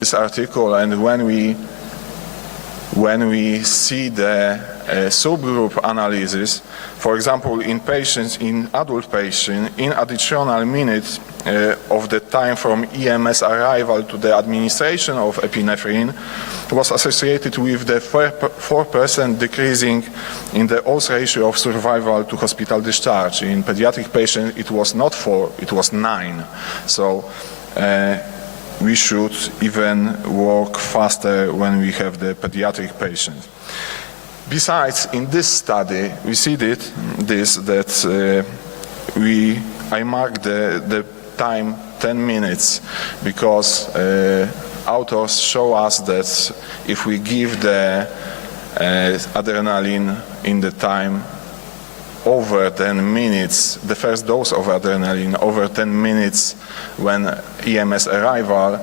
this article, and when we see the subgroup analysis, for example, in adult patients, in additional minutes of the time from EMS arrival to the administration of epinephrine was associated with the 4% decreasing in the odds ratio of survival to hospital discharge. In pediatric patients, it was not 4, it was 9. So we should even work faster when we have the pediatric patients. Besides, in this study, we see that I marked the time 10 minutes because authors show us that if we give the adrenaline in the time over 10 minutes, the first dose of adrenaline over 10 minutes when EMS arrival,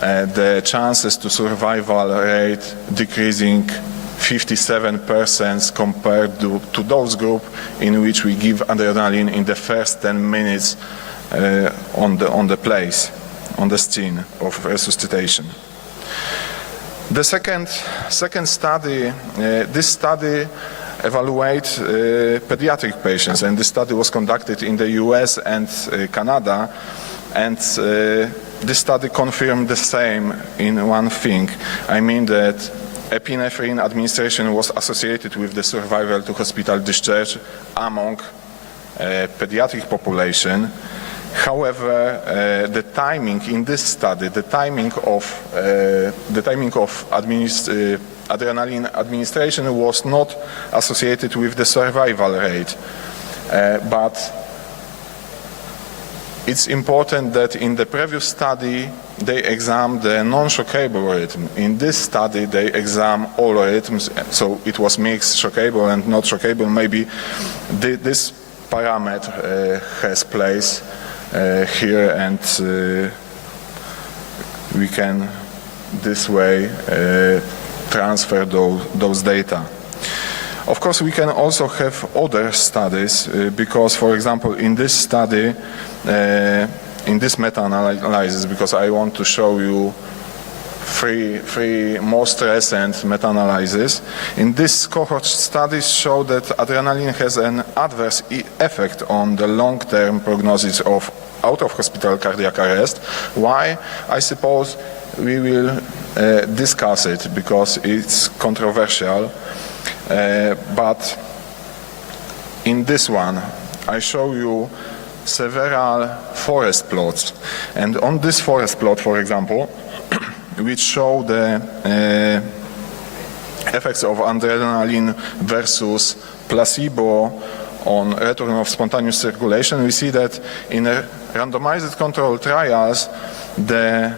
the chances to survival rate decreasing 57% compared to those group in which we give adrenaline in the first 10 minutes on the place, on the scene of resuscitation. The second study, this study evaluate pediatric patients, and this study was conducted in the US and Canada, and this study confirmed the same in one thing. I mean that epinephrine administration was associated with the survival to hospital discharge among pediatric population. However, the timing in this study, the timing of adrenaline administration was not associated with the survival rate, but it's important that in the previous study they examined the non-shockable rhythm. In this study they examined all rhythms, so it was mixed shockable and not shockable. Maybe this parameter has place here, and we can this way transfer those data. Of course, we can also have other studies because, for example, in this study, in this meta-analysis, because I want to show you three most recent meta-analyses. In this cohort, studies show that adrenaline has an adverse effect on the long-term prognosis of out-of-hospital cardiac arrest. Why? I suppose we will discuss it because it's controversial. But in this one, I show you several forest plots. And on this forest plot, for example, which show the effects of adrenaline versus placebo on return of spontaneous circulation, we see that in randomized control trials, the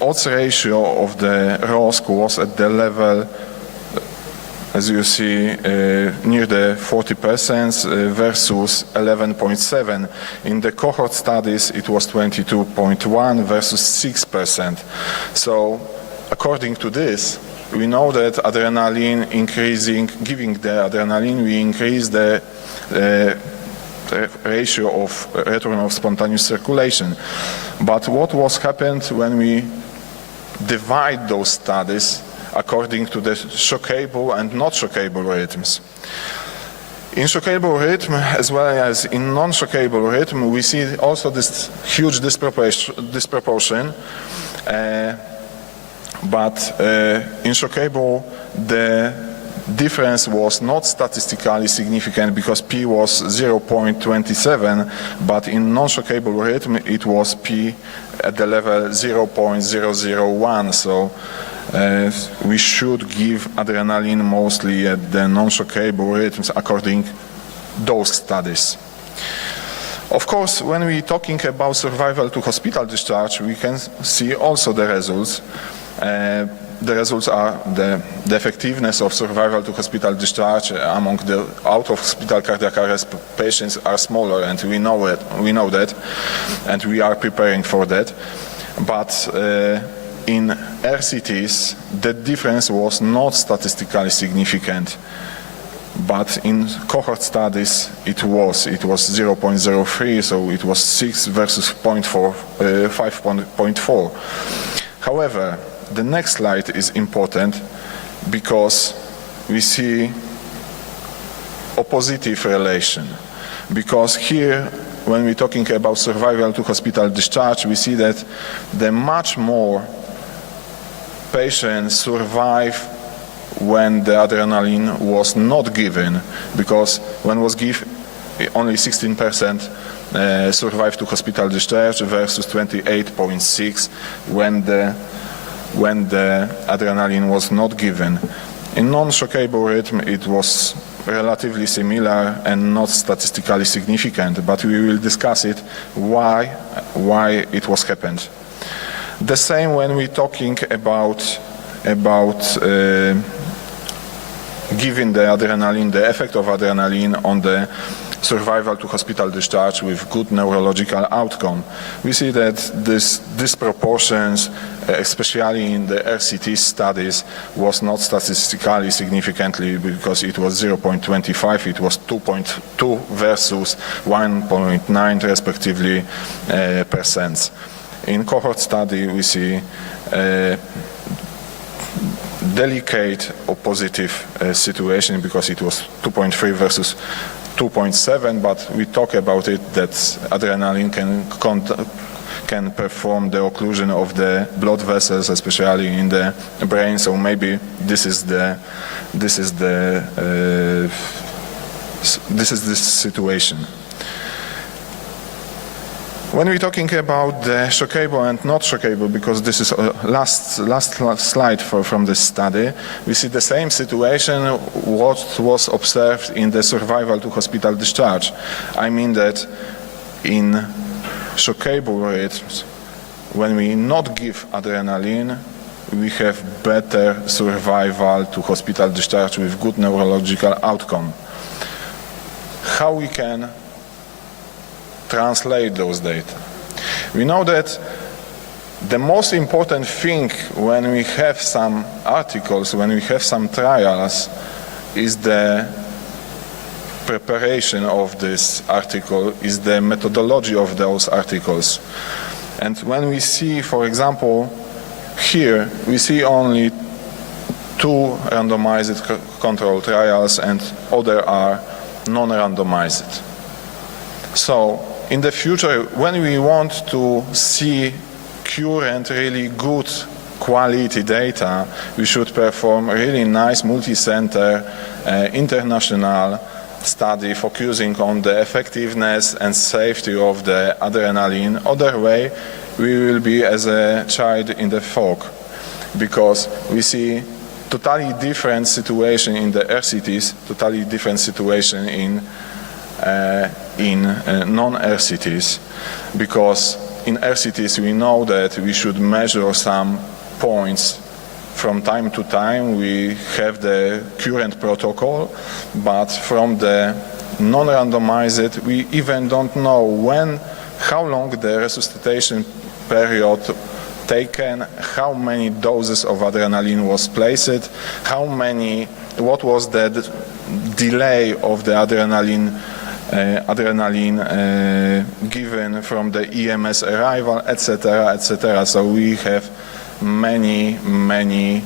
odds ratio of the ROSC was at the level, as you see, near the 40% versus 11.7. In the cohort studies, it was 22.1 versus 6%. So, according to this, we know that adrenaline increasing, giving the adrenaline, we increase the ratio of return of spontaneous circulation. But what was happened when we divide those studies according to the shockable and not shockable rhythms? In shockable rhythm as well as in non-shockable rhythm, we see also this huge disproportion. But in shockable, the difference was not statistically significant because P was 0.27, but in non-shockable rhythm it was P at the level 0.001. So we should give adrenaline mostly at the non-shockable rhythms according to those studies. Of course, when we're talking about survival to hospital discharge, we can see also the results. The results are the effectiveness of survival to hospital discharge among the out-of-hospital cardiac arrest patients are smaller, and we know that, and we are preparing for that. But in RCTs, the difference was not statistically significant. But in cohort studies, it was 0.03, so it was 6 versus 5.4. However, the next slide is important because we see a positive relation. Because here, when we're talking about survival to hospital discharge, we see that the much more patients survive when the adrenaline was not given, because when was given, only 16% survived to hospital discharge versus 28.6 when the adrenaline was not given. In non-shockable rhythm, it was relatively similar and not statistically significant, but we will discuss it why it was happened. The same when we're talking about giving the adrenaline, the effect of adrenaline on the survival to hospital discharge with good neurological outcome. We see that this disproportions, especially in the RCT studies, was not statistically significantly because it was 0.25, it was 2.2 versus 1.9 respectively percent. In cohort study we see delicate or positive situation because it was 2.3 versus 2.7, but we talk about it that adrenaline can perform the occlusion of the blood vessels, especially in the brain. So maybe this is the situation. When we're talking about the shockable and not shockable, because this is last slide from this study, we see the same situation what was observed in the survival to hospital discharge. I mean that in shockable rhythms, when we not give adrenaline, we have better survival to hospital discharge with good neurological outcome. How we can translate those data? We know that the most important thing when we have some articles, when we have some trials, is the preparation of this article, is the methodology of those articles. And when we see, for example, here, we see only 2 randomized control trials and other are non-randomized. So in the future, when we want to see current, really good quality data, we should perform really nice multi-center international study focusing on the effectiveness and safety of the adrenaline. Other way, we will be as a child in the fog, because we see totally different situation in the RCTs, totally different situation in non-RCTs, because in RCTs we know that we should measure some points from time to time. We have the current protocol, but from the non-randomized we even don't know how long the resuscitation period taken, how many doses of adrenaline was placed, what was the delay of the adrenaline given from the EMS arrival, etc., etc. So we have many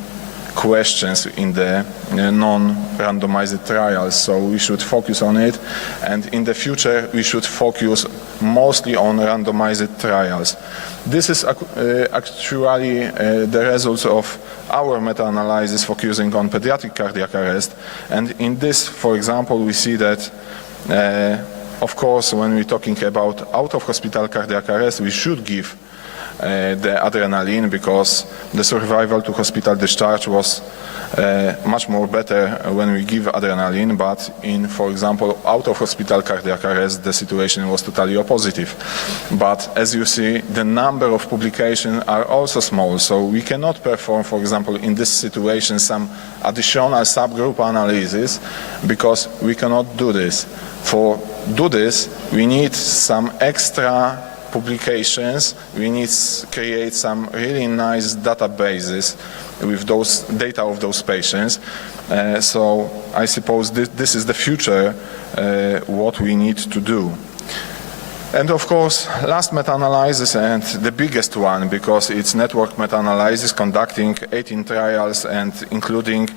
questions in the non-randomized trials, so we should focus on it, and in the future we should focus mostly on randomized trials. This is actually the results of our meta-analysis focusing on pediatric cardiac arrest, and in this, for example, we see that of course, when we're talking about out-of-hospital cardiac arrest, we should give the adrenaline, because the survival to hospital discharge was much more better when we give adrenaline, but in, for example, out-of-hospital cardiac arrest, the situation was totally opposite. But as you see, the number of publications are also small, so we cannot perform, for example, in this situation, some additional subgroup analysis, because we cannot do this. For do this, we need some extra publications, we need to create some really nice databases with those data of those patients. So I suppose this is the future, what we need to do. And of course, last meta-analysis and the biggest one, because it's network meta-analysis conducting 18 trials and including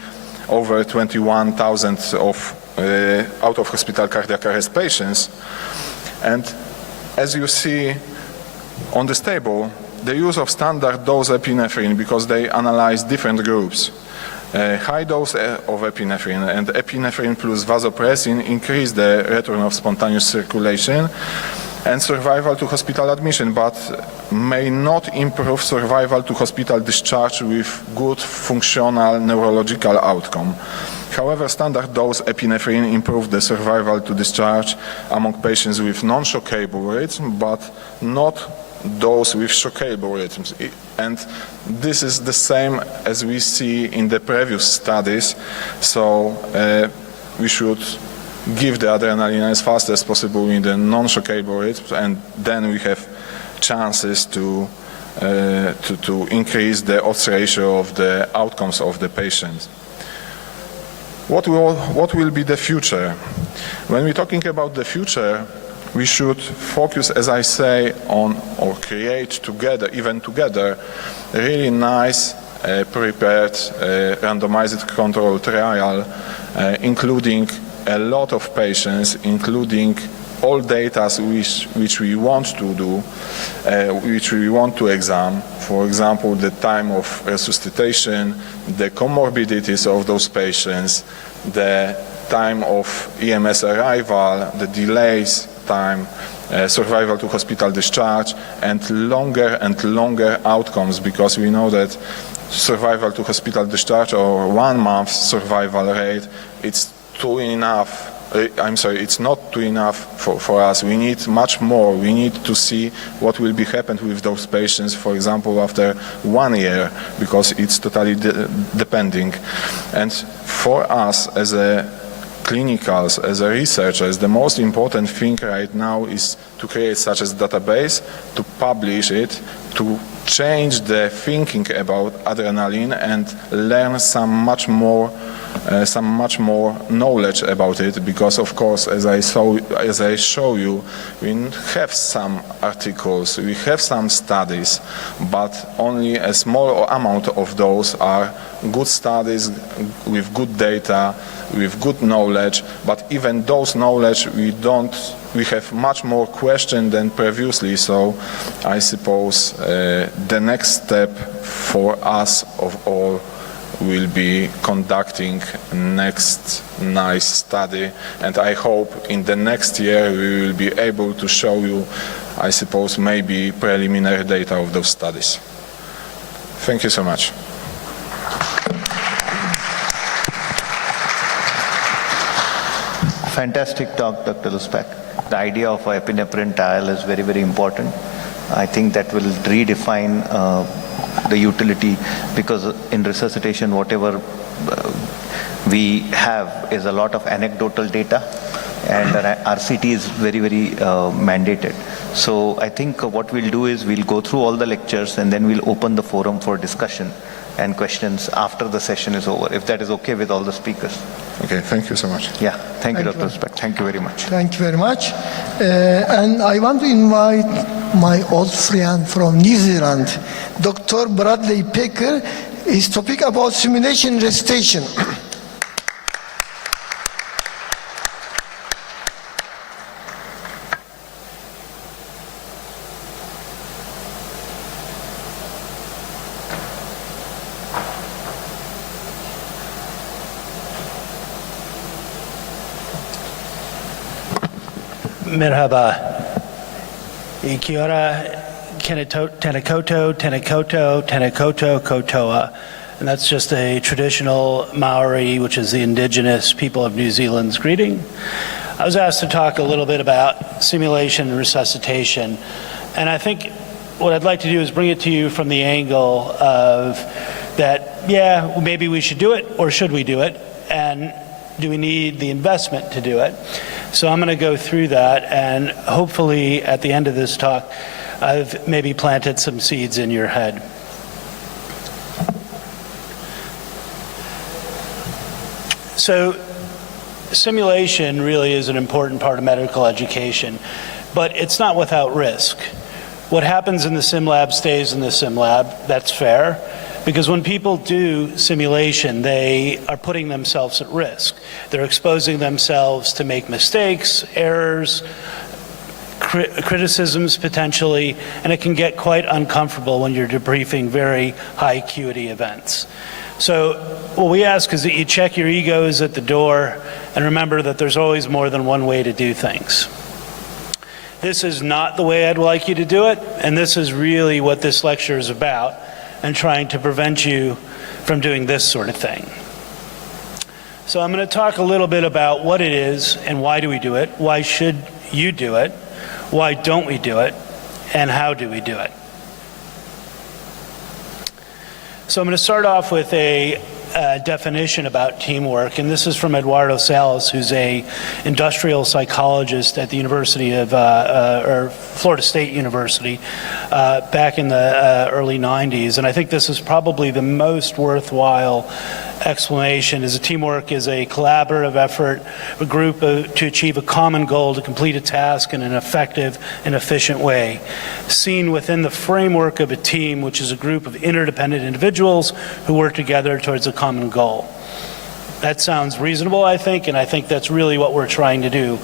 over 21,000 of out-of-hospital cardiac arrest patients. And as you see on this table, the use of standard dose epinephrine, because they analyze different groups. High dose of epinephrine and epinephrine plus vasopressin increase the return of spontaneous circulation and survival to hospital admission, but may not improve survival to hospital discharge with good functional neurological outcome. However, standard dose epinephrine improved the survival to discharge among patients with non-shockable rhythm, but not those with shockable rhythms. And this is the same as we see in the previous studies, so we should give the adrenaline as fast as possible in the non-shockable rhythms, and then we have chances to increase the odds ratio of the outcomes of the patient. What will be the future? When we're talking about the future, we should focus, as I say, on or create together, even together, a really nice prepared randomized control trial, including a lot of patients, including all data which we want to do, which we want to examine. For example, the time of resuscitation, the comorbidities of those patients, the time of EMS arrival, the delays, time, survival to hospital discharge, and longer outcomes, because we know that survival to hospital discharge or 1 month survival rate, it's not too enough for us. We need much more. We need to see what will be happened with those patients, for example, after 1 year, because it's totally depending. And for us as a clinicals, as a researchers, the most important thing right now is to create such a database, to publish it, to change the thinking about adrenaline and learn some much more knowledge about it, because of course, as I show you, we have some articles, we have some studies, but only a small amount of those are good studies with good data, with good knowledge. But even those knowledge, we have much more questions than previously. So I suppose the next step for us of all will be conducting next nice study, and I hope in the next year we will be able to show you, I suppose, maybe preliminary data of those studies. Thank you so much. Fantastic talk, Dr. Luspek. The idea of an epinephrine trial is very, very important. I think that will redefine the utility, because in resuscitation, whatever we have is a lot of anecdotal data, and RCT is very, very mandated. So I think what we'll do is we'll go through all the lectures, and then we'll open the forum for discussion and questions after the session is over, if that is okay with all the speakers. Okay, thank you so much. Yeah, thank you, Dr. Luspek. Thank you very much. Thank you very much. And I want to invite my old friend from New Zealand, Dr. Bradley Pecker, is topic about simulation resuscitation. Merhaba. Kia ora, tenakoto, kotoa. And that's just a traditional Maori, which is the indigenous people of New Zealand's greeting. I was asked to talk a little bit about simulation and resuscitation. And I think what I'd like to do is bring it to you from the angle of that, yeah, maybe we should do it, or should we do it? And do we need the investment to do it? So I'm going to go through that, and hopefully at the end of this talk, I've maybe planted some seeds in your head. So simulation really is an important part of medical education, but it's not without risk. What happens in the sim lab stays in the sim lab. That's fair, because when people do simulation, they are putting themselves at risk. They're exposing themselves to make mistakes, errors, criticisms potentially, and it can get quite uncomfortable when you're debriefing very high acuity events. So what we ask is that you check your egos at the door and remember that there's always more than one way to do things. This is not the way I'd like you to do it, and this is really what this lecture is about, and trying to prevent you from doing this sort of thing. So I'm going to talk a little bit about what it is and why do we do it, why should you do it, why don't we do it, and how do we do it. So I'm going to start off with a definition about teamwork, and this is from Eduardo Salas, who's a industrial psychologist at the University of, or Florida State University, back in the early 90s. And I think this is probably the most worthwhile explanation. Is a teamwork is a collaborative effort, a group to achieve a common goal, to complete a task in an effective and efficient way, seen within the framework of a team, which is a group of interdependent individuals who work together towards a common goal. That sounds reasonable, I think, and I think that's really what we're trying to do.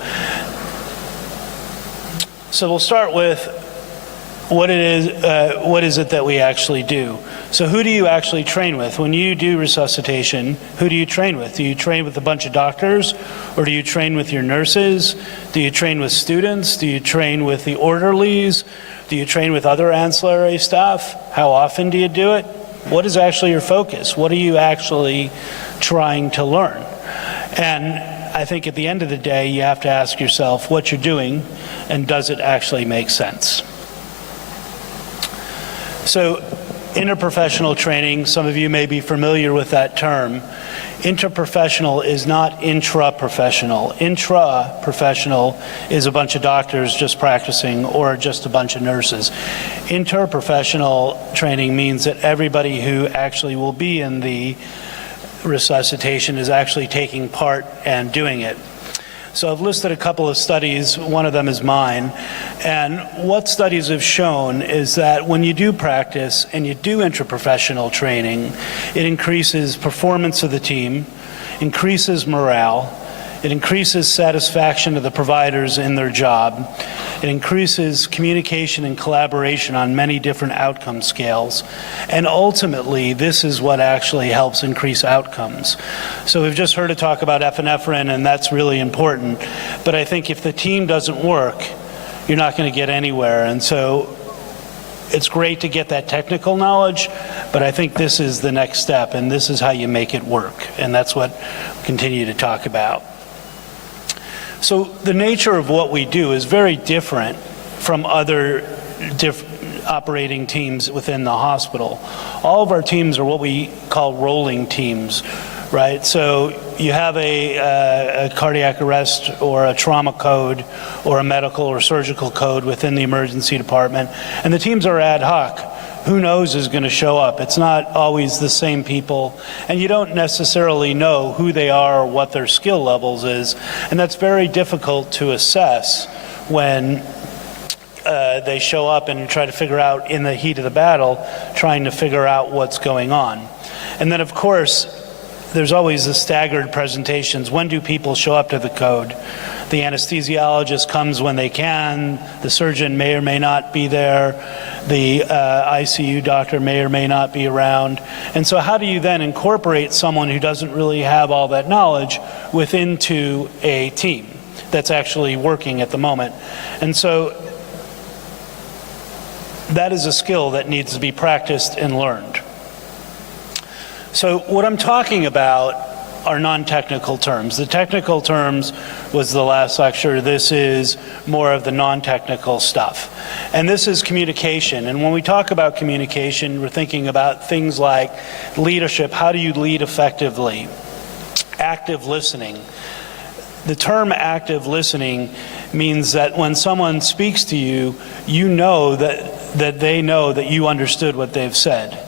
So we'll start with what is it that we actually do. So who do you actually train with? When you do resuscitation, who do you train with? Do you train with a bunch of doctors, or do you train with your nurses? Do you train with students? Do you train with the orderlies? Do you train with other ancillary staff? How often do you do it? What is actually your focus? What are you actually trying to learn? And I think at the end of the day, you have to ask yourself what you're doing, and does it actually make sense? So interprofessional training, some of you may be familiar with that term. Interprofessional is not intra-professional. Intra-professional is a bunch of doctors just practicing, or just a bunch of nurses. Interprofessional training means that everybody who actually will be in the resuscitation is actually taking part and doing it. So I've listed a couple of studies, one of them is mine, and what studies have shown is that when you do practice and you do interprofessional training, it increases performance of the team, increases morale, it increases satisfaction of the providers in their job, it increases communication and collaboration on many different outcome scales, and ultimately this is what actually helps increase outcomes. So we've just heard a talk about epinephrine, and that's really important, but I think if the team doesn't work, you're not going to get anywhere. And so it's great to get that technical knowledge, but I think this is the next step, and this is how you make it work, and that's what we continue to talk about. So the nature of what we do is very different from other operating teams within the hospital. All of our teams are what we call rolling teams, right? So you have a cardiac arrest or a trauma code or a medical or surgical code within the emergency department, and the teams are ad hoc. Who knows is going to show up? It's not always the same people, and you don't necessarily know who they are or what their skill levels is, and that's very difficult to assess when they show up and try to figure out in the heat of the battle, trying to figure out what's going on. And then of course, there's always the staggered presentations. When do people show up to the code? The anesthesiologist comes when they can, the surgeon may or may not be there, the ICU doctor may or may not be around. And so how do you then incorporate someone who doesn't really have all that knowledge into a team that's actually working at the moment? And so that is a skill that needs to be practiced and learned. So what I'm talking about are non-technical terms. The technical terms was the last lecture. This is more of the non-technical stuff. And this is communication. And when we talk about communication, we're thinking about things like leadership. How do you lead effectively? Active listening. The term active listening means that when someone speaks to you, you know that they know that you understood what they've said.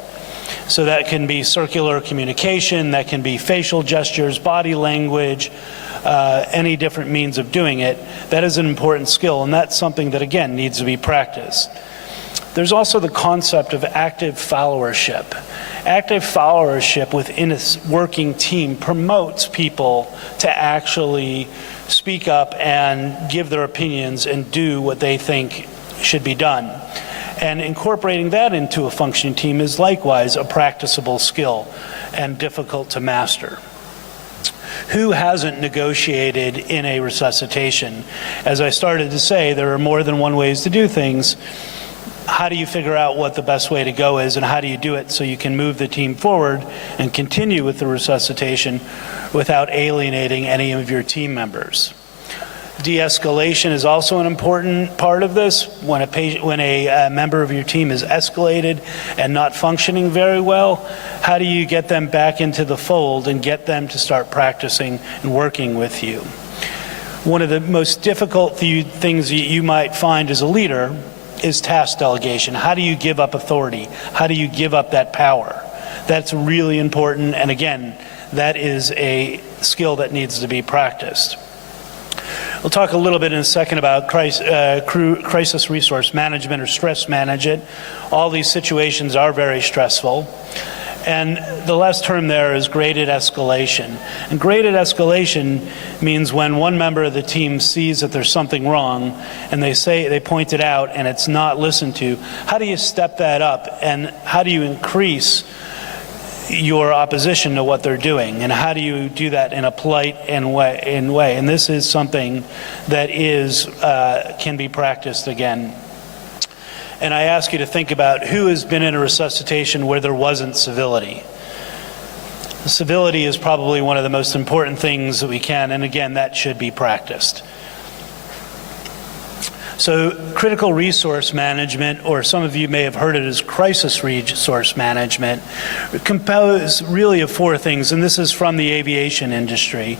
So that can be circular communication, that can be facial gestures, body language, any different means of doing it, that is an important skill, and that's something that, again, needs to be practiced. There's also the concept of active followership. Active followership within a working team promotes people to actually speak up and give their opinions and do what they think should be done. And incorporating that into a functioning team is likewise a practicable skill and difficult to master. Who hasn't negotiated in a resuscitation? As I started to say, there are more than one ways to do things. How do you figure out what the best way to go is, and how do you do it so you can move the team forward and continue with the resuscitation without alienating any of your team members? De-escalation is also an important part of this. When a member of your team is escalated and not functioning very well, how do you get them back into the fold and get them to start practicing and working with you? One of the most difficult things you might find as a leader is task delegation. How do you give up authority? How do you give up that power? That's really important, and again, that is a skill that needs to be practiced. We'll talk a little bit in a second about crisis resource management or stress management. All these situations are very stressful. And the last term there is graded escalation. And graded escalation means when one member of the team sees that there's something wrong and they point it out and it's not listened to, how do you step that up and how do you increase your opposition to what they're doing, and how do you do that in a polite way? And this is something that can be practiced again. And I ask you to think about who has been in a resuscitation where there wasn't civility. Civility is probably one of the most important things that we can, and again, that should be practiced. So critical resource management, or some of you may have heard it as crisis resource management, composed really of four things, and this is from the aviation industry.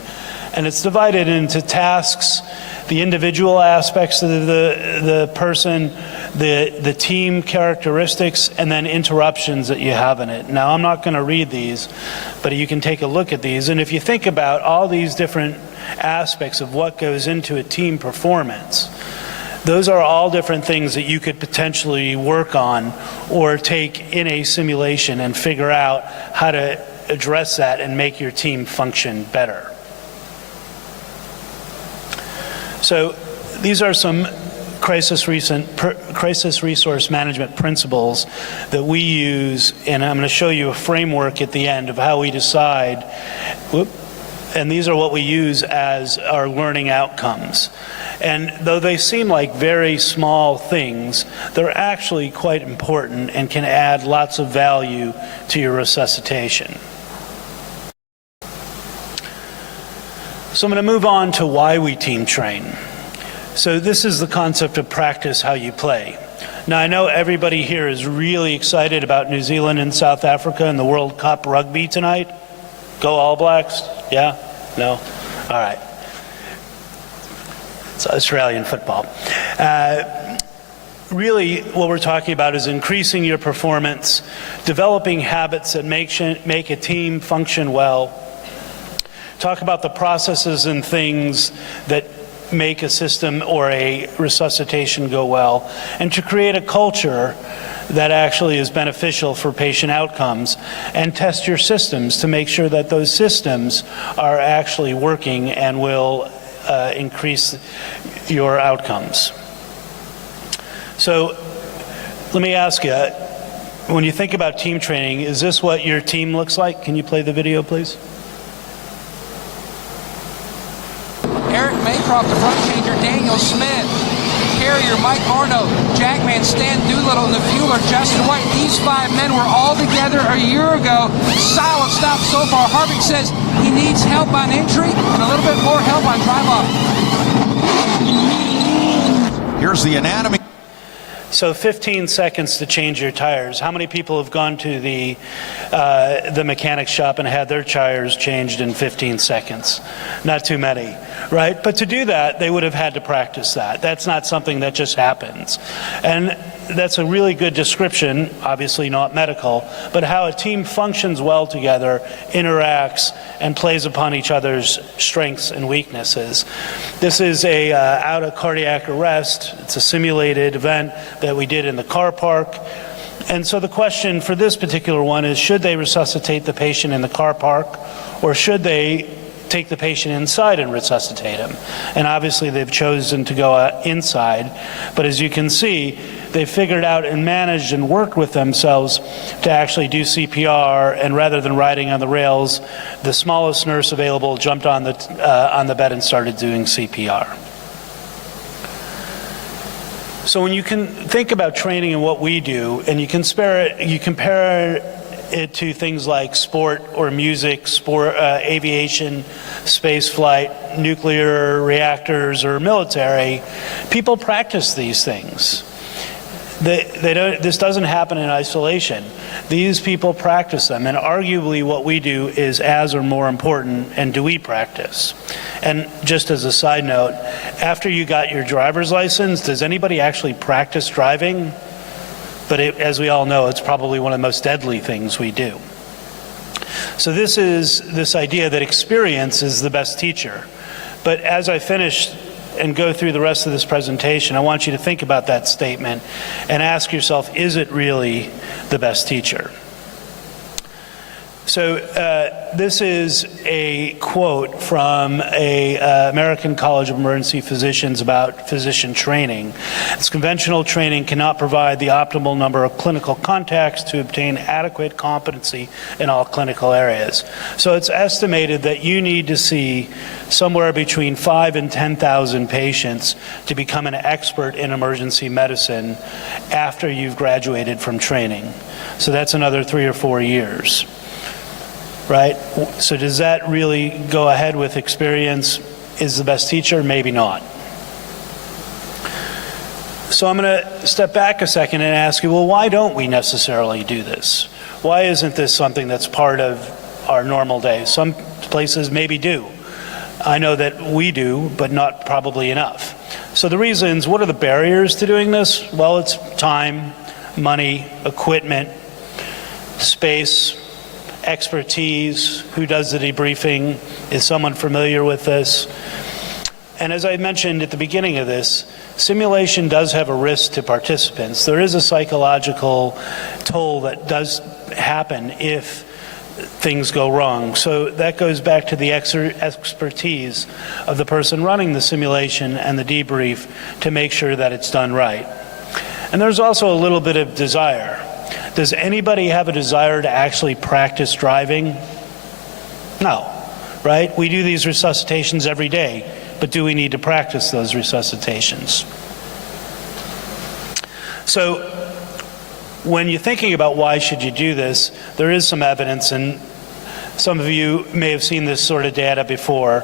And it's divided into tasks, the individual aspects of the person, the team characteristics, and then interruptions that you have in it. Now, I'm not going to read these, but you can take a look at these. And if you think about all these different aspects of what goes into a team performance, those are all different things that you could potentially work on or take in a simulation and figure out how to address that and make your team function better. So these are some crisis resource management principles that we use, and I'm going to show you a framework at the end of how we decide. And these are what we use as our learning outcomes. And though they seem like very small things, they're actually quite important and can add lots of value to your resuscitation. So I'm going to move on to why we team train. So this is the concept of practice how you play. Now, I know everybody here is really excited about New Zealand and South Africa and the World Cup rugby tonight. Go All Blacks? Yeah? No? All right. It's Australian football. Really, what we're talking about is increasing your performance, developing habits that make a team function well. Talk about the processes and things that make a system or a resuscitation go well, and to create a culture that actually is beneficial for patient outcomes, and test your systems to make sure that those systems are actually working and will increase your outcomes. So let me ask you, when you think about team training, is this what your team looks like? Can you play the video, please? Eric Maycroft, the front changer, Daniel Smith, Carrier, Mike Arno, Jackman, Stan Doolittle, and the fueler, Justin White. These five men were all together a year ago. Solid stop so far. Harvick says he needs help on entry and a little bit more help on drive-off. Here's the anatomy. So 15 seconds to change your tires. How many people have gone to the mechanic shop and had their tires changed in 15 seconds? Not too many, right? But to do that, they would have had to practice that. That's not something that just happens. And that's a really good description, obviously not medical, but how a team functions well together, interacts, and plays upon each other's strengths and weaknesses. This is a out of cardiac arrest. It's a simulated event that we did in the car park. And so the question for this particular one is, should they resuscitate the patient in the car park, or should they take the patient inside and resuscitate him? And obviously they've chosen to go inside, but as you can see, they figured out and managed and worked with themselves to actually do CPR, and rather than riding on the rails, the smallest nurse available jumped on the bed and started doing CPR. So when you can think about training and what we do, and you compare it to things like sport or music, aviation, space flight, nuclear reactors, or military, people practice these things. This doesn't happen in isolation. These people practice them, and arguably what we do is as or more important, and do we practice? And just as a side note, after you got your driver's license, does anybody actually practice driving? But as we all know, it's probably one of the most deadly things we do. So this is this idea that experience is the best teacher. But as I finish and go through the rest of this presentation, I want you to think about that statement and ask yourself, is it really the best teacher? So this is a quote from a American College of Emergency Physicians about physician training. It's conventional training cannot provide the optimal number of clinical contacts to obtain adequate competency in all clinical areas. So it's estimated that you need to see somewhere between 5,000 and 10,000 patients to become an expert in emergency medicine after you've graduated from training. So that's another 3 or 4 years. Right? So does that really go ahead with experience is the best teacher? Maybe not. So I'm going to step back a second and ask you, well, why don't we necessarily do this? Why isn't this something that's part of our normal day? Some places maybe do. I know that we do, but not probably enough. So the reasons, what are the barriers to doing this? Well, it's time, money, equipment, space, expertise, who does the debriefing, is someone familiar with this? And as I mentioned at the beginning of this, simulation does have a risk to participants. There is a psychological toll that does happen if things go wrong. So that goes back to the expertise of the person running the simulation and the debrief to make sure that it's done right. And there's also a little bit of desire. Does anybody have a desire to actually practice driving? No, right? We do these resuscitations every day, but do we need to practice those resuscitations? So when you're thinking about why should you do this, there is some evidence, and some of you may have seen this sort of data before,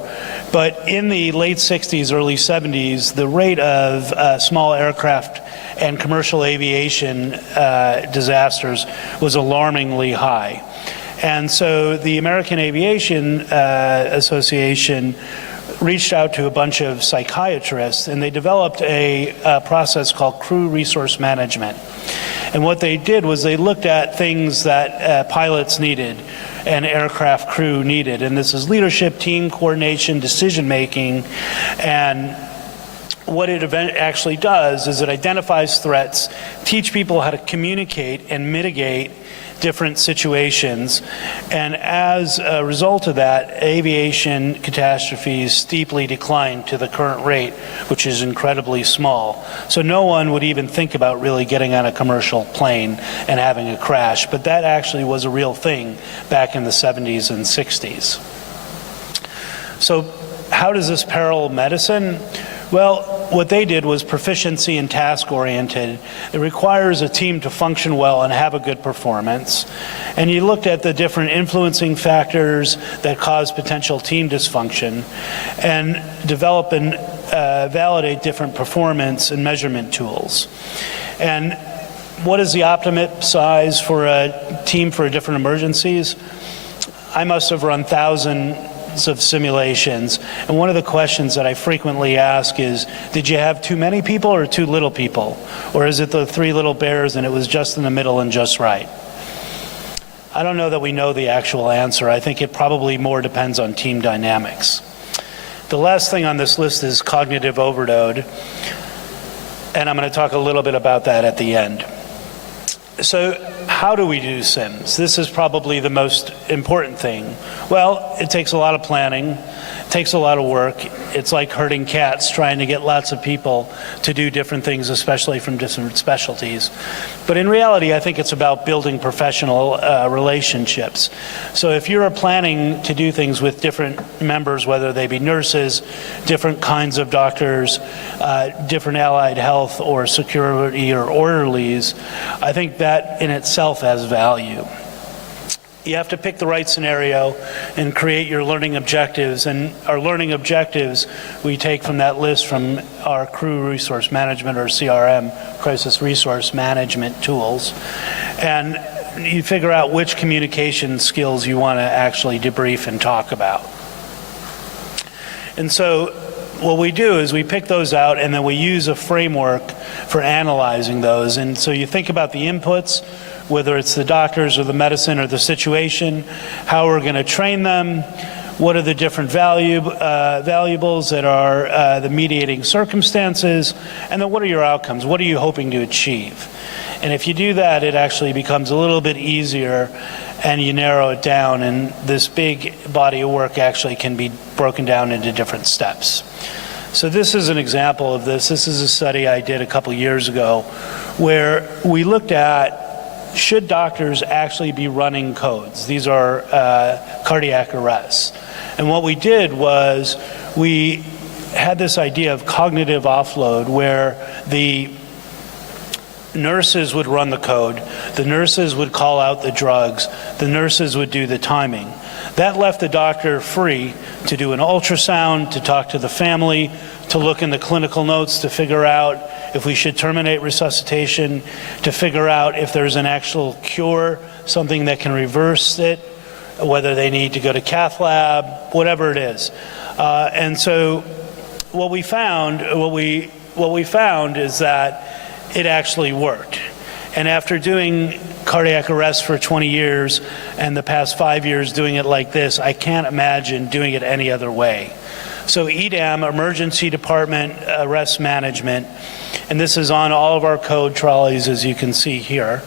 but in the late 60s, early 70s, the rate of small aircraft and commercial aviation disasters was alarmingly high. And so the American Aviation Association reached out to a bunch of psychiatrists, and they developed a process called crew resource management. And what they did was they looked at things that pilots needed and aircraft crew needed. And this is leadership, team coordination, decision-making. And what it actually does is it identifies threats, teach people how to communicate and mitigate different situations. And as a result of that, aviation catastrophes steeply declined to the current rate, which is incredibly small. So no one would even think about really getting on a commercial plane and having a crash, but that actually was a real thing back in the 70s and 60s. So how does this parallel medicine? Well, what they did was proficiency and task-oriented. It requires a team to function well and have a good performance. And you looked at the different influencing factors that cause potential team dysfunction and develop and validate different performance and measurement tools. And what is the optimum size for a team for different emergencies? I must have run 1,000 of simulations. And one of the questions that I frequently ask is, did you have too many people or too little people? Or is it the three little bears and it was just in the middle and just right? I don't know that we know the actual answer. I think it probably more depends on team dynamics. The last thing on this list is cognitive overload, and I'm going to talk a little bit about that at the end. So how do we do sims? This is probably the most important thing. Well, it takes a lot of planning, it takes a lot of work. It's like herding cats, trying to get lots of people to do different things, especially from different specialties. But in reality, I think it's about building professional relationships. So if you're planning to do things with different members, whether they be nurses, different kinds of doctors, different allied health or security or orderlies, I think that in itself has value. You have to pick the right scenario and create your learning objectives. And our learning objectives we take from that list from our crew resource management, or CRM, crisis resource management tools. And you figure out which communication skills you want to actually debrief and talk about. And so what we do is we pick those out and then we use a framework for analyzing those. And so you think about the inputs, whether it's the doctors or the medicine or the situation, how we're going to train them, what are the different valuables that are the mediating circumstances, and then what are your outcomes? What are you hoping to achieve? And if you do that, it actually becomes a little bit easier and you narrow it down, and this big body of work actually can be broken down into different steps. So this is an example of this. This is a study I did a couple years ago where we looked at, should doctors actually be running codes? These are cardiac arrests. And what we did was we had this idea of cognitive offload where the nurses would run the code, the nurses would call out the drugs, the nurses would do the timing. That left the doctor free to do an ultrasound, to talk to the family, to look in the clinical notes to figure out if we should terminate resuscitation, to figure out if there's an actual cure, something that can reverse it, whether they need to go to cath lab, whatever it is. And so what we found is that it actually worked. And after doing cardiac arrest for 20 years and the past 5 years doing it like this, I can't imagine doing it any other way. So EDAM, Emergency Department Arrest Management, and this is on all of our code trolleys, as you can see here.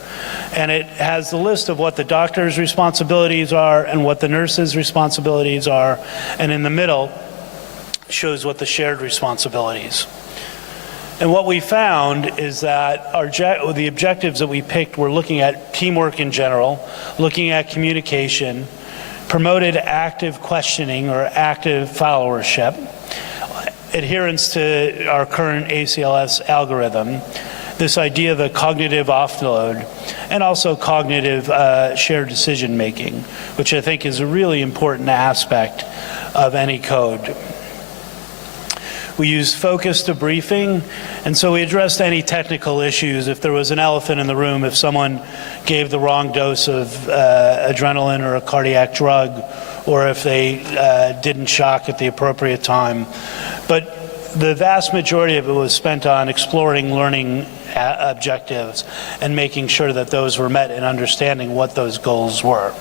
And it has the list of what the doctor's responsibilities are and what the nurse's responsibilities are. And in the middle shows what the shared responsibilities. And what we found is that the objectives that we picked were looking at teamwork in general, looking at communication, promoted active questioning or active followership, adherence to our current ACLS algorithm, this idea of the cognitive offload, and also cognitive shared decision making, which I think is a really important aspect of any code. We used focused debriefing, and so we addressed any technical issues. If there was an elephant in the room, if someone gave the wrong dose of adrenaline or a cardiac drug, or if they didn't shock at the appropriate time. But the vast majority of it was spent on exploring learning objectives and making sure that those were met and understanding what those goals were.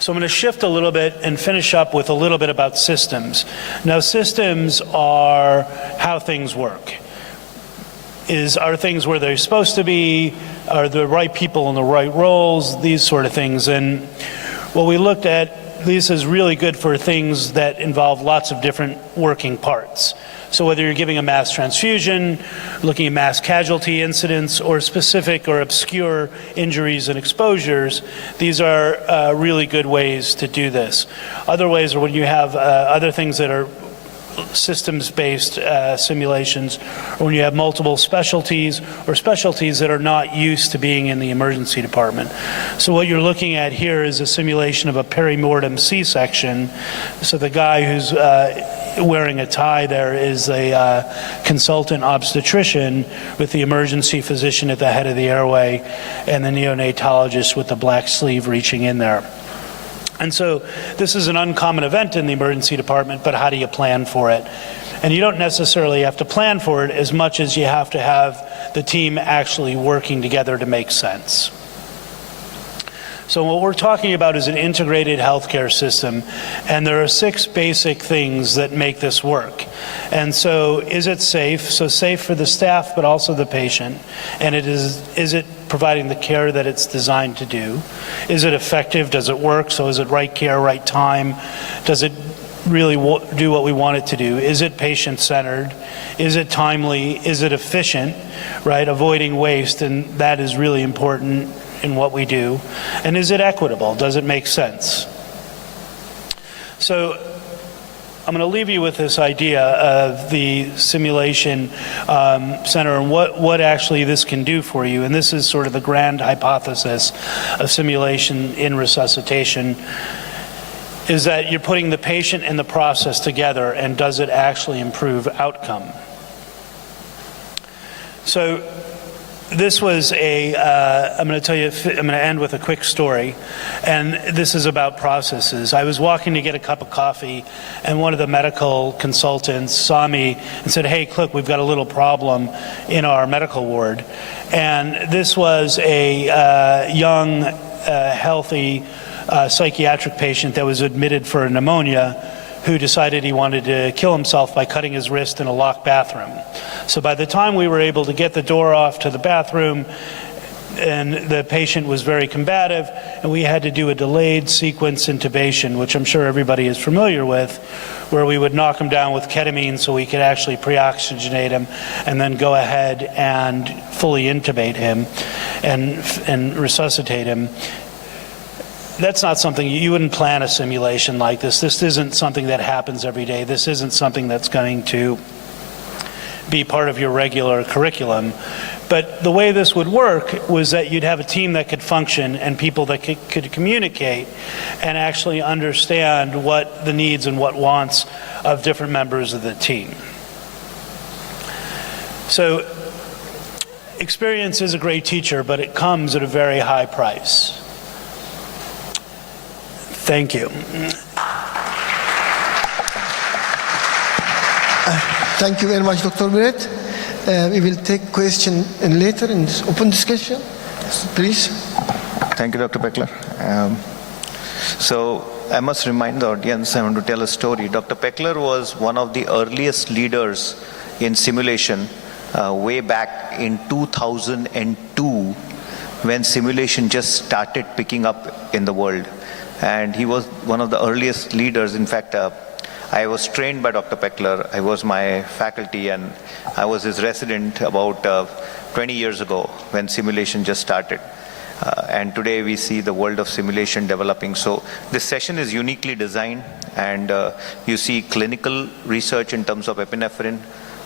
So I'm going to shift a little bit and finish up with a little bit about systems. Now, systems are how things work. Are things where they're supposed to be? Are the right people in the right roles? These sort of things. And what we looked at, this is really good for things that involve lots of different working parts. So whether you're giving a mass transfusion, looking at mass casualty incidents, or specific or obscure injuries and exposures, these are really good ways to do this. Other ways are when you have other things that are systems-based simulations, or when you have multiple specialties or specialties that are not used to being in the emergency department. So what you're looking at here is a simulation of a perimortem C-section. So the guy who's wearing a tie there is a consultant obstetrician with the emergency physician at the head of the airway and the neonatologist with the black sleeve reaching in there. And so this is an uncommon event in the emergency department, but how do you plan for it? And you don't necessarily have to plan for it as much as you have to have the team actually working together to make sense. So what we're talking about is an integrated healthcare system, and there are 6 basic things that make this work. And so is it safe? So safe for the staff, but also the patient. And is it providing the care that it's designed to do? Is it effective? Does it work? So is it right care, right time? Does it really do what we want it to do? Is it patient-centered? Is it timely? Is it efficient, right? Avoiding waste, and that is really important in what we do. And is it equitable? Does it make sense? So I'm going to leave you with this idea of the simulation center and what actually this can do for you. And this is sort of the grand hypothesis of simulation in resuscitation, is that you're putting the patient and the process together, and does it actually improve outcome? So this was I'm going to end with a quick story, and this is about processes. I was walking to get a cup of coffee, and one of the medical consultants saw me and said, "Hey, look, we've got a little problem in our medical ward." And this was a young, healthy psychiatric patient that was admitted for pneumonia, who decided he wanted to kill himself by cutting his wrist in a locked bathroom. So by the time we were able to get the door off to the bathroom, and the patient was very combative, and we had to do a delayed sequence intubation, which I'm sure everybody is familiar with, where we would knock him down with ketamine so we could actually pre-oxygenate him, and then go ahead and fully intubate him and resuscitate him. That's not something, you wouldn't plan a simulation like this. This isn't something that happens every day. This isn't something that's going to be part of your regular curriculum. But the way this would work was that you'd have a team that could function and people that could communicate and actually understand what the needs and what wants of different members of the team. So experience is a great teacher, but it comes at a very high price. Thank you. Thank you very much, Dr. Brett. We will take question later in this open discussion. Please. Thank you, Dr. Peckler. So I must remind the audience, I want to tell a story. Dr. Peckler was one of the earliest leaders in simulation way back in 2002, when simulation just started picking up in the world. And he was one of the earliest leaders. In fact, I was trained by Dr. Peckler. I was my faculty, and I was his resident about 20 years ago when simulation just started. And today we see the world of simulation developing. So this session is uniquely designed, and you see clinical research in terms of epinephrine.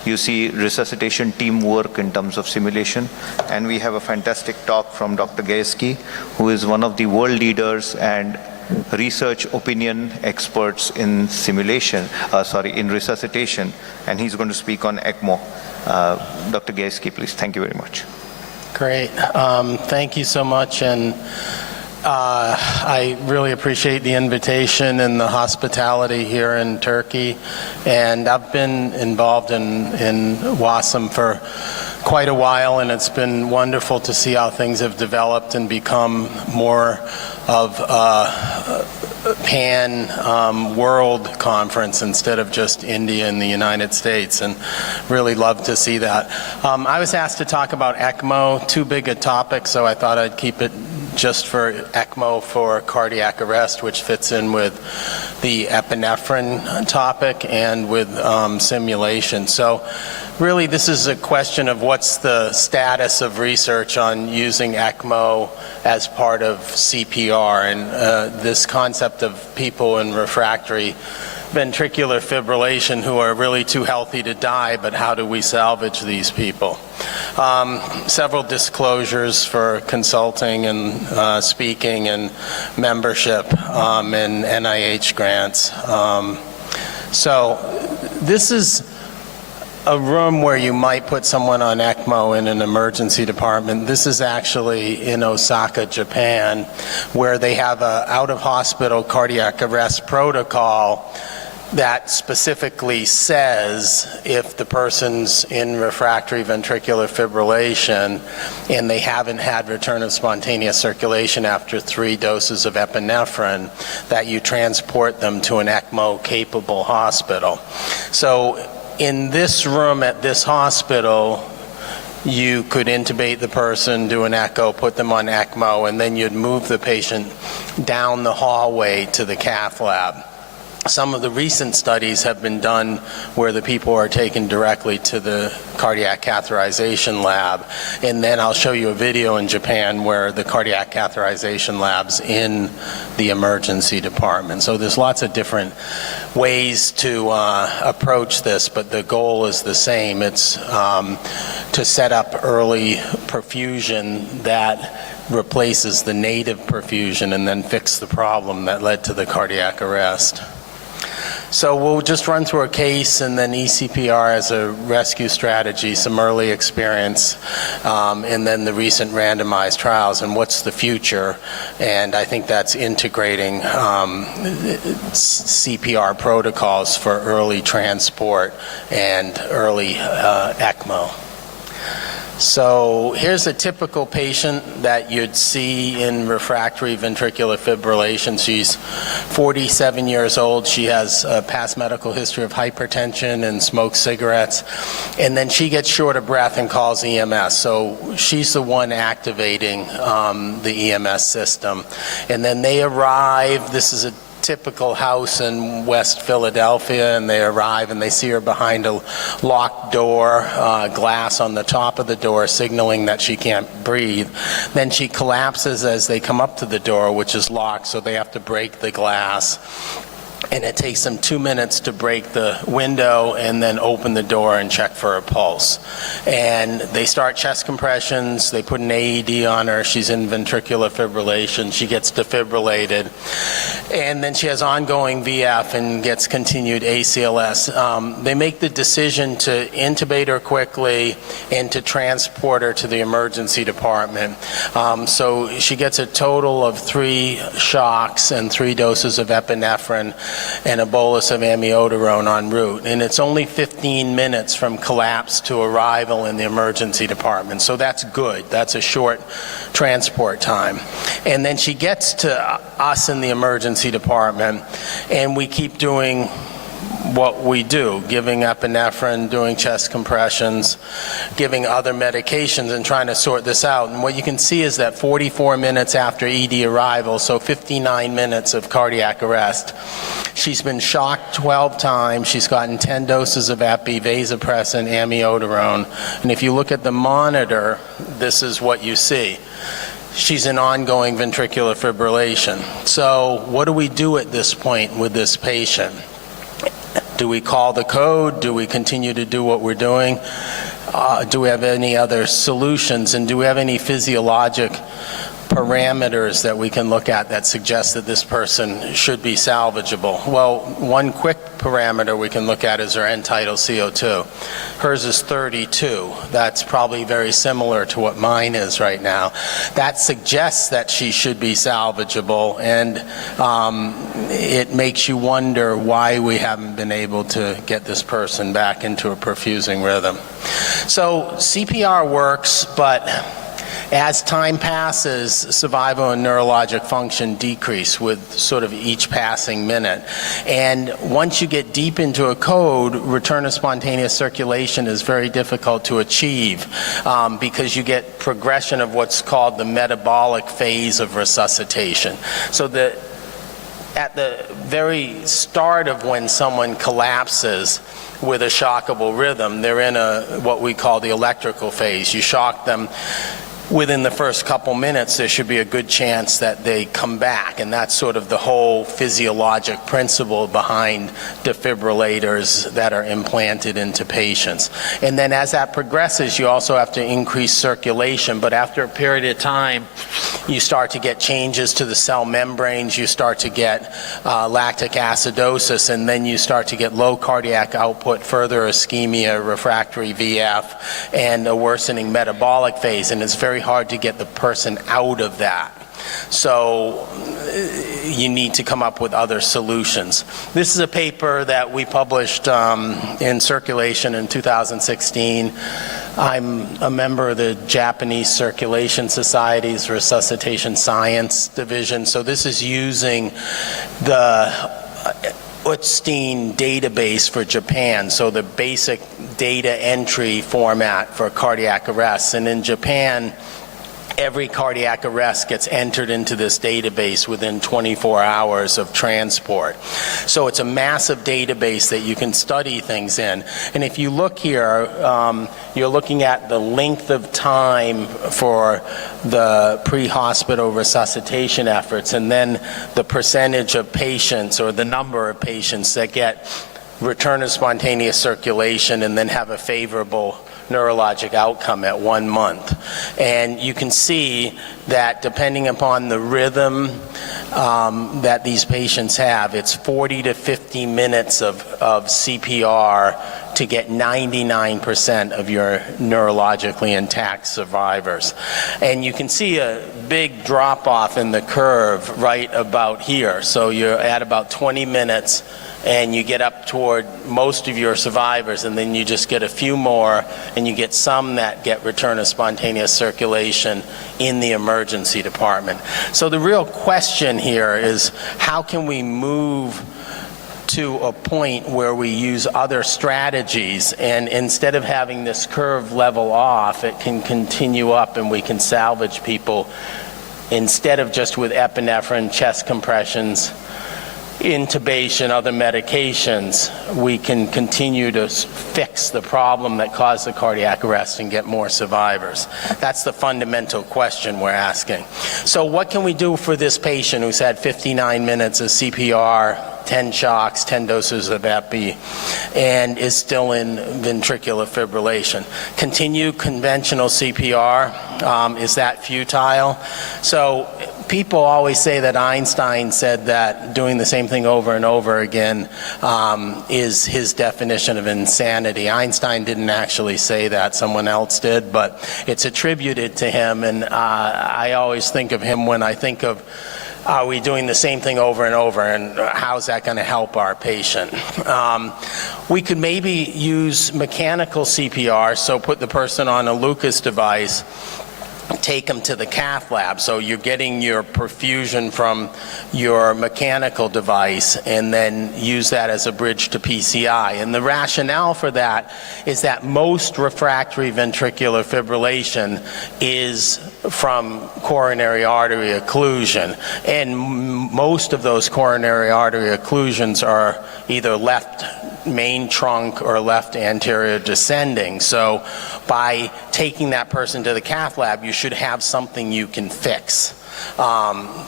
You see resuscitation teamwork in terms of simulation. And we have a fantastic talk from Dr. Gajewski, who is one of the world leaders and research opinion experts in simulation, in resuscitation, and he's going to speak on ECMO. Dr. Gajewski, please. Thank you very much. Great. Thank you so much, and I really appreciate the invitation and the hospitality here in Turkey. And I've been involved in WASM for quite a while, and it's been wonderful to see how things have developed and become more of a pan-world conference instead of just India and the United States, and really love to see that. I was asked to talk about ECMO, too big a topic, so I thought I'd keep it just for ECMO for cardiac arrest, which fits in with the epinephrine topic and with simulation. So really, this is a question of what's the status of research on using ECMO as part of CPR, and this concept of people in refractory ventricular fibrillation who are really too healthy to die, but how do we salvage these people? Several disclosures for consulting and speaking and membership and NIH grants. So this is a room where you might put someone on ECMO in an emergency department. This is actually in Osaka, Japan, where they have a out-of-hospital cardiac arrest protocol that specifically says if the person's in refractory ventricular fibrillation and they haven't had return of spontaneous circulation after 3 doses of epinephrine, that you transport them to an ECMO-capable hospital. So in this room at this hospital, you could intubate the person, do an echo, put them on ECMO, and then you'd move the patient down the hallway to the cath lab. Some of the recent studies have been done where the people are taken directly to the cardiac catheterization lab, and then I'll show you a video in Japan where the cardiac catheterization lab's in the emergency department. So there's lots of different ways to approach this, but the goal is the same. It's to set up early perfusion that replaces the native perfusion and then fix the problem that led to the cardiac arrest. So we'll just run through a case and then ECPR as a rescue strategy, some early experience, and then the recent randomized trials and what's the future. And I think that's integrating CPR protocols for early transport and early ECMO. So here's a typical patient that you'd see in refractory ventricular fibrillation. She's 47 years old. She has a past medical history of hypertension and smokes cigarettes. And then she gets short of breath and calls EMS. So she's the one activating the EMS system. And then they arrive. This is a typical house in West Philadelphia, and they arrive and they see her behind a locked door, glass on the top of the door signaling that she can't breathe. Then she collapses as they come up to the door, which is locked, so they have to break the glass. And it takes them 2 minutes to break the window and then open the door and check for a pulse. And they start chest compressions, they put an AED on her, she's in ventricular fibrillation, she gets defibrillated, and then she has ongoing VF and gets continued ACLS. They make the decision to intubate her quickly and to transport her to the emergency department. So she gets a total of 3 shocks and 3 doses of epinephrine and a bolus of amiodarone en route. And it's only 15 minutes from collapse to arrival in the emergency department. So that's good. That's a short transport time. And then she gets to us in the emergency department, and we keep doing what we do, giving epinephrine, doing chest compressions, giving other medications, and trying to sort this out. And what you can see is that 44 minutes after ED arrival, so 59 minutes of cardiac arrest, she's been shocked 12 times. She's gotten 10 doses of epi, vasopressin, amiodarone. And if you look at the monitor, this is what you see. She's in ongoing ventricular fibrillation. So what do we do at this point with this patient? Do we call the code? Do we continue to do what we're doing? Do we have any other solutions? And do we have any physiologic parameters that we can look at that suggest that this person should be salvageable? Well, one quick parameter we can look at is her end-tidal CO2. Hers is 32. That's probably very similar to what mine is right now. That suggests that she should be salvageable, and it makes you wonder why we haven't been able to get this person back into a perfusing rhythm. So CPR works, but as time passes, survival and neurologic function decrease with sort of each passing minute. And once you get deep into a code, return of spontaneous circulation is very difficult to achieve because you get progression of what's called the metabolic phase of resuscitation. So at the very start of when someone collapses with a shockable rhythm, they're in what we call the electrical phase. You shock them, within the first couple minutes, there should be a good chance that they come back. And that's sort of the whole physiologic principle behind defibrillators that are implanted into patients. And then as that progresses, you also have to increase circulation. But after a period of time, you start to get changes to the cell membranes, you start to get lactic acidosis, and then you start to get low cardiac output, further ischemia, refractory VF, and a worsening metabolic phase. And it's very hard to get the person out of that. So you need to come up with other solutions. This is a paper that we published in Circulation in 2016. I'm a member of the Japanese Circulation Society's Resuscitation Science Division. So this is using the Utstein database for Japan, so the basic data entry format for cardiac arrests. And in Japan, every cardiac arrest gets entered into this database within 24 hours of transport. So it's a massive database that you can study things in. And if you look here, you're looking at the length of time for the pre-hospital resuscitation efforts, and then the percentage of patients or the number of patients that get return of spontaneous circulation and then have a favorable neurologic outcome at 1 month. And you can see that depending upon the rhythm that these patients have, it's 40 to 50 minutes of CPR to get 99% of your neurologically intact survivors. And you can see a big drop off in the curve right about here. So you're at about 20 minutes and you get up toward most of your survivors, and then you just get a few more, and you get some that get return of spontaneous circulation in the emergency department. So the real question here is, how can we move to a point where we use other strategies, and instead of having this curve level off, it can continue up and we can salvage people instead of just with epinephrine, chest compressions, intubation, other medications. We can continue to fix the problem that caused the cardiac arrest and get more survivors. That's the fundamental question we're asking. So what can we do for this patient who's had 59 minutes of CPR, 10 shocks, 10 doses of epi, and is still in ventricular fibrillation? Continue conventional CPR, is that futile? So people always say that Einstein said that doing the same thing over and over again is his definition of insanity. Einstein didn't actually say that, someone else did, but it's attributed to him, and I always think of him when I think of, are we doing the same thing over and over, and how's that going to help our patient? We could maybe use mechanical CPR, so put the person on a Lucas device, take them to the cath lab. So you're getting your perfusion from your mechanical device and then use that as a bridge to PCI. And the rationale for that is that most refractory ventricular fibrillation is from coronary artery occlusion. And most of those coronary artery occlusions are either left main trunk or left anterior descending. So by taking that person to the cath lab, you should have something you can fix.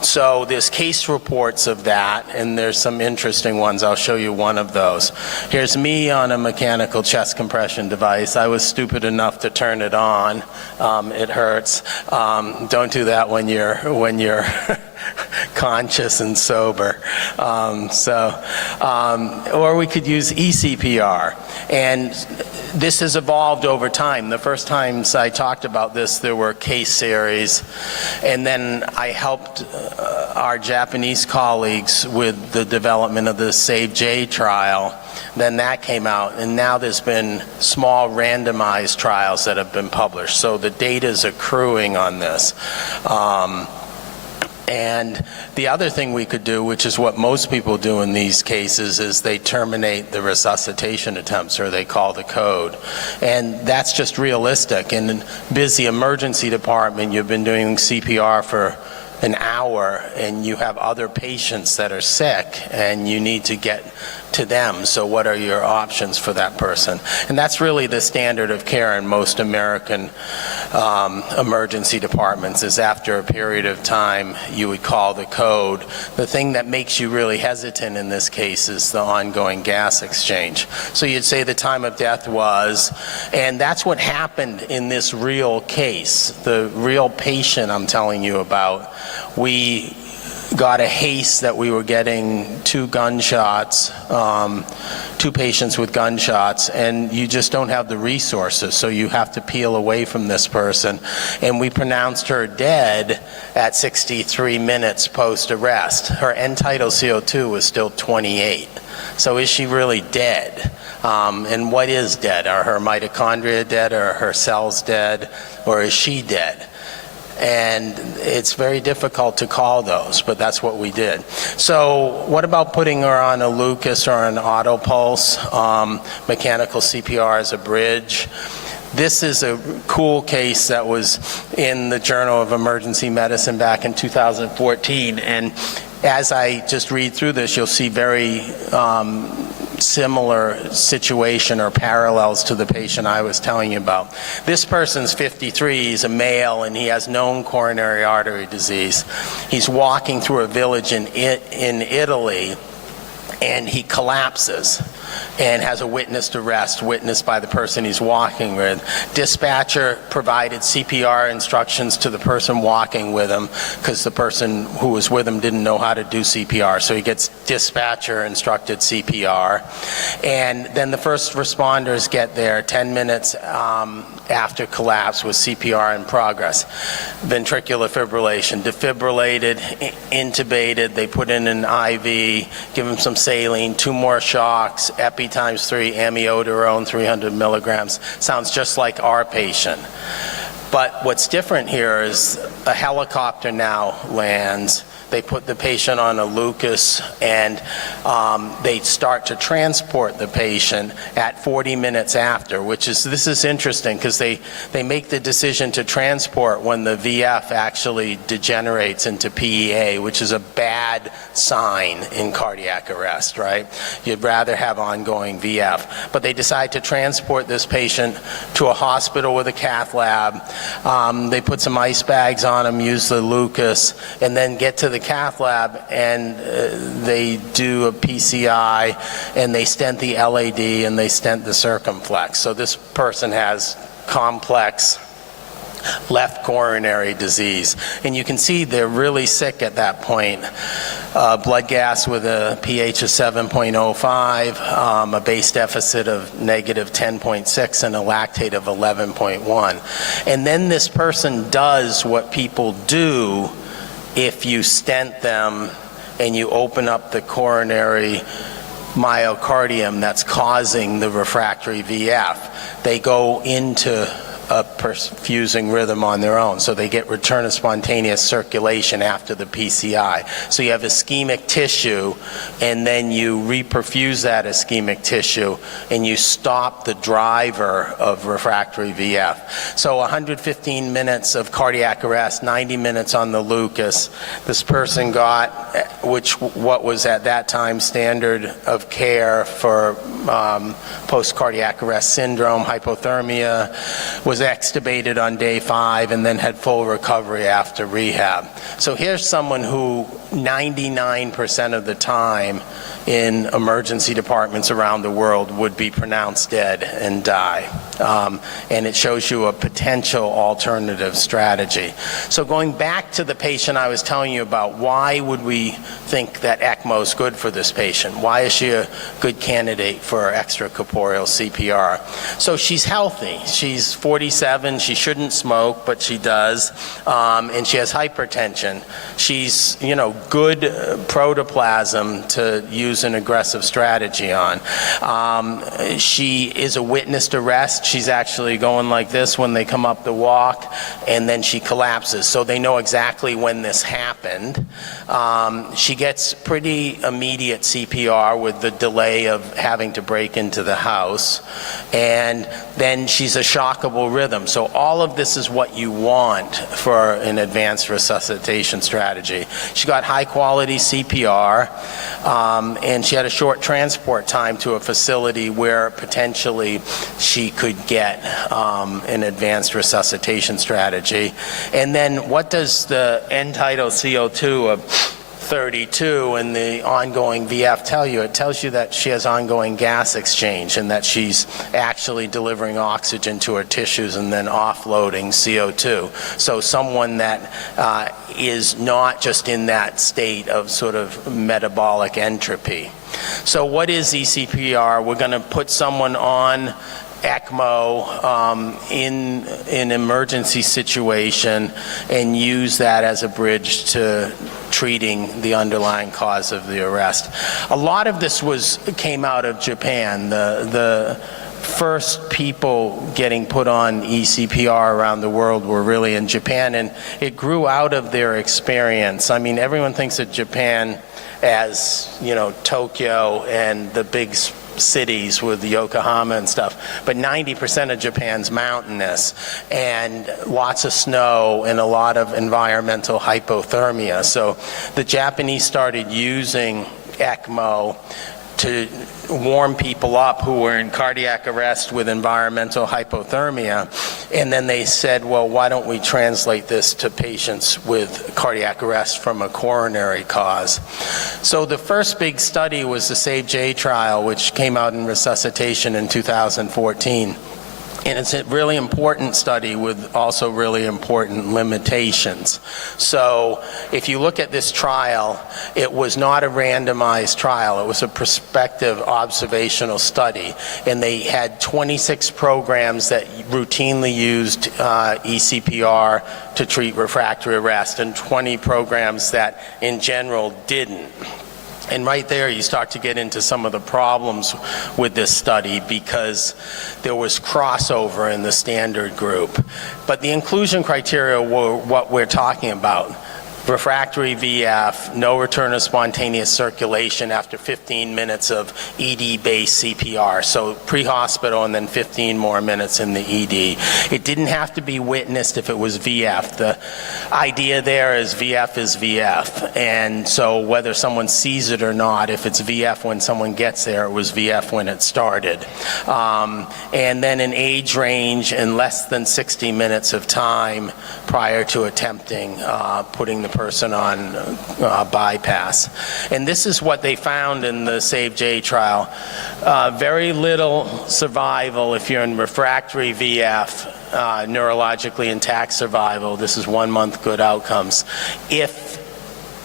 So there's case reports of that, and there's some interesting ones. I'll show you one of those. Here's me on a mechanical chest compression device. I was stupid enough to turn it on. It hurts. Don't do that when you're conscious and sober. Or we could use eCPR. And this has evolved over time. The first times I talked about this, there were case series, and then I helped our Japanese colleagues with the development of the SAVE-J trial. Then that came out, and now there's been small randomized trials that have been published. So the data is accruing on this. And the other thing we could do, which is what most people do in these cases, is they terminate the resuscitation attempts, or they call the code. And that's just realistic. In a busy emergency department, you've been doing CPR for an hour and you have other patients that are sick and you need to get to them. So what are your options for that person? And that's really the standard of care in most American emergency departments is after a period of time you would call the code. The thing that makes you really hesitant in this case is the ongoing gas exchange. So you'd say the time of death was, and that's what happened in this real case. The real patient I'm telling you about, we got a haste that we were getting 2 gunshots, 2 patients with gunshots, and you just don't have the resources, so you have to peel away from this person. And we pronounced her dead at 63 minutes post-arrest. Her end-tidal CO2 was still 28. So is she really dead? And what is dead? Are her mitochondria dead? Are her cells dead? Or is she dead? And it's very difficult to call those, but that's what we did. So what about putting her on a Lucas or an auto pulse, mechanical CPR as a bridge? This is a cool case that was in the Journal of Emergency Medicine back in 2014, and as I just read through this, you'll see very similar situation or parallels to the patient I was telling you about. This person's 53, he's a male, and he has known coronary artery disease. He's walking through a village in Italy, and he collapses and has a witnessed arrest witnessed by the person he's walking with. Dispatcher provided CPR instructions to the person walking with him because the person who was with him didn't know how to do CPR, so he gets dispatcher instructed CPR. And then the first responders get there 10 minutes after collapse with CPR in progress. Ventricular fibrillation, defibrillated, intubated, they put in an IV, give him some saline, 2 more shocks, epi times 3, amiodarone 300 milligrams. Sounds just like our patient. But what's different here is a helicopter now lands. They put the patient on a Lucas, and they start to transport the patient at 40 minutes after, this is interesting because they make the decision to transport when the VF actually degenerates into PEA, which is a bad sign in cardiac arrest, right? You'd rather have ongoing VF. But they decide to transport this patient to a hospital with a cath lab. They put some ice bags on him, use the Lucas, and then get to the cath lab, and they do a PCI, and they stent the LAD, and they stent the circumflex. So this person has complex left coronary disease. And you can see they're really sick at that point. Blood gas with a pH of 7.05, a base deficit of negative 10.6, and a lactate of 11.1. And then this person does what people do if you stent them and you open up the coronary myocardium that's causing the refractory VF. They go into a perfusing rhythm on their own, so they get return of spontaneous circulation after the PCI. So you have ischemic tissue, and then you reperfuse that ischemic tissue, and you stop the driver of refractory VF. So 115 minutes of cardiac arrest, 90 minutes on the Lucas. This person got, what was at that time standard of care for post-cardiac arrest syndrome, hypothermia, was extubated on day 5 and then had full recovery after rehab. So here's someone who 99% of the time in emergency departments around the world would be pronounced dead and die. And it shows you a potential alternative strategy. So going back to the patient I was telling you about, why would we think that ECMO is good for this patient? Why is she a good candidate for extracorporeal CPR? So she's healthy. She's 47. She shouldn't smoke, but she does. And she has hypertension. She's, good protoplasm to use an aggressive strategy on. She is a witnessed arrest. She's actually going like this when they come up the walk, and then she collapses. So they know exactly when this happened. She gets pretty immediate CPR with the delay of having to break into the house. And then she's a shockable rhythm. So all of this is what you want for an advanced resuscitation strategy. She got high quality CPR, and she had a short transport time to a facility where potentially she could get an advanced resuscitation strategy. And then what does the end tidal CO2 of 32 and the ongoing VF tell you? It tells you that she has ongoing gas exchange and that she's actually delivering oxygen to her tissues and then offloading CO2. So someone that is not just in that state of sort of metabolic entropy. So what is ECPR? We're going to put someone on ECMO in an emergency situation and use that as a bridge to treating the underlying cause of the arrest. A lot of this came out of Japan. The first people getting put on ECPR around the world were really in Japan, and it grew out of their experience. I mean, everyone thinks of Japan as, you know, Tokyo and the big cities with Yokohama and stuff, but 90% of Japan's mountainous and lots of snow and a lot of environmental hypothermia. So the Japanese started using ECMO to warm people up who were in cardiac arrest with environmental hypothermia, and then they said, well, why don't we translate this to patients with cardiac arrest from a coronary cause? So the first big study was the SAVE-J trial, which came out in resuscitation in 2014. And it's a really important study with also really important limitations. So if you look at this trial, it was not a randomized trial. It was a prospective observational study. And they had 26 programs that routinely used ECPR to treat refractory arrest and 20 programs that in general didn't. And right there you start to get into some of the problems with this study because there was crossover in the standard group. But the inclusion criteria were what we're talking about. Refractory VF, no return of spontaneous circulation after 15 minutes of ED-based CPR, so pre-hospital and then 15 more minutes in the ED. It didn't have to be witnessed if it was VF. The idea there is VF, and so whether someone sees it or not, if it's VF when someone gets there, it was VF when it started. And then an age range in less than 60 minutes of time prior to attempting putting the person on bypass. And this is what they found in the SAVE-J trial. Very little survival if you're in refractory VF, neurologically intact survival. This is 1 month good outcomes. If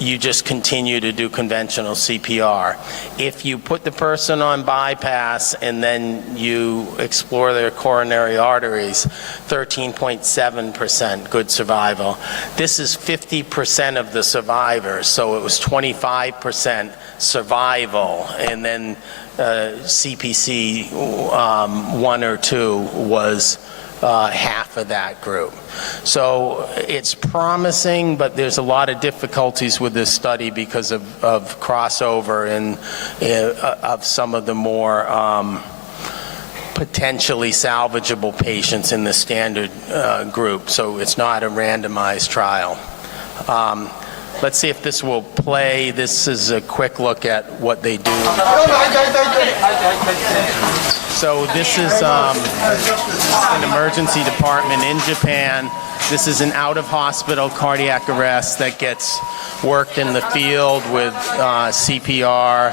you just continue to do conventional CPR. If you put the person on bypass and then you explore their coronary arteries, 13.7% good survival. This is 50% of the survivors, so it was 25% survival, and then CPC 1 or 2 was half of that group. So it's promising, but there's a lot of difficulties with this study because of crossover and of some of the more potentially salvageable patients in the standard group. So it's not a randomized trial. Let's see if this will play. This is a quick look at what they do. So this is an emergency department in Japan. This is an out-of-hospital cardiac arrest that gets worked in the field with CPR,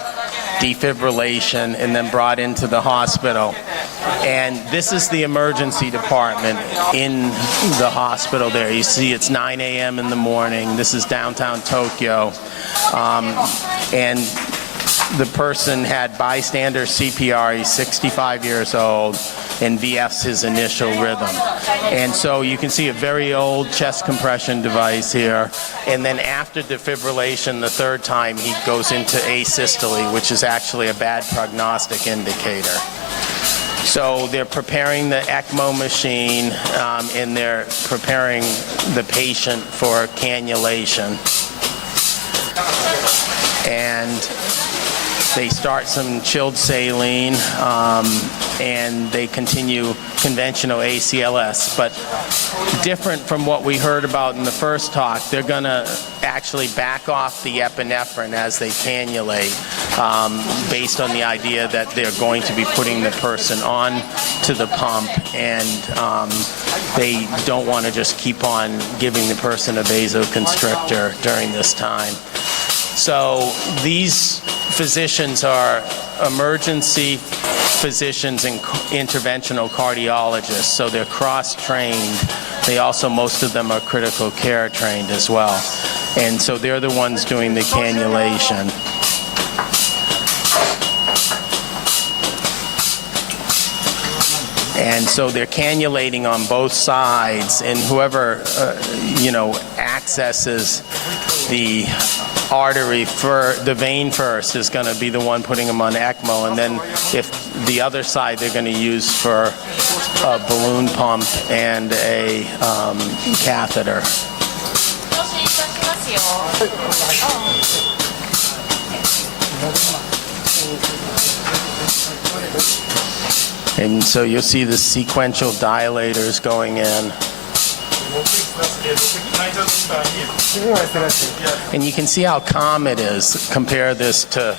defibrillation, and then brought into the hospital. And this is the emergency department in the hospital there. You see it's 9 a.m. in the morning. This is downtown Tokyo. And the person had bystander CPR. He's 65 years old, and VF's his initial rhythm. And so you can see a very old chest compression device here. And then after defibrillation, the third time, he goes into asystole, which is actually a bad prognostic indicator. So they're preparing the ECMO machine, and they're preparing the patient for cannulation. And they start some chilled saline, and they continue conventional ACLS. But different from what we heard about in the first talk, they're going to actually back off the epinephrine as they cannulate, based on the idea that they're going to be putting the person on to the pump, and they don't want to just keep on giving the person a vasoconstrictor during this time. So these physicians are emergency physicians and interventional cardiologists, so they're cross-trained. They also, most of them are critical care trained as well. And so they're the ones doing the cannulation. And so they're cannulating on both sides, and whoever, accesses the artery for the vein first is going to be the one putting them on ECMO, and then if the other side they're going to use for a balloon pump and a catheter. And so you'll see the sequential dilators going in. And you can see how calm it is. Compare this to,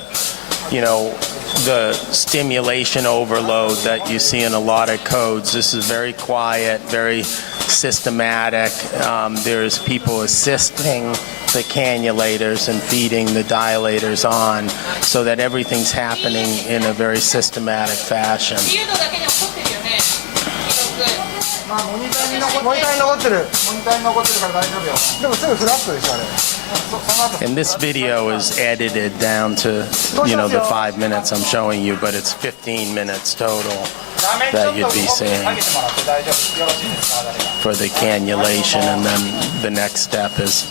the stimulation overload that you see in a lot of codes. This is very quiet, very systematic. There's people assisting the cannulators and feeding the dilators on, so that everything's happening in a very systematic fashion. And this video is edited down to, the 5 minutes I'm showing you, but it's 15 minutes total that you'd be seeing for the cannulation, and then the next step is,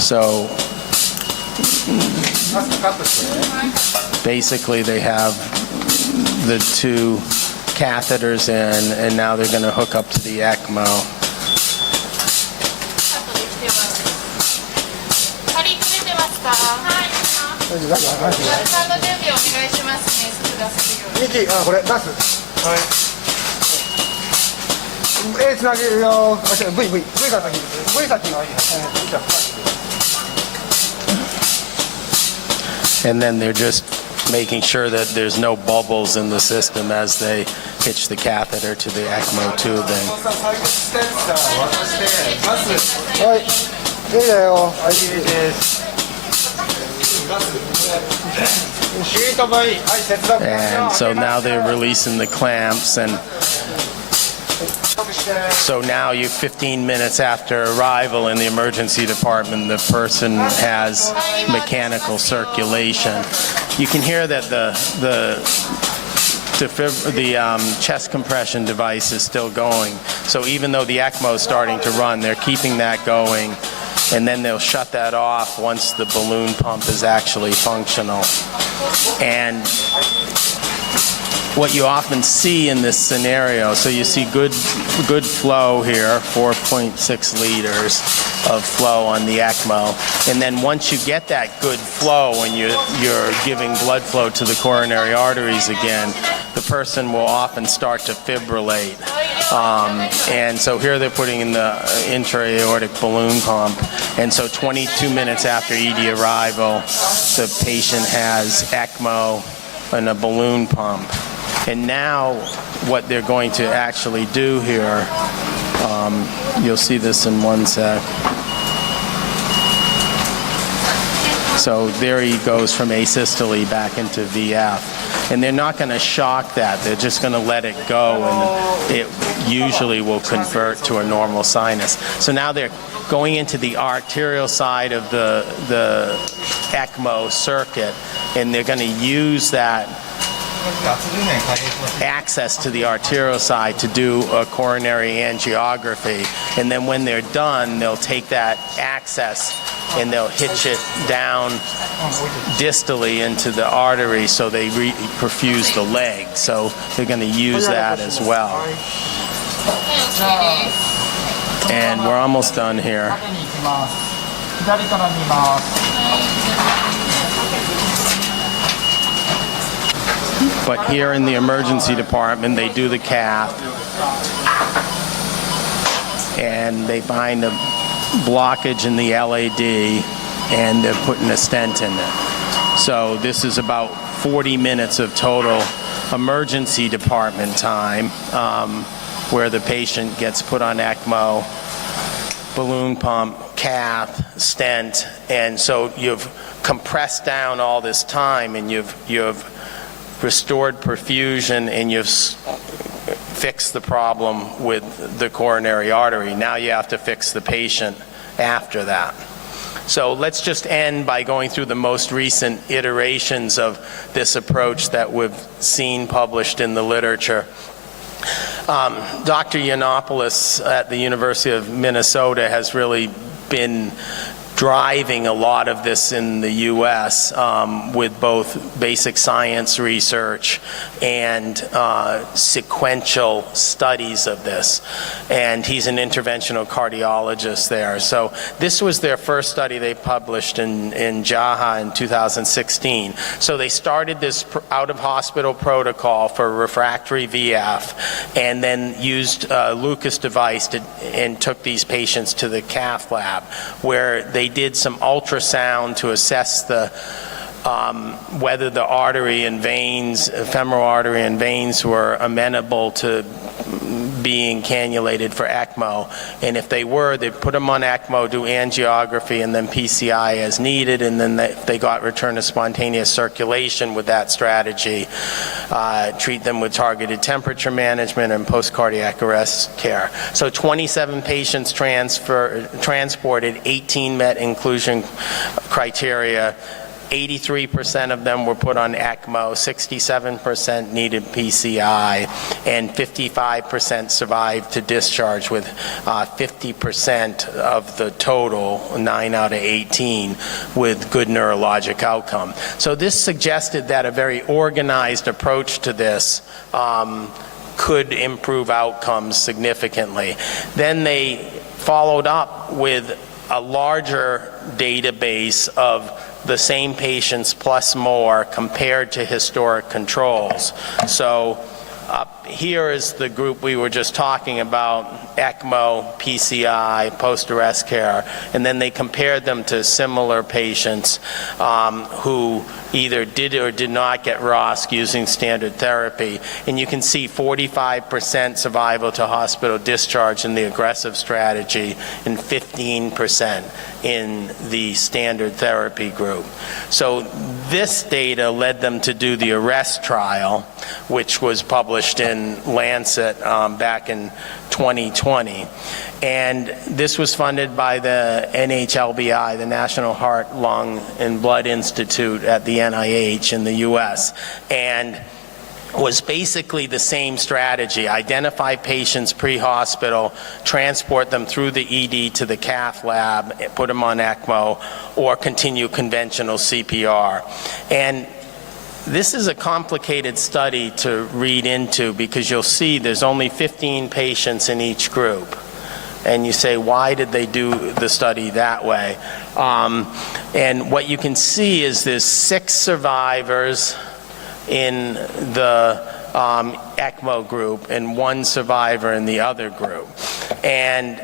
so basically they have the two catheters in, and now they're going to hook up to the ECMO. And then they're just making sure that there's no bubbles in the system as they hitch the catheter to the ECMO tubing. And so now they're releasing the clamps, and so now you 15 minutes after arrival in the emergency department, the person has mechanical circulation. You can hear that the chest compression device is still going. So even though the ECMO is starting to run, they're keeping that going, and then they'll shut that off once the balloon pump is actually functional. And what you often see in this scenario, so you see good flow here, 4.6 liters of flow on the ECMO, and then once you get that good flow and you're giving blood flow to the coronary arteries again, the person will often start to fibrillate. And so here they're putting in the intra-aortic balloon pump, and so 22 minutes after ED arrival, the patient has ECMO and a balloon pump. And now what they're going to actually do here, you'll see this in one sec. So there he goes from asystole back into VF. And they're not going to shock that. They're just going to let it go, and it usually will convert to a normal sinus. So now they're going into the arterial side of the ECMO circuit, and they're going to use that access to the arterial side to do a coronary angiography. And then when they're done, they'll take that access and they'll hitch it down distally into the artery so they perfuse the leg. So they're going to use that as well. And we're almost done here. but here in the emergency department, they do the cath, and they find a blockage in the LAD, and they're putting a stent in it. So this is about 40 minutes of total emergency department time, where the patient gets put on ECMO, balloon pump, cath, stent, and so you've compressed down all this time, and you've restored perfusion, and you've fixed the problem with the coronary artery. Now you have to fix the patient after that. So let's just end by going through the most recent iterations of this approach that we've seen published in the literature. Dr. Yiannopoulos at the University of Minnesota has really been driving a lot of this in the U.S. With both basic science research and sequential studies of this. And he's an interventional cardiologist there. So this was their first study they published in JAHA in 2016. So they started this out-of-hospital protocol for refractory VF, and then used a Lucas device and took these patients to the cath lab, where they did some ultrasound to assess the whether the artery and veins, femoral artery and veins, were amenable to being cannulated for ECMO. And if they were, they'd put them on ECMO, do angiography, and then PCI as needed, and then they got return to spontaneous circulation with that strategy, treat them with targeted temperature management and post-cardiac arrest care. So 27 patients transported, 18 met inclusion criteria. 83% of them were put on ECMO, 67% needed PCI, and 55% survived to discharge, with 50% of the total, 9 out of 18, with good neurologic outcome. So this suggested that a very organized approach to this could improve outcomes significantly. Then they followed up with a larger database of the same patients plus more compared to historic controls. So up here is the group we were just talking about, ECMO, PCI, post-arrest care, and then they compared them to similar patients who either did or did not get ROSC using standard therapy. And you can see 45% survival to hospital discharge in the aggressive strategy and 15% in the standard therapy group. So this data led them to do the arrest trial, which was published in Lancet back in 2020. And this was funded by the NHLBI, the National Heart, Lung, and Blood Institute at the NIH in the US, and was basically the same strategy: identify patients pre-hospital, transport them through the ED to the cath lab, put them on ECMO, or continue conventional CPR. And this is a complicated study to read into, because you'll see there's only 15 patients in each group. And you say, why did they do the study that way? And what you can see is there's 6 survivors in the ECMO group and 1 survivor in the other group. And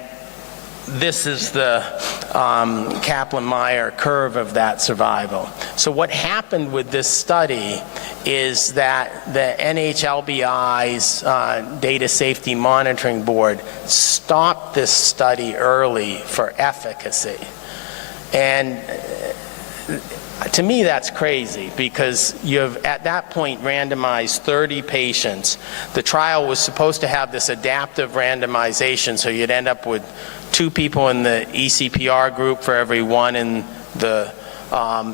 this is the Kaplan-Meier curve of that survival. So what happened with this study is that the NHLBI's Data Safety Monitoring Board stopped this study early for efficacy. And to me, that's crazy, because you've at that point randomized 30 patients. The trial was supposed to have this adaptive randomization, so you'd end up with 2 people in the ECPR group for every 1 in the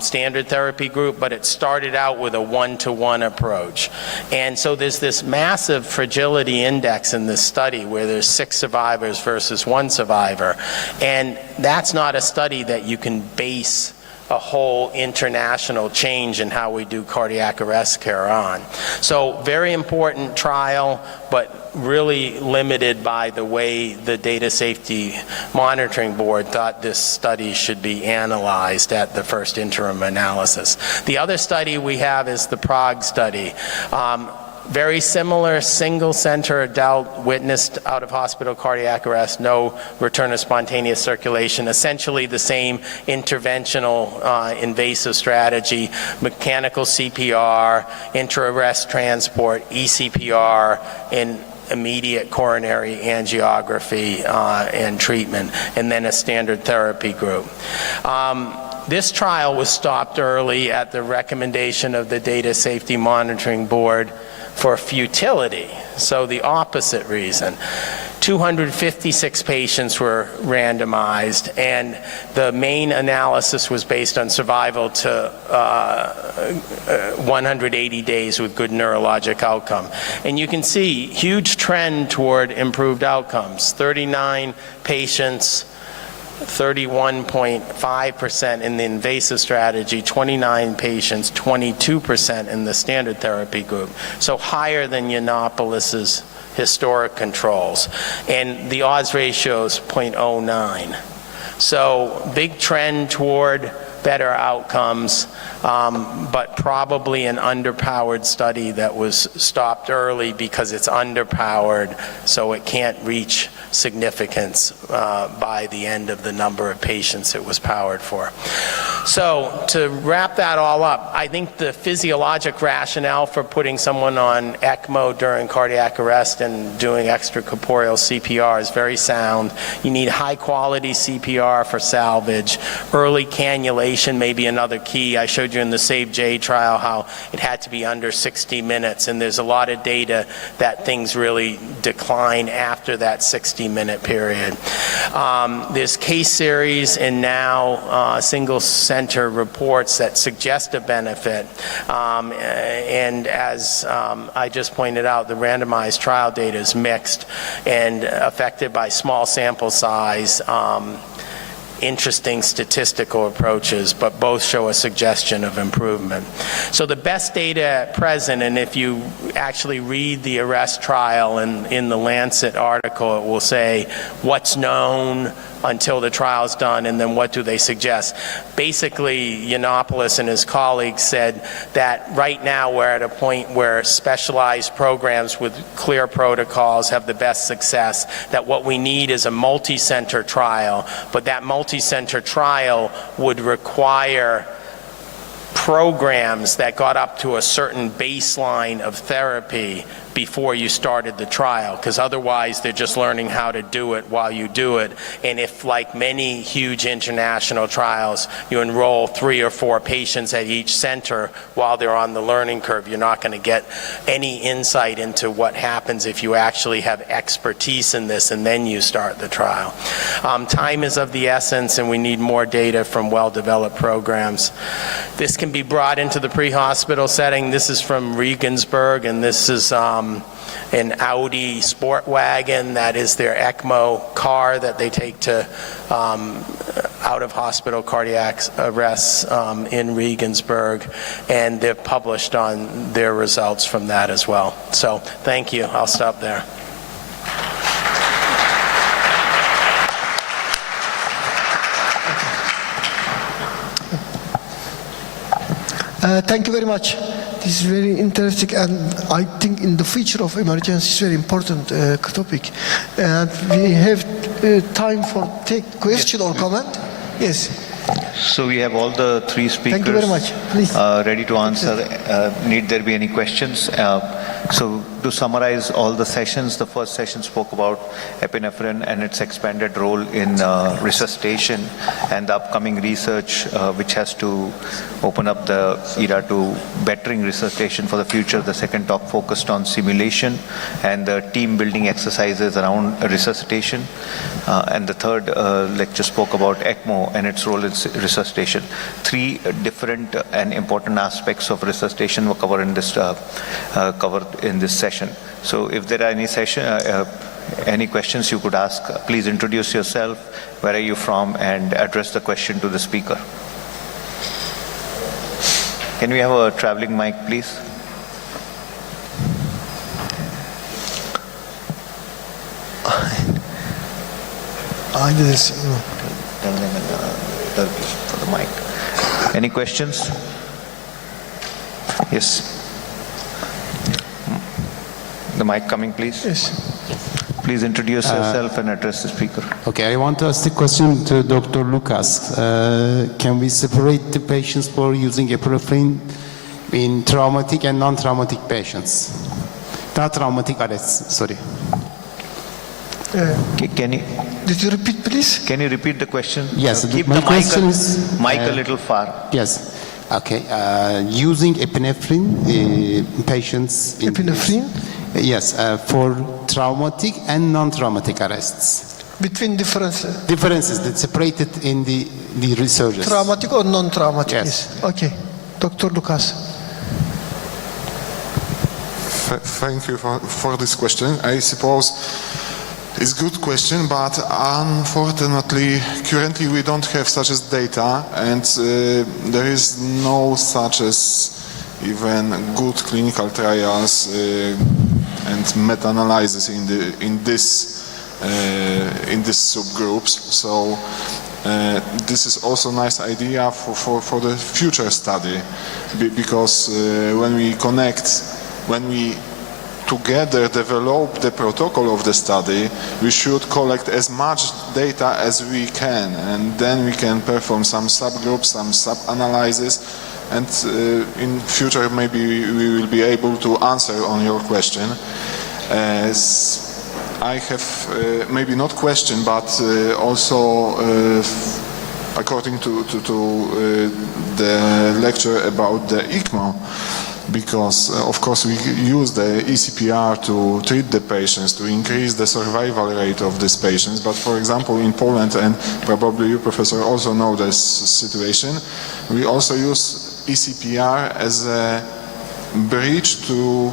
standard therapy group, but it started out with a 1-to-1 approach. And so there's this massive fragility index in this study where there's 6 survivors versus 1 survivor. And that's not a study that you can base a whole international change in how we do cardiac arrest care on. So very important trial, but really limited by the way the Data Safety Monitoring Board thought this study should be analyzed at the first interim analysis. The other study we have is the Prague study. Very similar, single-center adult witnessed out-of-hospital cardiac arrest, no return of spontaneous circulation, essentially the same interventional invasive strategy, mechanical CPR, intra-arrest transport, ECPR, and immediate coronary angiography and treatment, and then a standard therapy group. This trial was stopped early at the recommendation of the Data Safety Monitoring Board for futility, so the opposite reason. 256 patients were randomized, and the main analysis was based on survival to 180 days with good neurologic outcome. And you can see huge trend toward improved outcomes. 39 patients, 31.5% in the invasive strategy, 29 patients, 22% in the standard therapy group. So higher than Yiannopoulos' historic controls. And the odds ratio is 0.09. So big trend toward better outcomes, but probably an underpowered study that was stopped early because it's underpowered, so it can't reach significance by the end of the number of patients it was powered for. So to wrap that all up, I think the physiologic rationale for putting someone on ECMO during cardiac arrest and doing extracorporeal CPR is very sound. You need high quality CPR for salvage. Early cannulation may be another key. I showed you in the SAVE-J trial how it had to be under 60 minutes, and there's a lot of data that things really decline after that 60-minute period. There's case series and now single center reports that suggest a benefit, and as I just pointed out, the randomized trial data is mixed and affected by small sample size, interesting statistical approaches, but both show a suggestion of improvement. So the best data at present, and if you actually read the arrest trial in the Lancet article, it will say what's known until the trial's done, and then what do they suggest. Basically, Yiannopoulos and his colleagues said that right now we're at a point where specialized programs with clear protocols have the best success, that what we need is a multi-center trial, but that multi-center trial would require programs that got up to a certain baseline of therapy before you started the trial, because otherwise they're just learning how to do it while you do it. And if, like many huge international trials, you enroll 3 or 4 patients at each center while they're on the learning curve, you're not going to get any insight into what happens if you actually have expertise in this and then you start the trial. Time is of the essence, and we need more data from well-developed programs. This can be brought into the pre-hospital setting. This is from Regensburg, and this is an Audi sport wagon that is their ECMO car that they take to out-of-hospital cardiac arrests in Regensburg, and they've published on their results from that as well. So thank you. I'll stop there. Thank you very much. This is very interesting, and I think in the future of emergency is very important topic. And we have time for take question or comment. Yes. So we have all the 3 speakers. Thank you very much. Please. Ready to answer. Need there be any questions? So to summarize all the sessions, the first session spoke about epinephrine and its expanded role in resuscitation and the upcoming research which has to open up the era to bettering resuscitation for the future. The second talk focused on simulation and the team building exercises around resuscitation. And the third lecture spoke about ECMO and its role in resuscitation. 3 different and important aspects of resuscitation were covered in this session. So if there are any questions you could ask, please introduce yourself, where are you from, and address the question to the speaker. Can we have a traveling mic, please? I didn't see. No. Tell them in Turkish for the mic. Any questions? Yes. The mic coming, please. Yes. Please introduce yourself and address the speaker. Okay, I want to ask the question to Dr. Lucas. Can we separate the patients for using epinephrine in traumatic and non-traumatic patients? Not traumatic arrests, sorry. Can you Did you repeat, please? repeat the question? Yes, Keep my the question is, mic a little far. Yes, okay. Using epinephrine patients... in- Epinephrine? Yes, for traumatic and non-traumatic arrests. Between different Differences that separated in the researches. traumatic or non-traumatic? Yes. Okay. Dr. Lucas. Thank you for this question. I suppose it's a good question, but unfortunately, currently we don't have such as data, and there is no such as even good clinical trials and meta-analysis in this subgroups. So this is also a nice idea for the future study, because when we together develop the protocol of the study, we should collect as much data as we can, and then we can perform some subgroups, some sub-analysis, and in future maybe we will be able to answer on your question. I have maybe not question, but also according to the lecture about the ECMO, because of course we use the ECPR to treat the patients, to increase the survival rate of these patients. But for example, in Poland, and probably you, Professor, also know this situation, we also use ECPR as a bridge to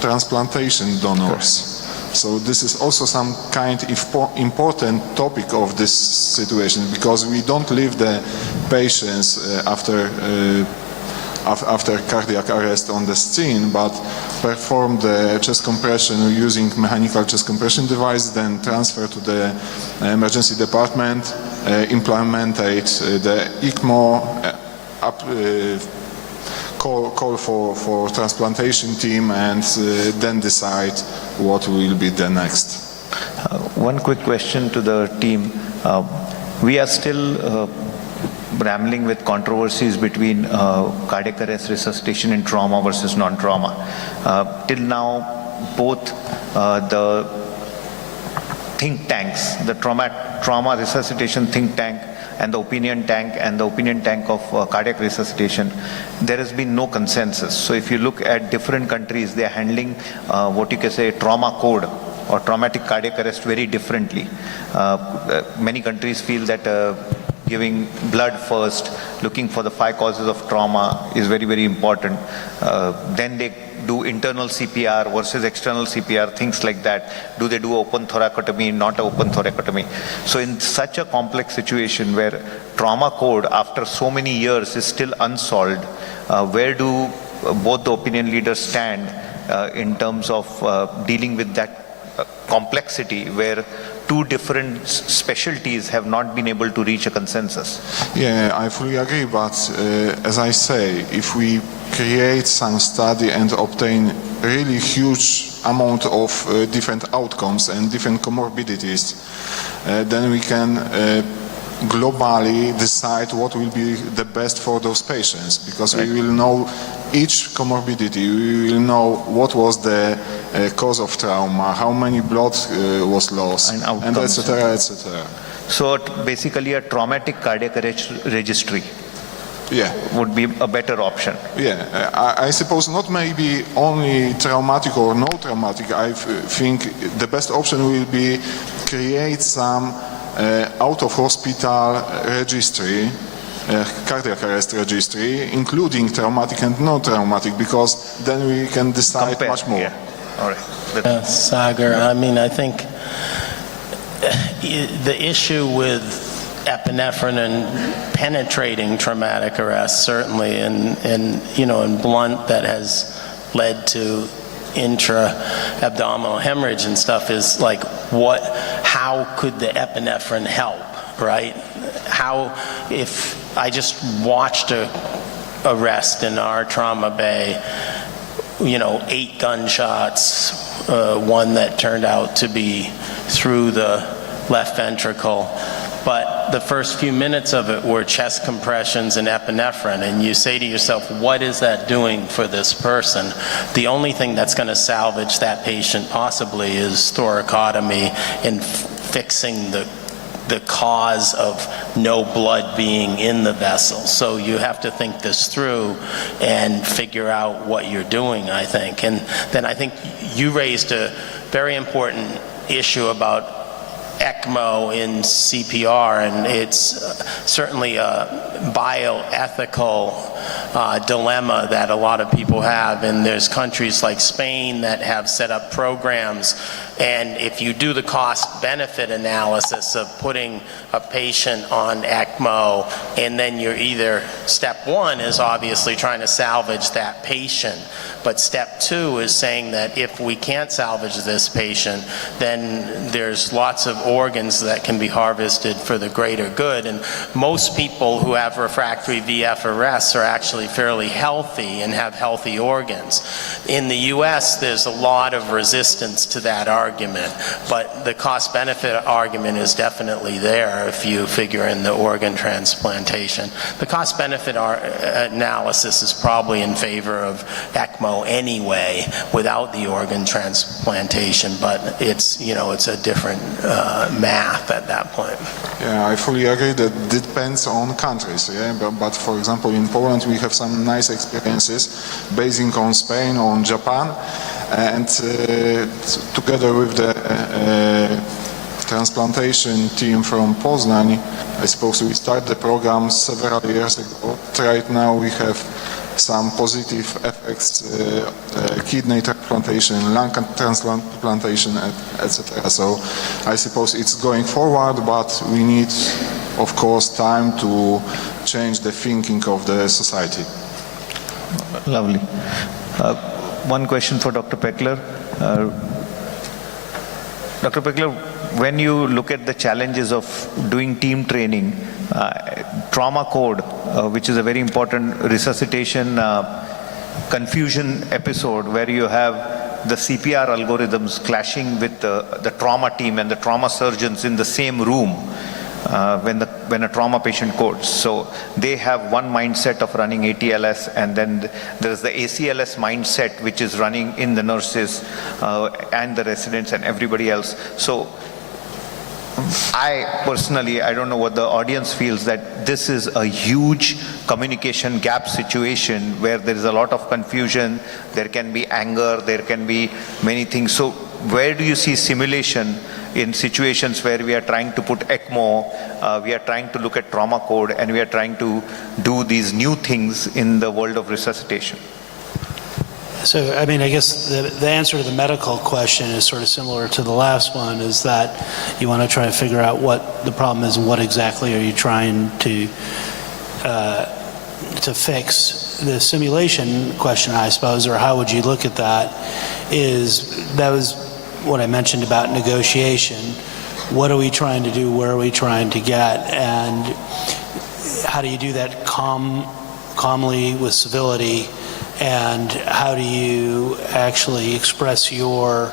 transplantation donors. So this is also some kind of important topic of this situation, because we don't leave the patients after cardiac arrest on the scene, but perform the chest compression using mechanical chest compression device, then transfer to the emergency department, implement the ECMO, call for transplantation team, and then decide what will be the next. One quick question to the team. We are still rambling with controversies between cardiac arrest resuscitation in trauma versus non-trauma. Till now, both the think tanks, the trauma resuscitation think tank and the opinion tank of cardiac resuscitation, there has been no consensus. So if you look at different countries, they are handling what you can say trauma code or traumatic cardiac arrest very differently. Many countries feel that giving blood first, looking for the 5 causes of trauma is very, very important. Then they do internal CPR versus external CPR, things like that. Do they do open thoracotomy, not open thoracotomy? So in such a complex situation where trauma code after so many years is still unsolved, where do both the opinion leaders stand in terms of dealing with that complexity where two different specialties have not been able to reach a consensus? Yeah, I fully agree, but as I say, if we create some study and obtain really huge amount of different outcomes and different comorbidities, then we can globally decide what will be the best for those patients, because we will know each comorbidity, we will know what was the cause of trauma, how many blood was lost, and etc., etc. So basically a traumatic cardiac arrest registry would be a better option. Yeah, I suppose not maybe only traumatic or no traumatic. I think the best option will be create some out of hospital registry, cardiac arrest registry, including traumatic and non-traumatic, because then we can decide much more. Yeah. All right. Sagar, I mean, I think the issue with epinephrine and penetrating traumatic arrest, certainly, and you know, in blunt that has led to intra-abdominal hemorrhage and stuff, is like, how could the epinephrine help, right? How, if I just watched a arrest in our trauma bay, you know, 8 gunshots, one that turned out to be through the left ventricle, but the first few minutes of it were chest compressions and epinephrine, and you say to yourself, what is that doing for this person? The only thing that's going to salvage that patient possibly is thoracotomy and fixing the cause of no blood being in the vessel. So you have to think this through and figure out what you're doing, I think. And then I think you raised a very important issue about ECMO in CPR, and it's certainly a bioethical dilemma that a lot of people have, and there's countries like Spain that have set up programs, and if you do the cost-benefit analysis of putting a patient on ECMO, and then you're either, step one is obviously trying to salvage that patient, but step two is saying that if we can't salvage this patient, then there's lots of organs that can be harvested for the greater good. And most people who have refractory VF arrests are actually fairly healthy and have healthy organs. In the US, there's a lot of resistance to that argument, but the cost-benefit argument is definitely there if you figure in the organ transplantation. The cost-benefit analysis is probably in favor of ECMO anyway without the organ transplantation, but it's, you know, it's a different math at that point. Yeah, I fully agree that it depends on countries, yeah? But for example, in Poland we have some nice experiences basing on Spain, on Japan, and together with the transplantation team from Poznań, I suppose we started the program several years ago. Right now we have some positive effects, kidney transplantation, lung transplantation, etc. So I suppose it's going forward, but we need, of course, time to change the thinking of the society. Lovely. One question for Dr. Peckler. Dr. Peckler, when you look at the challenges of doing team training, trauma code, which is a very important resuscitation confusion episode where you have the CPR algorithms clashing with the trauma team and the trauma surgeons in the same room when a trauma patient codes. So they have one mindset of running ATLS, and then there's the ACLS mindset which is running in the nurses and the residents and everybody else. So I personally, I don't know what the audience feels, that this is a huge communication gap situation where there is a lot of confusion, there can be anger, there can be many things. So where do you see simulation in situations where we are trying to put ECMO, we are trying to look at trauma code, and we are trying to do these new things in the world of resuscitation? So, I mean, I guess the answer to the medical question is sort of similar to the last one, is that you want to try to figure out what the problem is and what exactly are you trying to fix. The simulation question, I suppose, or how would you look at that, that was what I mentioned about negotiation. What are we trying to do? Where are we trying to get? And how do you do that calmly with civility? And how do you actually express your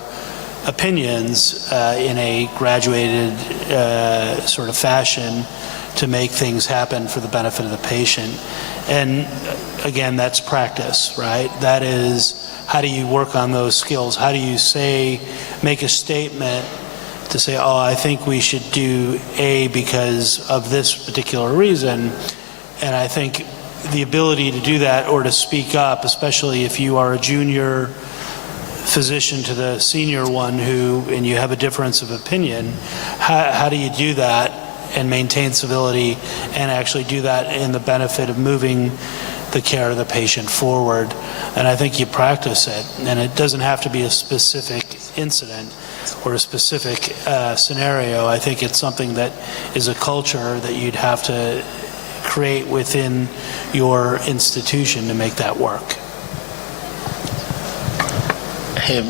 opinions in a graduated sort of fashion to make things happen for the benefit of the patient? And again, that's practice, right? That is, how do you work on those skills? How do you make a statement to say, oh, I think we should do A because of this particular reason? And I think the ability to do that, or to speak up, especially if you are a junior physician to the senior one and you have a difference of opinion, how do you do that and maintain civility and actually do that in the benefit of moving the care of the patient forward? And I think you practice it, and it doesn't have to be a specific incident. or a specific scenario. I think it's something that is a culture that you'd have to create within your institution to make that work. Hey,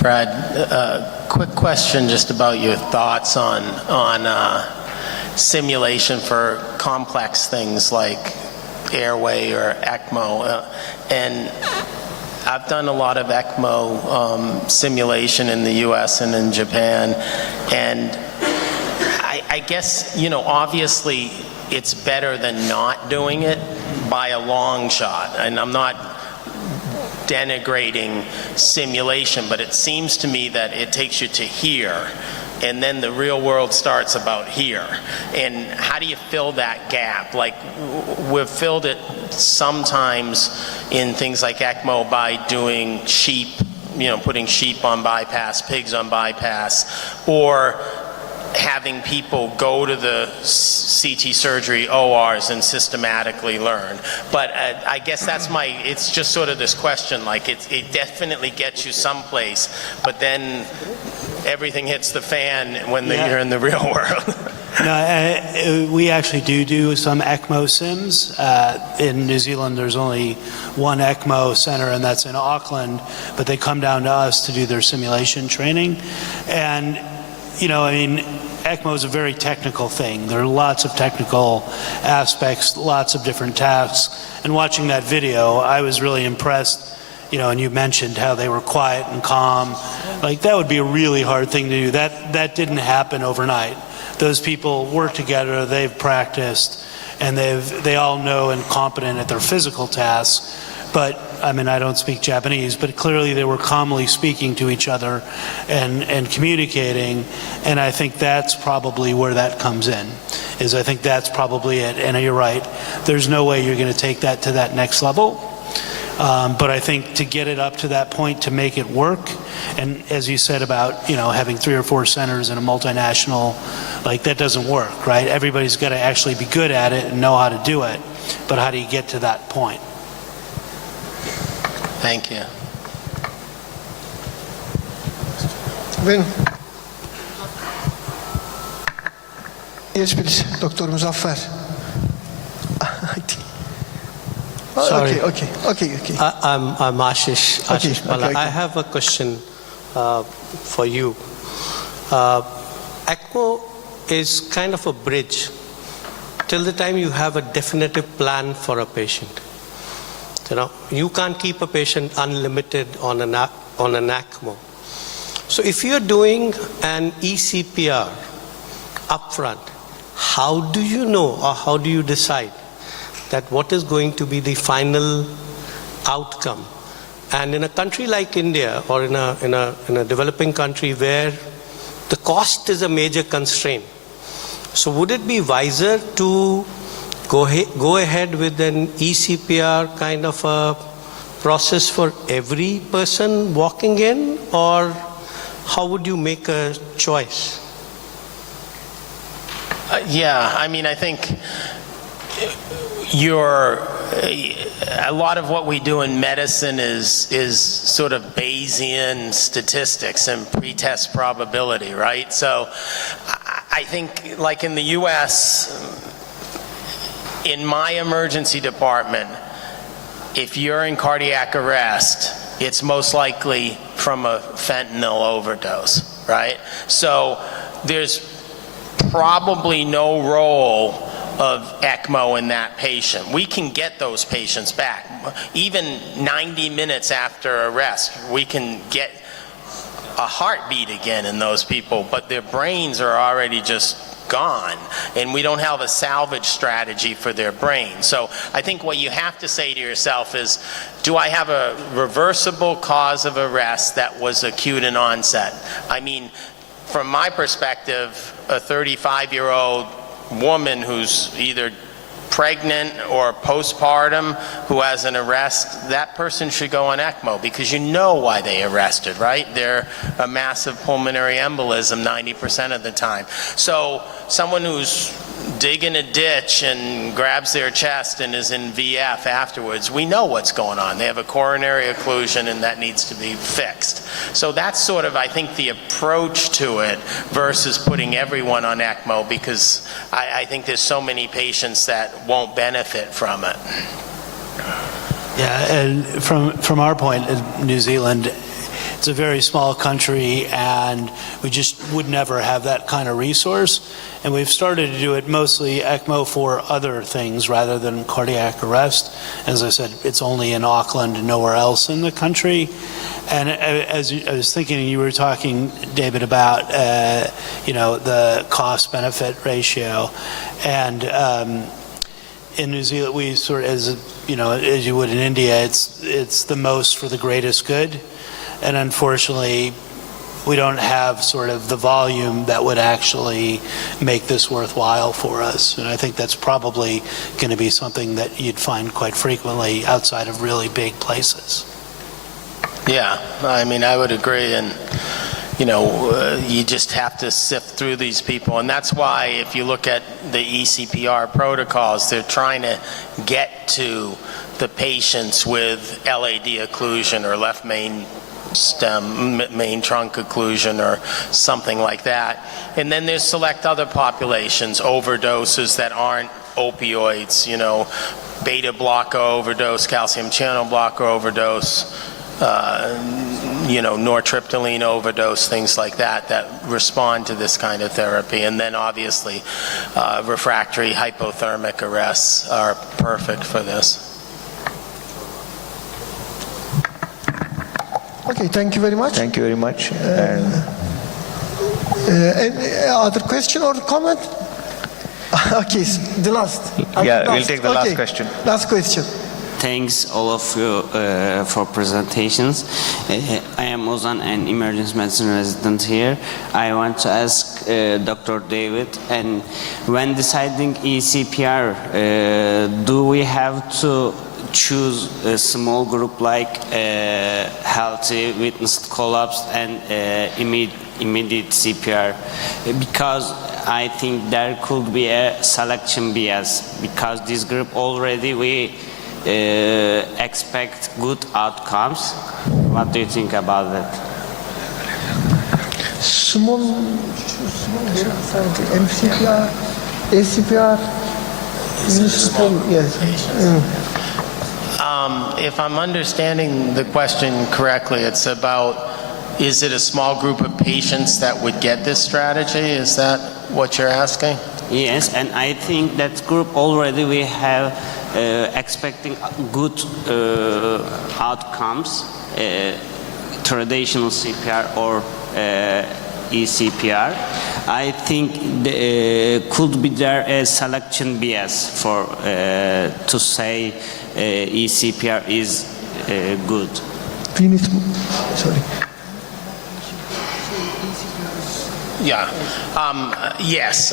Brad, quick question just about your thoughts on simulation for complex things like airway or ECMO. And I've done a lot of ECMO simulation in the US and in Japan. And I guess, you know, obviously it's better than not doing it by a long shot. And I'm not denigrating simulation, but it seems to me that it takes you to here, and then the real world starts about here. And how do you fill that gap? Like, we've filled it sometimes in things like ECMO by doing sheep, you know, putting sheep on bypass, pigs on bypass, or having people go to the CT surgery ORs and systematically learn. But I guess that's it's just sort of this question, like it definitely gets you someplace, but then everything hits the fan when you're in the real world. No, we actually do some ECMO sims. In New Zealand, there's only one ECMO center, and that's in Auckland, but they come down to us to do their simulation training. And you know, I mean, ECMO is a very technical thing. There are lots of technical aspects, lots of different tasks. And watching that video, I was really impressed, you know, and you mentioned how they were quiet and calm. Like, that would be a really hard thing to do. That didn't happen overnight. Those people work together, they've practiced, and they all know and competent at their physical tasks. But I mean, I don't speak Japanese, but clearly they were calmly speaking to each other and communicating, and I think that's probably where that comes in, is I think that's probably it. And you're right, there's no way you're going to take that to that next level, but I think to get it up to that point, to make it work, and as you said about, you know, having 3 or 4 centers in a multinational, like, that doesn't work, right? Everybody's got to actually be good at it and know how to do it, but how do you get to that point? Thank you. Well, yes, please, Dr. Muzaffer. Sorry. Okay. I'm Ashish Pala. Okay. I have a question for you. ECMO is kind of a bridge till the time you have a definitive plan for a patient. You know, you can't keep a patient unlimited on an ECMO. So if you're doing an eCPR upfront, how do you know, or how do you decide that what is going to be the final outcome? And in a country like India, or in a developing country where the cost is a major constraint, so would it be wiser to go ahead with an eCPR kind of a process for every person walking in, or how would you make a choice? Yeah, I mean, I think a lot of what we do in medicine is sort of Bayesian statistics and pretest probability, right? So I think, like in the US, in my emergency department, if you're in cardiac arrest, it's most likely from a fentanyl overdose, right? So there's probably no role of ECMO in that patient. We can get those patients back. Even 90 minutes after arrest, we can get a heartbeat again in those people, but their brains are already just gone, and we don't have a salvage strategy for their brain. So I think what you have to say to yourself is, do I have a reversible cause of arrest that was acute in onset? I mean, from my perspective, a 35-year-old woman who's either pregnant or postpartum who has an arrest, that person should go on ECMO, because you know why they arrested, right? They're a massive pulmonary embolism 90% of the time. So someone who's digging a ditch and grabs their chest and is in VF afterwards, we know what's going on. They have a coronary occlusion and that needs to be fixed. So that's sort of, I think, the approach to it versus putting everyone on ECMO, because I think there's so many patients that won't benefit from it. Yeah, and from our point in New Zealand, it's a very small country and we just would never have that kind of resource. And we've started to do it mostly ECMO for other things rather than cardiac arrest. As I said, it's only in Auckland and nowhere else in the country. And as I was thinking, you were talking, David, about the cost-benefit ratio, and in New Zealand, we sort of, as you would in India, it's the most for the greatest good, and unfortunately, we don't have sort of the volume that would actually make this worthwhile for us. And I think that's probably going to be something that you'd find quite frequently outside of really big places. Yeah, I mean, I would agree, and you just have to sift through these people, and that's why if you look at the ECPR protocols, they're trying to get to the patients with LAD occlusion or left main trunk occlusion or something like that. And then there's select other populations, overdoses that aren't opioids, beta blocker overdose, calcium channel blocker overdose, nortriptyline overdose, things like that respond to this kind of therapy. And then obviously refractory hypothermic arrests are perfect for this. Okay, thank you very much. Thank you very much. Any other question or comment? Okay, the last. We'll take the last question. Last question. Thanks all of you for presentations. I am Ozan, an emergency medicine resident here. I want to ask Dr. David, and when deciding ECPR, do we have to choose a small group like healthy, witnessed collapse, and immediate CPR? Because I think there could be a selection bias, because this group already we expect good outcomes. What do you think about that? Small MCPR, ACPR, yes. If I'm understanding the question correctly, it's about, is it a small group of patients that would get this strategy? Is that what you're asking? Yes, and I think that group already we have expecting good outcomes, traditional CPR or ECPR. I think could be there a selection bias for to say ECPR is good. Sorry. Yeah. Yes.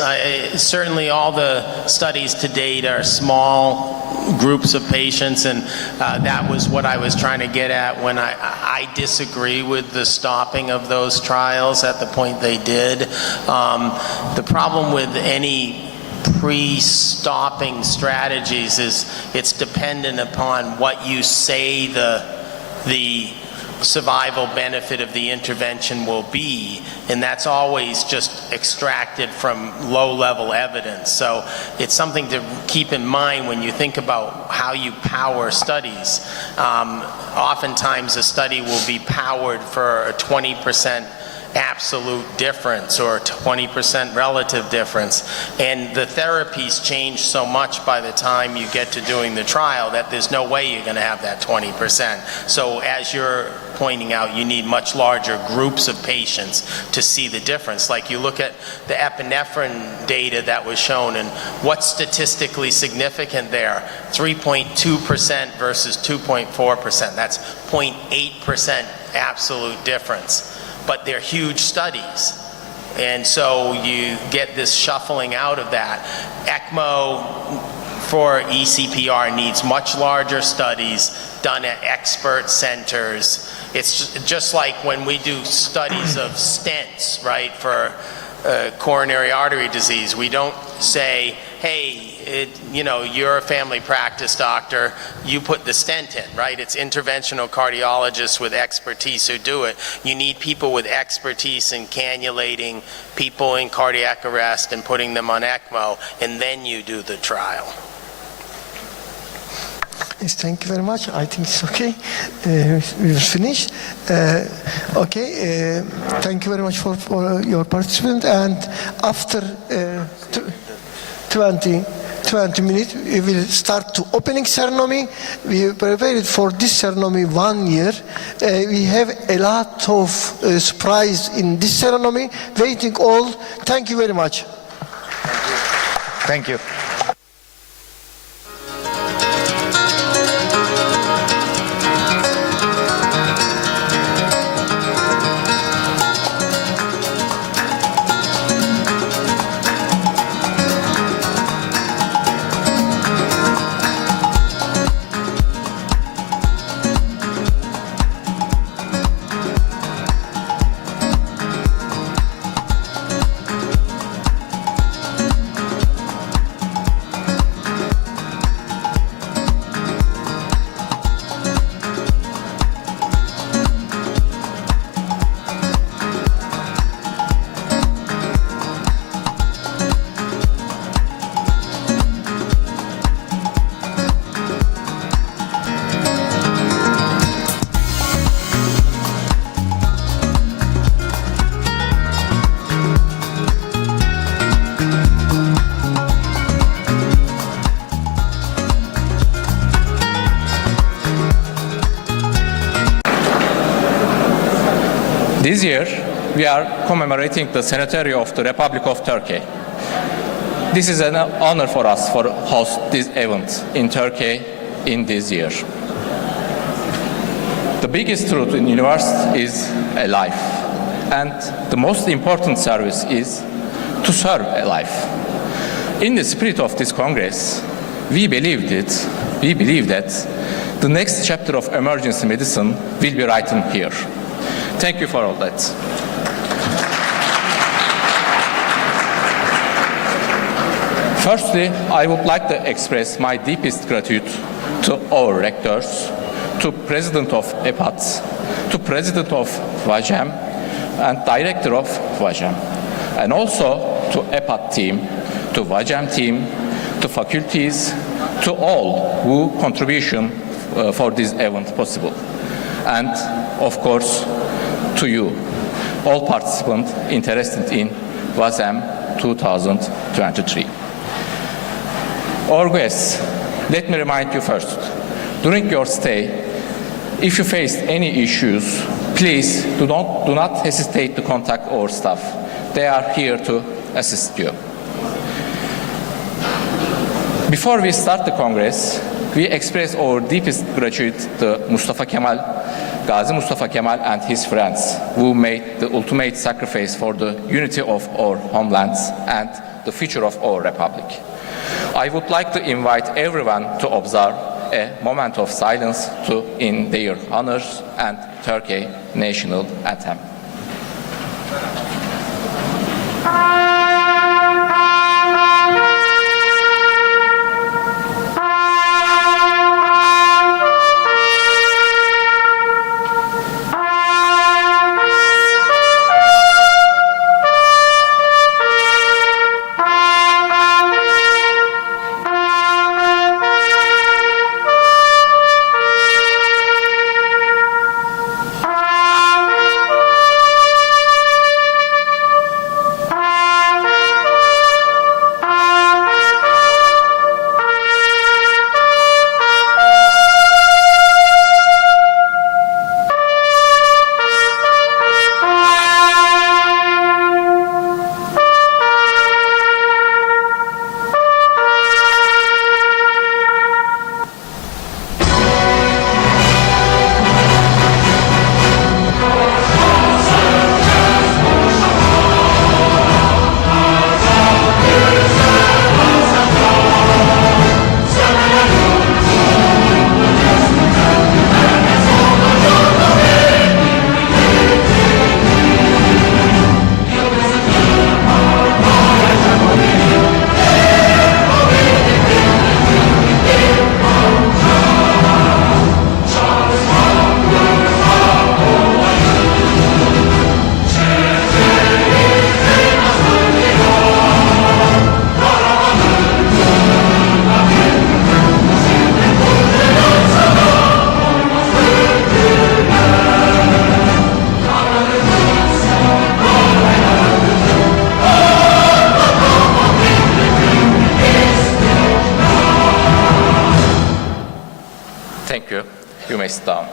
Certainly all the studies to date are small groups of patients, and that was what I was trying to get at when I disagree with the stopping of those trials at the point they did. The problem with any pre-stopping strategies is it's dependent upon what you say the survival benefit of the intervention will be, and that's always just extracted from low-level evidence. So it's something to keep in mind when you think about how you power studies. Oftentimes a study will be powered for a 20% absolute difference or 20% relative difference, and the therapies change so much by the time you get to doing the trial that there's no way you're going to have that 20%. So as you're pointing out, you need much larger groups of patients to see the difference. Like you look at the epinephrine data that was shown, and what's statistically significant there? 3.2% versus 2.4%. That's 0.8% absolute difference. But they're huge studies, and so you get this shuffling out of that. ECMO for ECPR needs much larger studies done at expert centers. It's just like when we do studies of stents, right, for coronary artery disease. We don't say, hey, you're a family practice doctor, you put the stent in, right? It's interventional cardiologists with expertise who do it. You need people with expertise in cannulating people in cardiac arrest and putting them on ECMO, and then you do the trial. Yes, thank you very much. I think it's okay. We will finish. Okay. Thank you very much for your participation. And after 20 minutes, we will start to opening ceremony. We prepared for this ceremony 1 year. We have a lot of surprise in this ceremony. Waiting all. Thank you very much. Thank you. This year, we are commemorating the centenary of the Republic of Turkey. This is an honor for us to host this event in Turkey in this year. The biggest truth in the universe is a life, and the most important service is to serve a life. In the spirit of this Congress, we believe that the next chapter of emergency medicine will be written here. Thank you for all that. Firstly, I would like to express my deepest gratitude to our rectors, to President of EPAT, to President of VAJEM, and Director of VAJEM, and also to EPAT team, to VAJEM team, to faculties, to all who contribution for this event possible, and of course to you, all participants interested in VAZEM 2023. Our guests, let me remind you first, during your stay, if you faced any issues, please do not hesitate to contact our staff. They are here to assist you. Before we start the Congress, we express our deepest gratitude to Gazi Mustafa Kemal and his friends who made the ultimate sacrifice for the unity of our homelands and the future of our republic. I would like to invite everyone to observe a moment of silence in their honors and Turkey national anthem. Thank you. You may sit down.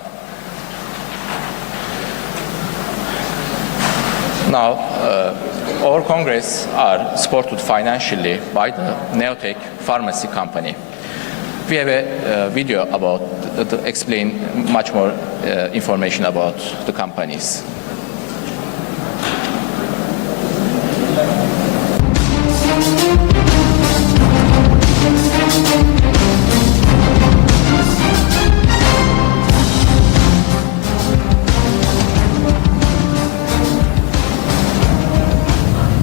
Now, our Congress are supported financially by the Neotech Pharmacy Company. We have a video about to explain much more information about the companies.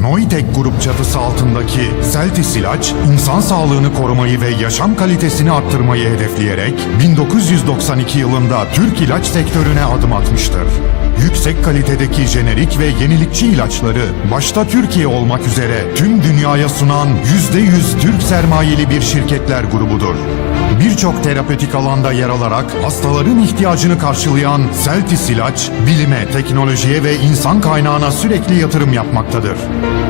Neotech Grup çatısı altındaki Celtis ilaç, insan sağlığını korumayı ve yaşam kalitesini arttırmayı hedefleyerek 1992 yılında Türk ilaç sektörüne adım atmıştır. Yüksek kalitedeki jenerik ve yenilikçi ilaçları başta Türkiye olmak üzere tüm dünyaya sunan %100 Türk sermayeli bir şirketler grubudur. Birçok terapötik alanda yer alarak hastaların ihtiyacını karşılayan Celtis ilaç, bilime, teknolojiye ve insan kaynağına sürekli yatırım yapmaktadır.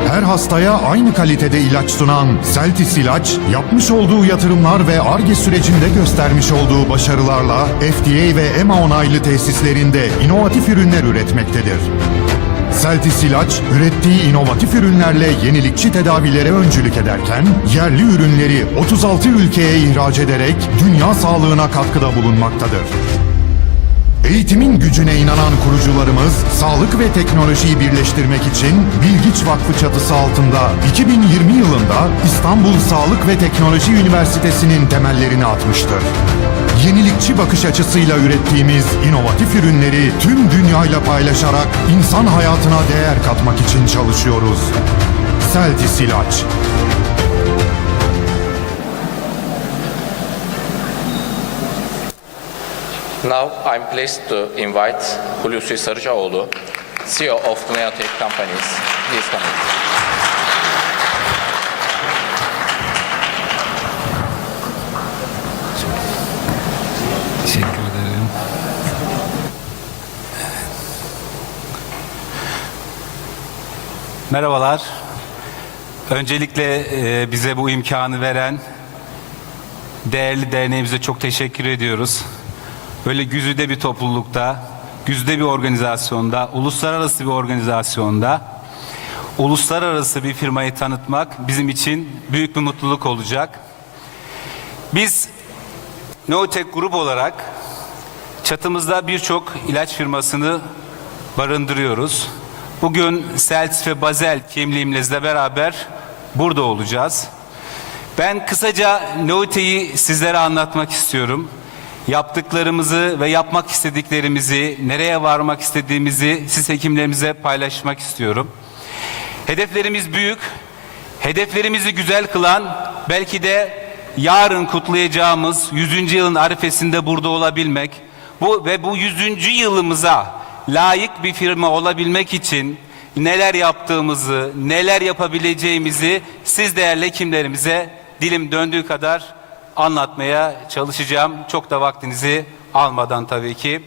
Her hastaya aynı kalitede ilaç sunan Celtis ilaç, yapmış olduğu yatırımlar ve Ar-Ge sürecinde göstermiş olduğu başarılarla FDA ve EMA onaylı tesislerinde inovatif ürünler üretmektedir. Celtis ilaç, ürettiği inovatif ürünlerle yenilikçi tedavilere öncülük ederken, yerli ürünleri 36 ülkeye ihraç ederek dünya sağlığına katkıda bulunmaktadır. Eğitimin gücüne inanan kurucularımız, sağlık ve teknolojiyi birleştirmek için Bilgiç Vakfı çatısı altında 2020 yılında İstanbul Sağlık ve Teknoloji Üniversitesi'nin temellerini atmıştır. Yenilikçi bakış açısıyla ürettiğimiz inovatif ürünleri tüm dünyayla paylaşarak insan hayatına değer katmak için çalışıyoruz. Celtis ilaç. Now I'm pleased to invite Hulusi Sarıcaoğlu, CEO of the Neotech companies. Please come in. Teşekkür ederim. Merhabalar. Öncelikle bize bu imkanı veren değerli derneğimize çok teşekkür ediyoruz. Böyle güzide bir toplulukta, güzide bir organizasyonda, uluslararası bir organizasyonda, uluslararası bir firmayı tanıtmak bizim için büyük bir mutluluk olacak. Biz Neotech Grup olarak çatımızda birçok ilaç firmasını barındırıyoruz. Bugün Celtis ve Basel kimliğimizle beraber burada olacağız. Ben kısaca Neotech'i sizlere anlatmak istiyorum. Yaptıklarımızı ve yapmak istediklerimizi, nereye varmak istediğimizi siz hekimlerimize paylaşmak istiyorum. Hedeflerimiz büyük. Hedeflerimizi güzel kılan belki de yarın kutlayacağımız 100. yılın arifesinde burada olabilmek. Bu 100. yılımıza layık bir firma olabilmek için neler yaptığımızı, neler yapabileceğimizi siz değerli hekimlerimize dilim döndüğü kadar anlatmaya çalışacağım. Çok da vaktinizi almadan tabii ki.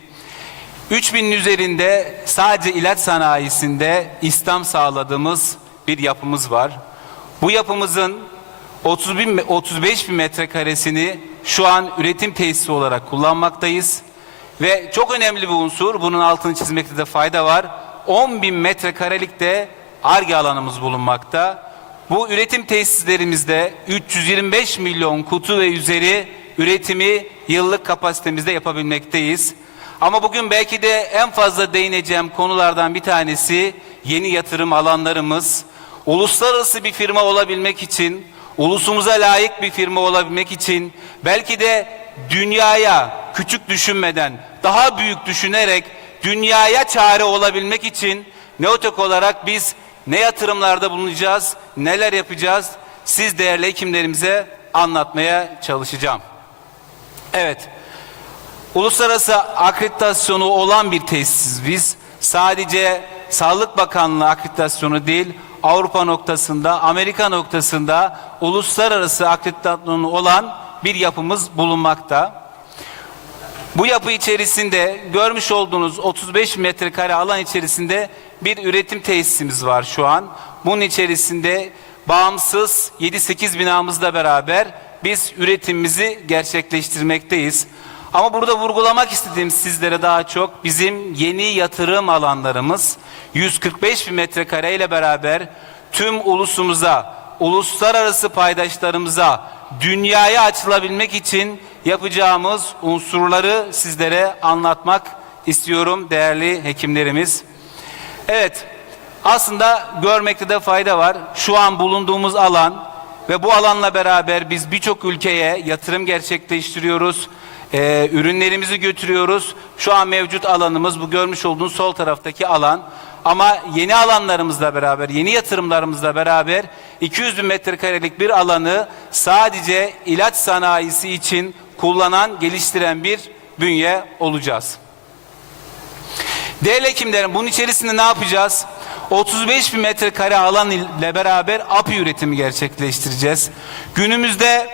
3000'in üzerinde sadece ilaç sanayisinde istihdam sağladığımız bir yapımız var. Bu yapımızın 35 bin metrekaresini şu an üretim tesisi olarak kullanmaktayız. Ve çok önemli bir unsur, bunun altını çizmekte de fayda var. 10 bin metrekarelik de Ar-Ge alanımız bulunmakta. Bu üretim tesislerimizde 325 milyon kutu ve üzeri üretimi yıllık kapasitemizde yapabilmekteyiz. Ama bugün belki de en fazla değineceğim konulardan bir tanesi yeni yatırım alanlarımız. Uluslararası bir firma olabilmek için, ulusumuza layık bir firma olabilmek için, belki de dünyaya küçük düşünmeden, daha büyük düşünerek dünyaya çare olabilmek için Neotech olarak biz ne yatırımlarda bulunacağız, neler yapacağız, siz değerli hekimlerimize anlatmaya çalışacağım. Evet, uluslararası akreditasyonu olan bir tesisiz biz. Sadece Sağlık Bakanlığı akreditasyonu değil, Avrupa noktasında, Amerika noktasında uluslararası akreditasyonu olan bir yapımız bulunmakta. Bu yapı içerisinde görmüş olduğunuz 35 metrekare alan içerisinde bir üretim tesisimiz var şu an. Bunun içerisinde bağımsız 7-8 binamızla beraber biz üretimimizi gerçekleştirmekteyiz. Ama burada vurgulamak istediğim sizlere daha çok bizim yeni yatırım alanlarımız 145 bin metrekare ile beraber tüm ulusumuza, uluslararası paydaşlarımıza, dünyaya açılabilmek için yapacağımız unsurları sizlere anlatmak istiyorum değerli hekimlerimiz. Evet, aslında görmekte de fayda var. Şu an bulunduğumuz alan ve bu alanla beraber biz birçok ülkeye yatırım gerçekleştiriyoruz. Ürünlerimizi götürüyoruz. Şu an mevcut alanımız bu görmüş olduğunuz sol taraftaki alan. Ama yeni alanlarımızla beraber, yeni yatırımlarımızla beraber 200 bin metrekarelik bir alanı sadece ilaç sanayisi için kullanan, geliştiren bir bünye olacağız. Değerli hekimlerim, bunun içerisinde ne yapacağız? 35 bin metrekare alan ile beraber API üretimi gerçekleştireceğiz. Günümüzde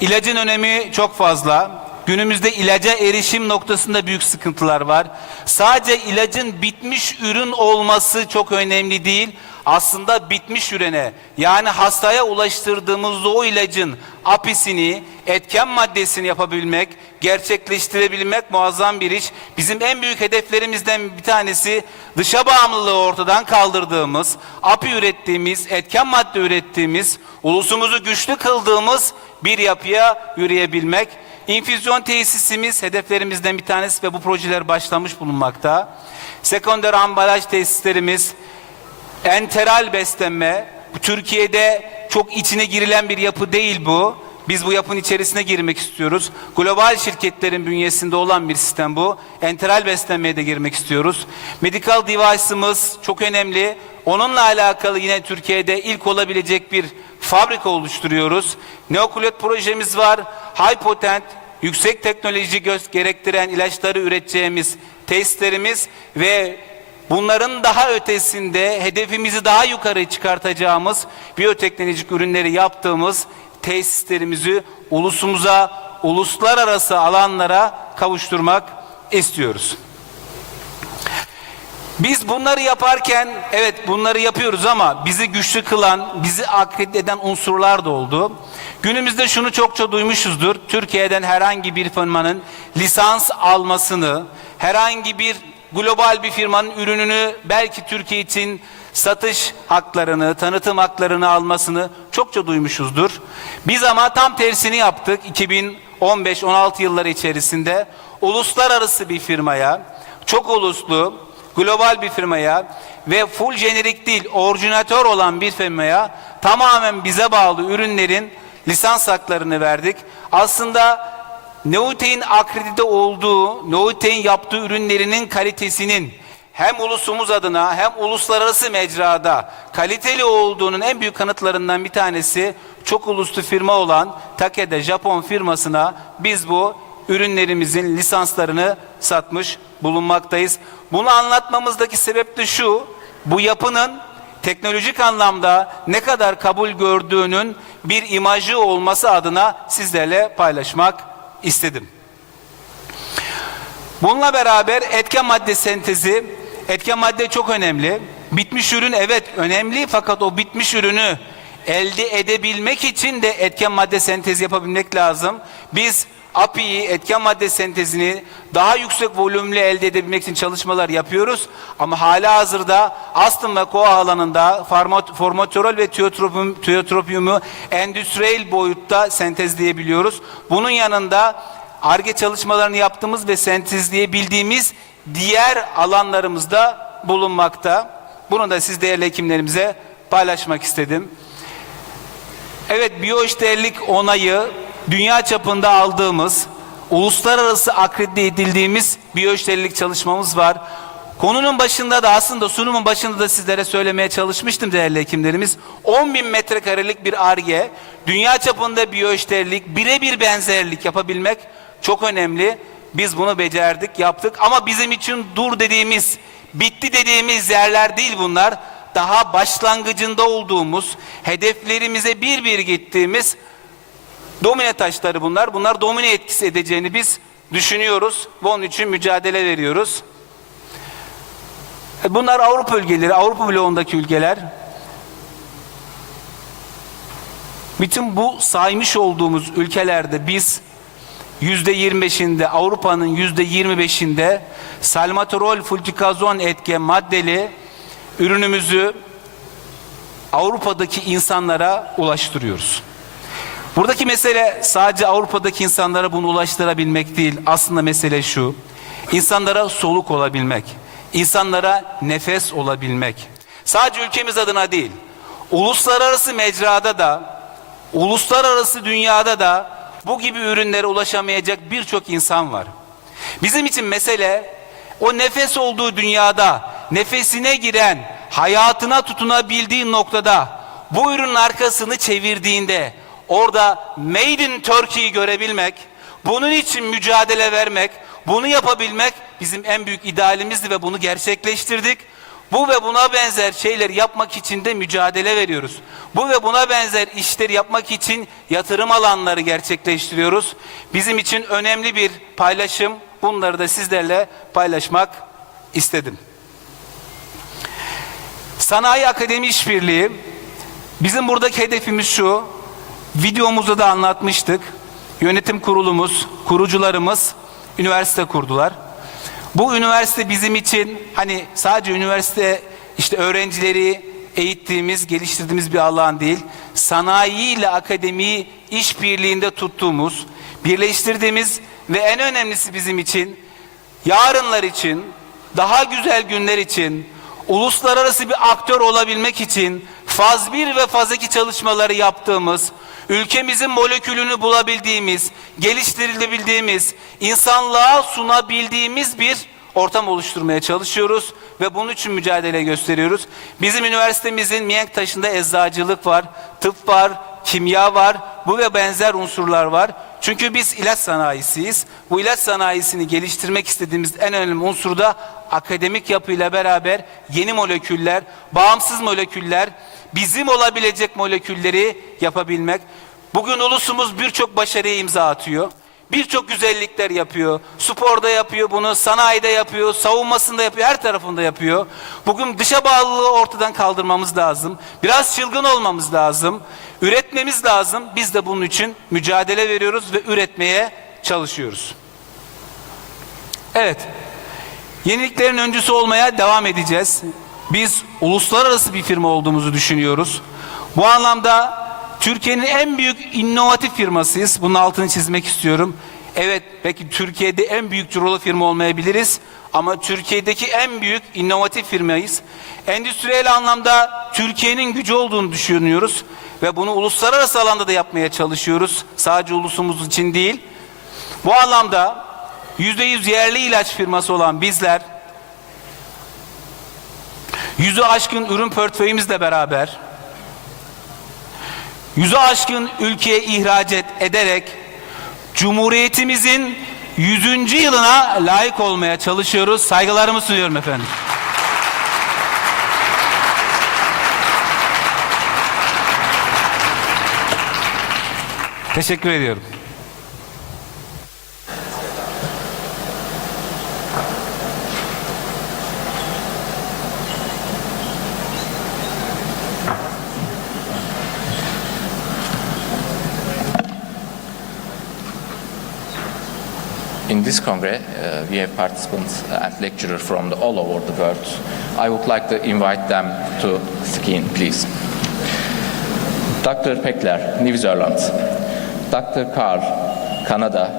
ilacın önemi çok fazla. Günümüzde ilaca erişim noktasında büyük sıkıntılar var. Sadece ilacın bitmiş ürün olması çok önemli değil. Aslında bitmiş ürüne, yani hastaya ulaştırdığımız o ilacın API'sini, etken maddesini yapabilmek, gerçekleştirebilmek muazzam bir iş. Bizim en büyük hedeflerimizden bir tanesi dışa bağımlılığı ortadan kaldırdığımız, API ürettiğimiz, etken madde ürettiğimiz, ulusumuzu güçlü kıldığımız bir yapıya yürüyebilmek. İnfüzyon tesisimiz hedeflerimizden bir tanesi ve bu projeler başlamış bulunmakta. Sekonder ambalaj tesislerimiz, enteral beslenme, Türkiye'de çok içine girilen bir yapı değil bu. Biz bu yapının içerisine girmek istiyoruz. Global şirketlerin bünyesinde olan bir sistem bu. Enteral beslenmeye de girmek istiyoruz. Medical device'ımız çok önemli. Onunla alakalı yine Türkiye'de ilk olabilecek bir fabrika oluşturuyoruz. Neokulet projemiz var. High potent, yüksek teknoloji gerektiren ilaçları üreteceğimiz tesislerimiz ve bunların daha ötesinde hedefimizi daha yukarı çıkartacağımız biyoteknolojik ürünleri yaptığımız tesislerimizi ulusumuza, uluslararası alanlara kavuşturmak istiyoruz. Biz bunları yaparken, evet bunları yapıyoruz ama bizi güçlü kılan, bizi akredite eden unsurlar da oldu. Günümüzde şunu çokça duymuşuzdur. Türkiye'den herhangi bir firmanın lisans almasını, herhangi bir global bir firmanın ürününü belki Türkiye için satış haklarını, tanıtım haklarını almasını çokça duymuşuzdur. Biz ama tam tersini yaptık 2015-16 yılları içerisinde. Uluslararası bir firmaya, çok uluslu, global bir firmaya ve full jenerik değil, orijinatör olan bir firmaya tamamen bize bağlı ürünlerin lisans haklarını verdik. Aslında Neotek'in akredite olduğu, Neotek'in yaptığı ürünlerinin kalitesinin hem ulusumuz adına hem uluslararası mecrada kaliteli olduğunun en büyük kanıtlarından bir tanesi çok uluslu firma olan Takeda Japon firmasına biz bu ürünlerimizin lisanslarını satmış bulunmaktayız. Bunu anlatmamızdaki sebep de şu: bu yapının teknolojik anlamda ne kadar kabul gördüğünün bir imajı olması adına sizlerle paylaşmak istedim. Bununla beraber etken madde sentezi, etken madde çok önemli. Bitmiş ürün evet önemli fakat o bitmiş ürünü elde edebilmek için de etken madde sentezi yapabilmek lazım. Biz API'yi, etken madde sentezini daha yüksek volümlü elde edebilmek için çalışmalar yapıyoruz. Ama hala hazırda astım ve koa alanında formoterol ve tiyotropiyumu endüstriyel boyutta sentezleyebiliyoruz. Bunun yanında Ar-Ge çalışmalarını yaptığımız ve sentezleyebildiğimiz diğer alanlarımızda bulunmakta. Bunu da siz değerli hekimlerimize paylaşmak istedim. Evet, biyoeşdeğerlik onayı dünya çapında aldığımız, uluslararası akredite edildiğimiz biyoeşdeğerlik çalışmamız var. Konunun başında da aslında sunumun başında da sizlere söylemeye çalışmıştım değerli hekimlerimiz. 10 bin metrekarelik bir Ar-Ge, dünya çapında biyoeşdeğerlik, birebir benzerlik yapabilmek çok önemli. Biz bunu becerdik, yaptık ama bizim için dur dediğimiz, bitti dediğimiz yerler değil bunlar. Daha başlangıcında olduğumuz, hedeflerimize bir bir gittiğimiz domine taşları bunlar. Bunlar domine etkisi edeceğini biz düşünüyoruz ve onun için mücadele veriyoruz. Bunlar Avrupa ülkeleri, Avrupa bloğundaki ülkeler. Bütün bu saymış olduğumuz ülkelerde biz %25'inde, Avrupa'nın %25'inde salmeterol flutikazon etken maddeli ürünümüzü Avrupa'daki insanlara ulaştırıyoruz. Buradaki mesele sadece Avrupa'daki insanlara bunu ulaştırabilmek değil. Aslında mesele şu: insanlara soluk olabilmek, insanlara nefes olabilmek. Sadece ülkemiz adına değil, uluslararası mecrada da, uluslararası dünyada da bu gibi ürünlere ulaşamayacak birçok insan var. Bizim için mesele o nefes olduğu dünyada, nefesine giren, hayatına tutunabildiği noktada, bu ürünün arkasını çevirdiğinde orada Made in Turkey'yi görebilmek, bunun için mücadele vermek, bunu yapabilmek bizim en büyük idealimizdi ve bunu gerçekleştirdik. Bu ve buna benzer şeyleri yapmak için de mücadele veriyoruz. Bu ve buna benzer işleri yapmak için yatırım alanları gerçekleştiriyoruz. Bizim için önemli bir paylaşım. Bunları da sizlerle paylaşmak istedim. Sanayi Akademi İşbirliği, bizim buradaki hedefimiz şu, videomuzda da anlatmıştık. Yönetim kurulumuz, kurucularımız üniversite kurdular. Bu üniversite bizim için hani sadece üniversite işte öğrencileri eğittiğimiz, geliştirdiğimiz bir alan değil. Sanayi ile akademiyi işbirliğinde tuttuğumuz, birleştirdiğimiz ve en önemlisi bizim için yarınlar için, daha güzel günler için, uluslararası bir aktör olabilmek için faz 1 ve faz 2 çalışmaları yaptığımız, ülkemizin molekülünü bulabildiğimiz, geliştirilebildiğimiz, insanlığa sunabildiğimiz bir ortam oluşturmaya çalışıyoruz ve bunun için mücadele gösteriyoruz. Bizim üniversitemizin mihenk taşında eczacılık var, tıp var, kimya var, bu ve benzer unsurlar var. Çünkü biz ilaç sanayisiyiz. Bu ilaç sanayisini geliştirmek istediğimiz en önemli unsur da akademik yapıyla beraber yeni moleküller, bağımsız moleküller, bizim olabilecek molekülleri yapabilmek. Bugün ulusumuz birçok başarıya imza atıyor. Birçok güzellikler yapıyor. Sporda yapıyor bunu, sanayide yapıyor, savunmasında yapıyor, her tarafında yapıyor. Bugün dışa bağlılığı ortadan kaldırmamız lazım. Biraz çılgın olmamız lazım. Üretmemiz lazım. Biz de bunun için mücadele veriyoruz ve üretmeye çalışıyoruz. Evet, yeniliklerin öncüsü olmaya devam edeceğiz. Biz uluslararası bir firma olduğumuzu düşünüyoruz. Bu anlamda Türkiye'nin en büyük inovatif firmasıyız. Bunun altını çizmek istiyorum. Evet, belki Türkiye'de en büyük cirolu firma olmayabiliriz ama Türkiye'deki en büyük inovatif firmayız. Endüstriyel anlamda Türkiye'nin gücü olduğunu düşünüyoruz ve bunu uluslararası alanda da yapmaya çalışıyoruz. Sadece ulusumuz için değil. Bu anlamda %100 yerli ilaç firması olan bizler, 100'ü aşkın ürün portföyümüzle beraber 100'ü aşkın ülkeye ihraç ederek Cumhuriyetimizin 100. yılına layık olmaya çalışıyoruz. Saygılarımı sunuyorum efendim. Teşekkür ediyorum. In this congress, we have participants and lecturers from all over the world. I would like to invite them to skiing, please. Dr. Pekler, New Zealand. Dr. Carl, Canada.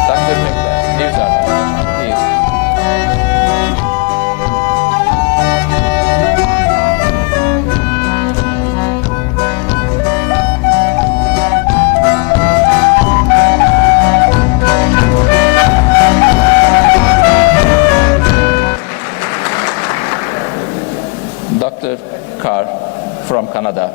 Dr. Pekler, New Zealand, please. Dr. Carr from Canada.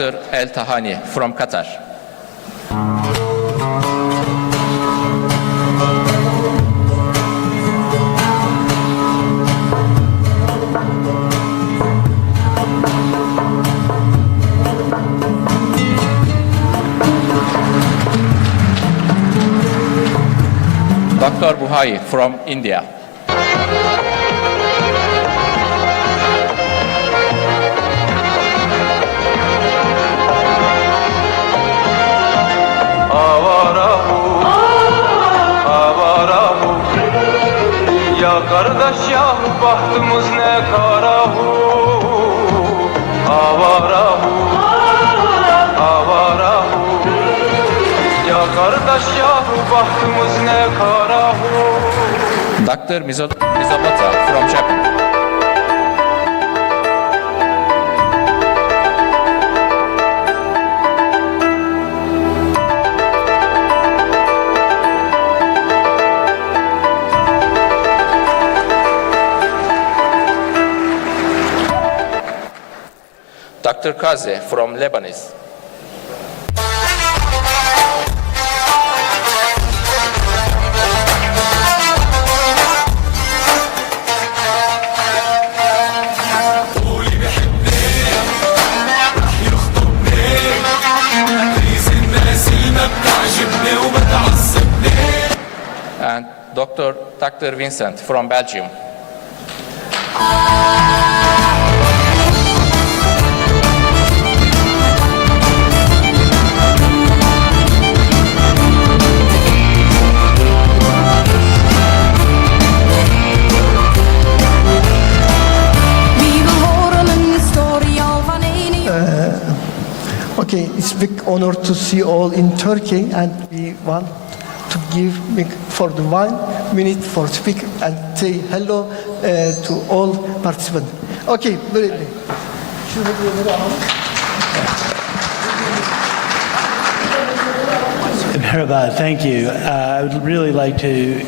Dr. El Tahani from Qatar. Dr. Buhai from India. Kardeş yahu bahtımız ne karahu, avarahu, avarahu. Ya kardeş yahu bahtımız ne karahu. Dr. Mizabata from Japan. Dr. Kaze from Lebanese. And Dr. Vincent from Belgium. Okay, it's a big honor to see you all in Turkey, and we want to give me for the 1 minute for speak and say hello to all participants. Okay, very. Merhaba, thank you. I would really like to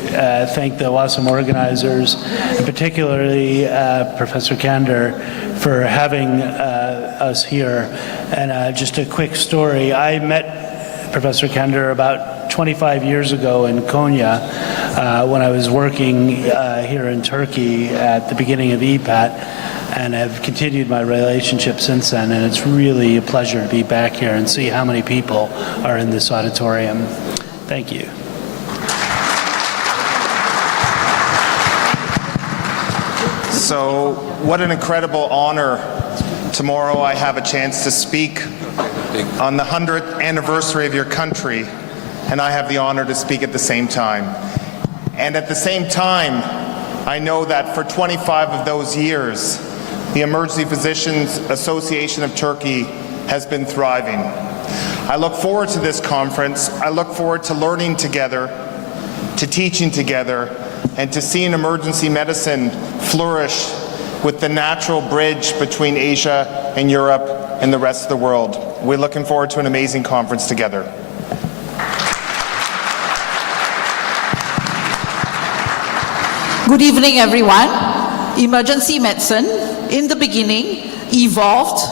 thank the WASM organizers, and particularly Professor Kander, for having us here. And just a quick story. I met Professor Kander about 25 years ago in Konya when I was working here in Turkey at the beginning of EPAT, and have continued my relationship since then, and it's really a pleasure to be back here and see how many people are in this auditorium. Thank you. So, what an incredible honor. Tomorrow I have a chance to speak on the 100th anniversary of your country, and I have the honor to speak at the same time. And at the same time, I know that for 25 of those years, the Emergency Physicians Association of Turkey has been thriving. I look forward to this conference. I look forward to learning together, to teaching together, and to seeing emergency medicine flourish with the natural bridge between Asia and Europe and the rest of the world. We're looking forward to an amazing conference together. Good evening, everyone. Emergency medicine, in the beginning, evolved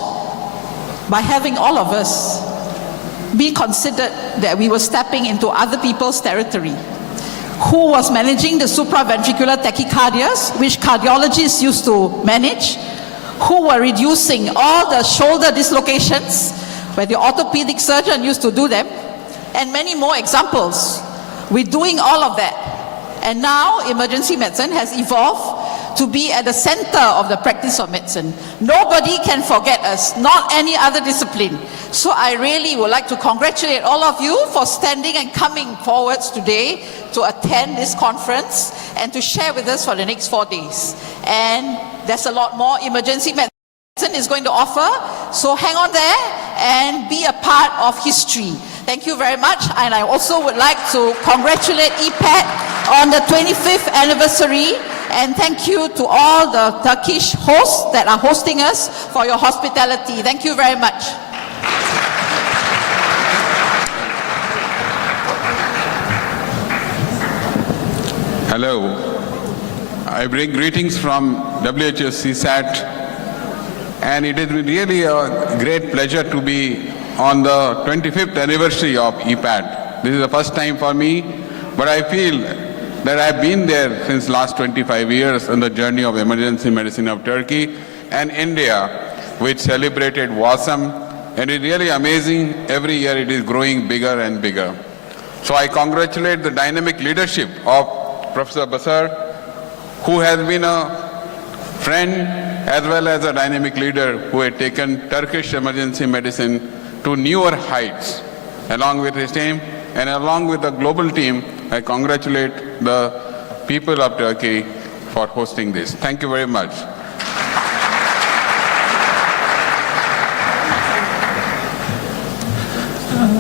by having all of us be considered that we were stepping into other people's territory. Who was managing the supraventricular tachycardias, which cardiologists used to manage, who were reducing all the shoulder dislocations, where the orthopedic surgeon used to do them, and many more examples. We're doing all of that. And now emergency medicine has evolved to be at the center of the practice of medicine. Nobody can forget us, not any other discipline. So I really would like to congratulate all of you for standing and coming forwards today to attend this conference and to share with us for the next 4 days. And there's a lot more emergency medicine is going to offer, so hang on there and be a part of history. Thank you very much, and I also would like to congratulate EPAT on the 25th anniversary, and thank you to all the Turkish hosts that are hosting us for your hospitality. Thank you very much. Hello. I bring greetings from WHO CSAT and it is really a great pleasure to be on the 25th anniversary of EPAT. This is the first time for me, but I feel that I've been there since last 25 years on the journey of emergency medicine of Turkey and India, which celebrated WASM, and it's really amazing. Every year it is growing bigger and bigger. So I congratulate the dynamic leadership of Professor Basar, who has been a friend as well as a dynamic leader who had taken Turkish emergency medicine to newer heights. Along with his team and along with the global team, I congratulate the people of Turkey for hosting this. Thank you very much.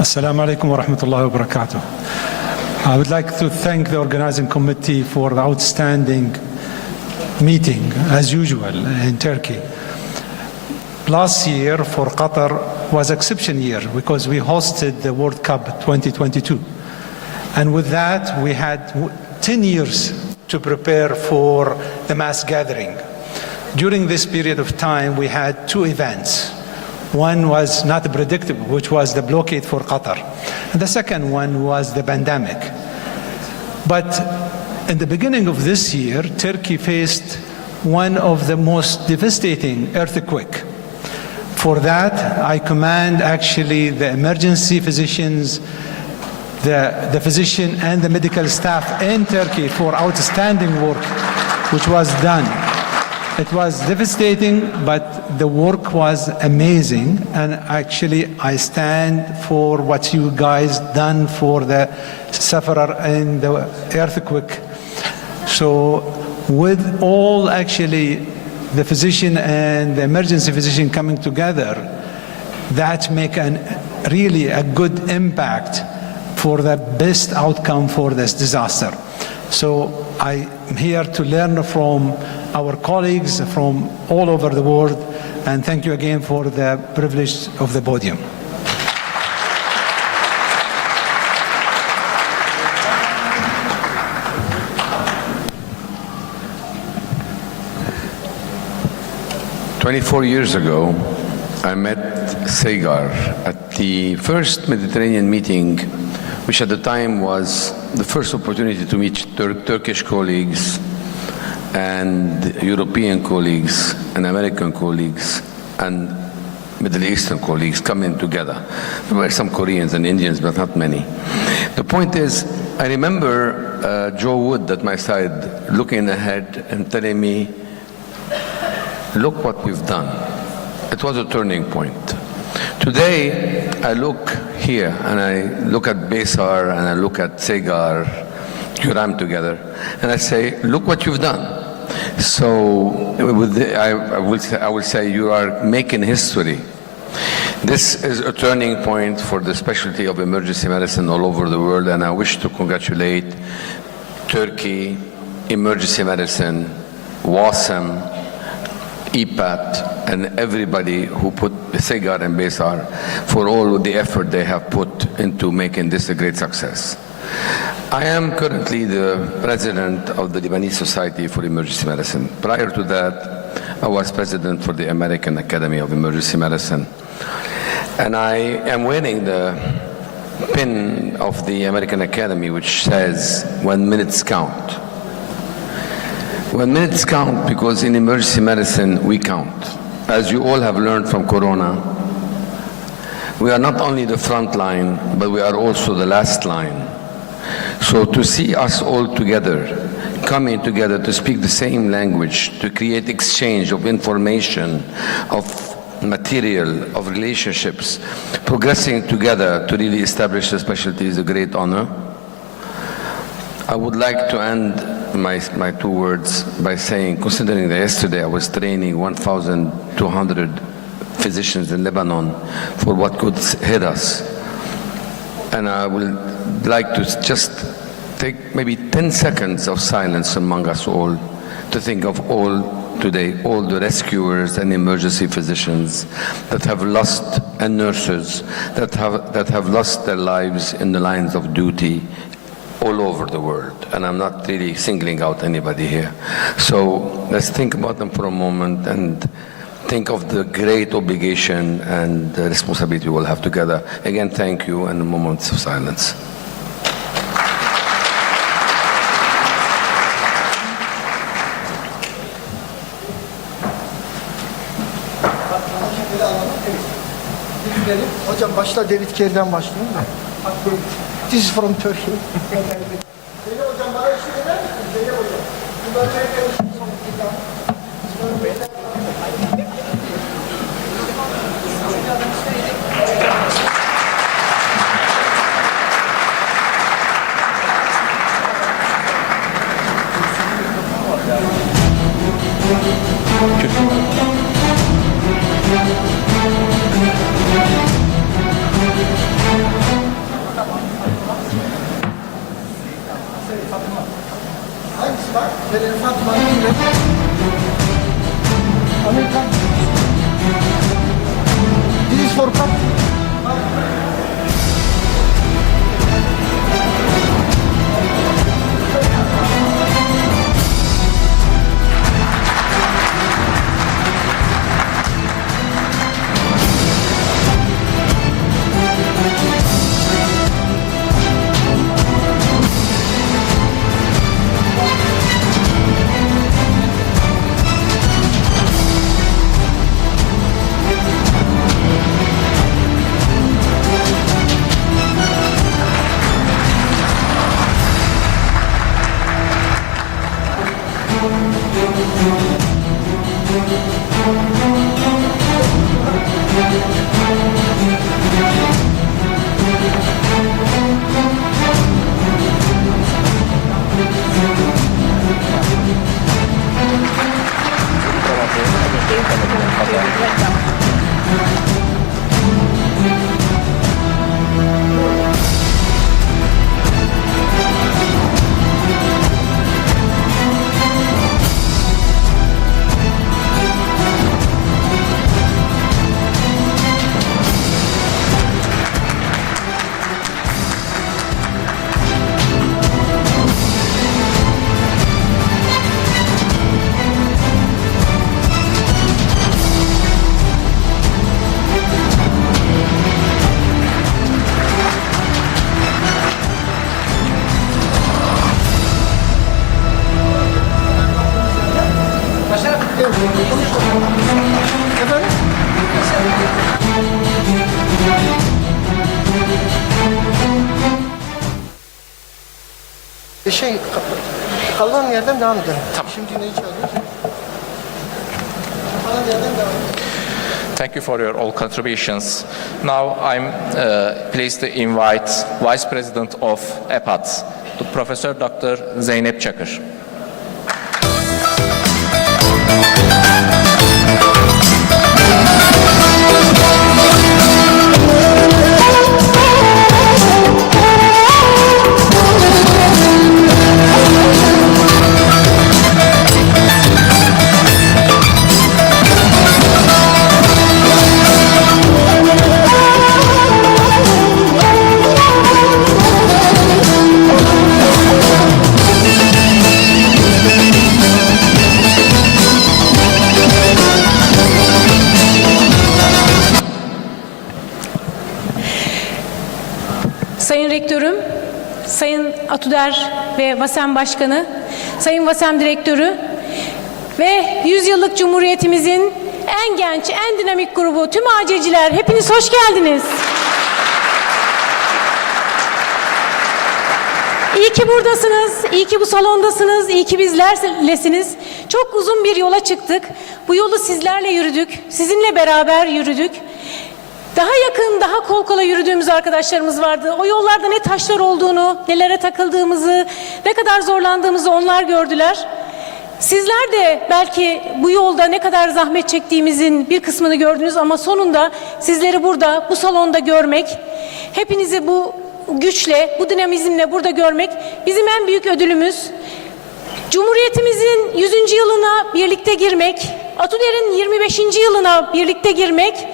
Assalamu alaikum wa rahmatullahi wa barakatuh. I would like to thank the organizing committee for the outstanding meeting, as usual, in Turkey. Last year for Qatar was exception year because we hosted the World Cup 2022. And with that, we had 10 years to prepare for the mass gathering. During this period of time, we had two events. One was not predictable, which was the blockade for Qatar. And the second one was the pandemic. But in the beginning of this year, Turkey faced one of the most devastating earthquakes. For that, I commend actually the emergency physicians, the physician and the medical staff in Turkey for outstanding work which was done. It was devastating, but the work was amazing, and actually I stand for what you guys done for the sufferer in the earthquake. So with all actually the physician and the emergency physician coming together, that make really a good impact for the best outcome for this disaster. So I'm here to learn from our colleagues from all over the world, and thank you again for the privilege of the podium. Years ago, I met Sagar at the first Mediterranean meeting, which at the time was the first opportunity to meet Turkish colleagues and European colleagues and American colleagues and Middle Eastern colleagues coming together. There were some Koreans and Indians, but not many. The point is, I remember Joe Wood at my side looking ahead and telling me, look what we've done. It was a turning point. Today, I look here and I look at Besar and I look at Sagar, Kuram together, and I say, look what you've done. So I will say you are making history. This is a turning point for the specialty of emergency medicine all over the world, and I wish to congratulate Turkey, emergency medicine, WASM, EPAT, and everybody who put Sagar and Besar for all the effort they have put into making this a great success. I am currently the president of the Lebanese Society for Emergency Medicine. Prior to that, I was president for the American Academy of Emergency Medicine. And I am wearing the pin of the American Academy, which says, "When minutes count." When minutes count, because in emergency medicine, we count. As you all have learned from Corona, we are not only the front line, but we are also the last line. So to see us all together, coming together to speak the same language, to create exchange of information, of material, of relationships, progressing together to really establish the specialty is a great honor. I would like to end my two words by saying, considering that yesterday I was training 1,200 physicians in Lebanon for what could hit us, and I would like to just take maybe 10 seconds of silence among us all to think of all today, all the rescuers and emergency physicians that have lost, and nurses that have lost their lives in the lines of duty all over the world, and I'm not really singling out anybody here. So let's think about them for a moment and think of the great obligation and the responsibility we'll have together. Again, thank you, and a moment of silence. Hocam başta David Kerry'den başlayalım da. This is from Turkey. Zeynep hocam bana eşlik eder misiniz? Zeynep hocam. Bunları hangisi bak? Verelim Fatma. Amerikan. This is for cup. Kalan yerden devam edelim. Tamam. Şimdi neyi çağırıyoruz? Kalan yerden devam edelim. Thank you for your all contributions. Now I'm pleased to invite Vice President of EPAT, Professor Dr. Zeynep Çakır. Sayın Rektörüm, Sayın Atuder ve VASEM Başkanı, Sayın VASEM Direktörü ve 100 yıllık Cumhuriyetimizin en genç, en dinamik grubu, tüm AC'ciler, hepiniz hoş geldiniz. İyi ki buradasınız, iyi ki bu salondasınız, iyi ki bizlerlesiniz. Çok uzun bir yola çıktık. Bu yolu sizlerle yürüdük, sizinle beraber yürüdük. Daha yakın, daha kol kola yürüdüğümüz arkadaşlarımız vardı. O yollarda ne taşlar olduğunu, nelere takıldığımızı, ne kadar zorlandığımızı onlar gördüler. Sizler de belki bu yolda ne kadar zahmet çektiğimizin bir kısmını gördünüz ama sonunda sizleri burada, bu salonda görmek, hepinizi bu güçle, bu dinamizmle burada görmek bizim en büyük ödülümüz. Cumhuriyetimizin 100. yılına birlikte girmek, Atuder'in 25. yılına birlikte girmek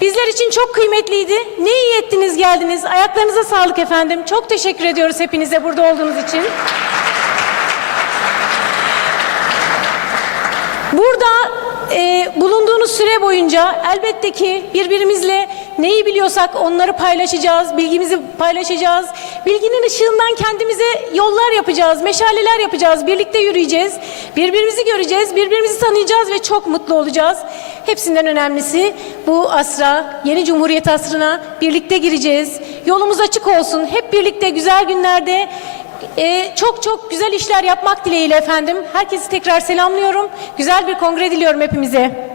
bizler için çok kıymetliydi. Ne iyi ettiniz geldiniz. Ayaklarınıza sağlık efendim. Çok teşekkür ediyoruz hepinize burada olduğunuz için. Burada bulunduğunuz süre boyunca elbette ki birbirimizle neyi biliyorsak onları paylaşacağız, bilgimizi paylaşacağız. Bilginin ışığından kendimize yollar yapacağız, meşaleler yapacağız, birlikte yürüyeceğiz, birbirimizi göreceğiz, birbirimizi tanıyacağız ve çok mutlu olacağız. Hepsinden önemlisi bu asra, yeni Cumhuriyet asrına birlikte gireceğiz. Yolumuz açık olsun. Hep birlikte güzel günlerde çok çok güzel işler yapmak dileğiyle efendim. Herkesi tekrar selamlıyorum. Güzel bir kongre diliyorum hepimize.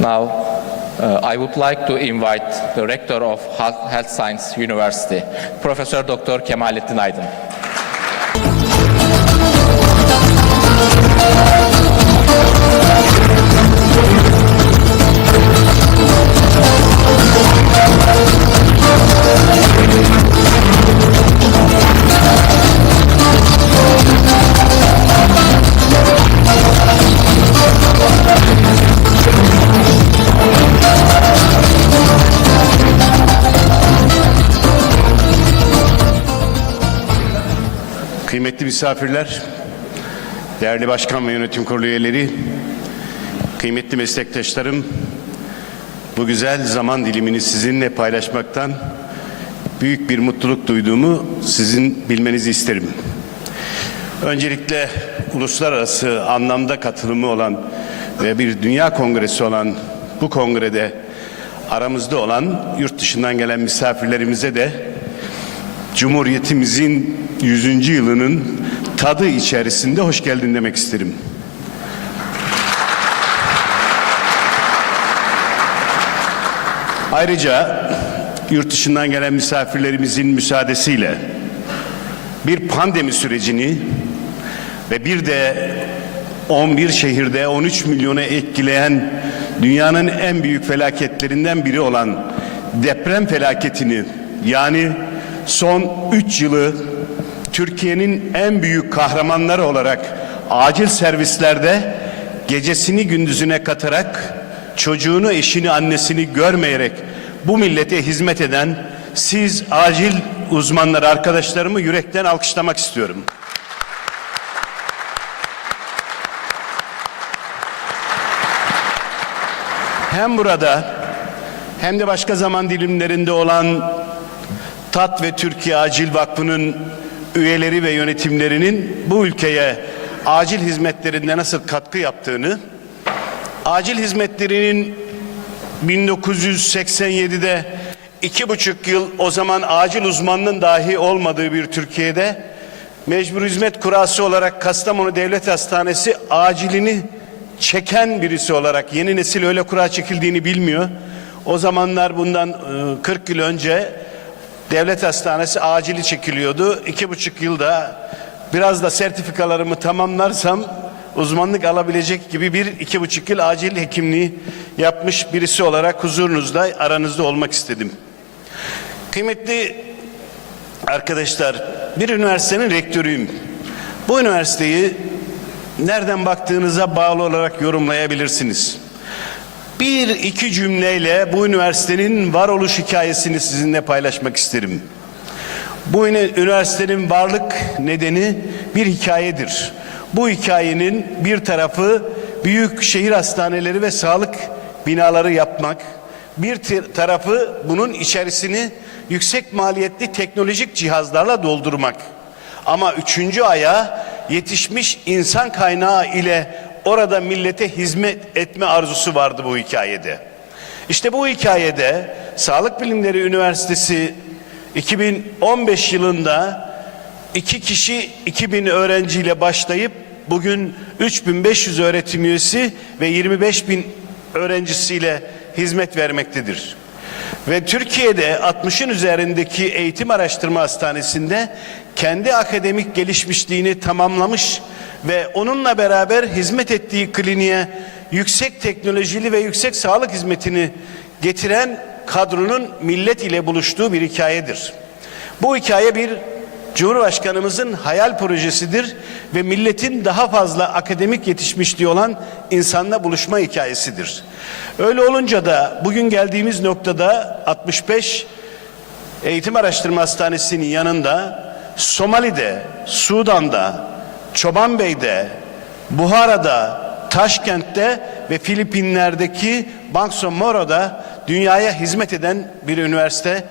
Now, I would like to invite the Rector of Health Science University, Professor Dr. Kemalettin Aydın. Kıymetli misafirler, değerli başkan ve yönetim kurulu üyeleri, kıymetli meslektaşlarım, bu güzel zaman dilimini sizinle paylaşmaktan büyük bir mutluluk duyduğumu sizin bilmenizi isterim. Öncelikle uluslararası anlamda katılımı olan ve bir dünya kongresi olan bu kongrede aramızda olan yurt dışından gelen misafirlerimize de Cumhuriyetimizin 100. yılının tadı içerisinde hoş geldin demek isterim. Ayrıca yurt dışından gelen misafirlerimizin müsaadesiyle bir pandemi sürecini ve bir de 11 şehirde 13 milyonu etkileyen dünyanın en büyük felaketlerinden biri olan deprem felaketini, yani son 3 yılı Türkiye'nin en büyük kahramanları olarak acil servislerde gecesini gündüzüne katarak, çocuğunu, eşini, annesini görmeyerek bu millete hizmet eden siz acil uzmanları, arkadaşlarımı yürekten alkışlamak istiyorum. Hem burada hem de başka zaman dilimlerinde olan TAT ve Türkiye Acil Vakfı'nın üyeleri ve yönetimlerinin bu ülkeye acil hizmetlerinde nasıl katkı yaptığını, acil hizmetlerinin 1987'de 2,5 yıl o zaman acil uzmanlığın dahi olmadığı bir Türkiye'de mecbur hizmet kurası olarak Kastamonu Devlet Hastanesi acilini çeken birisi olarak, yeni nesil öyle kura çekildiğini bilmiyor. O zamanlar bundan 40 yıl önce devlet hastanesi acili çekiliyordu. 2,5 yılda biraz da sertifikalarımı tamamlarsam uzmanlık alabilecek gibi 2,5 yıl acil hekimliği yapmış birisi olarak huzurunuzda, aranızda olmak istedim. Kıymetli arkadaşlar, bir üniversitenin rektörüyüm. Bu üniversiteyi nereden baktığınıza bağlı olarak yorumlayabilirsiniz. Bir iki cümleyle bu üniversitenin varoluş hikayesini sizinle paylaşmak isterim. Bu üniversitenin varlık nedeni bir hikayedir. Bu hikayenin bir tarafı büyük şehir hastaneleri ve sağlık binaları yapmak, bir tarafı bunun içerisini yüksek maliyetli teknolojik cihazlarla doldurmak. Ama üçüncü ayağı yetişmiş insan kaynağı ile orada millete hizmet etme arzusu vardı bu hikayede. İşte bu hikayede Sağlık Bilimleri Üniversitesi 2015 yılında 2 kişi 2000 öğrenciyle başlayıp bugün 3500 öğretim üyesi ve 25.000 öğrencisiyle hizmet vermektedir. Ve Türkiye'de 60'ın üzerindeki eğitim araştırma hastanesinde kendi akademik gelişmişliğini tamamlamış ve onunla beraber hizmet ettiği kliniğe yüksek teknolojili ve yüksek sağlık hizmetini getiren kadronun millet ile buluştuğu bir hikayedir. Bu hikaye bir Cumhurbaşkanımızın hayal projesidir ve milletin daha fazla akademik yetişmişliği olan insanla buluşma hikayesidir. Öyle olunca da bugün geldiğimiz noktada 65 Eğitim Araştırma Hastanesi'nin yanında Somali'de, Sudan'da, Çobanbey'de, Buhara'da, Taşkent'te ve Filipinler'deki Bangsamoro'da dünyaya hizmet eden bir üniversite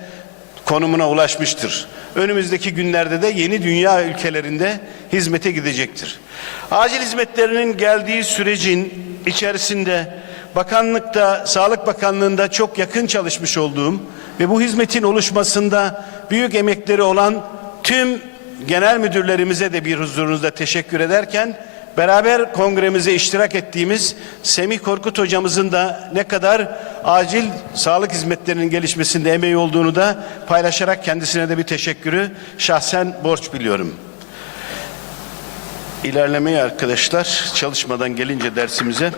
konumuna ulaşmıştır. Önümüzdeki günlerde de yeni dünya ülkelerinde hizmete gidecektir. Acil hizmetlerinin geldiği sürecin içerisinde bakanlıkta, Sağlık Bakanlığı'nda çok yakın çalışmış olduğum ve bu hizmetin oluşmasında büyük emekleri olan tüm genel müdürlerimize de bir huzurunuzda teşekkür ederken, beraber kongremize iştirak ettiğimiz Semih Korkut hocamızın da ne kadar acil sağlık hizmetlerinin gelişmesinde emeği olduğunu da paylaşarak kendisine de bir teşekkürü şahsen borç biliyorum. İlerlemeyi arkadaşlar çalışmadan gelince dersimize.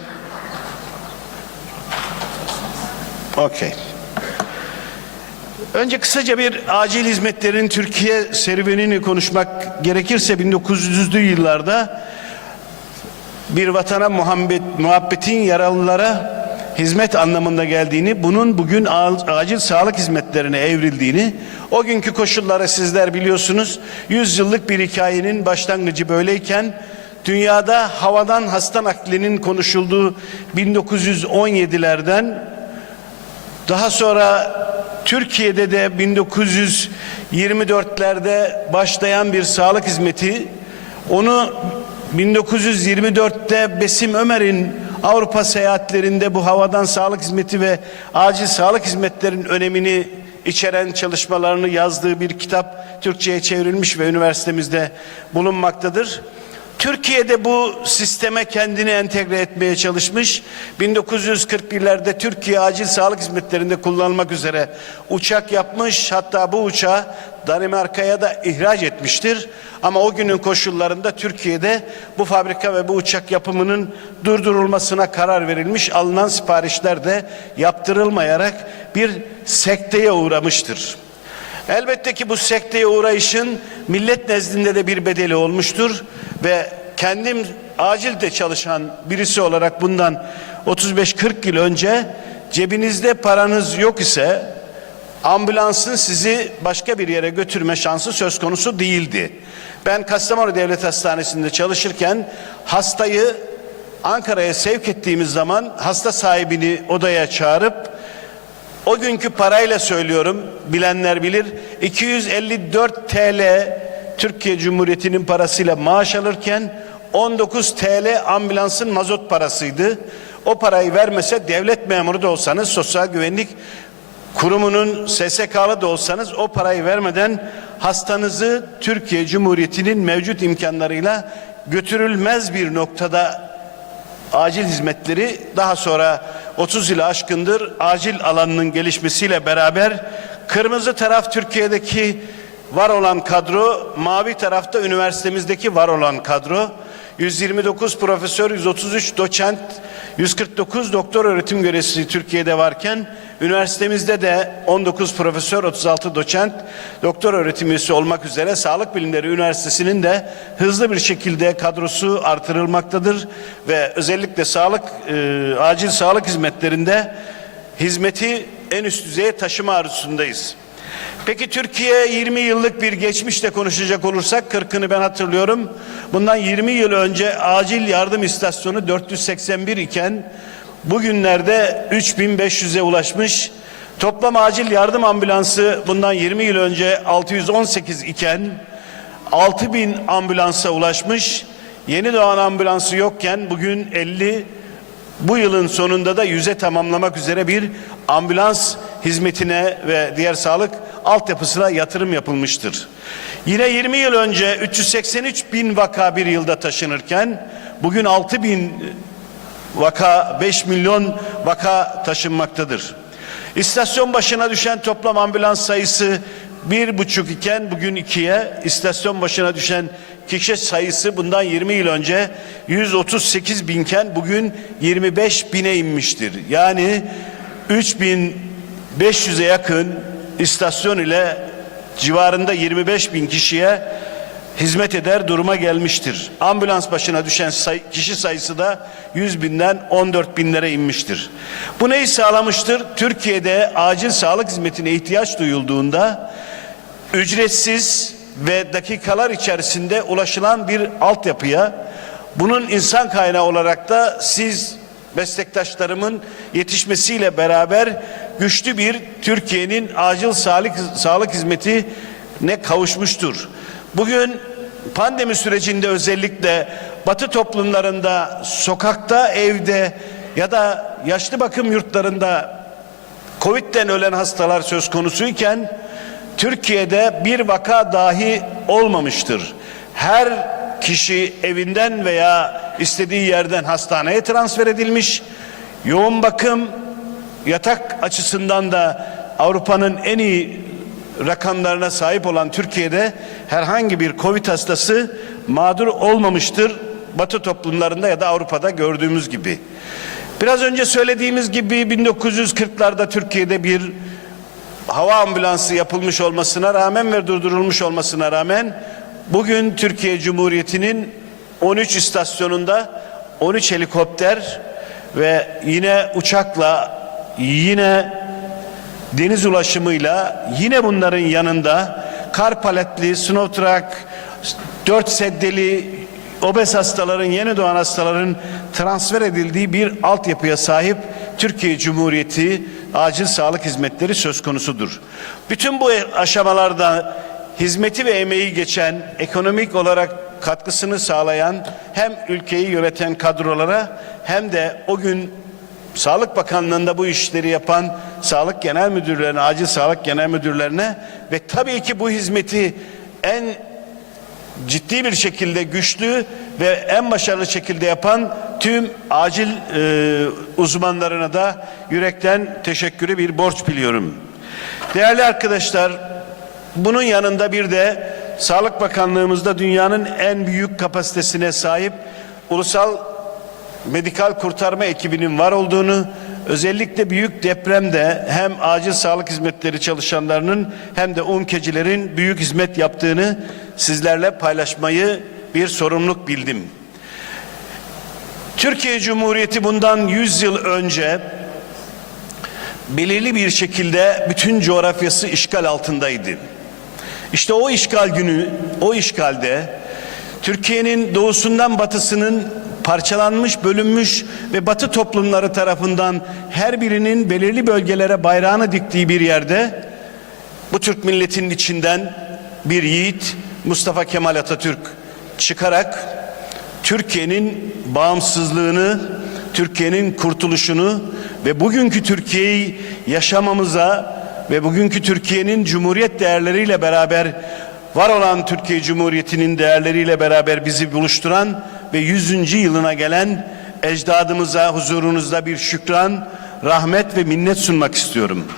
Okey. Önce kısaca bir acil hizmetlerin Türkiye serüvenini konuşmak gerekirse 1900'lü yıllarda bir vatana muhabbetin yaralılara hizmet anlamında geldiğini, bunun bugün acil sağlık hizmetlerine evrildiğini, o günkü koşulları sizler biliyorsunuz. 100 yıllık bir hikayenin başlangıcı böyleyken, dünyada havadan hasta naklinin konuşulduğu 1917'lerden, daha sonra Türkiye'de de 1924'lerde başlayan bir sağlık hizmeti, onu 1924'te Besim Ömer'in Avrupa seyahatlerinde bu havadan sağlık hizmeti ve acil sağlık hizmetlerinin önemini içeren çalışmalarını yazdığı bir kitap Türkçe'ye çevrilmiş ve üniversitemizde bulunmaktadır. Türkiye'de bu sisteme kendini entegre etmeye çalışmış. 1941'lerde Türkiye acil sağlık hizmetlerinde kullanılmak üzere uçak yapmış. Hatta bu uçağı Danimarka'ya da ihraç etmiştir. Ama o günün koşullarında Türkiye'de bu fabrika ve bu uçak yapımının durdurulmasına karar verilmiş. Alınan siparişler de yaptırılmayarak bir sekteye uğramıştır. Elbette ki bu sekteye uğrayışın millet nezdinde de bir bedeli olmuştur ve kendim acilde çalışan birisi olarak bundan 35-40 yıl önce cebinizde paranız yok ise ambulansın sizi başka bir yere götürme şansı söz konusu değildi. Ben Kastamonu Devlet Hastanesi'nde çalışırken hastayı Ankara'ya sevk ettiğimiz zaman hasta sahibini odaya çağırıp, o günkü parayla söylüyorum, bilenler bilir, 254 TL Türkiye Cumhuriyeti'nin parasıyla maaş alırken 19 TL ambulansın mazot parasıydı. O parayı vermese devlet memuru da olsanız, Sosyal Güvenlik Kurumu'nun SSK'lı da olsanız o parayı vermeden hastanızı Türkiye Cumhuriyeti'nin mevcut imkanlarıyla götürülmez bir noktada acil hizmetleri, daha sonra 30 yılı aşkındır acil alanının gelişmesiyle beraber kırmızı taraf Türkiye'deki var olan kadro, mavi tarafta üniversitemizdeki var olan kadro, 129 profesör, 133 doçent, 149 doktor öğretim görevlisi Türkiye'de varken, üniversitemizde de 19 profesör, 36 doçent, doktor öğretim üyesi olmak üzere Sağlık Bilimleri Üniversitesi'nin de hızlı bir şekilde kadrosu artırılmaktadır ve özellikle acil sağlık hizmetlerinde hizmeti en üst düzeye taşıma arzusundayız. Peki Türkiye 20 yıllık bir geçmişle konuşacak olursak, 40'ını ben hatırlıyorum. Bundan 20 yıl önce acil yardım istasyonu 481 iken bugünlerde 3500'e ulaşmış. Toplam acil yardım ambulansı bundan 20 yıl önce 618 iken 6000 ambulansa ulaşmış. Yeni doğan ambulansı yokken bugün 50, bu yılın sonunda da 100'e tamamlamak üzere bir ambulans hizmetine ve diğer sağlık altyapısına yatırım yapılmıştır. Yine 20 yıl önce 383 bin vaka bir yılda taşınırken bugün 6 bin vaka, 5 milyon vaka taşınmaktadır. İstasyon başına düşen toplam ambulans sayısı 1,5 iken bugün 2'ye, istasyon başına düşen kişi sayısı bundan 20 yıl önce 138 binken bugün 25 bine inmiştir. Yani 3500'e yakın istasyon ile civarında 25 bin kişiye hizmet eder duruma gelmiştir. Ambulans başına düşen kişi sayısı da 100 binden 14 binlere inmiştir. Bu neyi sağlamıştır? Türkiye'de acil sağlık hizmetine ihtiyaç duyulduğunda ücretsiz ve dakikalar içerisinde ulaşılan bir altyapıya, bunun insan kaynağı olarak da siz meslektaşlarımın yetişmesiyle beraber güçlü bir Türkiye'nin acil sağlık hizmetine kavuşmuştur. Bugün pandemi sürecinde özellikle Batı toplumlarında, sokakta, evde ya da yaşlı bakım yurtlarında Covid'den ölen hastalar söz konusuyken Türkiye'de bir vaka dahi olmamıştır. Her kişi evinden veya istediği yerden hastaneye transfer edilmiş. Yoğun bakım, yatak açısından da Avrupa'nın en iyi rakamlarına sahip olan Türkiye'de herhangi bir Covid hastası mağdur olmamıştır. Batı toplumlarında ya da Avrupa'da gördüğümüz gibi. Biraz önce söylediğimiz gibi 1940'larda Türkiye'de bir hava ambulansı yapılmış olmasına rağmen ve durdurulmuş olmasına rağmen bugün Türkiye Cumhuriyeti'nin 13 istasyonunda 13 helikopter ve yine uçakla, yine deniz ulaşımıyla, yine bunların yanında kar paletli, snow truck, 4 seddeli, obez hastaların, yeni doğan hastaların transfer edildiği bir altyapıya sahip Türkiye Cumhuriyeti acil sağlık hizmetleri söz konusudur. Bütün bu aşamalarda hizmeti ve emeği geçen, ekonomik olarak katkısını sağlayan hem ülkeyi yöneten kadrolara hem de o gün Sağlık Bakanlığı'nda bu işleri yapan sağlık genel müdürlerine, acil sağlık genel müdürlerine ve tabii ki bu hizmeti en ciddi bir şekilde güçlü ve en başarılı şekilde yapan tüm acil uzmanlarına da yürekten teşekkürü bir borç biliyorum. Değerli arkadaşlar, bunun yanında bir de Sağlık Bakanlığımızda dünyanın en büyük kapasitesine sahip ulusal medikal kurtarma ekibinin var olduğunu, özellikle büyük depremde hem acil sağlık hizmetleri çalışanlarının hem de UMKE'cilerin büyük hizmet yaptığını sizlerle paylaşmayı bir sorumluluk bildim. Türkiye Cumhuriyeti bundan 100 yıl önce belirli bir şekilde bütün coğrafyası işgal altındaydı. İşte o işgal günü, o işgalde Türkiye'nin doğusundan batısının parçalanmış, bölünmüş ve Batı toplumları tarafından her birinin belirli bölgelere bayrağını diktiği bir yerde bu Türk milletinin içinden bir yiğit Mustafa Kemal Atatürk çıkarak Türkiye'nin bağımsızlığını, Türkiye'nin kurtuluşunu ve bugünkü Türkiye'yi yaşamamıza ve bugünkü Türkiye'nin Cumhuriyet değerleriyle beraber var olan Türkiye Cumhuriyeti'nin değerleriyle beraber bizi buluşturan ve 100. yılına gelen ecdadımıza huzurunuzda bir şükran, rahmet ve minnet sunmak istiyorum.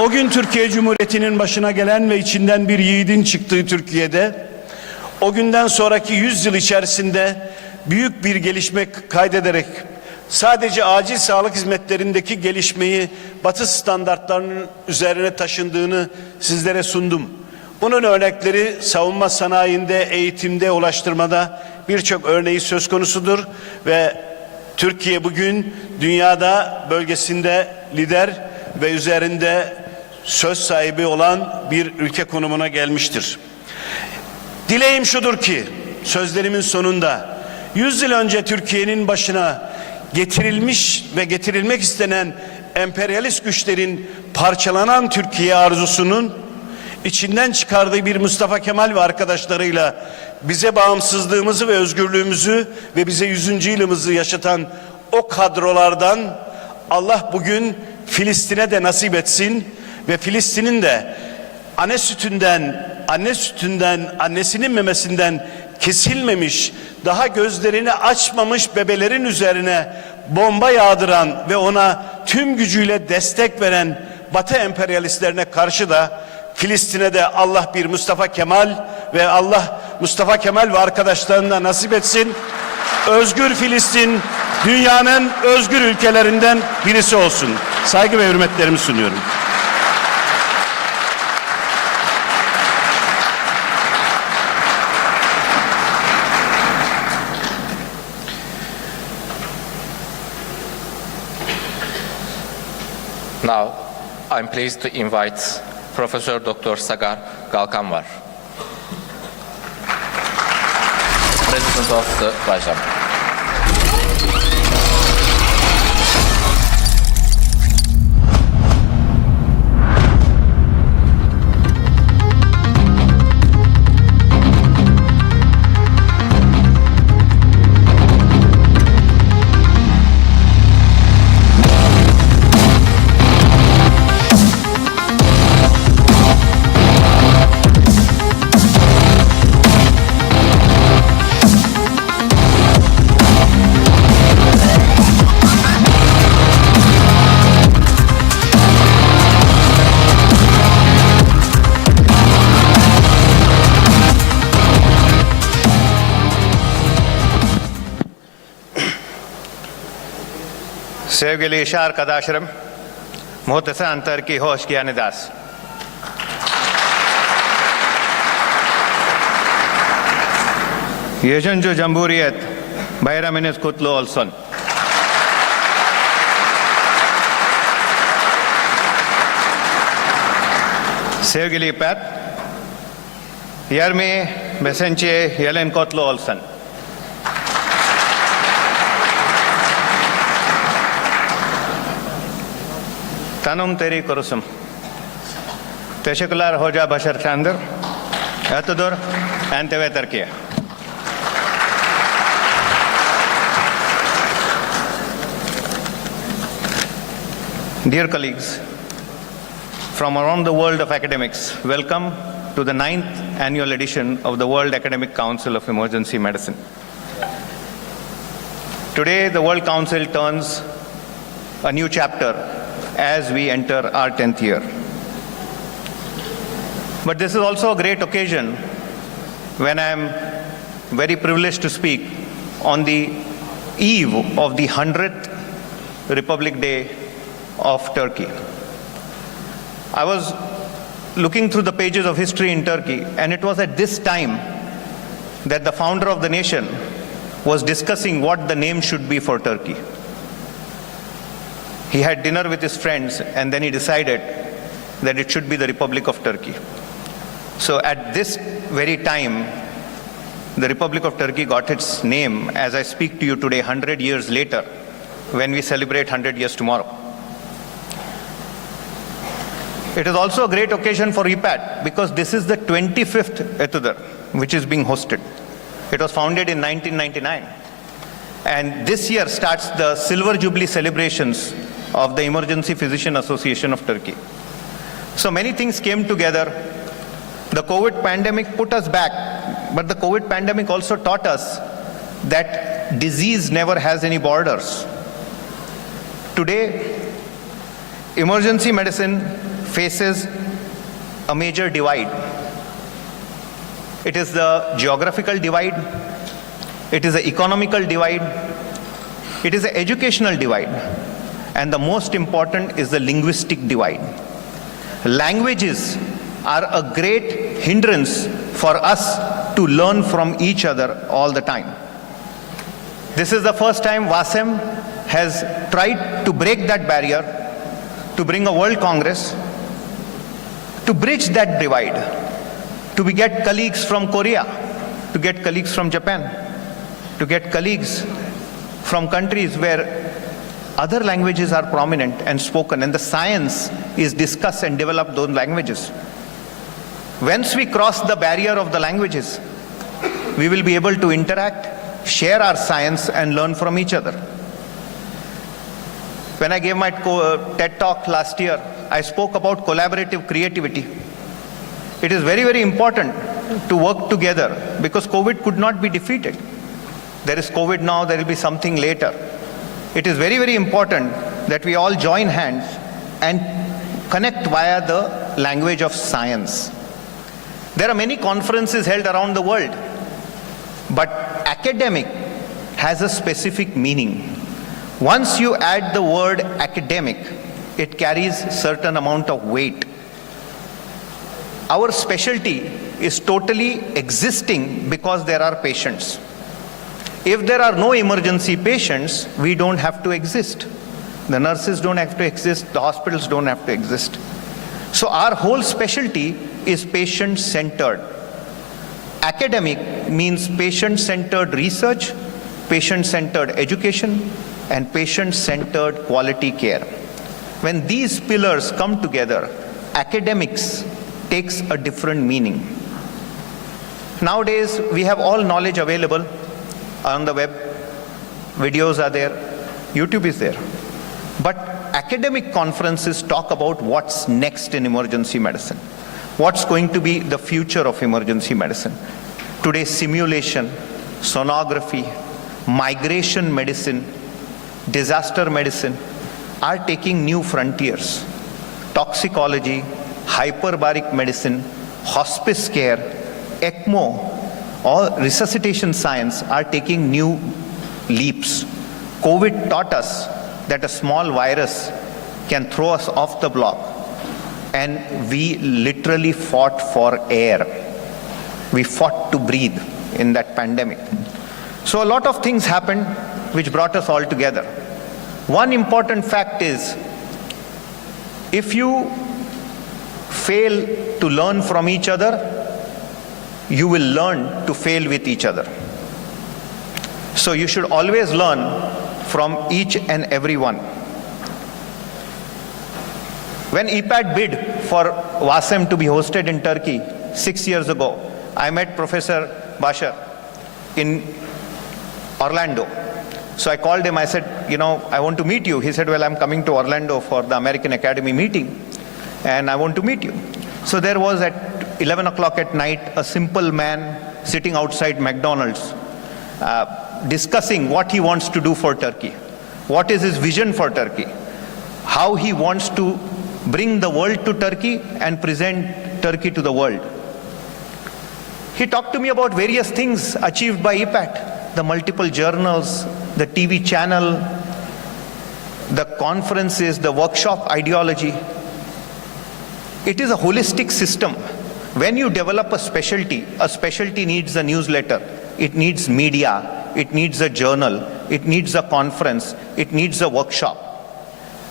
O gün Türkiye Cumhuriyeti'nin başına gelen ve içinden bir yiğidin çıktığı Türkiye'de, o günden sonraki 100 yıl içerisinde büyük bir gelişme kaydederek sadece acil sağlık hizmetlerindeki gelişmeyi Batı standartlarının üzerine taşındığını sizlere sundum. Bunun örnekleri savunma sanayinde, eğitimde, ulaştırmada birçok örneği söz konusudur ve Türkiye bugün dünyada bölgesinde lider ve üzerinde söz sahibi olan bir ülke konumuna gelmiştir. Dileğim şudur ki sözlerimin sonunda 100 yıl önce Türkiye'nin başına getirilmiş ve getirilmek istenen emperyalist güçlerin parçalanan Türkiye arzusunun içinden çıkardığı bir Mustafa Kemal ve arkadaşlarıyla bize bağımsızlığımızı ve özgürlüğümüzü ve bize 100. yılımızı yaşatan o kadrolardan Allah bugün Filistin'e de nasip etsin ve Filistin'in de annesinin memesinden kesilmemiş, daha gözlerini açmamış bebelerin üzerine bomba yağdıran ve ona tüm gücüyle destek veren Batı emperyalistlerine karşı da Filistin'e de Allah bir Mustafa Kemal ve Allah Mustafa Kemal ve arkadaşlarına nasip etsin. Özgür Filistin dünyanın özgür ülkelerinden birisi olsun. Saygı ve hürmetlerimi sunuyorum. Now, I'm pleased to invite Professor Dr. Sagar Galkanvar, President of the Vajam. Sevgili iş arkadaşlarım, muhteşem Türkiye hoş geldiniz. Yedinci Cumhuriyet bayramınız kutlu olsun. Sevgili İpek, 25. yılın kutlu olsun. Tanım teri kurusum. Teşekkürler Hoca Başar Çandır. Etudur, Ente Türkiye. Dear colleagues, from around the world of academics, welcome to the 9th annual edition of the World Academic Council of Emergency Medicine. Today, the World Council turns a new chapter as we enter our 10th year. But this is also a great occasion when I am very privileged to speak on the eve of the 100th Republic Day of Turkey. I was looking through the pages of history in Turkey, and it was at this time that the founder of the nation was discussing what the name should be for Turkey. He had dinner with his friends, and then he decided that it should be the Republic of Turkey. So at this very time, the Republic of Turkey got its name as I speak to you today, 100 years later, when we celebrate 100 years tomorrow. It is also a great occasion for EPAT because this is the 25th Etudar, which is being hosted. It was founded in 1999. And this year starts the Silver Jubilee celebrations of the Emergency Physician Association of Turkey. So many things came together. The COVID pandemic put us back, but the COVID pandemic also taught us that disease never has any borders. Today, emergency medicine faces a major divide. It is the geographical divide, it is the economical divide, it is the educational divide, and the most important is the linguistic divide. Languages are a great hindrance for us to learn from each other all the time. This is the first time WASEM has tried to break that barrier, to bring a World Congress, to bridge that divide, to get colleagues from Korea, to get colleagues from Japan, to get colleagues from countries where other languages are prominent and spoken, and the science is discussed and developed those languages. Once we cross the barrier of the languages, we will be able to interact, share our science, and learn from each other. When I gave my TED talk last year, I spoke about collaborative creativity. It is very, very important to work together because COVID could not be defeated. There is COVID now, there will be something later. It is very, very important that we all join hands and connect via the language of science. There are many conferences held around the world, but academic has a specific meaning. Once you add the word academic, it carries certain amount of weight. Our specialty is totally existing because there are patients. If there are no emergency patients, we don't have to exist. The nurses don't have to exist, the hospitals don't have to exist. So our whole specialty is patient-centered. Academic means patient-centered research, patient-centered education, and patient-centered quality care. When these pillars come together, academics takes a different meaning. Nowadays, we have all knowledge available on the web. Videos are there, YouTube is there. But academic conferences talk about what's next in emergency medicine. What's going to be the future of emergency medicine? Today, simulation, sonography, migration medicine, disaster medicine are taking new frontiers. Toxicology, hyperbaric medicine, hospice care, ECMO, all resuscitation science are taking new leaps. COVID taught us that a small virus can throw us off the block, and we literally fought for air. We fought to breathe in that pandemic. So a lot of things happened which brought us all together. One important fact is, if you fail to learn from each other, you will learn to fail with each other. So you should always learn from each and every one. When EPAT bid for WASEM to be hosted in Turkey 6 years ago, I met Professor Bashar in Orlando. So I called him, I said, I want to meet you. He said, well, I'm coming to Orlando for the American Academy meeting, and I want to meet you. So there was at 11 o'clock at night, a simple man sitting outside McDonald's, discussing what he wants to do for Turkey, what is his vision for Turkey, how he wants to bring the world to Turkey and present Turkey to the world. He talked to me about various things achieved by EPAT, the multiple journals, the TV channel, the conferences, the workshop ideology. It is a holistic system. When you develop a specialty needs a newsletter, it needs media, it needs a journal, it needs a conference, it needs a workshop.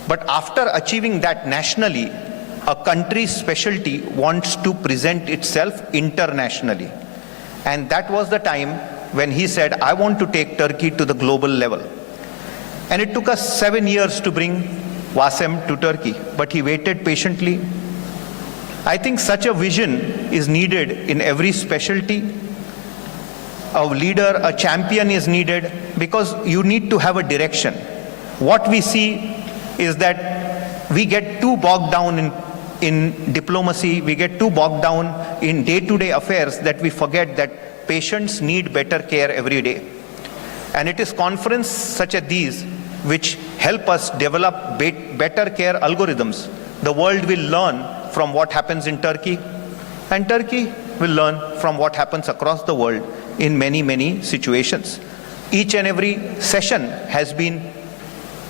But after achieving that nationally, a country's specialty wants to present itself internationally. And that was the time when he said, I want to take Turkey to the global level. And it took us 7 years to bring WASEM to Turkey, but he waited patiently. I think such a vision is needed in every specialty. A leader, a champion is needed, because you need to have a direction. What we see is that we get too bogged down in diplomacy, we get too bogged down in day-to-day affairs that we forget that patients need better care every day. And it is conferences such as these which help us develop better care algorithms. The world will learn from what happens in Turkey, and Turkey will learn from what happens across the world in many, many situations. Each and every session has been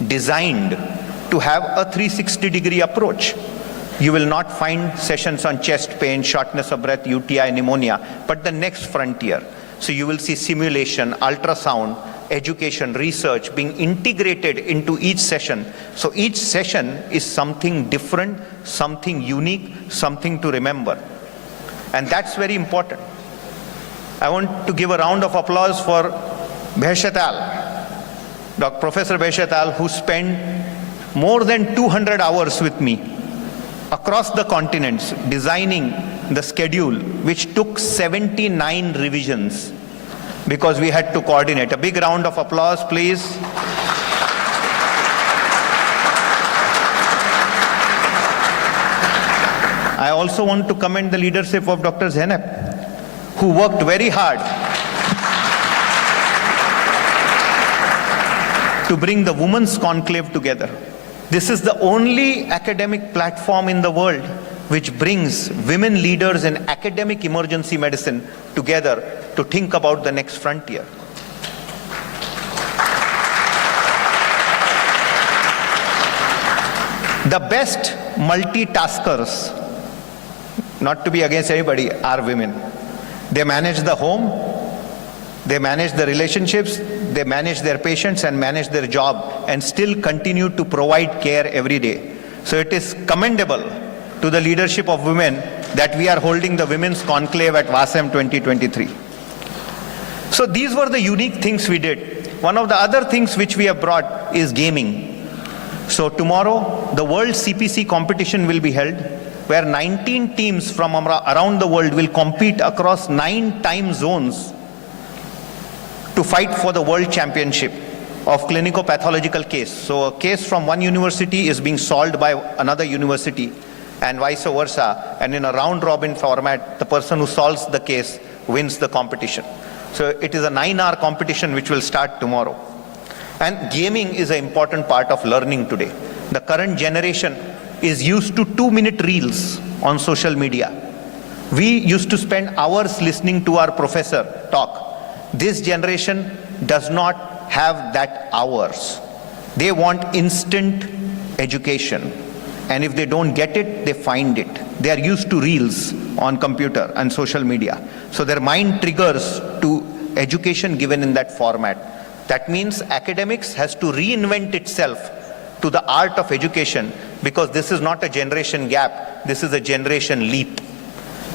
designed to have a 360-degree approach. You will not find sessions on chest pain, shortness of breath, UTI, pneumonia, but the next frontier. So you will see simulation, ultrasound, education, research being integrated into each session. So each session is something different, something unique, something to remember. And that's very important. I want to give a round of applause for Behshat Al, Professor Behshat Al, who spent more than 200 hours with me across the continents designing the schedule, which took 79 revisions because we had to coordinate. A big round of applause, please. I also want to commend the leadership of Dr. Zeynep, who worked very hard to bring the Women's Conclave together. This is the only academic platform in the world which brings women leaders in academic emergency medicine together to think about the next frontier. The best multitaskers, not to be against anybody, are women. They manage the home, they manage the relationships, they manage their patients and manage their job and still continue to provide care every day. So it is commendable to the leadership of women that we are holding the Women's Conclave at WASEM 2023. So these were the unique things we did. One of the other things which we have brought is gaming. So tomorrow, the World CPC competition will be held, where 19 teams from around the world will compete across 9 time zones to fight for the World Championship of clinico-pathological case. So a case from one university is being solved by another university and vice versa. And in a round-robin format, the person who solves the case wins the competition. So it is a 9-hour competition which will start tomorrow. And gaming is an important part of learning today. The current generation is used to 2-minute reels on social media. We used to spend hours listening to our professor talk. This generation does not have that hours. They want instant education. And if they don't get it, they find it. They are used to reels on computer and social media. So their mind triggers to education given in that format. That means academics has to reinvent itself to the art of education, because this is not a generation gap, this is a generation leap.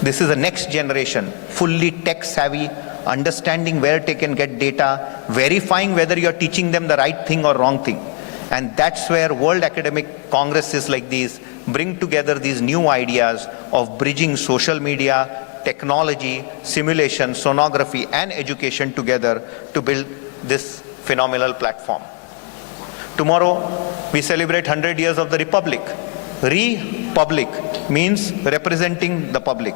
This is the next generation, fully tech savvy, understanding where they can get data, verifying whether you're teaching them the right thing or wrong thing. And that's where World Academic Congresses like these bring together these new ideas of bridging social media, technology, simulation, sonography, and education together to build this phenomenal platform. Tomorrow, we celebrate 100 years of the Republic. Republic means representing the public.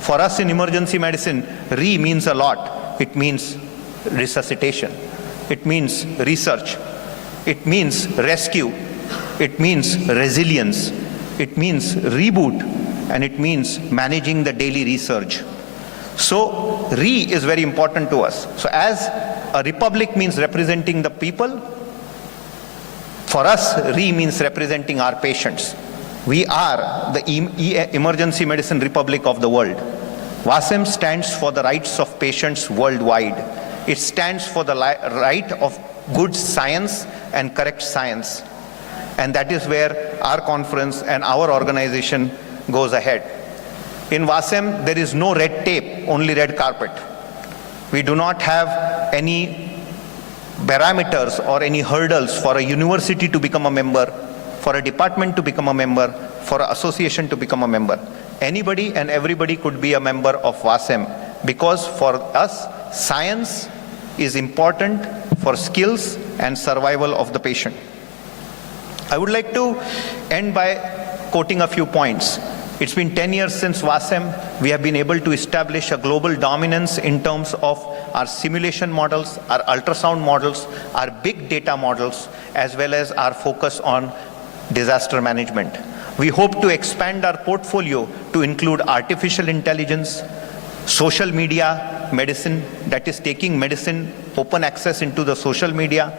For us in emergency medicine, re means a lot. It means resuscitation. It means research. It means rescue. It means resilience. It means reboot. And it means managing the daily research. So, re is very important to us. So, as a republic means representing the people, for us, re means representing our patients. We are the emergency medicine republic of the world. WASEM stands for the rights of patients worldwide. It stands for the right of good science and correct science. And that is where our conference and our organization goes ahead. In WASEM, there is no red tape, only red carpet. We do not have any parameters or any hurdles for a university to become a member, for a department to become a member, for an association to become a member. Anybody and everybody could be a member of WASEM, because for us, science is important for skills and survival of the patient. I would like to end by quoting a few points. It's been 10 years since WASEM. We have been able to establish a global dominance in terms of our simulation models, our ultrasound models, our big data models, as well as our focus on disaster management. We hope to expand our portfolio to include artificial intelligence, social media medicine, that is taking medicine open access into the social media,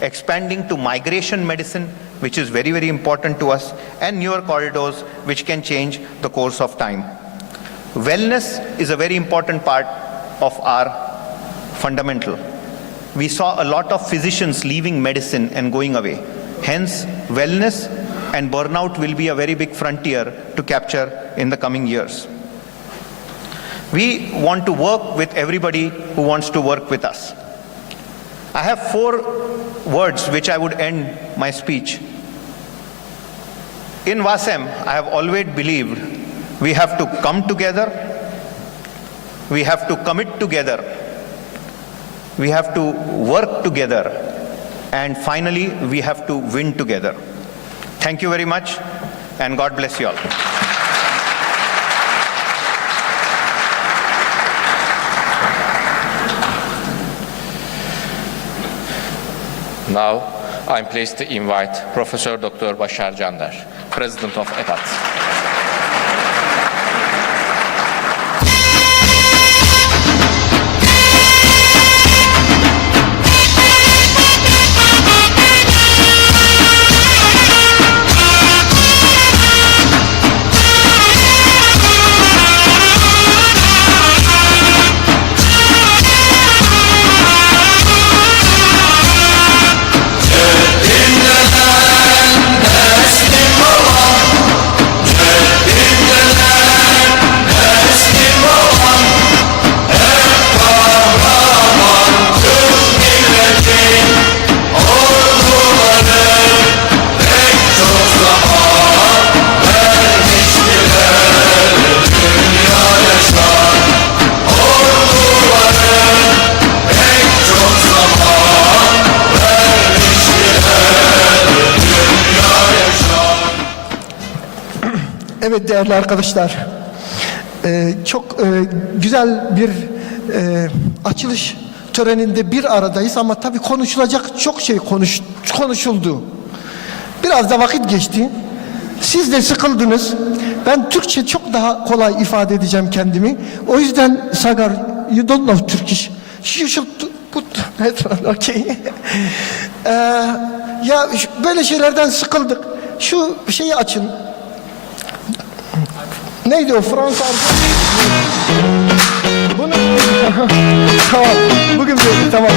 expanding to migration medicine, which is very, very important to us, and newer corridors which can change the course of time. Wellness is a very important part of our fundamental. We saw a lot of physicians leaving medicine and going away. Hence, wellness and burnout will be a very big frontier to capture in the coming years. We want to work with everybody who wants to work with us. I have 4 words which I would end my speech. In WASEM, I have always believed we have to come together, we have to commit together, we have to work together, and finally, we have to win together. Thank you very much, and God bless you all. Now, I'm pleased to invite Professor Dr. Bashar Candar, President of EPAT. Evet değerli arkadaşlar, çok güzel bir açılış töreninde bir aradayız ama tabii konuşulacak çok şey konuşuldu. Biraz da vakit geçti. Siz de sıkıldınız. Ben Türkçe çok daha kolay ifade edeceğim kendimi. O yüzden Sagar, you don't know Turkish. You should put headphone, okay? Ya böyle şeylerden sıkıldık. Şu şeyi açın. Neydi o Fransa? Bunu tamam. Bugün böyle tamam.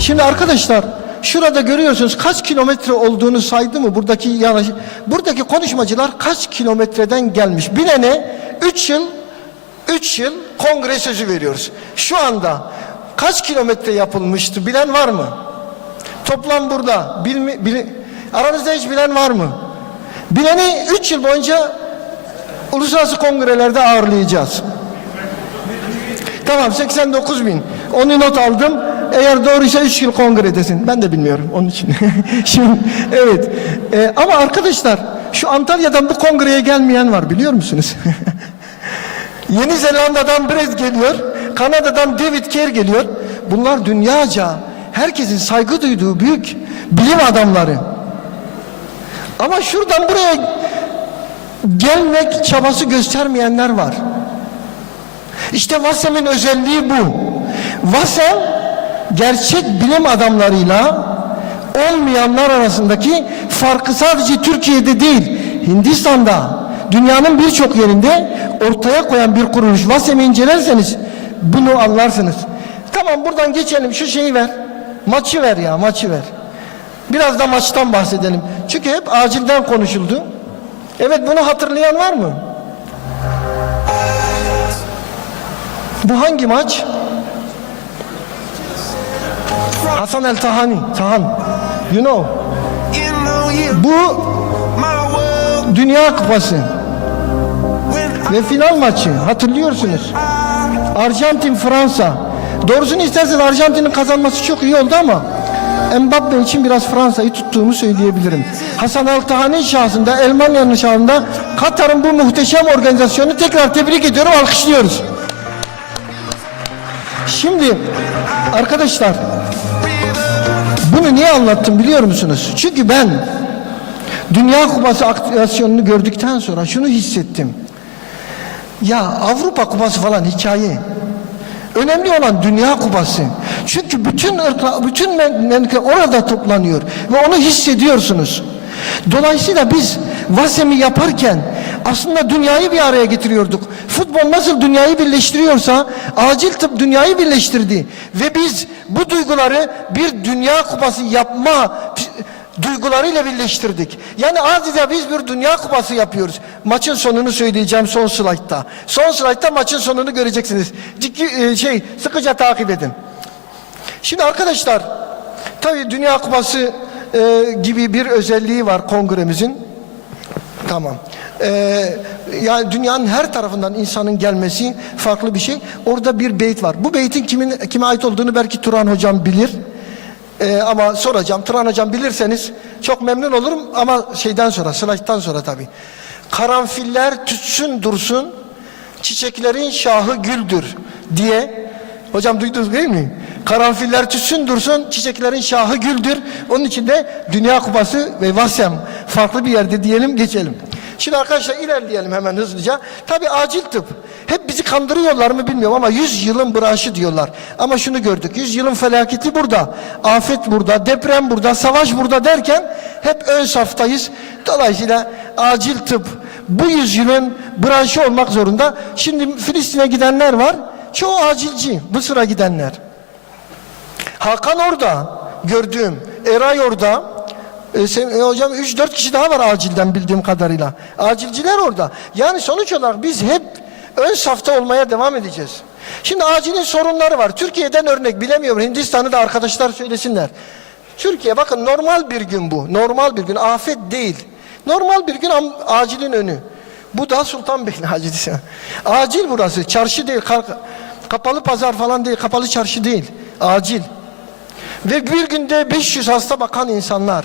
Şimdi arkadaşlar şurada görüyorsunuz kaç kilometre olduğunu saydı mı buradaki konuşmacılar kaç kilometreden gelmiş. Bilene 3 yıl kongre sözü veriyoruz. Şu anda kaç kilometre yapılmıştı bilen var mı? Toplam burada aranızda hiç bilen var mı? Bileni 3 yıl boyunca uluslararası kongrelerde ağırlayacağız. Tamam 89.000. Onu not aldım. Eğer doğruysa 3 yıl kongredesin. Ben de bilmiyorum onun için. Şimdi evet. Ama arkadaşlar şu Antalya'dan bu kongreye gelmeyen var biliyor musunuz? Yeni Zelanda'dan Brez geliyor. Kanada'dan David Kerr geliyor. Bunlar dünyaca herkesin saygı duyduğu büyük bilim adamları. Ama şuradan buraya gelmek çabası göstermeyenler var. İşte VASEM'in özelliği bu. VASEM gerçek bilim adamlarıyla olmayanlar arasındaki farkı sadece Türkiye'de değil, Hindistan'da, dünyanın birçok yerinde ortaya koyan bir kuruluş. VASEM'i incelerseniz bunu anlarsınız. Tamam buradan geçelim, şu şeyi ver. Maçı ver ya, maçı ver. Biraz da maçtan bahsedelim. Çünkü hep acilden konuşuldu. Evet, bunu hatırlayan var mı? Bu hangi maç? Hasan El Tahani, you know. Bu Dünya Kupası ve final maçı, hatırlıyorsunuz. Arjantin Fransa. Doğrusunu isterseniz Arjantin'in kazanması çok iyi oldu ama Mbappe için biraz Fransa'yı tuttuğumu söyleyebilirim. Hasan El Tahani şahsında, Almanya'nın şahsında Katar'ın bu muhteşem organizasyonu tekrar tebrik ediyorum, alkışlıyoruz. Şimdi arkadaşlar bunu niye anlattım biliyor musunuz? Çünkü ben Dünya Kupası aktivasyonunu gördükten sonra şunu hissettim. Ya Avrupa Kupası falan hikaye. Önemli olan Dünya Kupası. Çünkü bütün memleketler orada toplanıyor ve onu hissediyorsunuz. Dolayısıyla biz VASEM'i yaparken aslında dünyayı bir araya getiriyorduk. Futbol nasıl dünyayı birleştiriyorsa acil tıp dünyayı birleştirdi. Ve biz bu duyguları bir Dünya Kupası yapma duygularıyla birleştirdik. Yani adeta biz bir Dünya Kupası yapıyoruz. Maçın sonunu söyleyeceğim son slaytta. Son slaytta maçın sonunu göreceksiniz. Sıkıca takip edin. Şimdi arkadaşlar, tabii Dünya Kupası gibi bir özelliği var kongremizin. Tamam. Yani dünyanın her tarafından insanın gelmesi farklı bir şey. Orada bir beyt var. Bu beytin kime ait olduğunu belki Turan Hocam bilir. Ama soracağım. Turan Hocam bilirseniz çok memnun olurum ama slayttan sonra tabii. Karanfiller tütsün dursun, çiçeklerin şahı güldür diye Hocam duydunuz değil mi? Karanfiller tütsün dursun, çiçeklerin şahı güldür. Onun için de Dünya Kupası ve Vasem farklı bir yerde diyelim, geçelim. Şimdi arkadaşlar ilerleyelim hemen hızlıca. Tabii acil tıp. Hep bizi kandırıyorlar mı bilmiyorum ama 100 yılın branşı diyorlar. Ama şunu gördük. 100 yılın felaketi burada. Afet burada, deprem burada, savaş burada derken hep ön saftayız. Dolayısıyla acil tıp bu 100 yılın branşı olmak zorunda. Şimdi Filistin'e gidenler var. Çoğu acilci. Mısır'a gidenler. Hakan orada gördüğüm. Eray orada. Hocam 3-4 kişi daha var acilden bildiğim kadarıyla. Acilciler orada. Yani sonuç olarak biz hep ön safta olmaya devam edeceğiz. Şimdi acilin sorunları var. Türkiye'den örnek bilemiyorum. Hindistan'ı da arkadaşlar söylesinler. Türkiye bakın normal bir gün bu. Normal bir gün. Afet değil. Normal bir gün acilin önü. Bu da Sultanbeyli acili. Acil burası. Çarşı değil. Kapalı pazar falan değil. Kapalı çarşı değil. Acil. Ve bir günde 500 hasta bakan insanlar.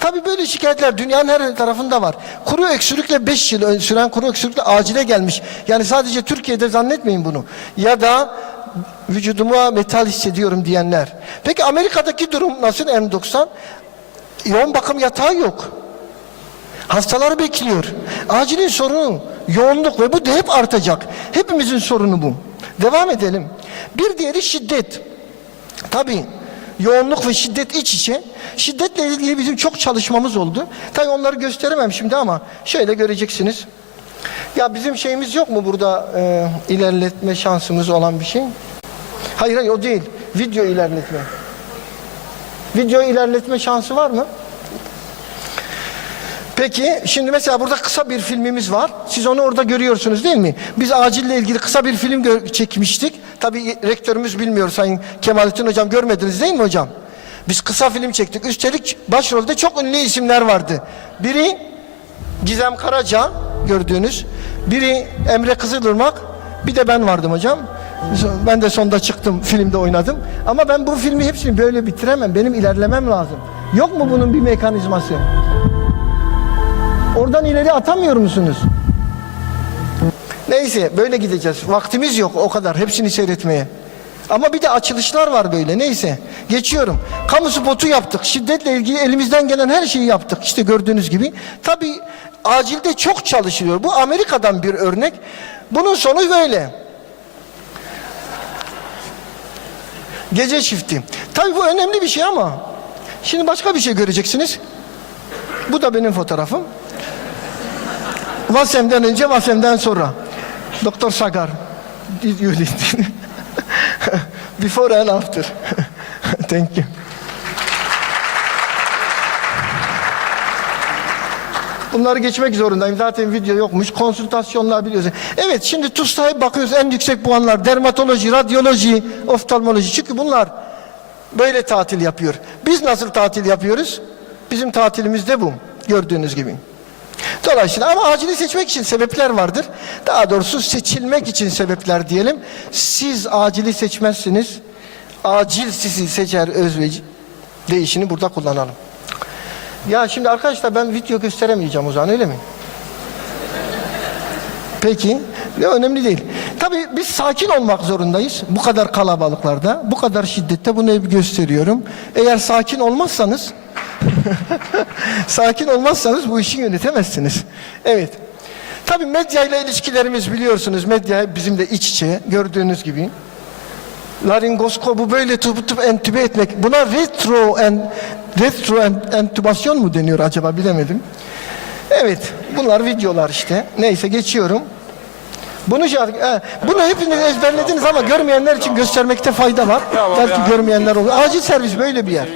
Tabii böyle şikayetler dünyanın her tarafında var. Kuru öksürükle 5 yıl süren kuru öksürükle acile gelmiş. Yani sadece Türkiye'de zannetmeyin bunu. Ya da vücuduma metal hissediyorum diyenler. Peki Amerika'daki durum nasıl M90? Yoğun bakım yatağı yok. Hastalar bekliyor. Acilin sorunu yoğunluk ve bu da hep artacak. Hepimizin sorunu bu. Devam edelim. Bir diğeri şiddet. Tabii yoğunluk ve şiddet iç içe. Şiddetle ilgili bizim çok çalışmamız oldu. Tabii onları gösteremem şimdi ama şöyle göreceksiniz. Ya bizim şeyimiz yok mu burada ilerletme şansımız olan bir şey? Hayır o değil. Video ilerletme. Video ilerletme şansı var mı? Peki şimdi mesela burada kısa bir filmimiz var. Siz onu orada görüyorsunuz değil mi? Biz acille ilgili kısa bir film çekmiştik. Tabii rektörümüz bilmiyor, Sayın Kemalettin Hocam, görmediniz değil mi hocam? Biz kısa film çektik. Üstelik başrolde çok ünlü isimler vardı. Biri Gizem Karaca gördüğünüz. Biri Emre Kızılırmak. Bir de ben vardım hocam. Ben de sonda çıktım, filmde oynadım. Ama ben bu filmi hepsini böyle bitiremem. Benim ilerlemem lazım. Yok mu bunun bir mekanizması? Oradan ileri atamıyor musunuz? Neyse böyle gideceğiz. Vaktimiz yok o kadar hepsini seyretmeye. Ama bir de açılışlar var böyle. Neyse geçiyorum. Kamu spotu yaptık. Şiddetle ilgili elimizden gelen her şeyi yaptık. İşte gördüğünüz gibi. Tabii acilde çok çalışılıyor. Bu Amerika'dan bir örnek. Bunun sonu böyle. Gece şifti. Tabii bu önemli bir şey ama şimdi başka bir şey göreceksiniz. Bu da benim fotoğrafım. Vasem'den önce, Vasem'den sonra. Doktor Sagar. Before and after. Thank you. Bunları geçmek zorundayım. Zaten video yokmuş. Konsültasyonlar biliyorsunuz. Evet şimdi TUS'ta bakıyoruz en yüksek puanlar. Dermatoloji, radyoloji, oftalmoloji. Çünkü bunlar böyle tatil yapıyor. Biz nasıl tatil yapıyoruz? Bizim tatilimiz de bu. Gördüğünüz gibi. Dolayısıyla ama acili seçmek için sebepler vardır. Daha doğrusu seçilmek için sebepler diyelim. Siz acili seçmezsiniz. Acil sizi seçer özveci. Değişini burada kullanalım. Ya şimdi arkadaşlar ben video gösteremeyeceğim o zaman öyle mi? Peki. Önemli değil. Tabii biz sakin olmak zorundayız. Bu kadar kalabalıklarda, bu kadar şiddette bunu hep gösteriyorum. Eğer sakin olmazsanız sakin olmazsanız bu işi yönetemezsiniz. Evet. Tabii medyayla ilişkilerimiz biliyorsunuz. Medya bizim de iç içe gördüğünüz gibi. Laringoskopu böyle tutup entübe etmek. Buna retro entübasyon mu deniyor acaba bilemedim. Evet. Bunlar videolar işte. Neyse geçiyorum. Bunu hepiniz ezberlediniz ama görmeyenler için göstermekte fayda var. Belki görmeyenler olur. Acil servis böyle bir yer.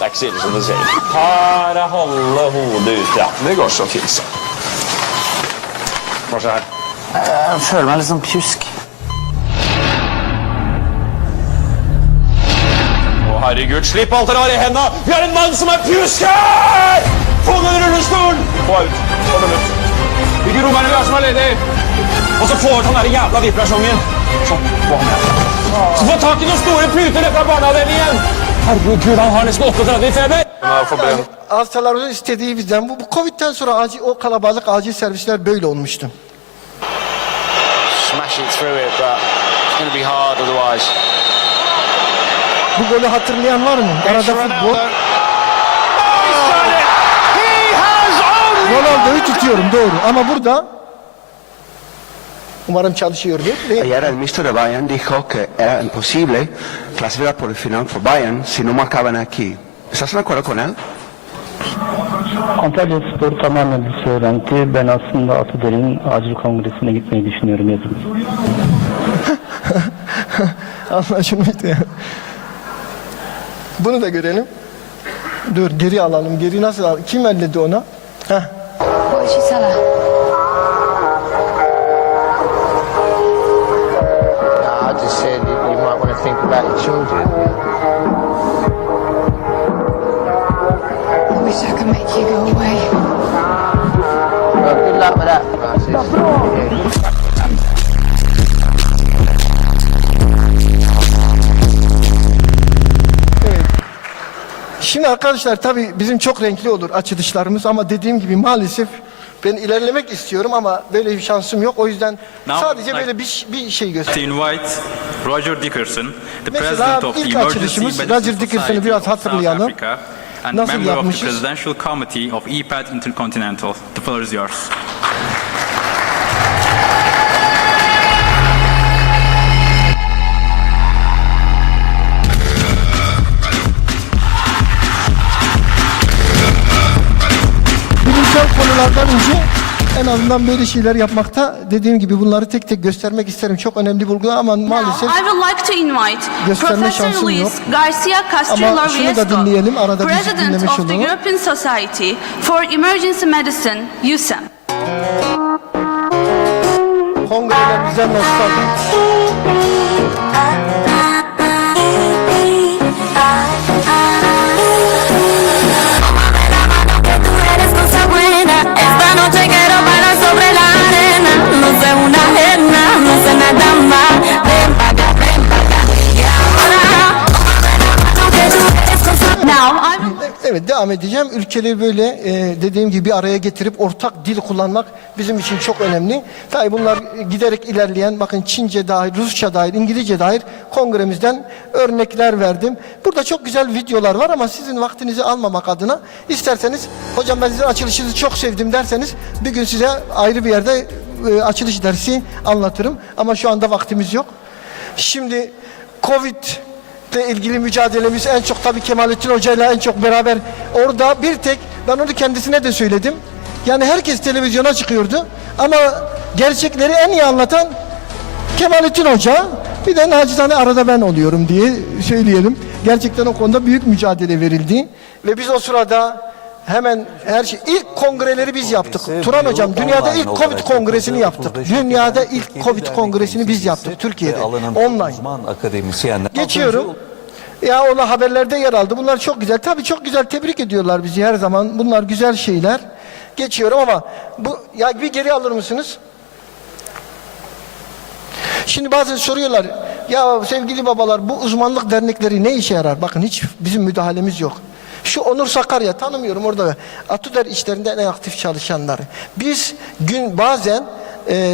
Acil, som du säger. Para hålla hodet ut. Ja, det går så fint. Var så här. Jag føler meg litt som pjusk. Å herregud, slipp alt dere har i hendene! Vi har en mann som er pjusk her! Få den rullestolen! Få ut. Få den ut. Hvilke rom er det vi har som er ledig? Og så få ut den der jævla vibrasjongen. Sånn, få han med. Så få tak i noen store puter fra barneavdelingen. Herregud, han har nesten 38 i feber. Hastaların istediği bizden bu Covid'den sonra o kalabalık acil servisler böyle olmuştu. Smash it through it, but it's going to be hard otherwise. Bu golü hatırlayan var mı? Arada futbol. Ronaldo'yu tutuyorum doğru ama burada umarım çalışıyordur. Ayer el mister de Bayern dijo que era imposible clasificar por el final for Bayern si no marcaban aquí. ¿Estás de acuerdo con él? Antalya Spor tamamen bir söylenti. Ben aslında Atuder'in acil kongresine gitmeyi düşünüyorum yazın. Anlaşılmıştı ya. Bunu da görelim. Dur geri alalım. Geri nasıl al? Kim elledi ona? Heh. I just said you might want to think about your children. I wish I could make you go away. Well, good luck with that, Francis. Şimdi arkadaşlar tabii bizim çok renkli olur açılışlarımız ama dediğim gibi maalesef ben ilerlemek istiyorum ama böyle bir şansım yok. O yüzden sadece böyle bir şey göstereyim. Invite Roger Dickerson, the Mesela president of the ilk Emergency açılışımız Medicine Roger Dickerson'ı Society biraz of South hatırlayalım. Africa and Nasıl member of the yapmışız? Presidential Committee of EPAD Intercontinental. The floor is yours. Bilimsel konulardan önce en azından böyle şeyler yapmakta dediğim gibi bunları tek tek göstermek isterim. Çok önemli bulgular ama maalesef I would like to invite gösterme Professor şansım yok. Luis Garcia Castro Ama şunu da dinleyelim. Arada biz President dinlemiş of the olalım. European Society for Emergency Medicine, USEM. Kongreler bize nostalji. Evet devam edeceğim. Ülkeleri böyle dediğim gibi bir araya getirip ortak dil kullanmak bizim için çok önemli. Tabii bunlar giderek ilerleyen bakın Çince dahil, Rusça dahil, İngilizce dahil kongremizden örnekler verdim. Burada çok güzel videolar var ama sizin vaktinizi almamak adına isterseniz hocam ben sizin açılışınızı çok sevdim derseniz bir gün size ayrı bir yerde açılış dersi anlatırım. Ama şu anda vaktimiz yok. Şimdi Covid ile ilgili mücadelemiz en çok tabii Kemalettin Hoca ile en çok beraber orada bir tek ben onu kendisine de söyledim. Yani herkes televizyona çıkıyordu ama gerçekleri en iyi anlatan Kemalettin Hoca, bir de nacizane arada ben oluyorum diye söyleyelim. Gerçekten o konuda büyük mücadele verildi ve biz o sırada hemen her şey ilk kongreleri biz yaptık. Turan hocam dünyada ilk Covid kongresini yaptık. Dünyada ilk Covid kongresini biz yaptık Türkiye'de online. Geçiyorum. Ya ona haberlerde yer aldı. Bunlar çok güzel. Tabii çok güzel tebrik ediyorlar bizi her zaman. Bunlar güzel şeyler. Geçiyorum ama bu ya bir geri alır mısınız? Şimdi bazen soruyorlar. Ya sevgili babalar bu uzmanlık dernekleri ne işe yarar? Bakın hiç bizim müdahalemiz yok. Şu Onur Sakarya tanımıyorum orada. Atuder işlerinde en aktif çalışanlar. Biz bazen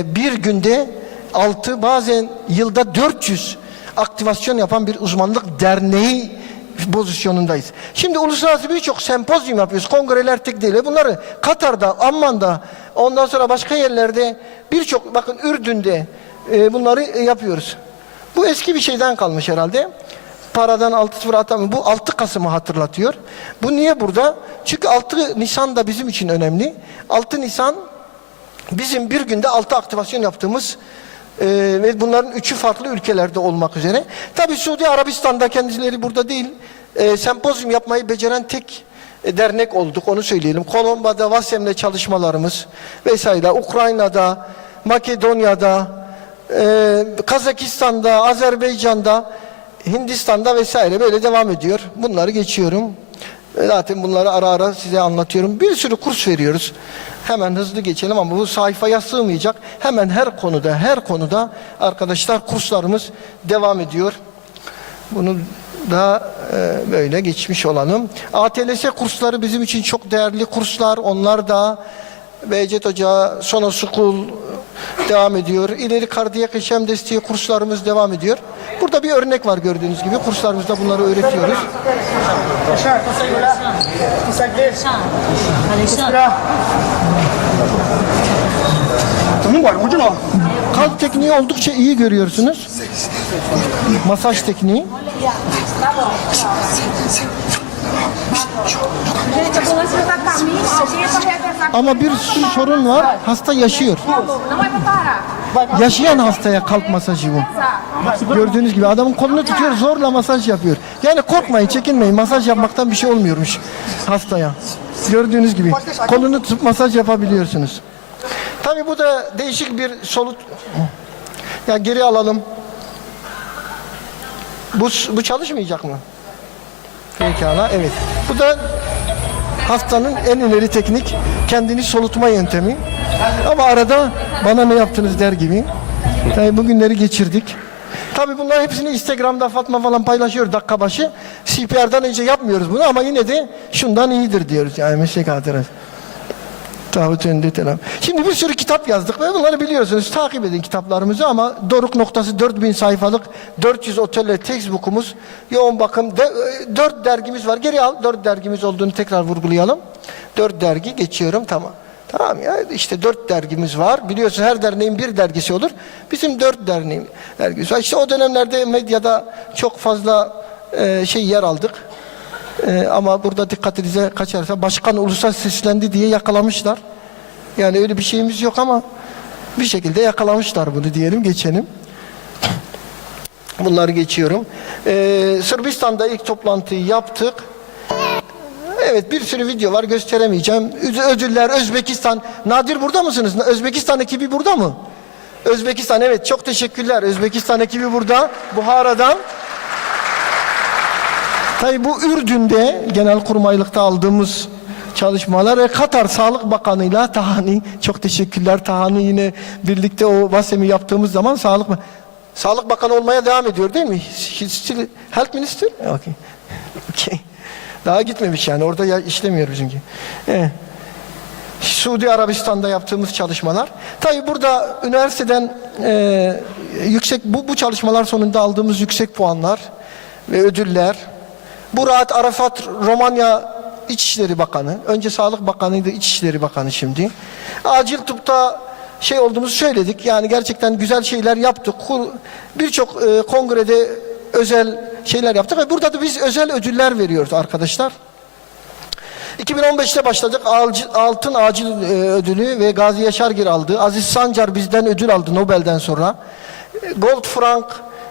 bir günde 6 bazen yılda 400 aktivasyon yapan bir uzmanlık derneği pozisyonundayız. Şimdi uluslararası birçok sempozyum yapıyoruz. Kongreler tek değil. Bunları Katar'da, Amman'da, ondan sonra başka yerlerde birçok bakın Ürdün'de bunları yapıyoruz. Bu eski bir şeyden kalmış herhalde. Paradan 6-0 atamıyor. Bu 6 Kasım'ı hatırlatıyor. Bu niye burada? Çünkü 6 Nisan da bizim için önemli. 6 Nisan bizim bir günde 6 aktivasyon yaptığımız ve bunların 3'ü farklı ülkelerde olmak üzere. Tabii Suudi Arabistan'da kendileri burada değil. Sempozyum yapmayı beceren tek dernek olduk onu söyleyelim. Kolomba'da Vasem'le çalışmalarımız vesaire. Ukrayna'da, Makedonya'da, Kazakistan'da, Azerbaycan'da, Hindistan'da vesaire böyle devam ediyor. Bunları geçiyorum. Zaten bunları ara ara size anlatıyorum. Bir sürü kurs veriyoruz. Hemen hızlı geçelim ama bu sayfaya sığmayacak. Hemen her konuda arkadaşlar kurslarımız devam ediyor. Bunu da böyle geçmiş olalım. ATLS kursları bizim için çok değerli kurslar. Onlar da Behçet Hoca, Sona School devam ediyor. İleri kardiyak yaşam desteği kurslarımız devam ediyor. Burada bir örnek var gördüğünüz gibi. Kurslarımızda bunları öğretiyoruz. Kalp tekniği oldukça iyi görüyorsunuz. Masaj tekniği. Ama bir sorun var. Hasta yaşıyor. Yaşayan hastaya kalp masajı bu. Gördüğünüz gibi adamın kolunu tutuyor, zorla masaj yapıyor. Yani korkmayın, çekinmeyin. Masaj yapmaktan bir şey olmuyormuş hastaya. Gördüğünüz gibi kolunu tutup masaj yapabiliyorsunuz. Tabii bu da değişik bir solut. Ya geri alalım. Bu çalışmayacak mı? Pekala, evet. Bu da hastanın en ileri teknik kendini solutma yöntemi. Ama arada bana ne yaptınız der gibi. Yani bugünleri geçirdik. Tabii bunların hepsini Instagram'da Fatma falan paylaşıyor dakika başı. CPR'dan önce yapmıyoruz bunu ama yine de şundan iyidir diyoruz. Yani meslek hatırası. Şimdi bir sürü kitap yazdık ve bunları biliyorsunuz. Takip edin kitaplarımızı ama doruk noktası 4000 sayfalık 400 otelle textbook'umuz, yoğun bakım 4 dergimiz var. Geri al, 4 dergimiz olduğunu tekrar vurgulayalım. 4 dergi geçiyorum, tamam. Tamam ya, işte 4 dergimiz var. Biliyorsun her derneğin bir dergisi olur. Bizim 4 dergimiz var. İşte o dönemlerde medyada çok fazla yer aldık. Ama burada dikkatinize kaçarsa başkan ulusal seslendi diye yakalamışlar. Yani öyle bir şeyimiz yok ama bir şekilde yakalamışlar bunu diyelim, geçelim. Bunları geçiyorum. Sırbistan'da ilk toplantıyı yaptık. Evet, bir sürü video var, gösteremeyeceğim. Ödüller, Özbekistan. Nadir burada mısınız? Özbekistan ekibi burada mı? Özbekistan, evet, çok teşekkürler. Özbekistan ekibi burada, Buhara'dan. Tabii bu Ürdün'de genelkurmaylıkta aldığımız çalışmalar ve Katar Sağlık Bakanı'yla Tahani, çok teşekkürler. Tahani yine birlikte o Vasem'i yaptığımız zaman Sağlık Bakanı olmaya devam ediyor değil mi? Still Health Minister? Okay. Okay. Daha gitmemiş yani, orada işlemiyor bizimki. Evet. Suudi Arabistan'da yaptığımız çalışmalar. Tabii burada üniversiteden yüksek bu çalışmalar sonunda aldığımız yüksek puanlar ve ödüller. Murat Arafat, Romanya İçişleri Bakanı. Önce Sağlık Bakanı'ydı, İçişleri Bakanı şimdi. Acil tıpta olduğumuzu söyledik. Yani gerçekten güzel şeyler yaptık. Birçok kongrede özel şeyler yaptık ve burada da biz özel ödüller veriyoruz arkadaşlar. 2015'te başladık. Altın Acil ödülü ve Gazi Yaşargil aldı. Aziz Sancar bizden ödül aldı Nobel'den sonra. Gold Frank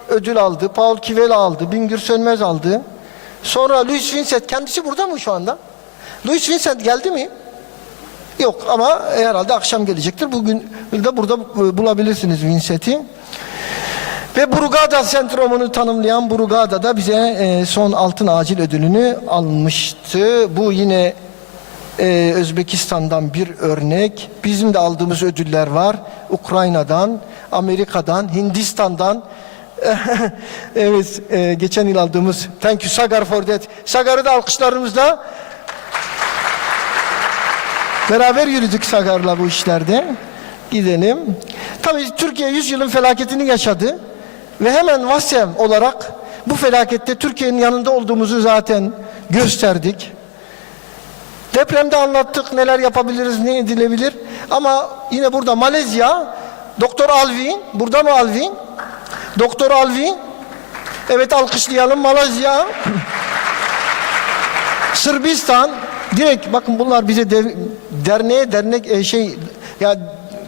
ödül aldı. Paul Kivela aldı. Bingür Sönmez aldı. Sonra Louis Vincent, kendisi burada mı şu anda? Louis Vincent geldi mi? Yok ama herhalde akşam gelecektir. Bugün de burada bulabilirsiniz Vincent'i. Ve Brugada sendromunu tanımlayan Brugada da bize son altın acil ödülünü almıştı. Bu yine Özbekistan'dan bir örnek. Bizim de aldığımız ödüller var. Ukrayna'dan, Amerika'dan, Hindistan'dan. Evet, geçen yıl aldığımız thank you Sagar for that. Sagar'ı da alkışlarımızla beraber yürüdük Sagar'la bu işlerde. Gidelim. Tabii Türkiye 100 yılın felaketini yaşadı ve hemen Vasem olarak bu felakette Türkiye'nin yanında olduğumuzu zaten gösterdik. Depremde anlattık neler yapabiliriz, ne edilebilir. Ama yine burada Malezya, Doktor Alvin, burada mı Alvin? Doktor Alvin, evet alkışlayalım. Malezya, Sırbistan, direkt bakın bunlar bize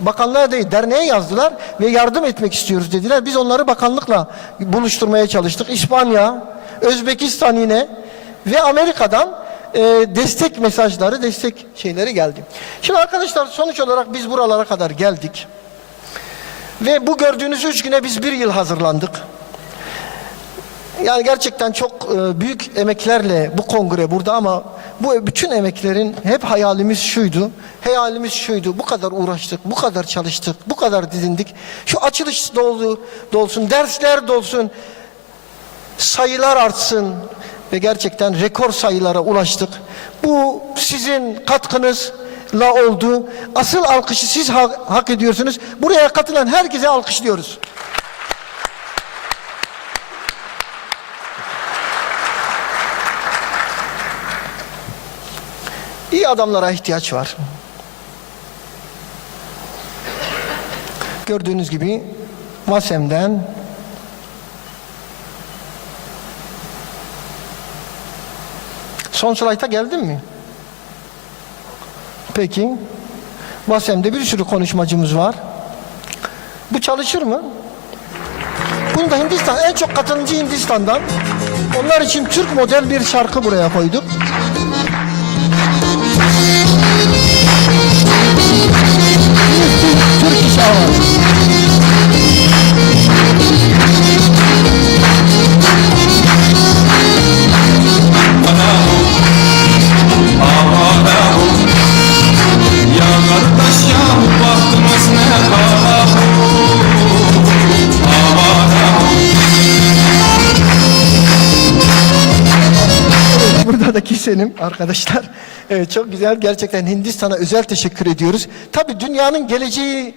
bakanlığa değil derneğe yazdılar ve yardım etmek istiyoruz dediler. Biz onları bakanlıkla buluşturmaya çalıştık. İspanya, Özbekistan yine ve Amerika'dan destek mesajları, destek şeyleri geldi. Şimdi arkadaşlar sonuç olarak biz buralara kadar geldik. Ve bu gördüğünüz 3 güne biz 1 yıl hazırlandık. Yani gerçekten çok büyük emeklerle bu kongre burada ama bu bütün emeklerin hep hayalimiz şuydu. Hayalimiz şuydu. Bu kadar uğraştık, bu kadar çalıştık, bu kadar didindik. Şu açılış dolsun, dersler dolsun, sayılar artsın ve gerçekten rekor sayılara ulaştık. Bu sizin katkınız, oldu. Asıl alkışı siz hak ediyorsunuz. Buraya katılan herkese alkışlıyoruz. İyi adamlara ihtiyaç var. Gördüğünüz gibi Vasem'den son slayta geldin mi? Peki. Vasem'de bir sürü konuşmacımız var. Bu çalışır mı? Bunu da Hindistan, en çok katılımcı Hindistan'dan. Onlar için Türk model bir şarkı buraya koyduk. Turkish Hour. Buradaki senin arkadaşlar. Evet, çok güzel. Gerçekten Hindistan'a özel teşekkür ediyoruz. Tabii dünyanın geleceği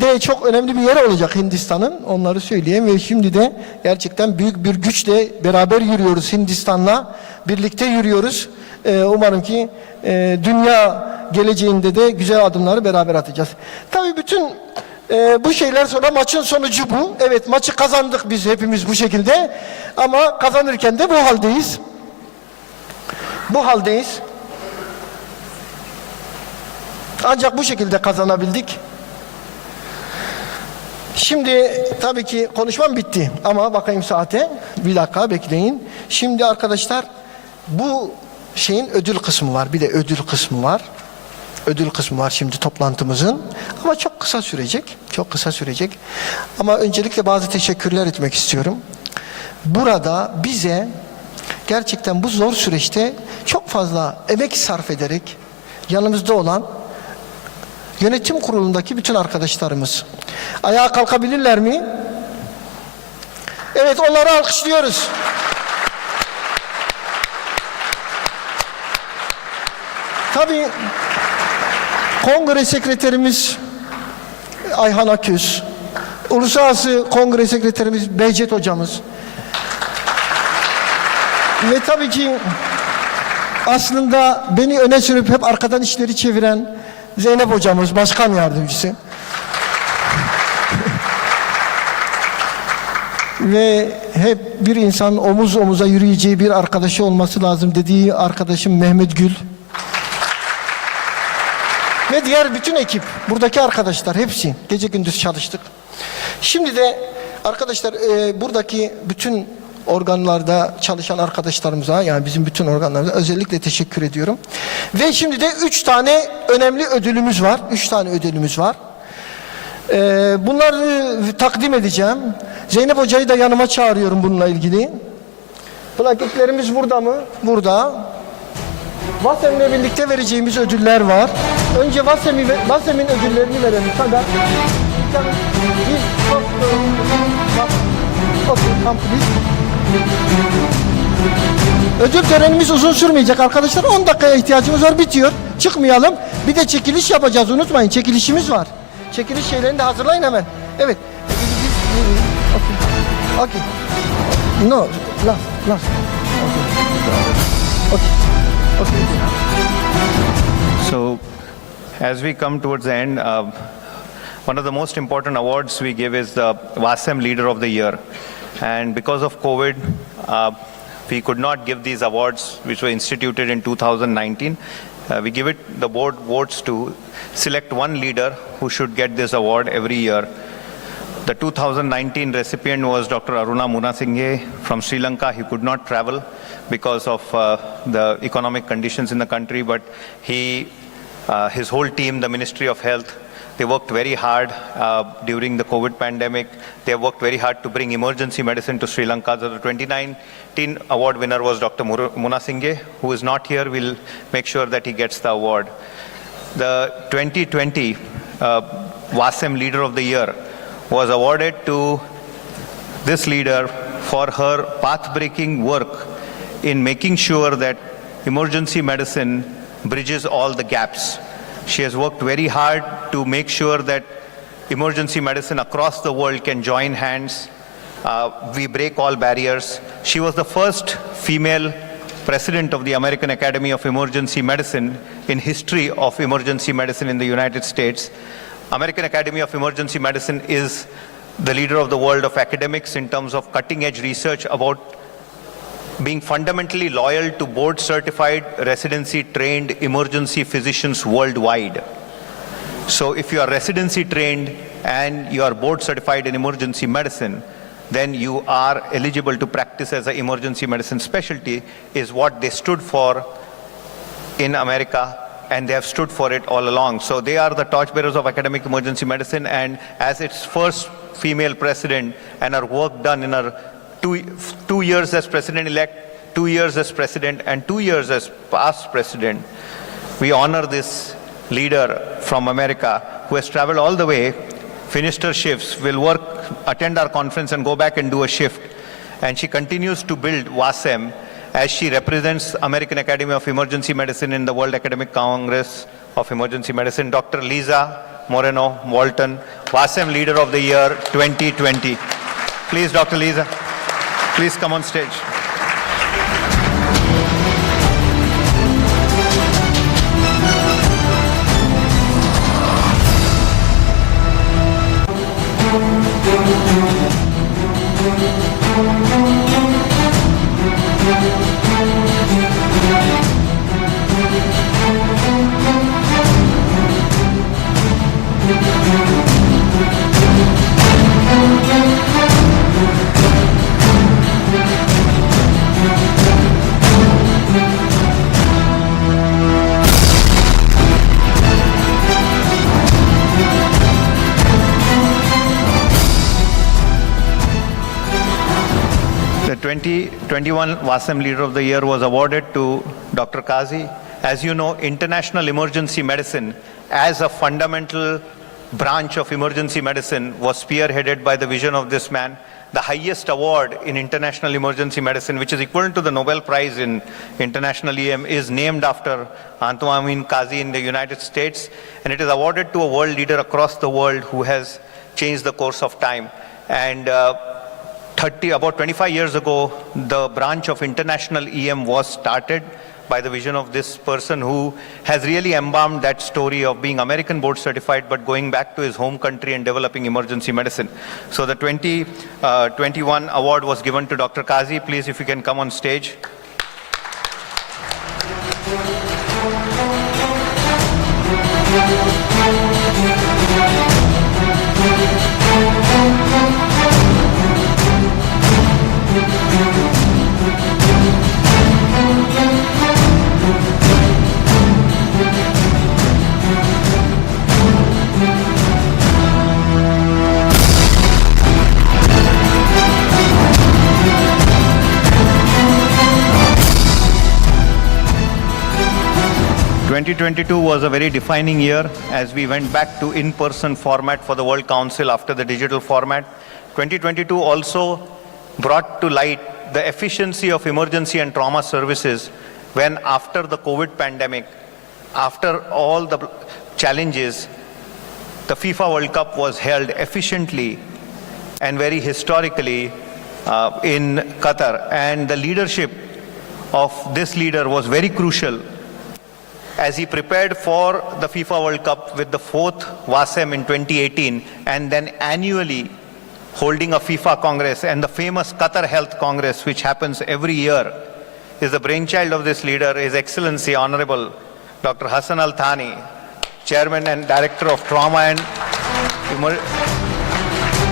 de çok önemli bir yer olacak Hindistan'ın. Onları söyleyeyim ve şimdi de gerçekten büyük bir güçle beraber yürüyoruz Hindistan'la. Birlikte yürüyoruz. Umarım ki dünya geleceğinde de güzel adımları beraber atacağız. Tabii bütün bu şeyler sonra maçın sonucu bu. Evet, maçı kazandık biz hepimiz bu şekilde. Ama kazanırken de bu haldeyiz. Bu haldeyiz. Ancak bu şekilde kazanabildik. Şimdi tabii ki konuşmam bitti ama bakayım saate. Bir dakika bekleyin. Şimdi arkadaşlar bu şeyin ödül kısmı var. Bir de ödül kısmı var. Ödül kısmı var şimdi toplantımızın. Ama çok kısa sürecek. Çok kısa sürecek. Ama öncelikle bazı teşekkürler etmek istiyorum. Burada bize gerçekten bu zor süreçte çok fazla emek sarf ederek yanımızda olan yönetim kurulundaki bütün arkadaşlarımız. Ayağa kalkabilirler mi? Evet, onları alkışlıyoruz. Tabii Kongre Sekreterimiz Ayhan Aküz, Uluslararası Kongre Sekreterimiz Behçet Hocamız ve tabii ki aslında beni öne sürüp hep arkadan işleri çeviren Zeynep Hocamız, Başkan Yardımcısı. Ve hep bir insan omuz omuza yürüyeceği bir arkadaşı olması lazım dediği arkadaşım Mehmet Gül. Ve diğer bütün ekip, buradaki arkadaşlar hepsi gece gündüz çalıştık. Şimdi de arkadaşlar buradaki bütün organlarda çalışan arkadaşlarımıza, yani bizim bütün organlarımıza özellikle teşekkür ediyorum. Ve şimdi de 3 tane önemli ödülümüz var. 3 tane ödülümüz var. Bunları takdim edeceğim. Zeynep Hoca'yı da yanıma çağırıyorum bununla ilgili. Plaketlerimiz burada mı? Burada. Vasem'le birlikte vereceğimiz ödüller var. Önce Vasem'in ödüllerini verelim. Kadar. Ödül törenimiz uzun sürmeyecek arkadaşlar. 10 dakikaya ihtiyacımız var, bitiyor. Çıkmayalım. Bir de çekiliş yapacağız, unutmayın. Çekilişimiz var. Çekiliş şeylerini de hazırlayın hemen. Evet. Okay. No, last. Okay. So, as we come towards the end, one of the most important awards we give is the Vasem Leader of the Year. And because of COVID, we could not give these awards, which were instituted in 2019. We give it, the board votes to select one leader who should get this award every year. The 2019 recipient was Dr. Aruna Munasinghe from Sri Lanka. He could not travel because of the economic conditions in the country, but his whole team, the Ministry of Health, they worked very hard during the COVID pandemic. They worked very hard to bring emergency medicine to Sri Lanka. So the 2019 award winner was Dr. Munasinghe, who is not here. We'll make sure that he gets the award. The 2020 Vasem Leader of the Year was awarded to this leader for her path-breaking work in making sure that emergency medicine bridges all the gaps. She has worked very hard to make sure that emergency medicine across the world can join hands. We break all barriers. She was the first female president of the American Academy of Emergency Medicine in history of emergency medicine in the United States. American Academy of Emergency Medicine is the leader of the world of academics in terms of cutting-edge research about being fundamentally loyal to board-certified, residency-trained emergency physicians worldwide. So if you are residency-trained and you are board-certified in emergency medicine, then you are eligible to practice as an emergency medicine specialty, is what they stood for in America, and they have stood for it all along. So they are the torchbearers of academic emergency medicine, and as its first female president, and her work done in her two years as president-elect, 2 years as president, and 2 years as past president, we honor this leader from America who has traveled all the way, finished her shifts, will work, attend our conference and go back and do a shift. And she continues to build WASEM as she represents American Academy of Emergency Medicine in the World Academic Congress of Emergency Medicine. Dr. Lisa Moreno Walton, WASEM Leader of the Year 2020. Please, Dr. Lisa, please come on stage. The 2021 WASEM Leader of the Year was awarded to Dr. Kazi. As you know, international emergency medicine as a fundamental branch of emergency medicine was spearheaded by the vision of this man. The highest award in international emergency medicine, which is equivalent to the Nobel Prize in international EM, is named after Antoine Kazi in the United States, and it is awarded to a world leader across the world who has changed the course of time. And about 25 years ago, the branch of international EM was started by the vision of this person who has really embalmed that story of being American board certified but going back to his home country and developing emergency medicine. So the 2021 award was given to Dr. Kazi. Please, if you can come on stage. '22 was a very defining year as we went back to in-person format for the World Council after the digital format. 2022 also brought to light the efficiency of emergency and trauma services when after the COVID pandemic, after all the challenges, the FIFA World Cup was held efficiently and very historically in Qatar. And the leadership of this leader was very crucial as he prepared for the FIFA World Cup with the 4th WASEM in 2018 and then annually holding a FIFA Congress, and the famous Qatar Health Congress, which happens every year, is the brainchild of this leader, His Excellency Honorable Dr. Hassan Al Thani, Chairman and Director of Trauma and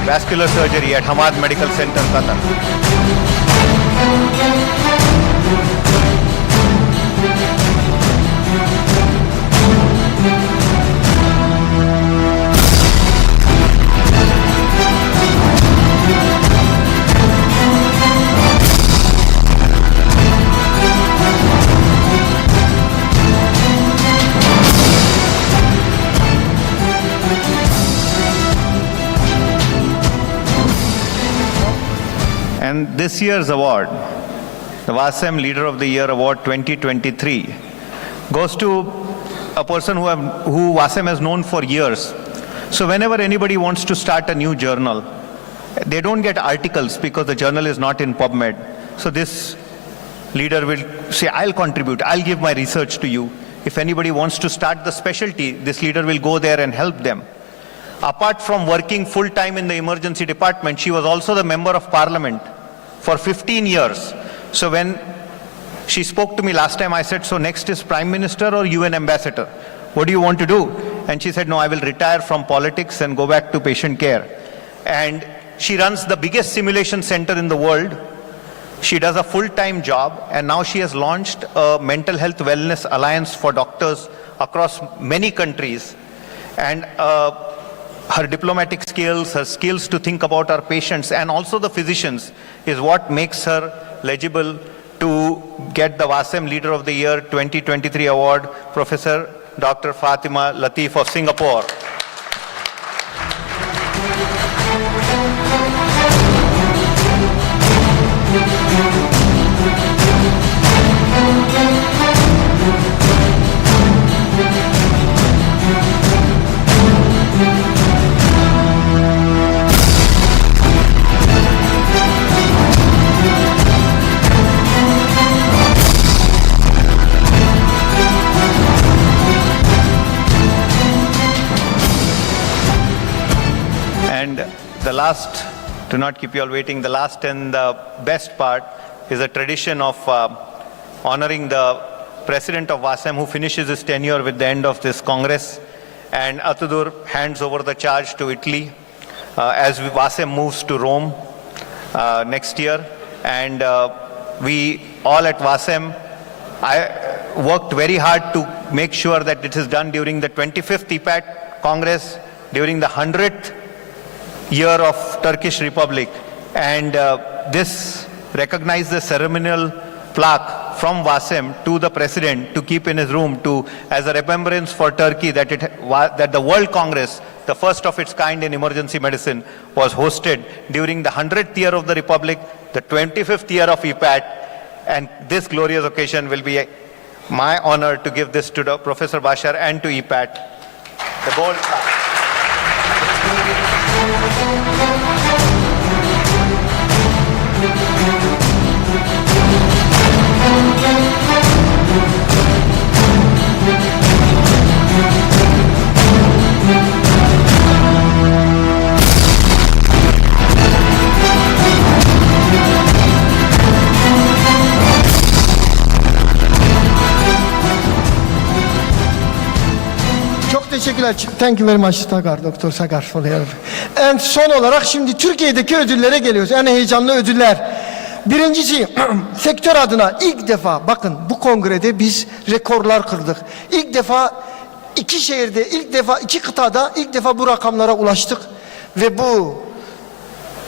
Vascular Surgery at Hamad Medical Center, Qatar. And this year's award, the WASEM Leader of the Year Award 2023, goes to a person who Wasem has known for years. So whenever anybody wants to start a new journal, they don't get articles because the journal is not in PubMed. So this leader will say, I'll contribute, I'll give my research to you. If anybody wants to start the specialty, this leader will go there and help them. Apart from working full-time in the emergency department, she was also the member of parliament for 15 years. So when she spoke to me last time, I said, so next is Prime Minister or UN Ambassador? What do you want to do? And she said, no, I will retire from politics and go back to patient care. And she runs the biggest simulation center in the world. She does a full-time job, and now she has launched a mental health wellness alliance for doctors across many countries. And her diplomatic skills, her skills to think about our patients and also the physicians is what makes her legible to get the Wasem Leader of the Year 2023 award, Professor Dr. Fatima Latif of Singapore. And the last, to not keep you all waiting, the last and the best part is a tradition of honoring the president of Wasem who finishes his tenure with the end of this Congress. And Atadur hands over the charge to Italy as Wasem moves to Rome next year. And we all at Wasem, I worked very hard to make sure that it is done during the 25th EPAT Congress, during the 100th year of Turkish Republic, and this recognized the ceremonial plaque from Wasem to the president to keep in his room as a remembrance for Turkey that the World Congress, the first of its kind in emergency medicine, was hosted during the 100th year of the Republic, the 25th year of EPAT, and this glorious occasion will be my honor to give this to Professor Bashar and to EPAT, the gold plaque. Çok teşekkürler. Thank you very much Sagar, Dr. Sagar for your. And son olarak şimdi Türkiye'deki ödüllere geliyoruz. En heyecanlı ödüller. Birincisi sektör adına ilk defa bakın bu kongrede biz rekorlar kırdık. İlk defa iki şehirde, ilk defa iki kıtada ilk defa bu rakamlara ulaştık ve bu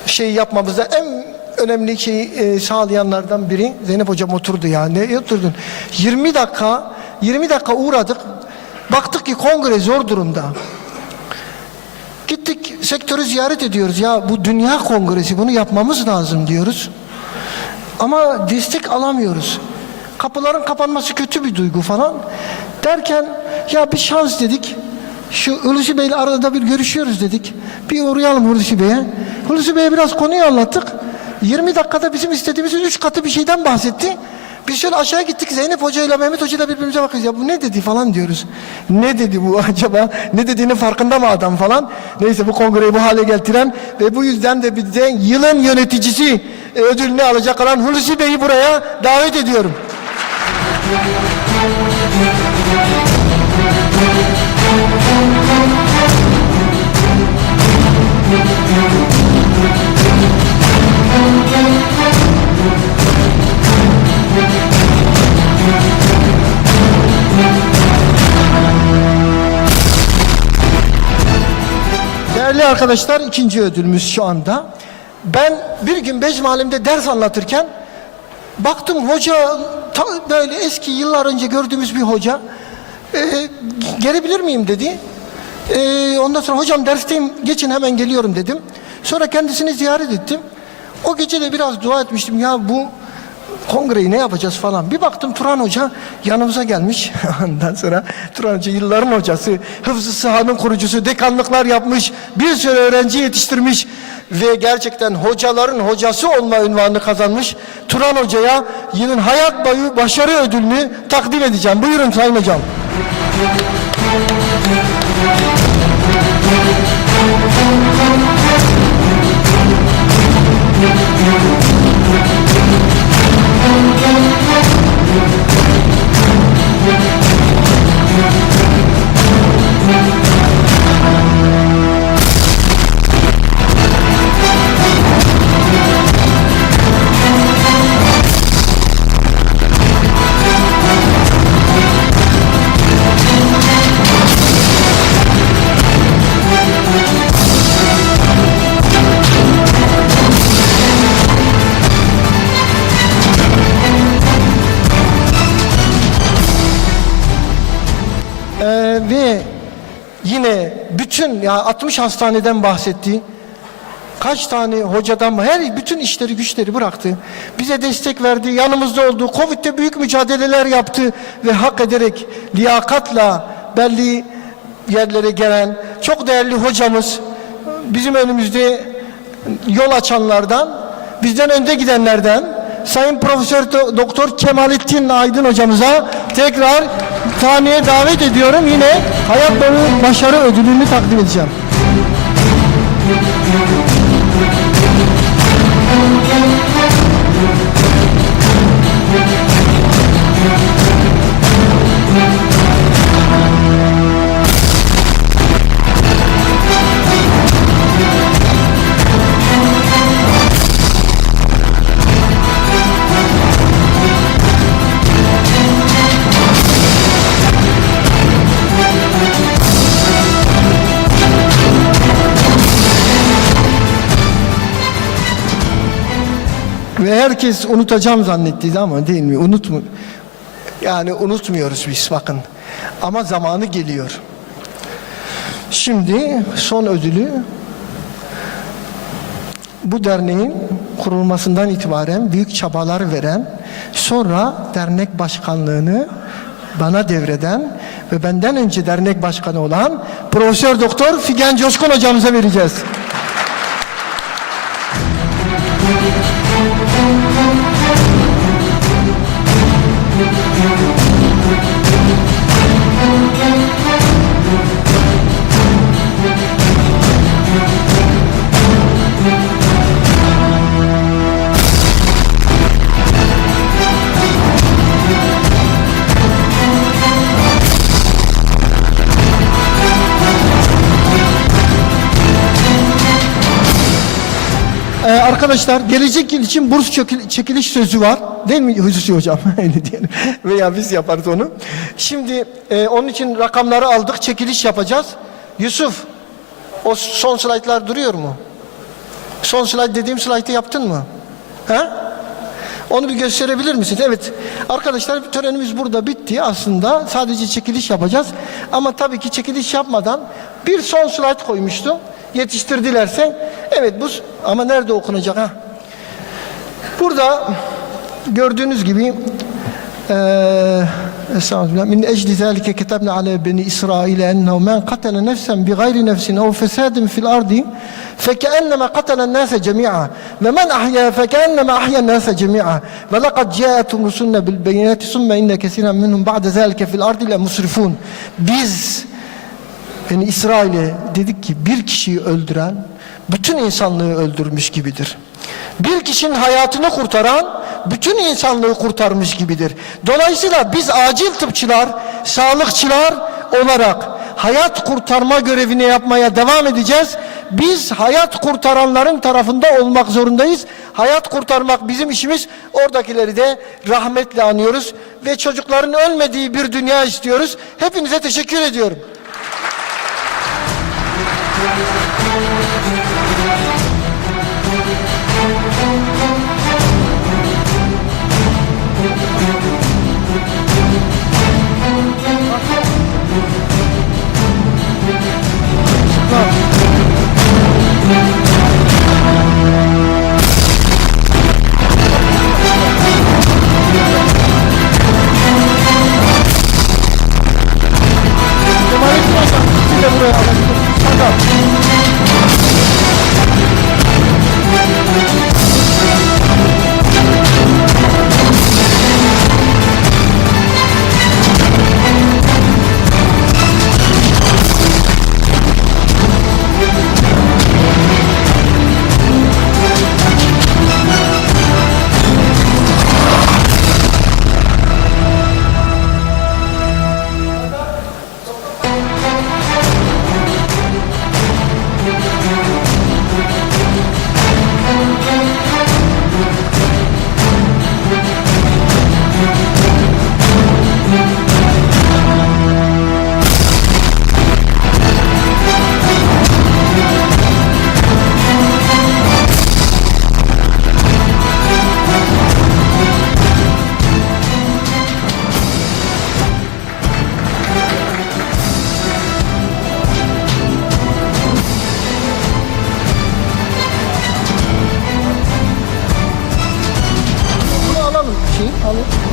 şeyi yapmamızda en önemli şeyi sağlayanlardan biri Zeynep hocam oturdu ya. Ne oturdun? 20 dakika uğradık. Baktık ki kongre zor durumda. Gittik sektörü ziyaret ediyoruz. Ya bu dünya kongresi, bunu yapmamız lazım diyoruz. Ama destek alamıyoruz. Kapıların kapanması kötü bir duygu falan. Derken ya bir şans dedik. Şu Hulusi Bey'le arada bir görüşüyoruz dedik. Bir uğrayalım Hulusi Bey'e. Hulusi Bey'e biraz konuyu anlattık. 20 dakikada bizim istediğimizin 3 katı bir şeyden bahsetti. Biz şöyle aşağı gittik, Zeynep Hoca ile Mehmet Hoca ile birbirimize bakıyoruz. Ya bu ne dedi falan diyoruz. Ne dedi bu acaba? Ne dediğinin farkında mı adam falan? Neyse bu kongreyi bu hale getiren ve bu yüzden de bizden yılın yöneticisi ödülünü alacak olan Hulusi Bey'i buraya davet ediyorum. Değerli arkadaşlar, ikinci ödülümüz şu anda. Ben bir gün Becmalim'de ders anlatırken baktım hoca böyle eski yıllar önce gördüğümüz bir hoca gelebilir miyim dedi. Ondan sonra hocam dersteyim geçin hemen geliyorum dedim. Sonra kendisini ziyaret ettim. O gece de biraz dua etmiştim ya bu kongreyi ne yapacağız falan. Bir baktım Turan Hoca yanımıza gelmiş. Ondan sonra Turan Hoca yılların hocası, Hıfzı Sıha'nın kurucusu, dekanlıklar yapmış, bir sürü öğrenci yetiştirmiş ve gerçekten hocaların hocası olma unvanını kazanmış. Turan Hoca'ya yılın hayat boyu başarı ödülünü takdim edeceğim. Buyurun Sayın Hocam. Ve yine bütün ya 60 hastaneden bahsetti. Kaç tane hocadan bütün işleri güçleri bıraktı. Bize destek verdi, yanımızda oldu. Covid'de büyük mücadeleler yaptı ve hak ederek liyakatla belli yerlere gelen çok değerli hocamız, bizim önümüzde yol açanlardan, bizden önde gidenlerden Sayın Profesör Doktor Kemalettin Aydın hocamıza tekrar sahneye davet ediyorum. Yine hayat boyu başarı ödülünü takdim edeceğim. Ve herkes unutacağım zannettiydi ama değil mi? Yani unutmuyoruz biz bakın. Ama zamanı geliyor. Şimdi son ödülü bu derneğin kurulmasından itibaren büyük çabalar veren, sonra dernek başkanlığını bana devreden ve benden önce dernek başkanı olan Profesör Doktor Figen Coşkun hocamıza vereceğiz. Arkadaşlar gelecek yıl için burs çekiliş sözü var. Değil mi Hüsnü Hocam? Öyle diyelim. Veya biz yaparız onu. Şimdi onun için rakamları aldık. Çekiliş yapacağız. Yusuf, o son slaytlar duruyor mu? Son slayt dediğim slaytı yaptın mı? Ha? Onu bir gösterebilir misin? Evet. Arkadaşlar törenimiz burada bitti aslında. Sadece çekiliş yapacağız. Ama tabii ki çekiliş yapmadan bir son slayt koymuştum. Yetiştirdilerse evet bu ama nerede okunacak ha? Burada gördüğünüz gibi Estağfirullah. Min ecli zâlike ketebne alâ beni İsrail ennehu men katele nefsen bi gayri nefsin ev fesadin fil ardi fekennema katelen nâse cemî'a ve men ahya fekennema ahyan nâse cemî'a ve lekad câetum rusuluna bil beyinâti summe inne kesiren minhum ba'de zâlike fil ardi le musrifûn. Biz yani İsrail'e dedik ki bir kişiyi öldüren bütün insanlığı öldürmüş gibidir. Bir kişinin hayatını kurtaran bütün insanlığı kurtarmış gibidir. Dolayısıyla biz acil tıpçılar, sağlıkçılar olarak hayat kurtarma görevini yapmaya devam edeceğiz. Biz hayat kurtaranların tarafında olmak zorundayız. Hayat kurtarmak bizim işimiz. Oradakileri de rahmetle anıyoruz ve çocukların ölmediği bir dünya istiyoruz. Hepinize teşekkür ediyorum.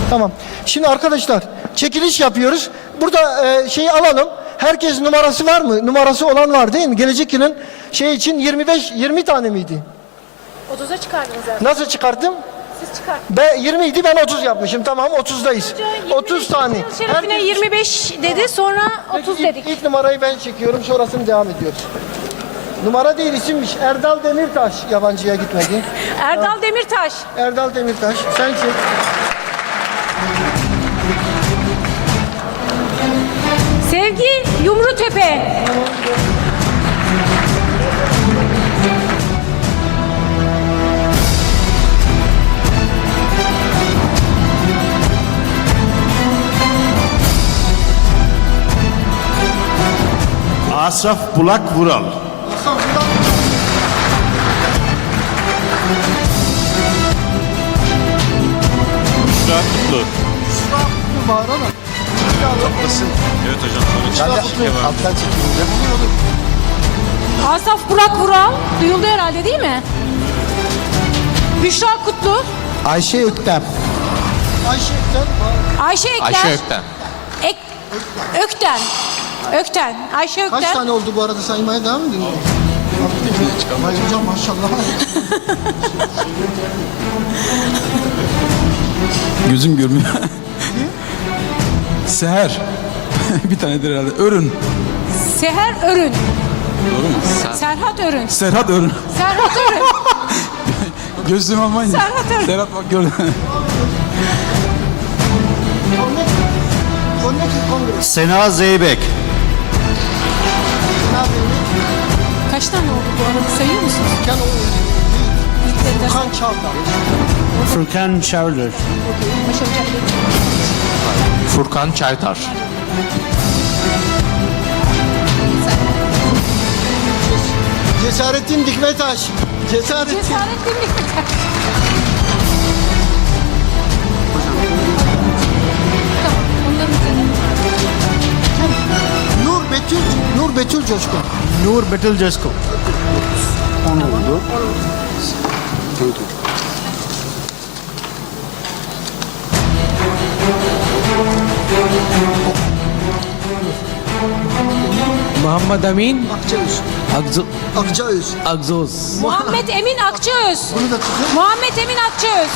Tamam. Şimdi arkadaşlar çekiliş yapıyoruz. Burada şeyi alalım. Herkes numarası var mı? Numarası olan var değil mi? Gelecek yılın şey için 20 tane miydi? 30'a çıkardınız zaten. Nasıl çıkarttım? Siz çıkarttınız. Ben 20 idi, ben 30 yapmışım. Tamam, 30'dayız. 30 tane. Şerefine Herkes- 25 dedi, sonra 30 dedik. İlk numarayı ben çekiyorum, sonrasını devam ediyoruz. Numara değil, isimmiş. Erdal Demirtaş yabancıya gitmedi. Erdal Demirtaş. Erdal Demirtaş, sen çek. Sevgi Yumrutepe. Asaf Bulak Vural. Büşra Kutlu. Bağırana. Evet hocam. Alttan çekeyim. Asaf Burak Vural. Duyuldu herhalde değil mi? Büşra Kutlu. Ayşe Öktem. Ayşe Öktem. Ayşe Ekler. Ayşe Ökten. Ökten. Ökten. Ayşe Ökten. Kaç tane oldu bu arada, saymaya devam edin. Vay hocam maşallah. Gözüm görmüyor. Seher. Bir tanedir herhalde. Örün. Seher Örün. Doğru mu? Serhat Örün. Serhat Örün. Serhat Örün. Gözüm almayınca. Serhat Örün. Serhat bak gördün. Sena Zeybek. Kaç tane oldu bu arada, sayıyor musunuz? Furkan Çavdar. Furkan Çavdar. Furkan Çaytar. Cesarettin Dikmetaş. Cesarettin. Cesarettin Dikmetaş. Tamam, onların üzerine. Nur Betül Coşkun. Nur Betül Coşkun. 10 oldu. Muhammed Amin. Akçaöz. Agzoz. Muhammed Emin Akçaöz. Bunu da tutun. Muhammed Emin Akçaöz.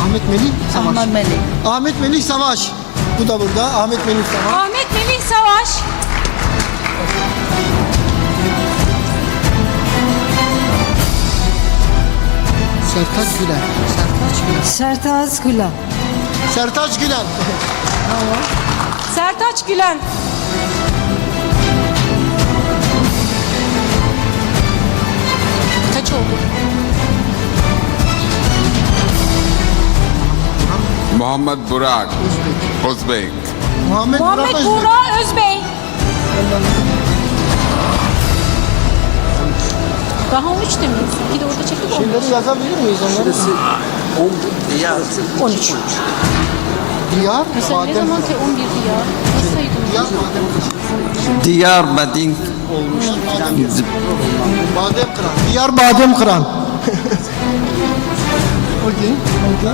Ahmet Melih Savaş. Ahmet Melih Savaş. Bu da burada. Ahmet Melih Savaş. Ahmet Melih Savaş. Sertaç Güler. Sertaz Gülen. Sertaç Güler. Sertaç Gülen. Kaç oldu? Muhammed Burak. Özbek. Muhammed Muhammed Burak Buğra Özbey. Daha 13 de miyiz? 2 de orada çektik 13. Şeyleri yazabilir miyiz onları? 13. Diyar, Mesela ne zaman 11'di ya? Nasıl saydım? Diyar Badem olmuştu. Badem Kıran. Diyar Badem Kıran. Okey. Okey.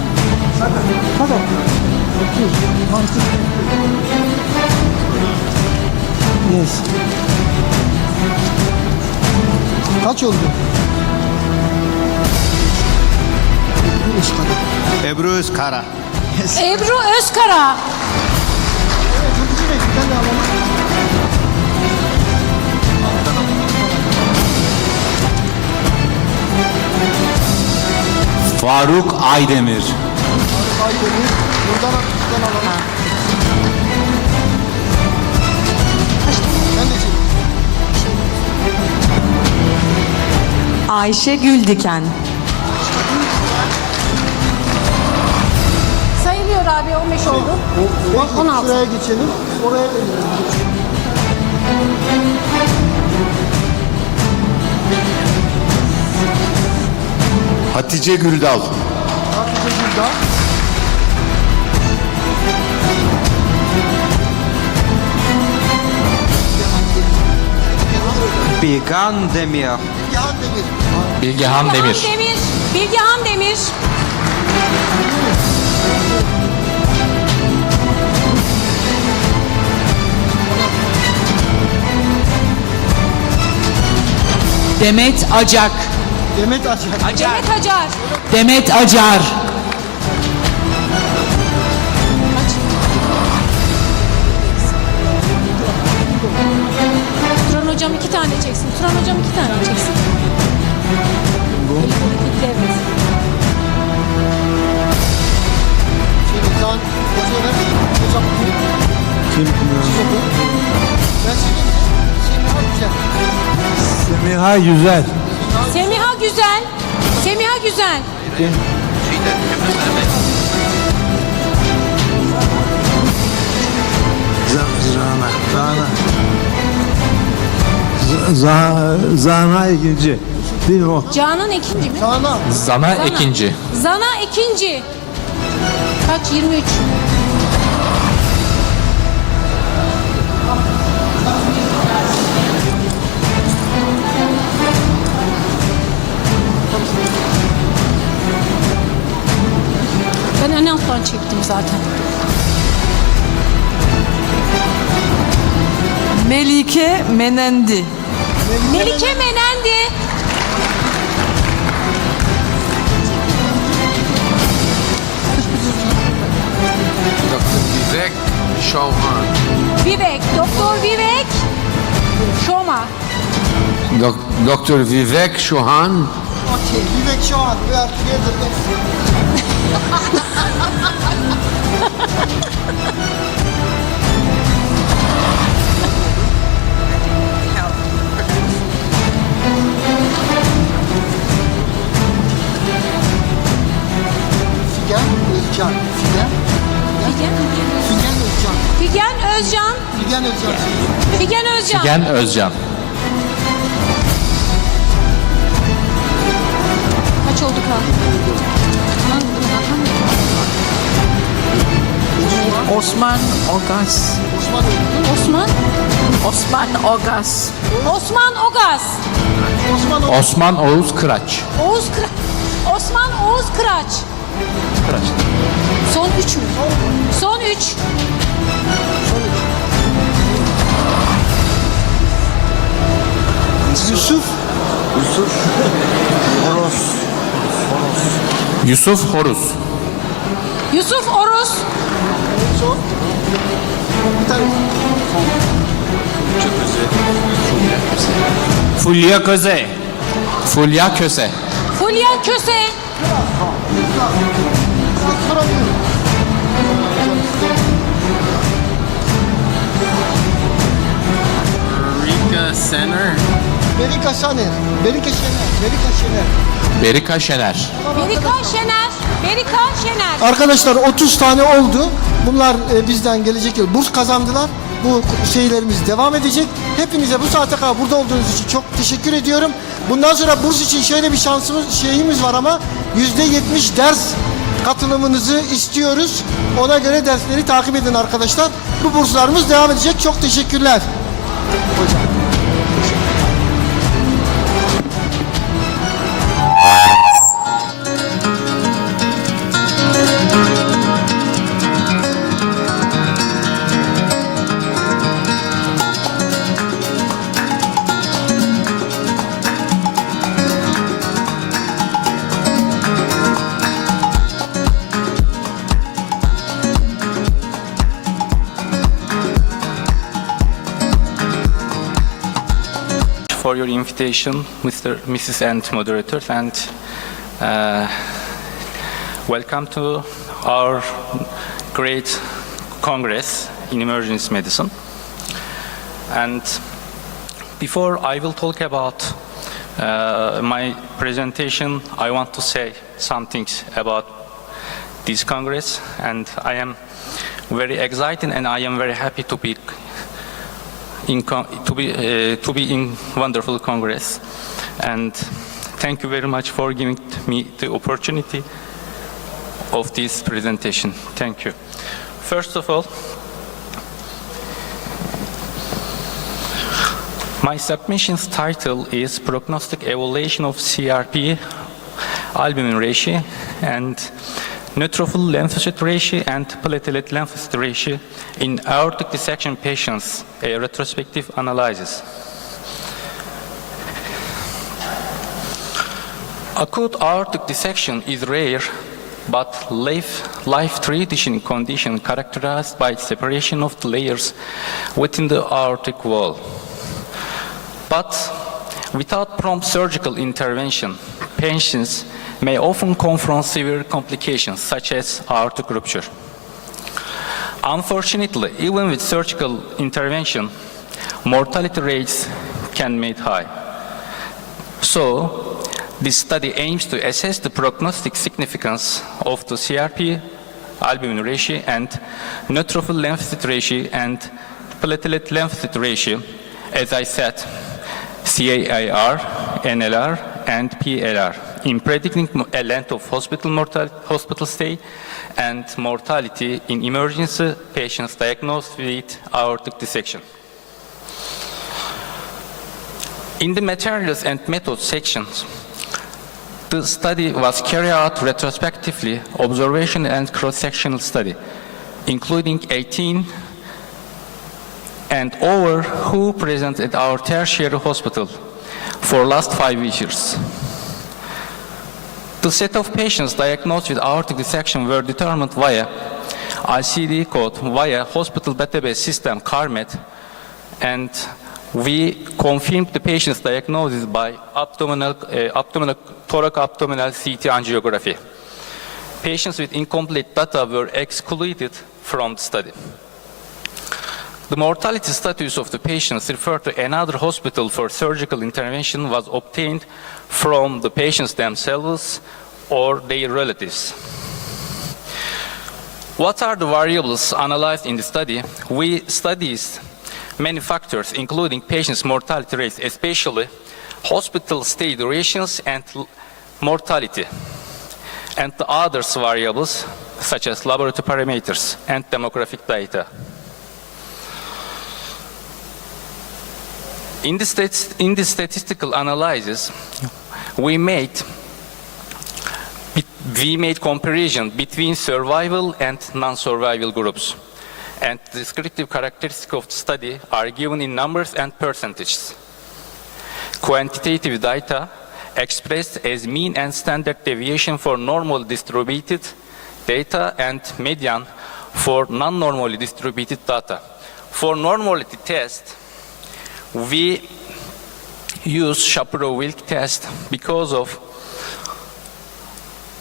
Hadi. Yes. Kaç oldu? Ebru Özkara. Ebru Özkara. Faruk Aydemir. Buradan alalım. Ben de çekeyim. Ayşe Güldiken. Sayılıyor abi, 15 oldu. 16. Şuraya geçelim. Oraya Hatice Güldal. Hatice Güldal. Bilgan Demir. Bilgehan Demir. Bilgehan Demir. Demet Acak. Demet Acar. Demet Acar. Demet Acar. Turan hocam 2 tane çeksin. Turan hocam 2 tane çeksin. Evet. Hocam. Kim? Ben Semiha Güzel. Semiha Güzel. Semiha Güzel. Zana ikinci. Değil mi o? Canan ikinci mi? Zana ikinci. Zana ikinci. Kaç? 23. Ben en alttan çektim zaten. Melike Menendi. Melike Menendi. Dr. Vivek Chauhan. Vivek. Doktor Vivek. Şoma. Dr. Vivek Chauhan. Okay, Vivek Chauhan. We are together. Figen Özcan. Figen Özcan. Figen Özcan. Figen Özcan. Figen Özcan. Kaç oldu ka? Osman Ogas. Osman. Osman Ogas. Osman Ogas. Osman Oğuz Kıraç. Osman Oğuz Kıraç. Son 3 mü? Son 3. Yusuf Horus. Yusuf Oruz. Fulya Köse. Fulya Köse. Fulya Köse. Rika Sener. Berika Şener. Berika Şener. Berika Şener. Berika Şener. Berika Şener. Berika Şener. Arkadaşlar 30 tane oldu. Bunlar bizden gelecek yıl burs kazandılar. Bu şeylerimiz devam edecek. Hepinize bu saate kadar burada olduğunuz için çok teşekkür ediyorum. Bundan sonra burs için şöyle bir şeyimiz var ama %70 ders katılımınızı istiyoruz. Ona göre dersleri takip edin arkadaşlar. Bu burslarımız devam edecek. Çok teşekkürler. Hocam. For your invitation, Mrs. and moderators, and welcome to our great Congress in Emergency Medicine. And before I will talk about my presentation, I want to say some things about this Congress, and I am very excited and I am very happy to be in wonderful Congress, and thank you very much for giving me the opportunity of this presentation. Thank you. First of all, My submission's title is Prognostic Evaluation of CRP, Albumin Ratio, and Neutrophil Lymphocyte Ratio and Platelet Lymphocyte Ratio in Aortic Dissection Patients, a retrospective analysis. Acute aortic dissection is rare, but life-threatening condition characterized by separation of the layers within the aortic wall. But without prompt surgical intervention, patients may often confront severe complications such as aortic rupture. Unfortunately, even with surgical intervention, mortality rates can be made high. So, this study aims to assess the prognostic significance of the CRP, albumin ratio, and neutrophil lymphocyte ratio and platelet lymphocyte ratio, as I said, CAIR, NLR, and PLR, in predicting a length of hospital stay and mortality in emergency patients diagnosed with aortic dissection. In the materials and methods sections, the study was carried out retrospectively, observation and cross-sectional study, including 18 and over who present at our tertiary hospital for last 5 years. The set of patients diagnosed with aortic dissection were determined via ICD code, via hospital database system CARMET, and we confirmed the patient's diagnosis by thorac-abdominal CT angiography. Patients with incomplete data were excluded from the study. The mortality status of the patients referred to another hospital for surgical intervention was obtained from the patients themselves or their relatives. What are the variables analyzed in the study? We studied many factors, including patients' mortality rates, especially hospital stay durations and mortality, and the other variables such as laboratory parameters and demographic data. In the statistical analysis, we made comparison between survival and non-survival groups, and the descriptive characteristics of the study are given in numbers and percentages. Quantitative data expressed as mean and standard deviation for normal distributed data and median for non-normally distributed data. For normality test, we use Shapiro-Wilk test because of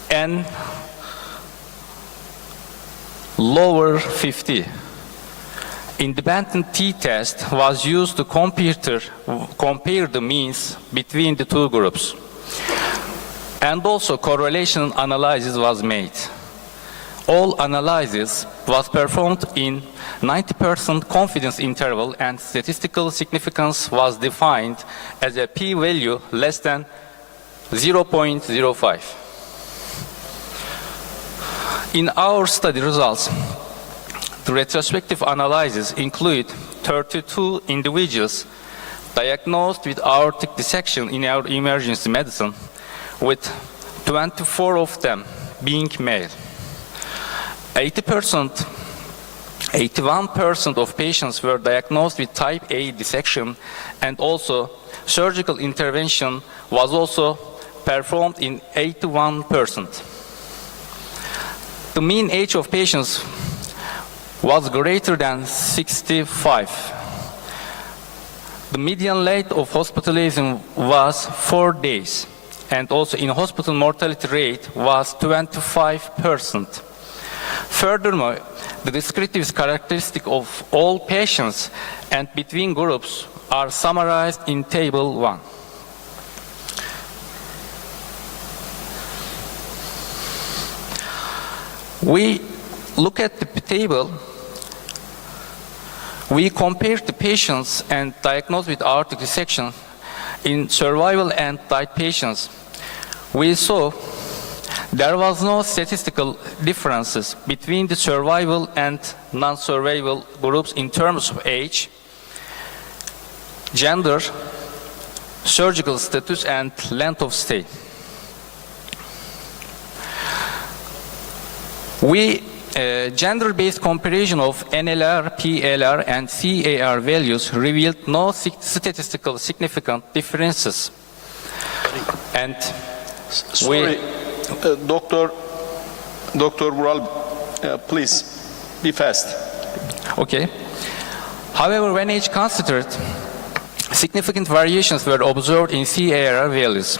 n lower 50. Independent t-test was used to compare the means between the two groups. And also correlation analysis was made. All analysis was performed in 90% confidence interval, and statistical significance was defined as a p-value less than 0.05. In our study results, the retrospective analysis include 32 individuals diagnosed with aortic dissection in our emergency medicine, with 24 of them being male. 81% of patients were diagnosed with type A dissection, and also surgical intervention was also performed in 81%. The mean age of patients was greater than 65. The median length of hospitalization was 4 days, and also in hospital mortality rate was 25%. Furthermore, the descriptive characteristics of all patients and between groups are summarized in Table 1. We look at the table. We compared the patients and diagnosed with aortic dissection in survival and died patients. We saw there was no statistical differences between the survival and non-survival groups in terms of age, gender, surgical status, and length of stay. Gender-based comparison of NLR, PLR, and CAR values revealed no statistical significant differences. And sorry, Dr. Vural, please be fast. Okay. However, when age considered, significant variations were observed in CAR values.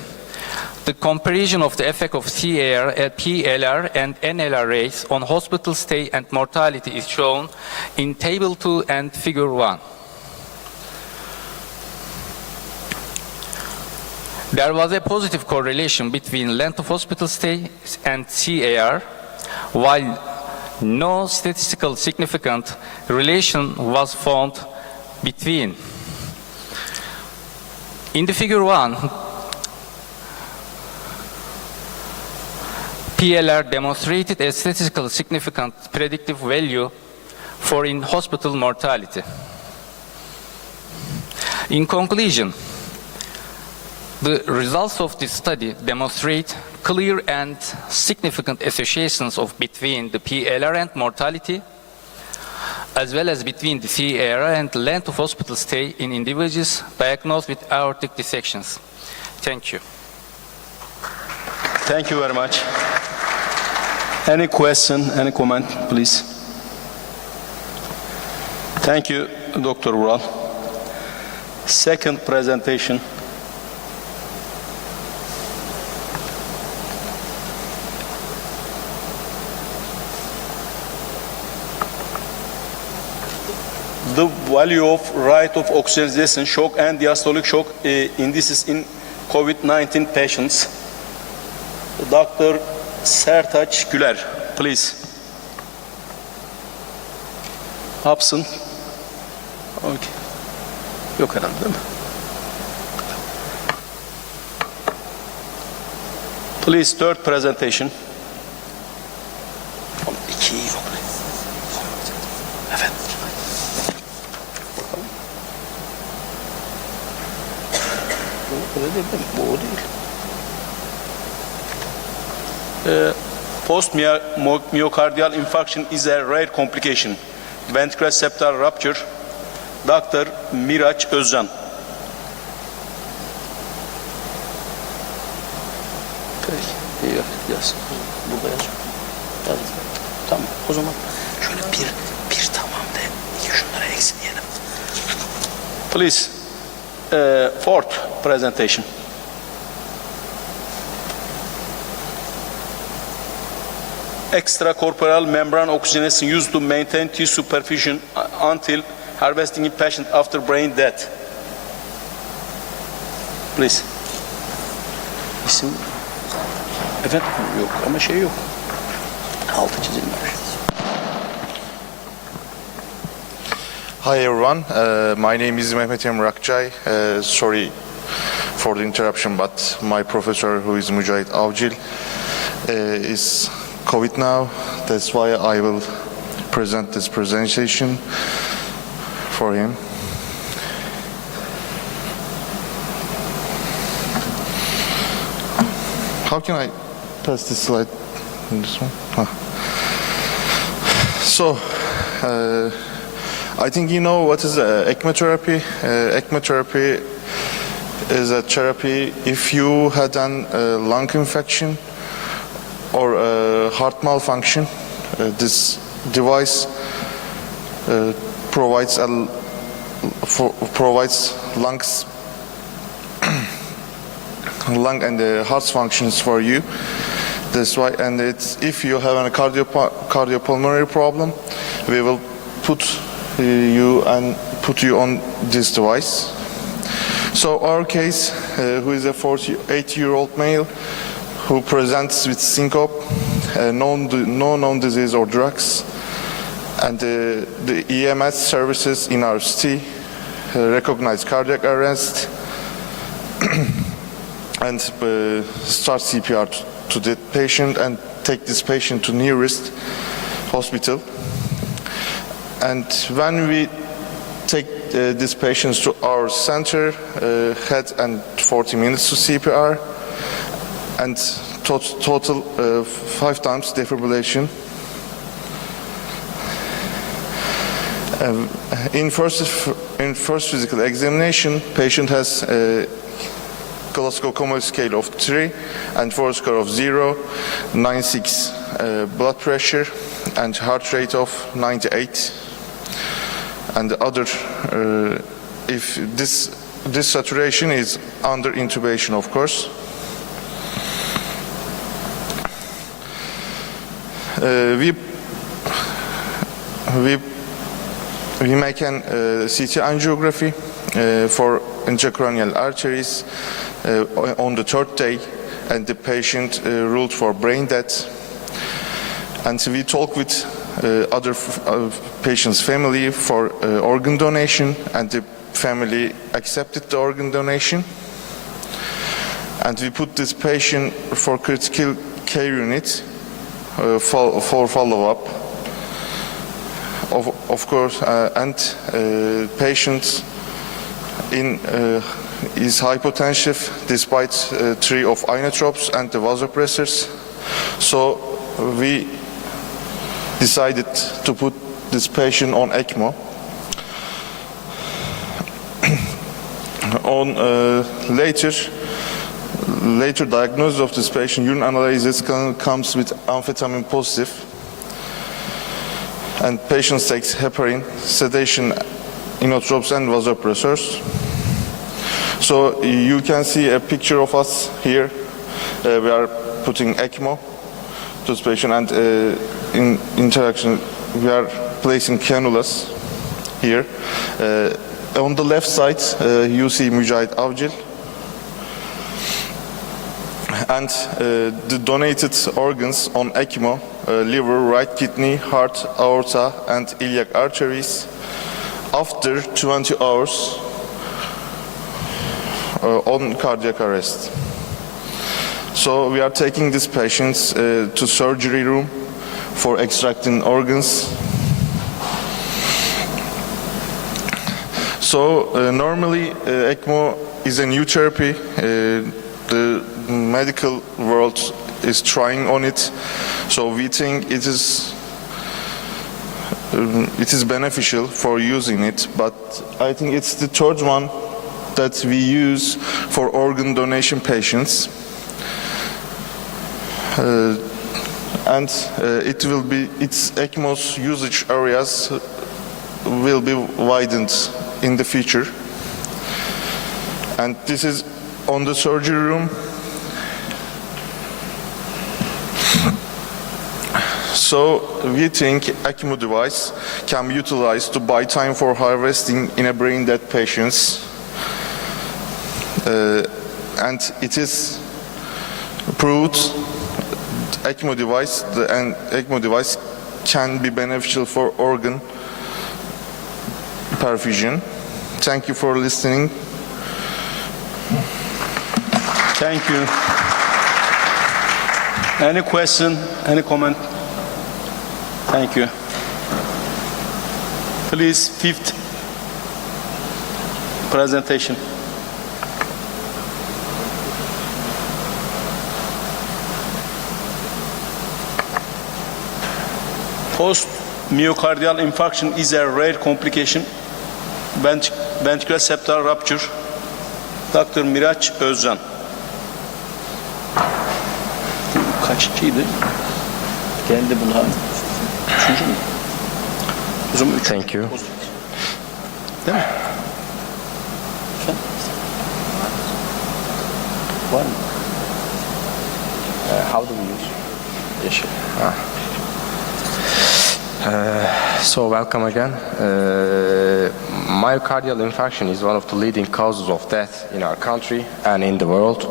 The comparison of the effect of CAR, PLR, and NLR rates on hospital stay and mortality is shown in Table 2 and Figure 1. There was a positive correlation between length of hospital stay and CAR, while no statistical significant relation was found between. In the Figure 1, PLR demonstrated a statistically significant predictive value for in-hospital mortality. In conclusion, the results of this study demonstrate clear and significant associations between the PLR and mortality, as well as between the CAR and length of hospital stay in individuals diagnosed with aortic dissections. Thank you. Thank you very much. Any question, any comment, please? Thank you, Dr. Vural. Second presentation. The value of rate of oxygenation shock and diastolic shock indices in COVID-19 patients. Dr. Sertaç Güler, please. Absent. Okay. Yok herhalde değil mi? Please, third presentation. İki yok. Evet. Öyle değil mi? Bu o değil. Post-myocardial infarction is a rare complication. Ventricular septal rupture. Dr. Miraç Özcan. Peki, yaz. Burada yaz. Yaz. Tamam, o zaman şöyle bir tamam de, iki şunlara eksi diyelim. Please, fourth presentation. Extracorporeal membrane oxygenation used to maintain tissue perfusion until harvesting in patient after brain death. Please. İsim efendim yok ama şey yok. Altı çizilmemiş. Hi everyone, my name is Mehmet Emre Akçay. Sorry for the interruption, but my professor, who is Mücahit Avcil, is COVID now. That's why I will present this presentation for him. How can I pass this slide in this one? So, I think you know what is ECMO therapy. ECMO therapy is a therapy if you had a lung infection or a heart malfunction. This device provides lungs, lung and the heart functions for you. That's why, and it's if you have a cardiopulmonary problem, we will put you on this device. So our case, who is a 48-year-old male who presents with syncope, no known disease or drugs, and the EMS services in our city recognize cardiac arrest and start CPR to the patient and take this patient to nearest hospital. And when we take these patients to our center, had and 40 minutes to CPR, and total 5 times defibrillation. In first physical examination, patient has a Glasgow Coma scale of 3 and force score of 0, 96 blood pressure and heart rate of 98. And the other, if this saturation is under intubation, of course. We make an CT angiography for intracranial arteries on the 3rd day, and the patient ruled for brain death. And we talk with other patient's family for organ donation, and the family accepted the organ donation. And we put this patient for critical care unit for follow-up. Of course, and patient is hypotensive despite 3 of inotropes and the vasopressors. So we decided to put this patient on ECMO. On later diagnosis of this patient, urine analysis comes with amphetamine positive, and patient takes heparin, sedation, inotropes and vasopressors. So you can see a picture of us here. We are putting ECMO to this patient, and in interaction we are placing cannulas here. On the left side you see Mücahit Avcil, and the donated organs on ECMO: liver, right kidney, heart, aorta and iliac arteries after 20 hours on cardiac arrest. So we are taking these patients to surgery room for extracting organs. So normally ECMO is a new therapy. The medical world is trying on it, so we think it is beneficial for using it. But I think it's the 3rd one that we use for organ donation patients, and its ECMO's usage areas will be widened in the future. And this is on the surgery room. So we think ECMO device can be utilized to buy time for harvesting in a brain dead patients, and it is proved ECMO device can be beneficial for organ perfusion. Thank you for listening. Thank you. Any question, any comment? Thank you. Please, 5th presentation. Post-myocardial infarction is a rare complication. Ventricular septal rupture. Dr. Miraç Özcan. Kaçıncıydı? Geldi buna. 3. mü? O zaman 3. Thank you. Değil mi? Lütfen. Var mı? How do we use? Yeşil. So welcome again. Myocardial infarction is one of the leading causes of death in our country and in the world.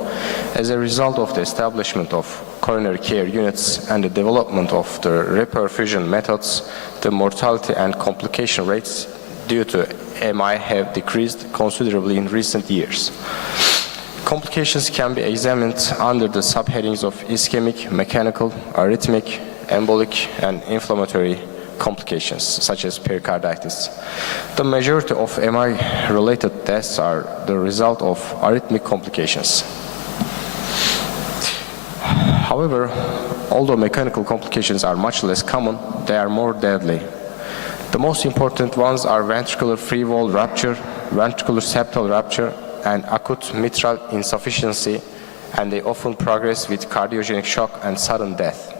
As a result of the establishment of coronary care units and the development of the reperfusion methods, the mortality and complication rates due to MI have decreased considerably in recent years. Complications can be examined under the subheadings of ischemic, mechanical, arrhythmic, embolic, and inflammatory complications, such as pericarditis. The majority of MI-related deaths are the result of arrhythmic complications. However, although mechanical complications are much less common, they are more deadly. The most important ones are ventricular free wall rupture, ventricular septal rupture, and acute mitral insufficiency, and they often progress with cardiogenic shock and sudden death.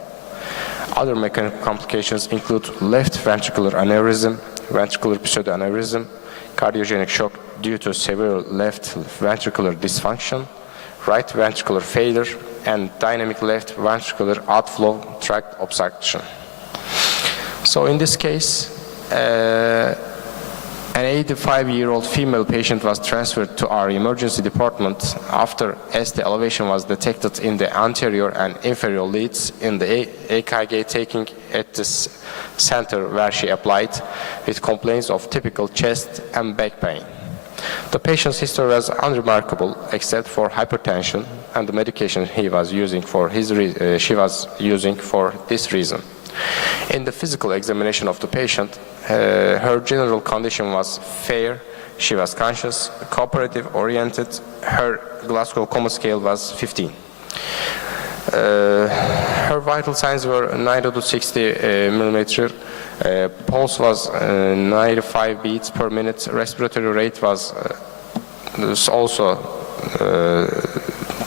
Other mechanical complications include left ventricular aneurysm, ventricular pseudoaneurysm, cardiogenic shock due to severe left ventricular dysfunction, right ventricular failure, and dynamic left ventricular outflow tract obstruction. So in this case, an 85-year-old female patient was transferred to our emergency department after ST elevation was detected in the anterior and inferior leads in the EKG taking at this center where she applied, with complaints of typical chest and back pain. The patient's history was unremarkable except for hypertension and the medication she was using for this reason. In the physical examination of the patient, her general condition was fair, she was conscious, cooperative, oriented, her Glasgow Coma Scale was 15. Her vital signs were 90 to 60 millimeter, pulse was 95 beats per minute, respiratory rate was also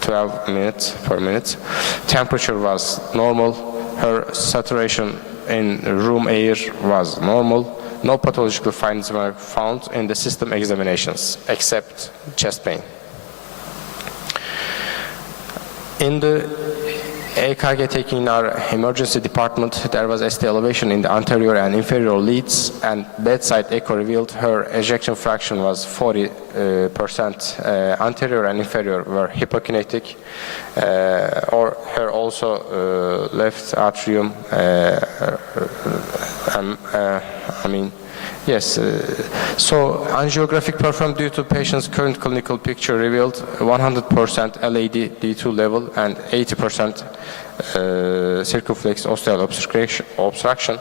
12 minutes per minute, temperature was normal, her saturation in room air was normal. No pathological findings were found in the system examinations except chest pain. In the EKG taking in our emergency department, there was ST elevation in the anterior and inferior leads, and bedside echo revealed her ejection fraction was 40%. Anterior and inferior were hypokinetic, or her also left atrium. So angiographic performed due to patient's current clinical picture revealed 100% LAD D2 level and 80% circumflex osteal obstruction,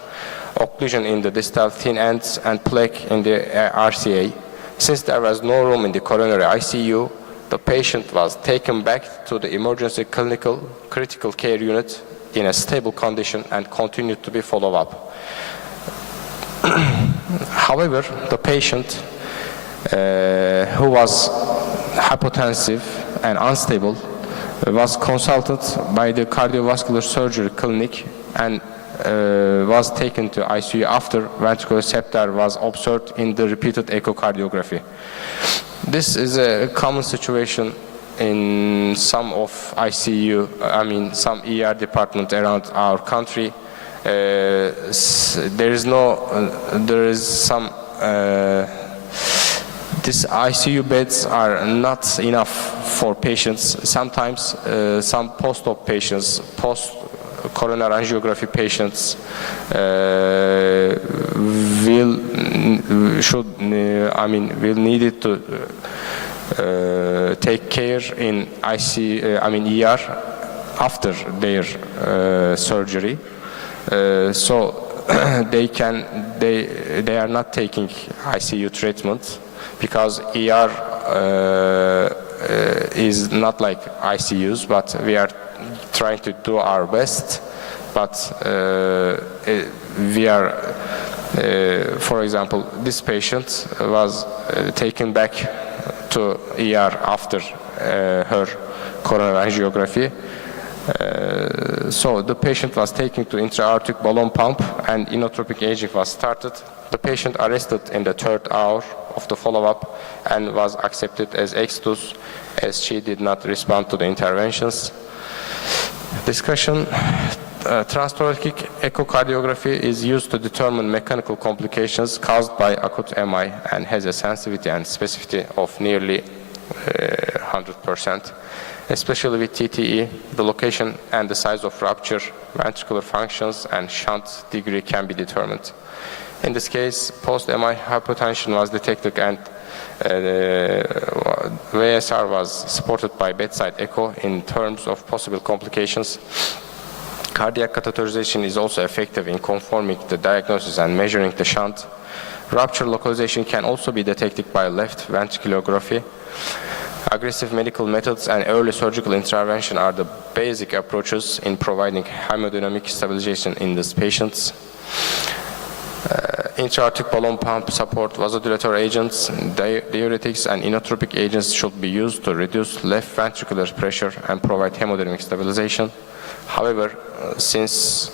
occlusion in the distal thin ends, and plaque in the RCA. Since there was no room in the coronary ICU, the patient was taken back to the emergency critical care unit in a stable condition and continued to be followed up. However, the patient who was hypotensive and unstable was consulted by the cardiovascular surgery clinic and was taken to ICU after ventricular septal was observed in the repeated echocardiography. This is a common situation in some of some ER departments around our country. These ICU beds are not enough for patients. Sometimes some post-op patients, post-coronary angiography patients will need it to take care in ER after their surgery. So they are not taking ICU treatment because ER is not like ICUs, but we are trying to do our best. But we are, for example, this patient was taken back to ER after her coronary angiography. So the patient was taken to intra-aortic balloon pump and inotropic aging was started. The patient arrested in the 3rd hour of the follow-up and was accepted as extus as she did not respond to the interventions. Discussion. Transthoracic echocardiography is used to determine mechanical complications caused by acute MI and has a sensitivity and specificity of nearly 100%. Especially with TTE, the location and the size of rupture, ventricular functions, and shunt degree can be determined. In this case, post-MI hypotension was detected and VSR was supported by bedside echo in terms of possible complications. Cardiac catheterization is also effective in confirming the diagnosis and measuring the shunt. Rupture localization can also be detected by left ventriculography. Aggressive medical methods and early surgical intervention are the basic approaches in providing hemodynamic stabilization in these patients. Intra-aortic balloon pump support, vasodilator agents, diuretics, and inotropic agents should be used to reduce left ventricular pressure and provide hemodynamic stabilization. However, since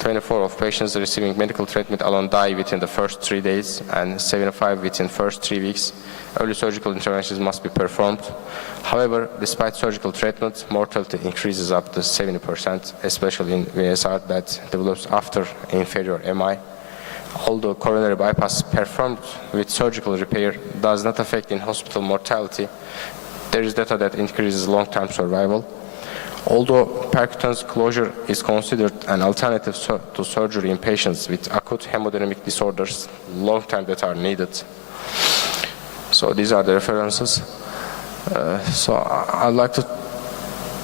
24 of patients receiving medical treatment alone die within the first 3 days and 75 within first 3 weeks, early surgical interventions must be performed. However, despite surgical treatment, mortality increases up to 70%, especially in VSR that develops after inferior MI. Although coronary bypass performed with surgical repair does not affect in-hospital mortality, there is data that increases long-term survival. Although percutaneous closure is considered an alternative to surgery in patients with acute hemodynamic disorders, long-term data are needed. So these are the references. So I'd like to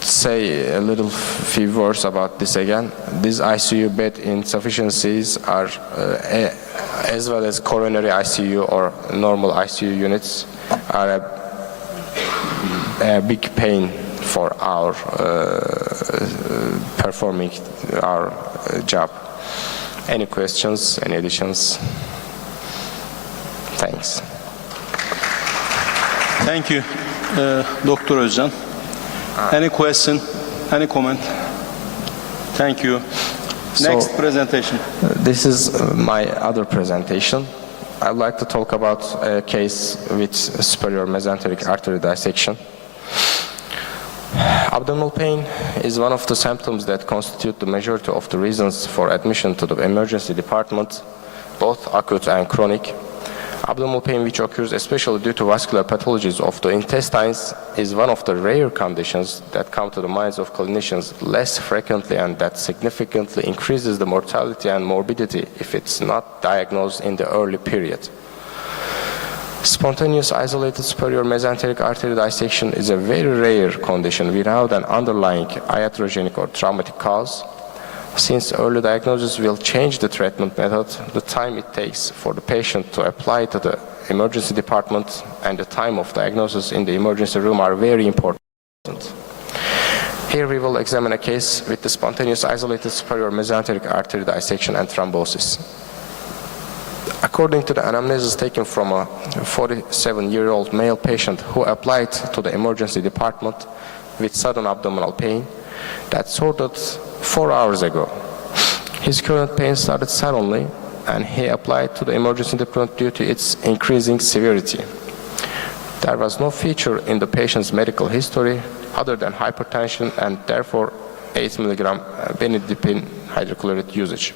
say a little few words about this again. These ICU bed insufficiencies are, as well as coronary ICU or normal ICU units, are a big pain for our performing our job. Any questions, any additions? Thanks. Thank you, Dr. Özcan. Any question, any comment? Thank you. Next presentation. This is my other presentation. I'd like to talk about a case with superior mesenteric artery dissection. Abdominal pain is one of the symptoms that constitute the majority of the reasons for admission to the emergency department, both acute and chronic. Abdominal pain, which occurs especially due to vascular pathologies of the intestines, is one of the rare conditions that come to the minds of clinicians less frequently and that significantly increases the mortality and morbidity if it's not diagnosed in the early period. Spontaneous isolated superior mesenteric artery dissection is a very rare condition without an underlying iatrogenic or traumatic cause. Since early diagnosis will change the treatment method, the time it takes for the patient to apply to the emergency department and the time of diagnosis in the emergency room are very important. Here we will examine a case with the spontaneous isolated superior mesenteric artery dissection and thrombosis. According to the anamnesis taken from a 47-year-old male patient who applied to the emergency department with sudden abdominal pain that started 4 hours ago. His current pain started suddenly and he applied to the emergency department due to its increasing severity. There was no feature in the patient's medical history other than hypertension and therefore 8 mg benidipine hydrochloride usage.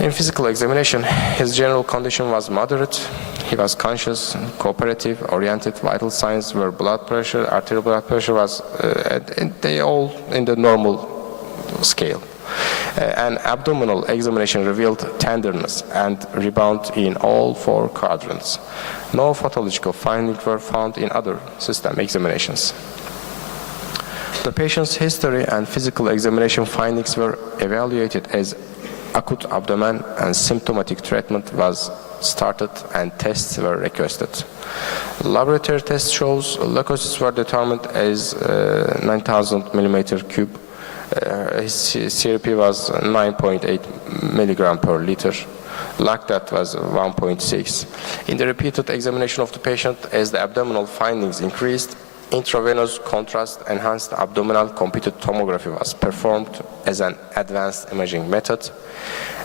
In physical examination, his general condition was moderate. He was conscious, cooperative, oriented. Vital signs were blood pressure, arterial blood pressure was, they all in the normal scale. An abdominal examination revealed tenderness and rebound in all 4 quadrants. No pathological findings were found in other system examinations. The patient's history and physical examination findings were evaluated as acute abdomen and symptomatic treatment was started and tests were requested. Laboratory test shows leukocytes were determined as 9,000 millimeter cube. His CRP was 9.8 milligram per liter. Lactate was 1.6. In the repeated examination of the patient, as the abdominal findings increased, intravenous contrast enhanced abdominal computed tomography was performed as an advanced imaging method,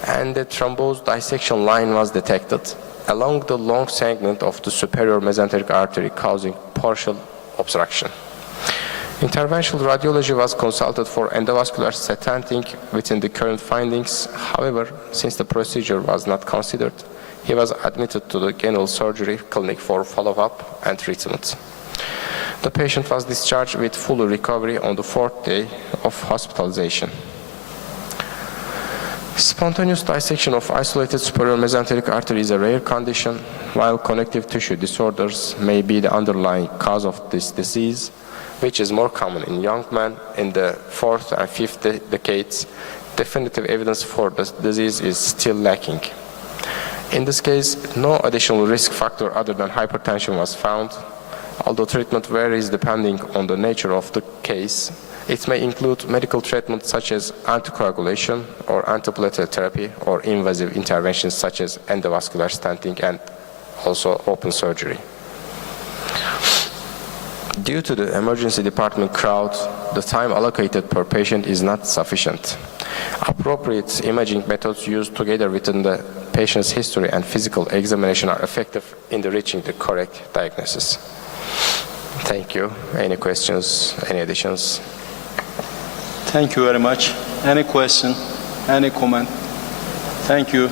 and the thrombosed dissection line was detected along the long segment of the superior mesenteric artery, causing partial obstruction. Interventional radiology was consulted for endovascular stenting within the current findings. However, since the procedure was not considered, he was admitted to the general surgery clinic for follow-up and treatment. The patient was discharged with full recovery on the 4th day of hospitalization. Spontaneous dissection of isolated superior mesenteric artery is a rare condition. While connective tissue disorders may be the underlying cause of this disease, which is more common in young men in the 4th and 5th decades, definitive evidence for the disease is still lacking. In this case, no additional risk factor other than hypertension was found. Although treatment varies depending on the nature of the case, it may include medical treatment such as anticoagulation or antiplatelet therapy or invasive interventions such as endovascular stenting and also open surgery. Due to the emergency department crowd, the time allocated per patient is not sufficient. Appropriate imaging methods used together within the patient's history and physical examination are effective in reaching the correct diagnosis. Thank you. Any questions, any additions? Thank you very much. Any question? Any comment? Thank you.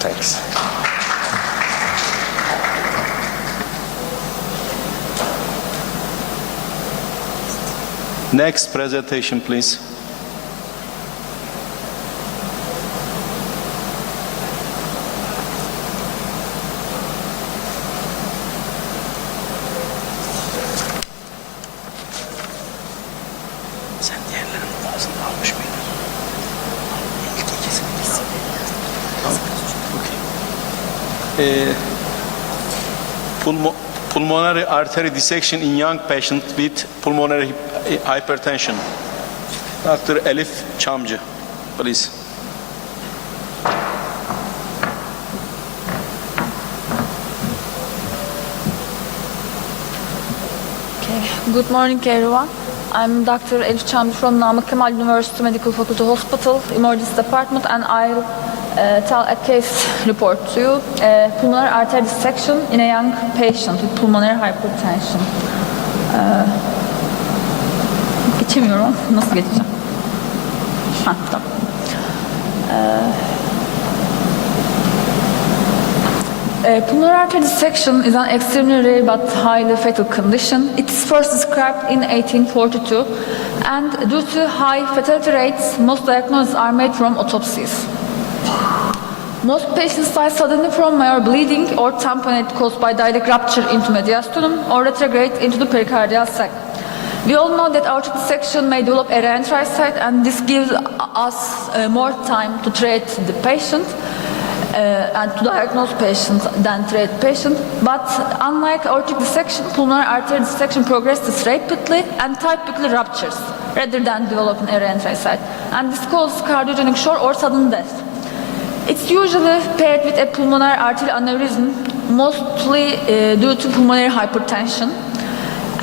Thanks. Next presentation, please. Pulmonary artery dissection in young patient with pulmonary hypertension. Dr. Elif Çamcı, please. Okay. Good morning, everyone. I'm Dr. Elif Çamcı from Namık Kemal University Medical Faculty Hospital, Emergency Department, and I'll tell a case report to you. Pulmonary artery dissection in a young patient with pulmonary hypertension. Geçemiyorum. Nasıl geçeceğim? Tamam. Pulmonary artery dissection is an extremely rare but highly fatal condition. It is first described in 1842, and due to high fatality rates, most diagnoses are made from autopsies. Most patients die suddenly from major bleeding or tamponade caused by dilate rupture into mediastinum or retrograde into the pericardial sac. We all know that aortic dissection may develop a reentricite, and this gives us more time to treat the patient and to diagnose patients than treat patient. But unlike aortic dissection, pulmonary artery dissection progresses rapidly and typically ruptures rather than developing a reentricite, and this causes cardiogenic shock or sudden death. It's usually paired with a pulmonary arterial aneurysm, mostly due to pulmonary hypertension.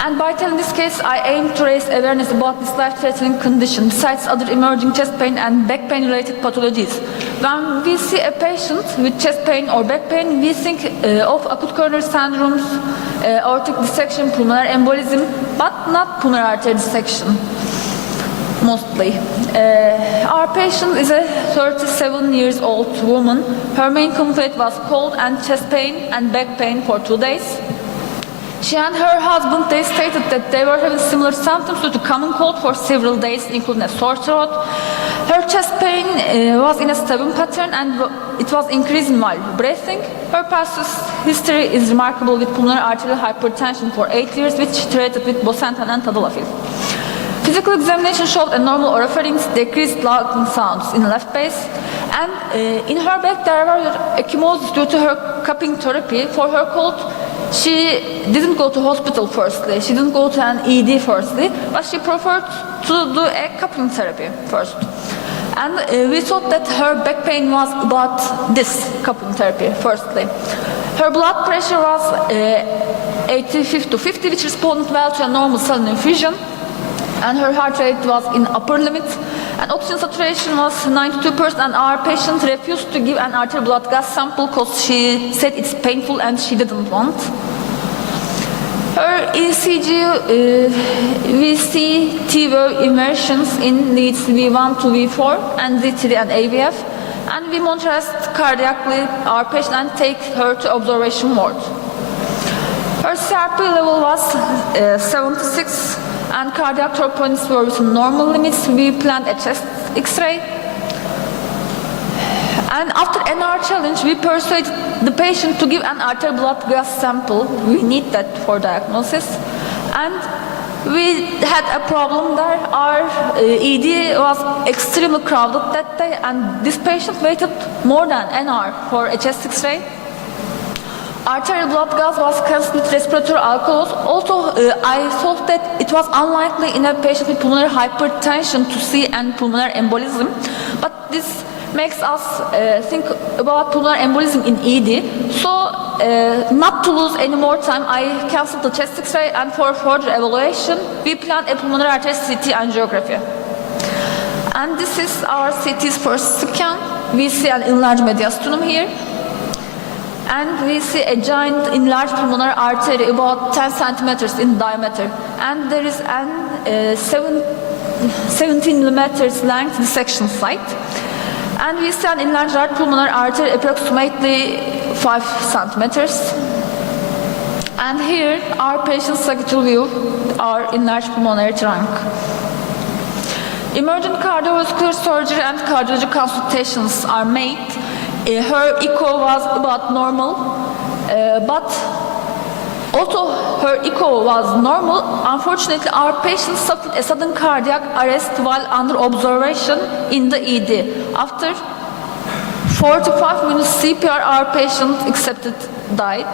And by telling this case, I aim to raise awareness about this life-threatening condition, besides other emerging chest pain and back pain-related pathologies. When we see a patient with chest pain or back pain, we think of acute coronary syndromes, aortic dissection, pulmonary embolism, but not pulmonary artery dissection. Mostly. Our patient is a 37 years old woman. Her main complaint was cold and chest pain and back pain for 2 days. She and her husband, they stated that they were having similar symptoms due to common cold for several days, including a sore throat. Her chest pain was in a stubborn pattern and it was increasing while breathing. Her past history is remarkable, with pulmonary arterial hypertension for 8 years, which treated with bosentan and tadalafil. Physical examination showed a normal oropharynx, decreased lung sounds in left base, and in her back there were ecchymosis due to her cupping therapy. For her cold, she didn't go to hospital firstly, she didn't go to an ED firstly, but she preferred to do a cupping therapy first. And we thought that her back pain was about this cupping therapy firstly. Her blood pressure was 85/50, which responded well to a normal saline infusion. And her heart rate was in upper limit, and oxygen saturation was 92%, and our patient refused to give an arterial blood gas sample because she said it's painful and she didn't want. Her ECG, we see T-wave inversions in leads V1 to V4 and Z3 and AVF, and we monitor cardiacally our patient and take her to observation ward. Her CRP level was 76, and cardiac troponins were within normal limits. We planned a chest X-ray. And after NR challenge, we persuaded the patient to give an arterial blood gas sample. We need that for diagnosis. And we had a problem there. Our ED was extremely crowded that day, and this patient waited more than an hour for a chest X-ray. Arterial blood gas was caused with respiratory alkalosis. Also, I thought that it was unlikely in a patient with pulmonary hypertension to see an pulmonary embolism, but this makes us think about pulmonary embolism in ED. So, not to lose any more time, I canceled the chest X-ray, and for further evaluation, we planned a pulmonary artery CT angiography. And this is our CT's first scan. We see an enlarged mediastinum here. And we see a giant enlarged pulmonary artery about 10 centimeters in diameter. And there is an 17 millimeters length dissection site. And we see an enlarged right pulmonary artery approximately 5 centimeters. And here our patient's sagittal view, our enlarged pulmonary trunk. Emergent cardiovascular surgery and cardiology consultations are made. Her echo was about normal, but although her echo was normal, unfortunately our patient suffered a sudden cardiac arrest while under observation in the ED. After 45 minutes CPR, our patient accepted died.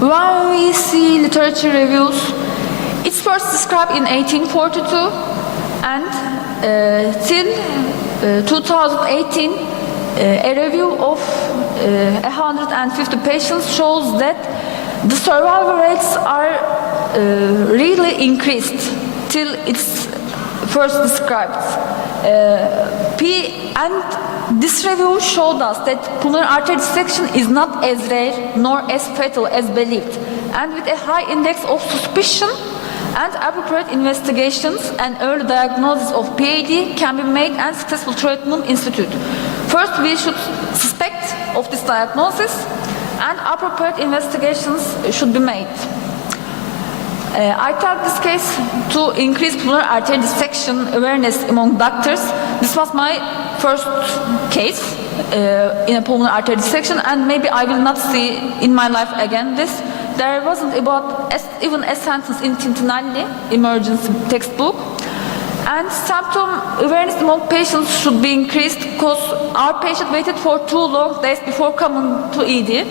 When we see literature reviews, it's first described in 1842 and till 2018, a review of 150 patients shows that the survival rates are really increased till it's first described. And this review showed us that pulmonary artery dissection is not as rare nor as fatal as believed, and with a high index of suspicion and appropriate investigations and early diagnosis of PAD can be made and successful treatment instituted. First, we should suspect of this diagnosis and appropriate investigations should be made. I tell this case to increase pulmonary artery dissection awareness among doctors. This was my first case in a pulmonary artery dissection, and maybe I will not see in my life again this. There wasn't even a sentence in Tintinelli emergency textbook. And symptom awareness among patients should be increased because our patient waited for 2 long days before coming to ED.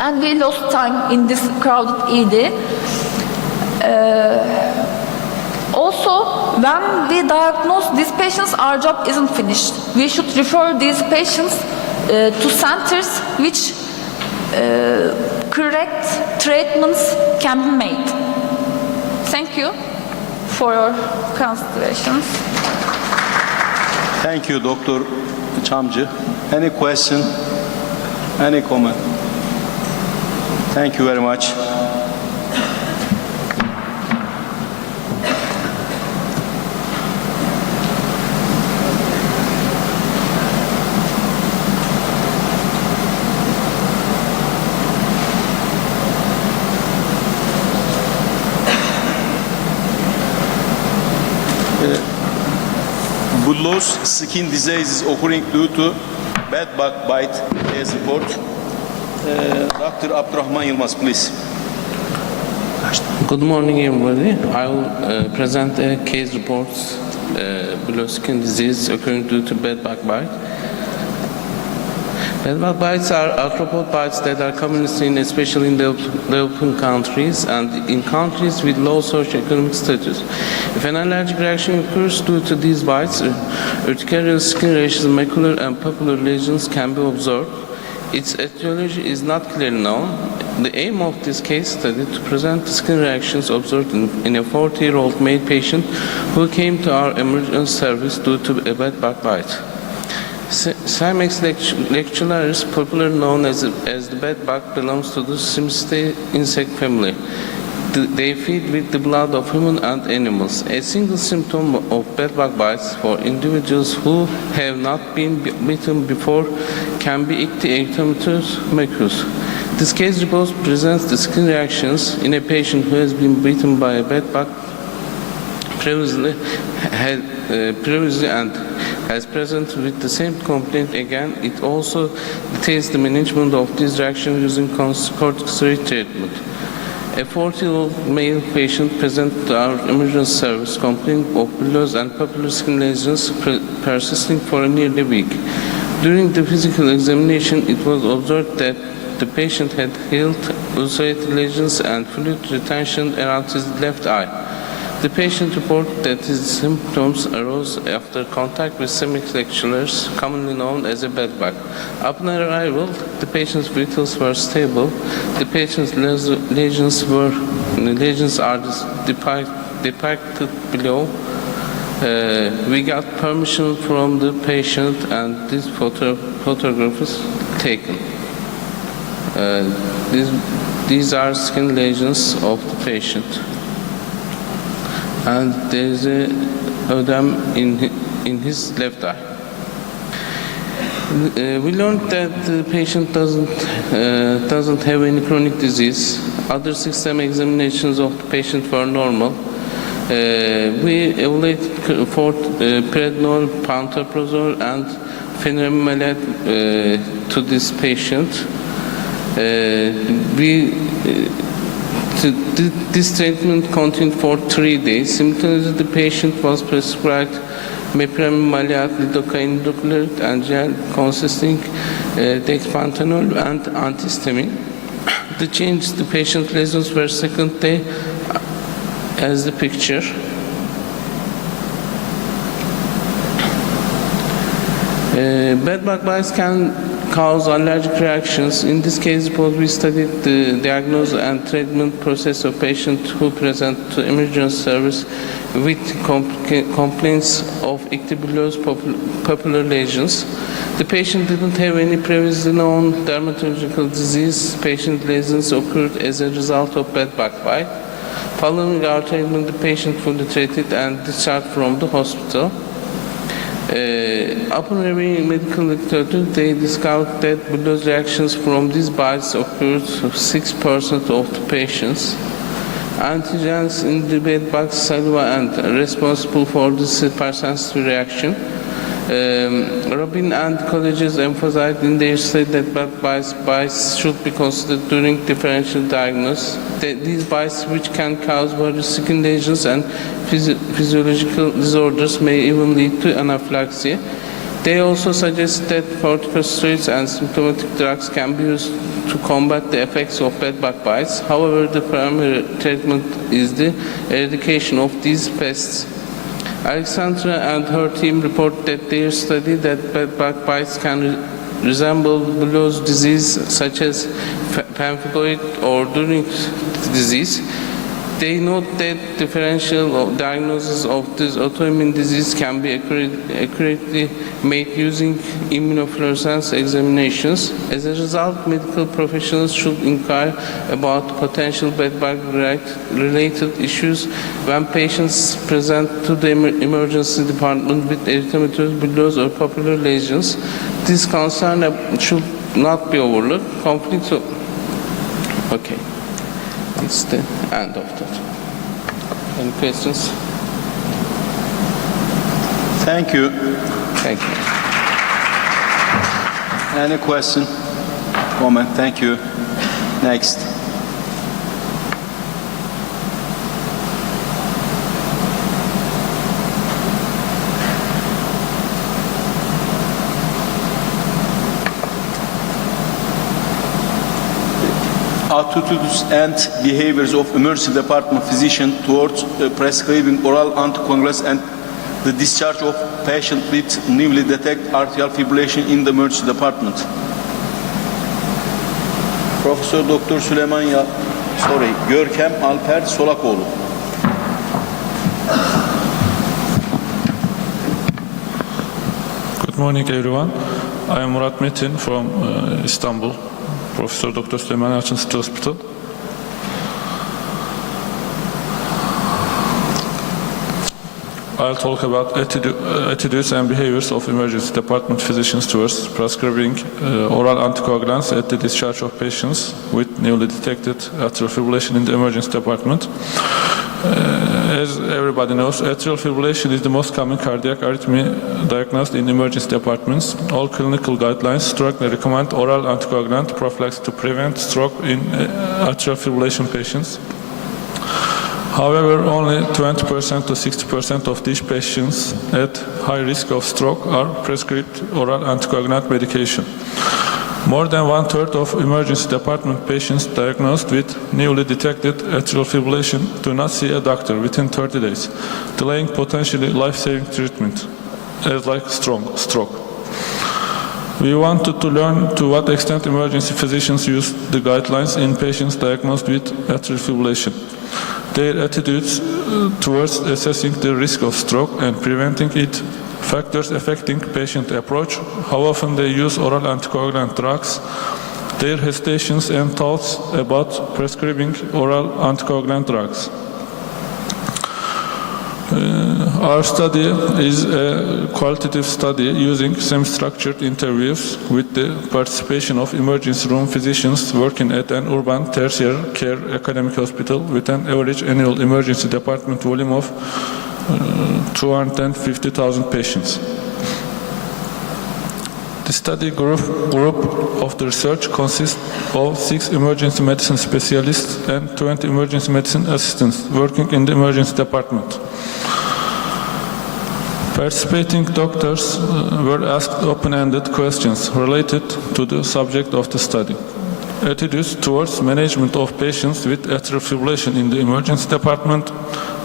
And we lost time in this crowded ED. Also, when we diagnose these patients, our job isn't finished. We should refer these patients to centers which correct treatments can be made. Thank you for your considerations. Thank you, Dr. Chamcı. Any question? Any comment? Thank you very much. Bullous skin disease is occurring due to bed bug bite as report. Dr. Abdurrahman Yılmaz, please. Good morning, everybody. I will present a case report, bullous skin disease occurring due to bed bug bite. Bed bug bites are arthropod bites that are commonly seen especially in developing countries and in countries with low socioeconomic status. If an allergic reaction occurs due to these bites, urticarial skin rashes, macular and papular lesions can be observed. Its etiology is not clearly known. The aim of this case study to present the skin reactions observed in a 40-year-old male patient who came to our emergency service due to a bed bug bite. Cymex lectularis, popularly known as the bed bug, belongs to the Simistae insect family. They feed with the blood of human and animals. A single symptom of bed bug bites for individuals who have not been bitten before can be ectodermatous mucus. This case report presents the skin reactions in a patient who has been bitten by a bed bug previously and has present with the same complaint again. It also details the management of this reaction using corticosteroid treatment. A 40-year-old male patient presented to our emergency service complaining of bullous and papular skin lesions persisting for nearly a week. During the physical examination, it was observed that the patient had healed ulcerated lesions and fluid retention around his left eye. The patient reported that his symptoms arose after contact with semicirculars, commonly known as a bedbug. Upon arrival, the patient's vitals were stable. The patient's lesions are depicted below. We got permission from the patient, and this photograph is taken. These are skin lesions of the patient, and there is a ödem in his left eye. We learned that the patient doesn't have any chronic disease. Other system examinations of the patient were normal. We evaluated for prednisone, pantoprazole, and phenylmalat to this patient. This treatment continued for 3 days. Simultaneously, the patient was prescribed mepramylaat, lidocaine, hydrochloride, and gel consisting dexpantanol and antihistamine. The change the patient lesions were second day, as the picture. Bedbug bites can cause allergic reactions. In this case, we studied the diagnosis and treatment process of patients who present to emergency service with complaints of ictibulous papular lesions. The patient didn't have any previously known dermatological disease. Patient lesions occurred as a result of bedbug bite. Following our treatment, the patient fully treated and discharged from the hospital. Upon reviewing medical literature, they discovered that bullous reactions from these bites occurred to 6% of the patients. Antigens in the bedbug saliva are responsible for this hypersensitive reaction. Robin and colleagues emphasized in their study that bedbug bites should be considered during differential diagnosis. These bites, which can cause various skin lesions and physiological disorders, may even lead to anaphylaxis. They also suggest that corticosteroids and symptomatic drugs can be used to combat the effects of bedbug bites. However, the primary treatment is the eradication of these pests. Alexandra and her team report that their study that bedbug bites can resemble bullous disease such as pemphigoid or Dunning disease. They note that differential diagnosis of this autoimmune disease can be accurately made using immunofluorescence examinations. As a result, medical professionals should inquire about potential bedbug-related issues when patients present to the emergency department with erythematous, bullous, or papular lesions. This concern should not be overlooked. Conflicts of... Okay. It's the end of that. Any questions? Thank you. Thank you. Any question? Comment? Thank you. Next. Attitudes and behaviors of emergency department physician towards prescribing oral anticoagulants and the discharge of patient with newly detected atrial fibrillation in the emergency department. Profesör Doktor Görkem Alper Solakoğlu. Good morning, everyone. I am Murat Metin from Istanbul. Professor Dr. Süleyman Yalçın City Hospital. I'll talk about attitudes and behaviors of emergency department physicians towards prescribing oral anticoagulants at the discharge of patients with newly detected atrial fibrillation in the emergency department. As everybody knows, atrial fibrillation is the most common cardiac arrhythmia diagnosed in emergency departments. All clinical guidelines strongly recommend oral anticoagulant prophylaxis to prevent stroke in atrial fibrillation patients. However, only 20% to 60% of these patients at high risk of stroke are prescribed oral anticoagulant medication. More than one-third of emergency department patients diagnosed with newly detected atrial fibrillation do not see a doctor within 30 days, delaying potentially life-saving treatment, as like stroke. We wanted to learn to what extent emergency physicians use the guidelines in patients diagnosed with atrial fibrillation, their attitudes towards assessing the risk of stroke and preventing it, factors affecting patient approach, how often they use oral anticoagulant drugs, their hesitations and thoughts about prescribing oral anticoagulant drugs. Our study is a qualitative study using semi-structured interviews with the participation of emergency room physicians working at an urban tertiary care academic hospital with an average annual emergency department volume of 250,000 patients. The study group of the research consists of 6 emergency medicine specialists and 20 emergency medicine assistants working in the emergency department. Participating doctors were asked open-ended questions related to the subject of the study. Attitudes towards management of patients with atrial fibrillation in the emergency department,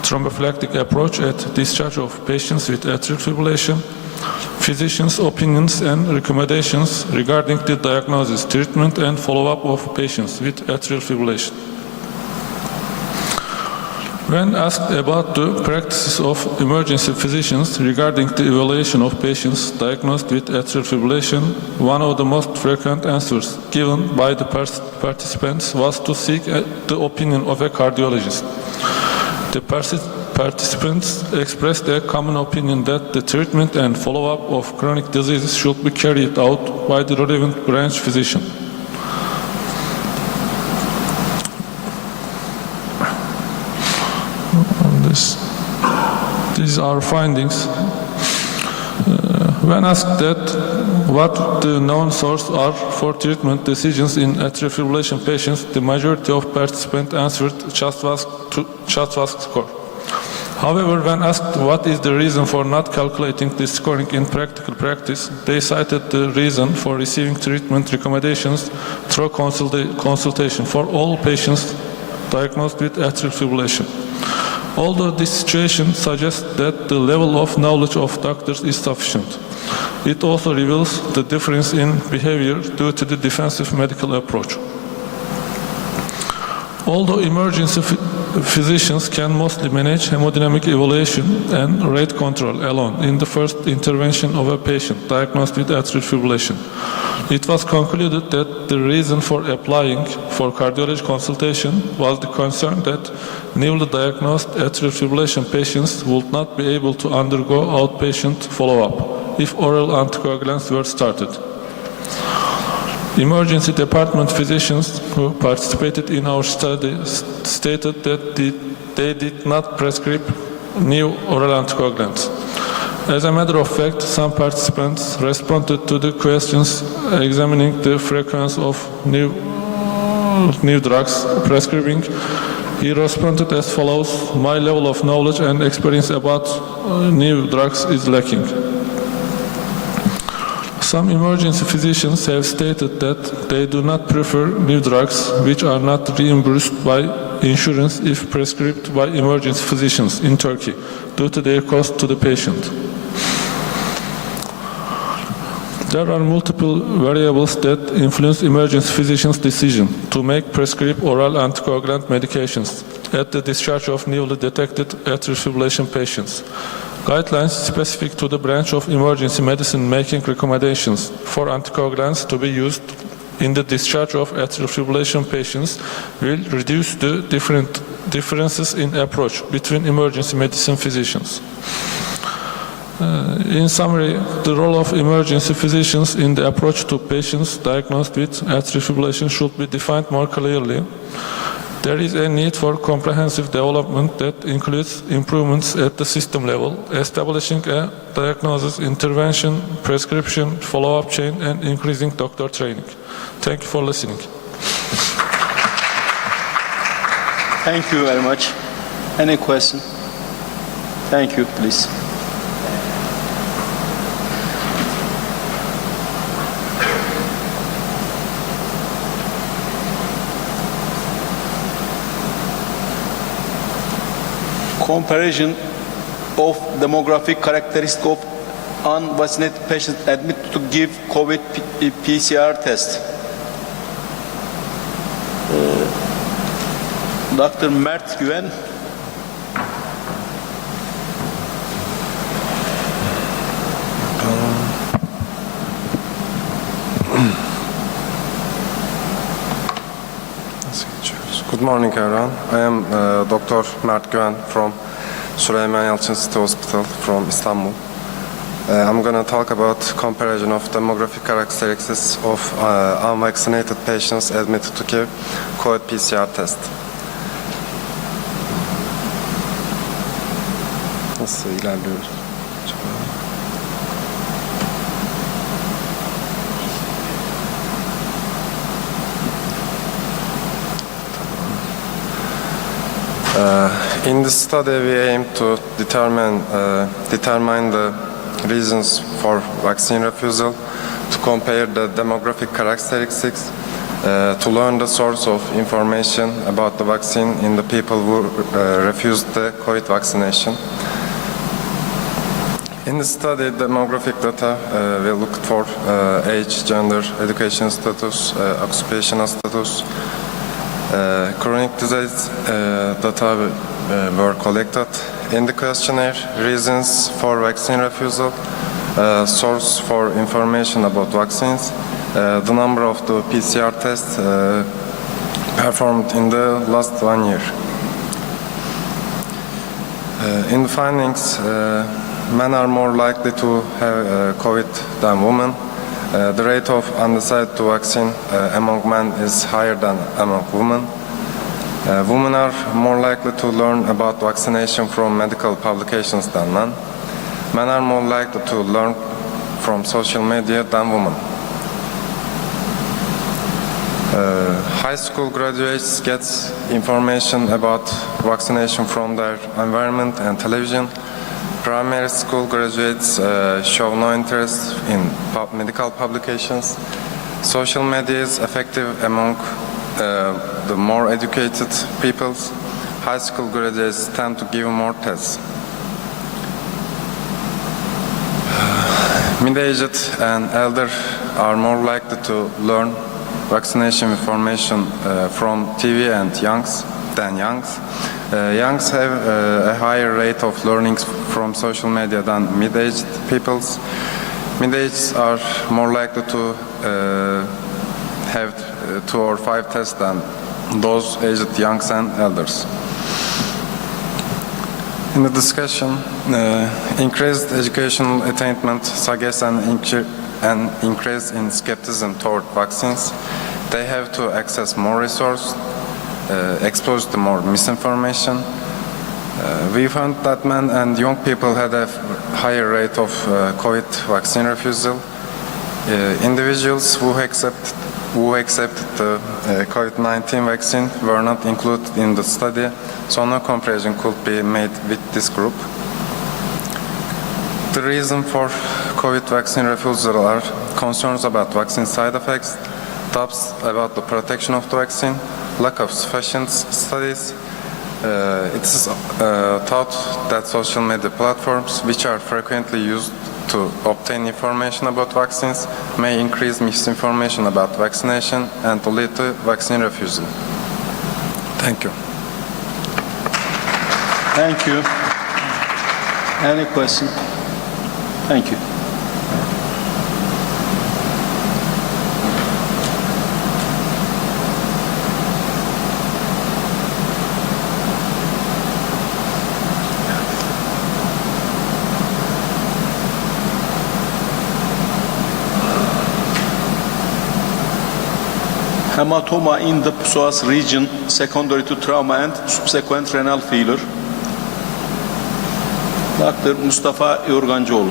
thrombophylactic approach at discharge of patients with atrial fibrillation, physicians' opinions and recommendations regarding the diagnosis, treatment and follow-up of patients with atrial fibrillation. When asked about the practices of emergency physicians regarding the evaluation of patients diagnosed with atrial fibrillation, one of the most frequent answers given by the participants was to seek the opinion of a cardiologist. The participants expressed a common opinion that the treatment and follow-up of chronic diseases should be carried out by the relevant branch physician. These are findings. When asked that what the known sources are for treatment decisions in atrial fibrillation patients, the majority of participants answered Chaswas score. However, when asked what is the reason for not calculating the scoring in practical practice, they cited the reason for receiving treatment recommendations through consultation for all patients diagnosed with atrial fibrillation. Although this situation suggests that the level of knowledge of doctors is sufficient, it also reveals the difference in behavior due to the defensive medical approach. Although emergency physicians can mostly manage hemodynamic evaluation and rate control alone in the first intervention of a patient diagnosed with atrial fibrillation, it was concluded that the reason for applying for cardiology consultation was the concern that newly diagnosed atrial fibrillation patients would not be able to undergo outpatient follow-up if oral anticoagulants were started. Emergency department physicians who participated in our study stated that they did not prescribe new oral anticoagulants. As a matter of fact, some participants responded to the questions examining the frequency of new drugs prescribing. He responded as follows: "My level of knowledge and experience about new drugs is lacking." Some emergency physicians have stated that they do not prefer new drugs which are not reimbursed by insurance if prescribed by emergency physicians in Turkey due to their cost to the patient. There are multiple variables that influence emergency physicians' decision to make prescribed oral anticoagulant medications at the discharge of newly detected atrial fibrillation patients. Guidelines specific to the branch of emergency medicine making recommendations for anticoagulants to be used in the discharge of atrial fibrillation patients will reduce the differences in approach between emergency medicine physicians. In summary, the role of emergency physicians in the approach to patients diagnosed with atrial fibrillation should be defined more clearly. There is a need for comprehensive development that includes improvements at the system level, establishing a diagnosis, intervention, prescription, follow-up chain, and increasing doctor training. Thank you for listening. Thank you very much. Any question? Thank you, please. Comparison of demographic characteristics of unvaccinated patients admitted to give COVID PCR test. Dr. Mert Güven. Good morning, everyone. I am Dr. Mert Güven from Süleyman Yalçın City Hospital from Istanbul. I'm going to talk about comparison of demographic characteristics of unvaccinated patients admitted to give COVID PCR test. Nasıl ilerliyoruz? In this study, we aim to determine the reasons for vaccine refusal, to compare the demographic characteristics, to learn the source of information about the vaccine in the people who refused the COVID vaccination. In the study, demographic data, we looked for age, gender, education status, occupational status, chronic disease data were collected. In the questionnaire, reasons for vaccine refusal, source for information about vaccines, the number of the PCR tests performed in the last 1 year. In the findings, men are more likely to have COVID than women. The rate of undecided to vaccine among men is higher than among women. Women are more likely to learn about vaccination from medical publications than men. Men are more likely to learn from social media than women. High school graduates get information about vaccination from their environment and television. Primary school graduates show no interest in medical publications. Social media is effective among the more educated people. High school graduates tend to give more tests. Mid-aged and elder are more likely to learn vaccination information from TV and youngs than youngs. Youngs have a higher rate of learning from social media than mid-aged peoples. Mid-aged are more likely to have 2 or 5 tests than those aged youngs and elders. In the discussion, increased educational attainment suggests an increase in skepticism toward vaccines. They have to access more resources, exposed to more misinformation. We found that men and young people had a higher rate of COVID vaccine refusal. Individuals who accepted the COVID-19 vaccine were not included in the study, so no comparison could be made with this group. The reason for COVID vaccine refusal are concerns about vaccine side effects, doubts about the protection of the vaccine, lack of sufficient studies. It is thought that social media platforms, which are frequently used to obtain information about vaccines, may increase misinformation about vaccination and to lead to vaccine refusal. Thank you. Thank you. Any question? Thank you. hematoma in the psoas region secondary to trauma and subsequent renal failure. Dr. Mustafa Yorgancıoğlu.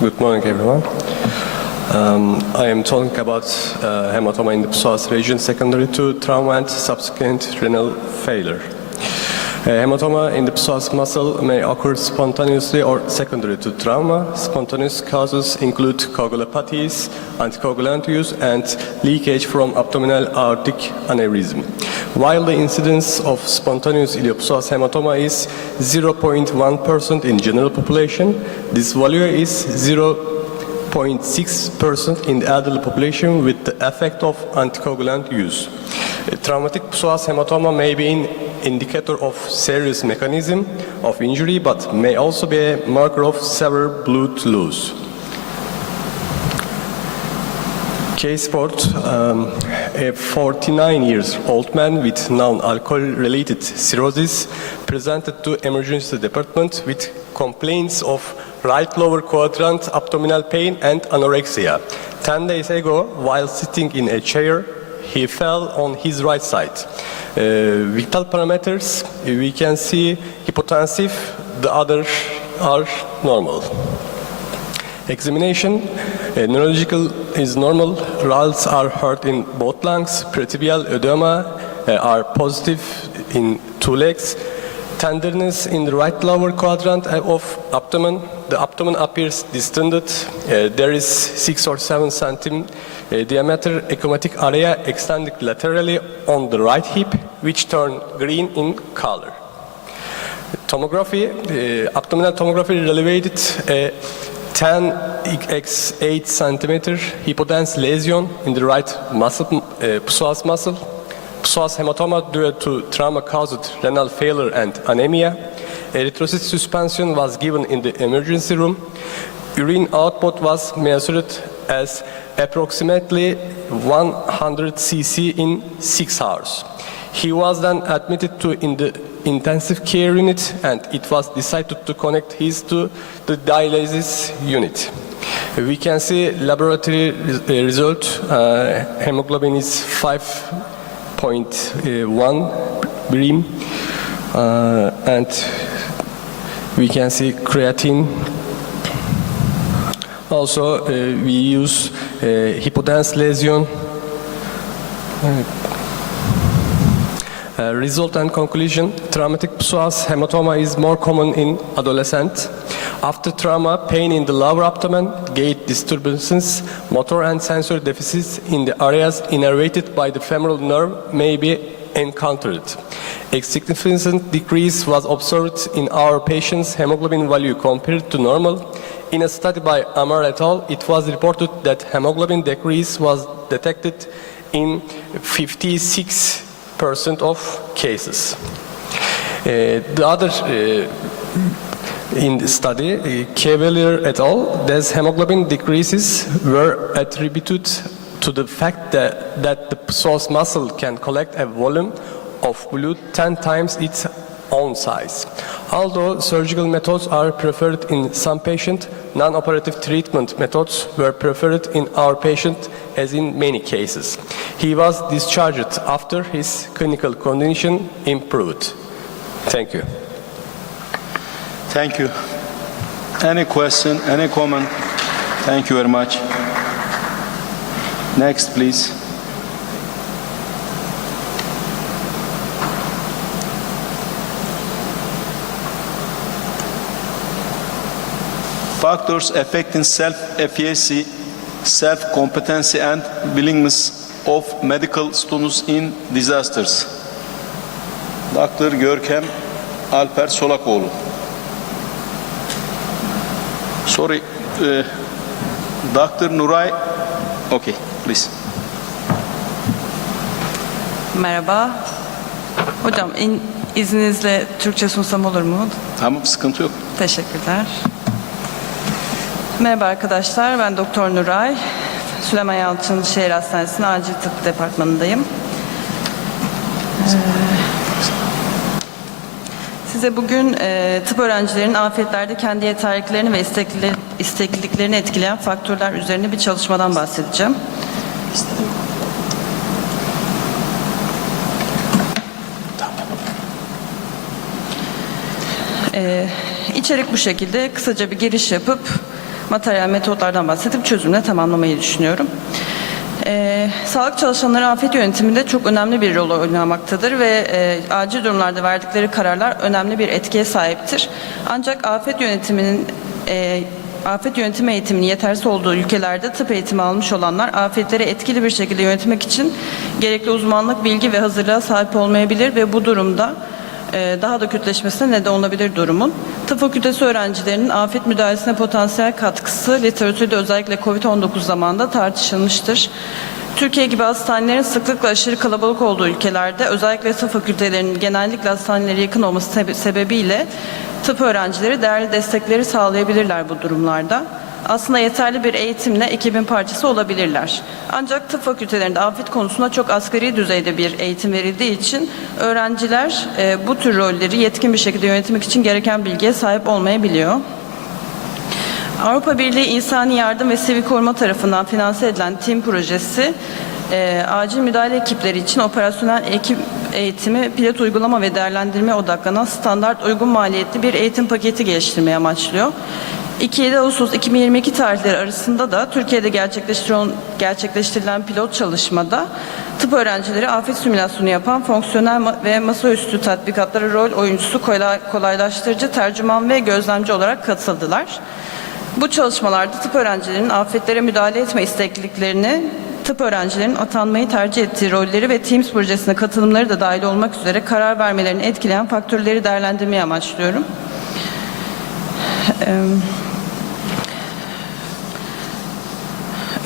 Good morning, everyone. I am talking about hematoma in the psoas region secondary to trauma and subsequent renal failure. Hematoma in the psoas muscle may occur spontaneously or secondary to trauma. Spontaneous causes include coagulopathies, anticoagulant use, and leakage from abdominal aortic aneurysm. While the incidence of spontaneous iliopsoas hematoma is 0.1% in general population, this value is 0.6% in the adult population with the effect of anticoagulant use. Traumatic psoas hematoma may be an indicator of serious mechanism of injury, but may also be a marker of severe blood loss. Case report, a 49-year-old man with non-alcohol-related cirrhosis presented to emergency department with complaints of right lower quadrant abdominal pain and anorexia. 10 days ago, while sitting in a chair, he fell on his right side. Vital parameters, we can see hypotensive, the others are normal. Examination, neurological is normal, results are heard in both lungs, peritibial edema are positive in 2 legs, tenderness in the right lower quadrant of abdomen, the abdomen appears distended, there is 6 or 7 centimeter diameter ecchymotic area extending laterally on the right hip, which turn green in color. Tomography, abdominal tomography relevated 10x8 centimeter hypodense lesion in the right muscle, psoas muscle. Psoas hematoma due to trauma-caused renal failure and anemia. Erythrocyte suspension was given in the emergency room. Urine output was measured as approximately 100 cc in 6 hours. He was then admitted to in the intensive care unit, and it was decided to connect his to the dialysis unit. We can see laboratory result. Hemoglobin is 5.1 birim, and we can see creatine. Also, we use hypodense lesion. Result and conclusion, traumatic psoas hematoma is more common in adolescents. After trauma, pain in the lower abdomen, gait disturbances, motor and sensory deficits in the areas innervated by the femoral nerve may be encountered. A significant decrease was observed in our patient's hemoglobin value compared to normal. In a study by Amar et al., it was reported that hemoglobin decrease was detected in 56% of cases. The other in the study, Cavalier et al., these hemoglobin decreases were attributed to the fact that the psoas muscle can collect a volume of blood 10 times its own size. Although surgical methods are preferred in some patients, non-operative treatment methods were preferred in our patient, as in many cases. He was discharged after his clinical condition improved. Thank you. Thank you. Any question, any comment? Thank you very much. Next, please. Factors affecting self-efficacy, self-competency and willingness of medical students in disasters. Dr. Görkem Alper Solakoğlu. Sorry, Dr. Nuray. Okay, please. Merhaba. Hocam izninizle Türkçe sunsam olur mu? Tamam, sıkıntı yok. Teşekkürler. Merhaba arkadaşlar, ben Doktor Nuray. Süleyman Yalçın Şehir Hastanesi'nin Acil Tıp Departmanı'ndayım. Size bugün tıp öğrencilerinin afetlerde kendi yeterliliklerini ve istekliliklerini etkileyen faktörler üzerine bir çalışmadan bahsedeceğim. İçerik bu şekilde. Kısaca bir giriş yapıp materyal metotlardan bahsedip çözümle tamamlamayı düşünüyorum. Sağlık çalışanları afet yönetiminde çok önemli bir rol oynamaktadır ve acil durumlarda verdikleri kararlar önemli bir etkiye sahiptir. Ancak afet yönetimi eğitiminin yetersiz olduğu ülkelerde tıp eğitimi almış olanlar afetleri etkili bir şekilde yönetmek için gerekli uzmanlık, bilgi ve hazırlığa sahip olmayabilir ve bu durumda daha da kötüleşmesine neden olabilir durumun. Tıp fakültesi öğrencilerinin afet müdahalesine potansiyel katkısı literatürde özellikle COVID-19 zamanında tartışılmıştır. Türkiye gibi hastanelerin sıklıkla aşırı kalabalık olduğu ülkelerde özellikle tıp fakültelerinin genellikle hastanelere yakın olması sebebiyle tıp öğrencileri değerli destekleri sağlayabilirler bu durumlarda. Aslında yeterli bir eğitimle ekibin parçası olabilirler. Ancak tıp fakültelerinde afet konusunda çok asgari düzeyde bir eğitim verildiği için öğrenciler bu tür rolleri yetkin bir şekilde yönetmek için gereken bilgiye sahip olmayabiliyor. Avrupa Birliği İnsani Yardım ve Sivil Koruma tarafından finanse edilen TİM projesi, acil müdahale ekipleri için operasyonel ekip eğitimi, pilot uygulama ve değerlendirme odaklanan standart uygun maliyetli bir eğitim paketi geliştirmeyi amaçlıyor. 2-7 Ağustos 2022 tarihleri arasında da Türkiye'de gerçekleştirilen pilot çalışmada tıp öğrencileri afet simülasyonu yapan fonksiyonel ve masaüstü tatbikatlara rol oyuncusu, kolaylaştırıcı, tercüman ve gözlemci olarak katıldılar. Bu çalışmalarda tıp öğrencilerinin afetlere müdahale etme istekliliklerini, tıp öğrencilerinin atanmayı tercih ettiği rolleri ve Teams projesine katılımları da dahil olmak üzere karar vermelerini etkileyen faktörleri değerlendirmeyi amaçlıyorum.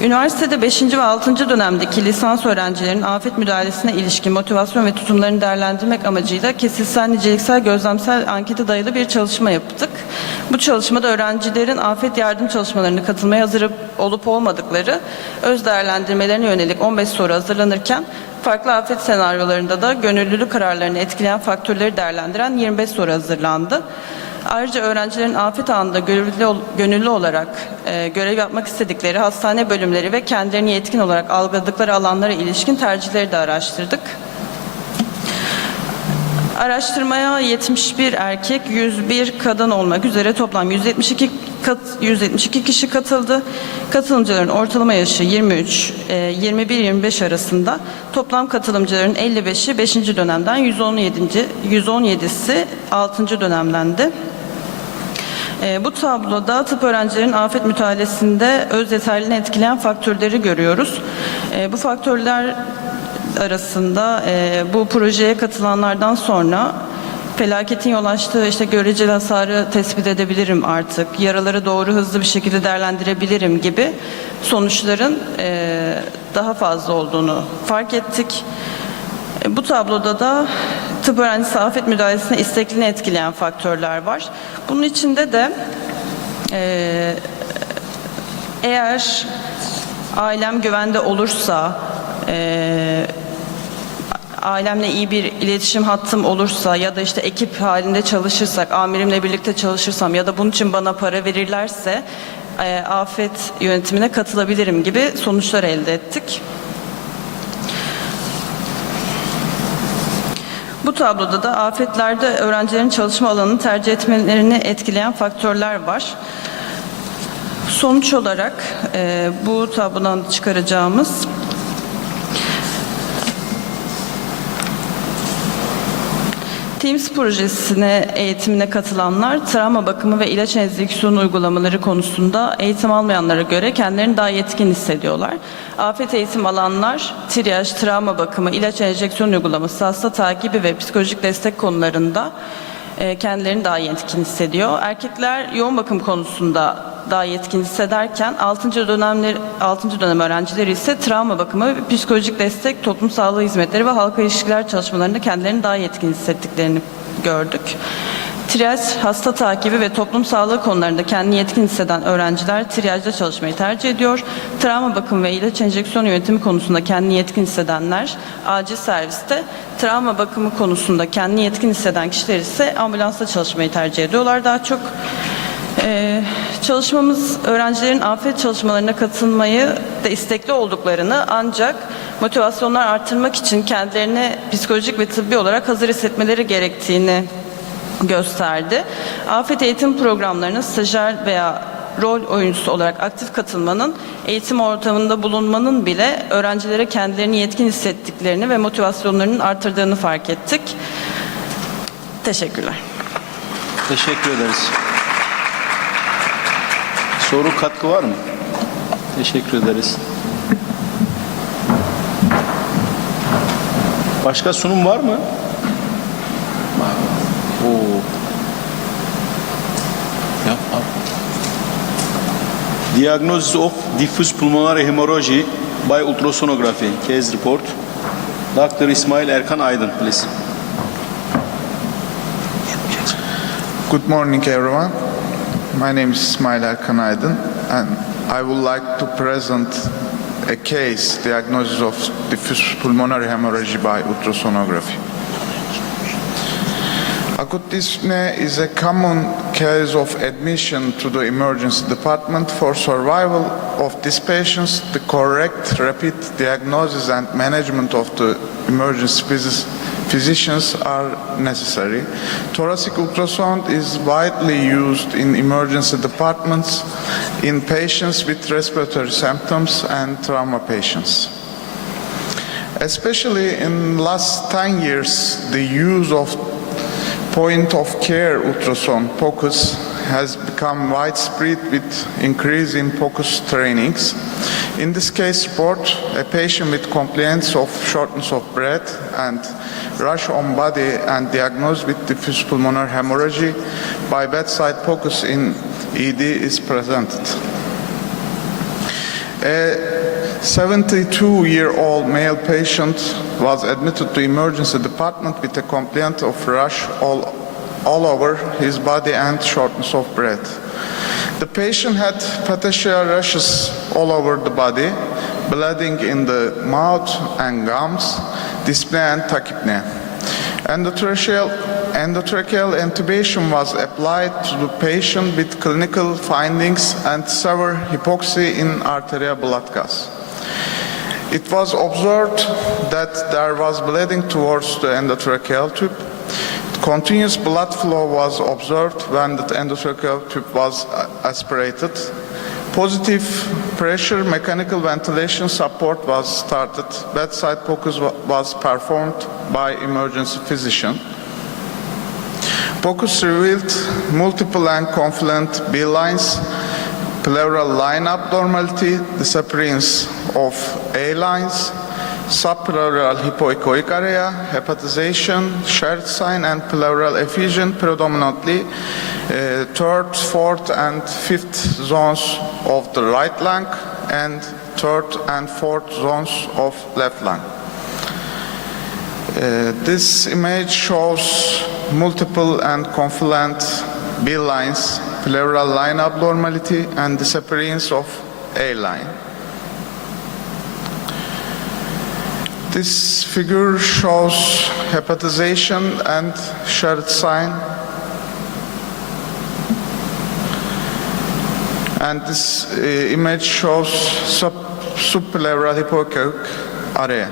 Üniversitede 5. ve 6. dönemdeki lisans öğrencilerinin afet müdahalesine ilişkin motivasyon ve tutumlarını değerlendirmek amacıyla kesitsel, niceliksel, gözlemsel ankete dayalı bir çalışma yaptık. Bu çalışmada öğrencilerin afet yardım çalışmalarına katılmaya hazır olup olmadıkları öz değerlendirmelerine yönelik 15 soru hazırlanırken farklı afet senaryolarında da gönüllülük kararlarını etkileyen faktörleri değerlendiren 25 soru hazırlandı. Ayrıca öğrencilerin afet anında gönüllü olarak görev yapmak istedikleri hastane bölümleri ve kendilerini yetkin olarak algıladıkları alanlara ilişkin tercihleri de araştırdık. Araştırmaya 71 erkek, 101 kadın olmak üzere toplam 172 kişi katıldı. Katılımcıların ortalama yaşı 23, 21-25 arasında. Toplam katılımcıların 55'i 5. dönemden, 117'si 6. dönemdendi. Bu tabloda tıp öğrencilerinin afet müdahalesinde öz yeterliliğini etkileyen faktörleri görüyoruz. Bu faktörler arasında bu projeye katılanlardan sonra felaketin yol açtığı göreceli hasarı tespit edebilirim artık, yaraları doğru hızlı bir şekilde değerlendirebilirim gibi sonuçların daha fazla olduğunu fark ettik. Bu tabloda da tıp öğrencisi afet müdahalesine istekliliğini etkileyen faktörler var. Bunun içinde de eğer ailem güvende olursa, ailemle iyi bir iletişim hattım olursa ya da ekip halinde çalışırsak, amirimle birlikte çalışırsam ya da bunun için bana para verirlerse afet yönetimine katılabilirim gibi sonuçlar elde ettik. Bu tabloda da afetlerde öğrencilerin çalışma alanını tercih etmelerini etkileyen faktörler var. Sonuç olarak bu tablodan çıkaracağımız Teams projesine eğitimine katılanlar travma bakımı ve ilaç enjeksiyonu uygulamaları konusunda eğitim almayanlara göre kendilerini daha yetkin hissediyorlar. Afet eğitim alanlar triyaj, travma bakımı, ilaç enjeksiyon uygulaması, hasta takibi ve psikolojik destek konularında kendilerini daha yetkin hissediyor. Erkekler yoğun bakım konusunda daha yetkin hissederken 6. dönem öğrencileri ise travma bakımı ve psikolojik destek, toplum sağlığı hizmetleri ve halka ilişkiler çalışmalarında kendilerini daha yetkin hissettiklerini gördük. Triyaj, hasta takibi ve toplum sağlığı konularında kendini yetkin hisseden öğrenciler triyajda çalışmayı tercih ediyor. Travma bakımı ve ilaç enjeksiyon yönetimi konusunda kendini yetkin hissedenler acil serviste, travma bakımı konusunda kendini yetkin hisseden kişiler ise ambulansta çalışmayı tercih ediyorlar daha çok. Çalışmamız öğrencilerin afet çalışmalarına katılmayı da istekli olduklarını, ancak motivasyonlar artırmak için kendilerini psikolojik ve tıbbi olarak hazır hissetmeleri gerektiğini gösterdi. Afet eğitim programlarına stajyer veya rol oyuncusu olarak aktif katılmanın, eğitim ortamında bulunmanın bile öğrencilere kendilerini yetkin hissettiklerini ve motivasyonlarının artırdığını fark ettik. Teşekkürler. Teşekkür ederiz. Soru, katkı var mı? Teşekkür ederiz. Başka sunum var mı? Diagnosis of diffuse pulmonary hemorrhage by ultrasonography, case report. Dr. İsmail Erkan Aydın, please. Good morning, everyone. My name is İsmail Erkan Aydın, and I would like to present a case diagnosis of diffuse pulmonary hemorrhage by ultrasonography. Acute dyspnea is a common case of admission to the emergency department. For survival of these patients, the correct rapid diagnosis and management of the emergency physicians are necessary. Thoracic ultrasound is widely used in emergency departments in patients with respiratory symptoms and trauma patients. Especially in the last 10 years, the use of point-of-care ultrasound POCUS has become widespread with increase in POCUS trainings. In this case report, a patient with complaints of shortness of breath and rash on body and diagnosed with diffuse pulmonary hemorrhage by bedside POCUS in ED is presented. A 72-year-old male patient was admitted to emergency department with a complaint of rash all over his body and shortness of breath. The patient had petechial rashes all over the body, bleeding in the mouth and gums, dyspnea and tachypnea. Endotracheal intubation was applied to the patient with clinical findings and severe hypoxia in arterial blood gas. It was observed that there was bleeding towards the endotracheal tube. Continuous blood flow was observed when the endotracheal tube was aspirated. Positive pressure mechanical ventilation support was started. Bedside POCUS was performed by emergency physician. POCUS revealed multiple and confluent B lines, pleural line abnormality, disappearance of A lines, subpleural hypoechoic area, hepatization, shared sign, and pleural effusion, predominantly third, fourth, and fifth zones of the right lung, and third and fourth zones of left lung. This image shows multiple and confluent B lines, pleural line abnormality, and disappearance of A line. This figure shows hepatization and shared sign. And this image shows subpleural hypoechoic area.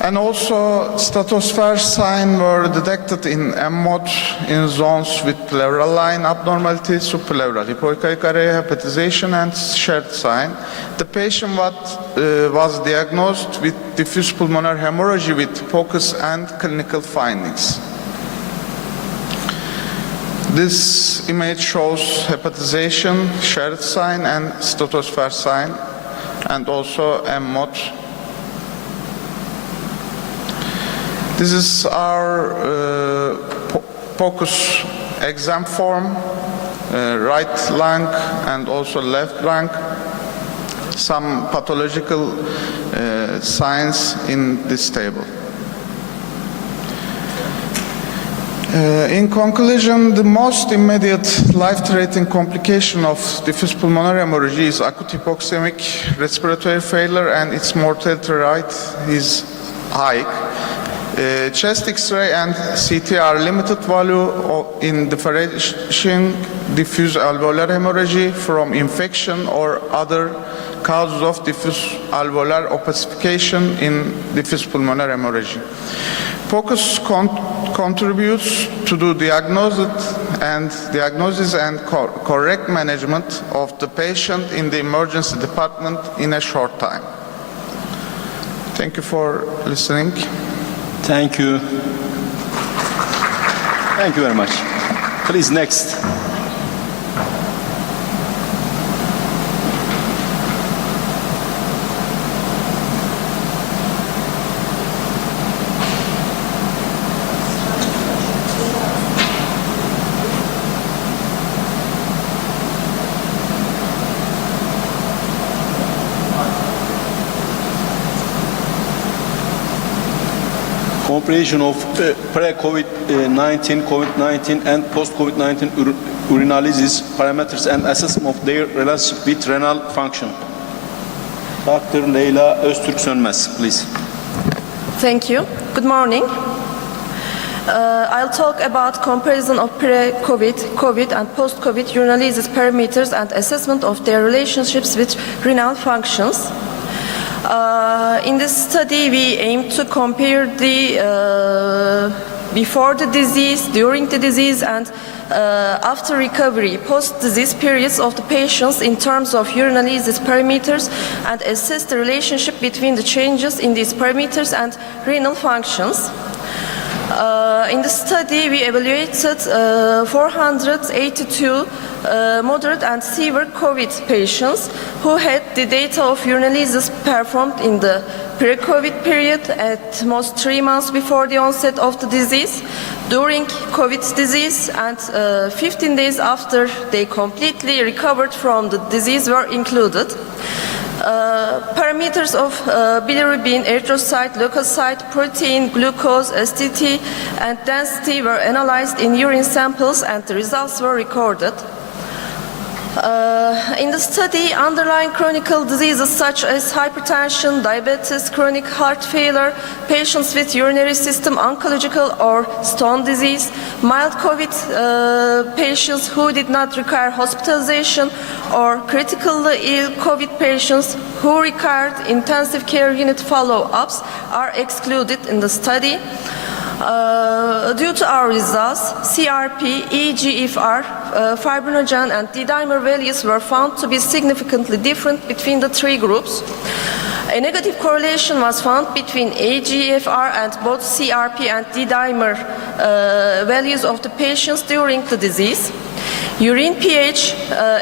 And also stratosphere signs were detected in M-mode in zones with pleural line abnormality, subpleural hypoechoic area, hepatization, and shared sign. The patient was diagnosed with diffuse pulmonary hemorrhage with POCUS and clinical findings. This image shows hepatization, shared sign, and stratosphere sign, and also M-mode. This is our POCUS exam form, right lung and also left lung. Some pathological signs in this table. In conclusion, the most immediate life-threatening complication of diffuse pulmonary hemorrhage is acute hypoxemic respiratory failure, and its mortality rate is high. Chest X-ray and CT are limited value in differentiating diffuse alveolar hemorrhage from infection or other causes of diffuse alveolar opacification in diffuse pulmonary hemorrhage. POCUS contributes to the diagnosis and correct management of the patient in the emergency department in a short time. Thank you for listening. Thank you. Thank you very much. Please, next. Comparison of pre-COVID-19, COVID-19 and post-COVID-19 urinalysis parameters and assessment of their relationship with renal function. Dr. Leyla Öztürk Sönmez, please. Thank you. Good morning. I'll talk about comparison of pre-COVID, COVID and post-COVID urinalysis parameters and assessment of their relationships with renal functions. In this study, we aim to compare the before the disease, during the disease, and after recovery, post-disease periods of the patients in terms of urinalysis parameters and assess the relationship between the changes in these parameters and renal functions. In the study, we evaluated 482 moderate and severe COVID patients who had the data of urinalysis performed in the pre-COVID period at most 3 months before the onset of the disease, during COVID disease, and 15 days after they completely recovered from the disease were included. Parameters of bilirubin, erythrocyte, leukocyte, protein, glucose, STT, and density were analyzed in urine samples, and the results were recorded. In the study, underlying chronic diseases such as hypertension, diabetes, chronic heart failure, patients with urinary system oncological or stone disease, mild COVID patients who did not require hospitalization, or critically ill COVID patients who required intensive care unit follow-ups are excluded in the study. Due to our results, CRP, eGFR, fibrinogen, and D-dimer values were found to be significantly different between the 3 groups. A negative correlation was found between eGFR and both CRP and D-dimer values of the patients during the disease. Urine pH,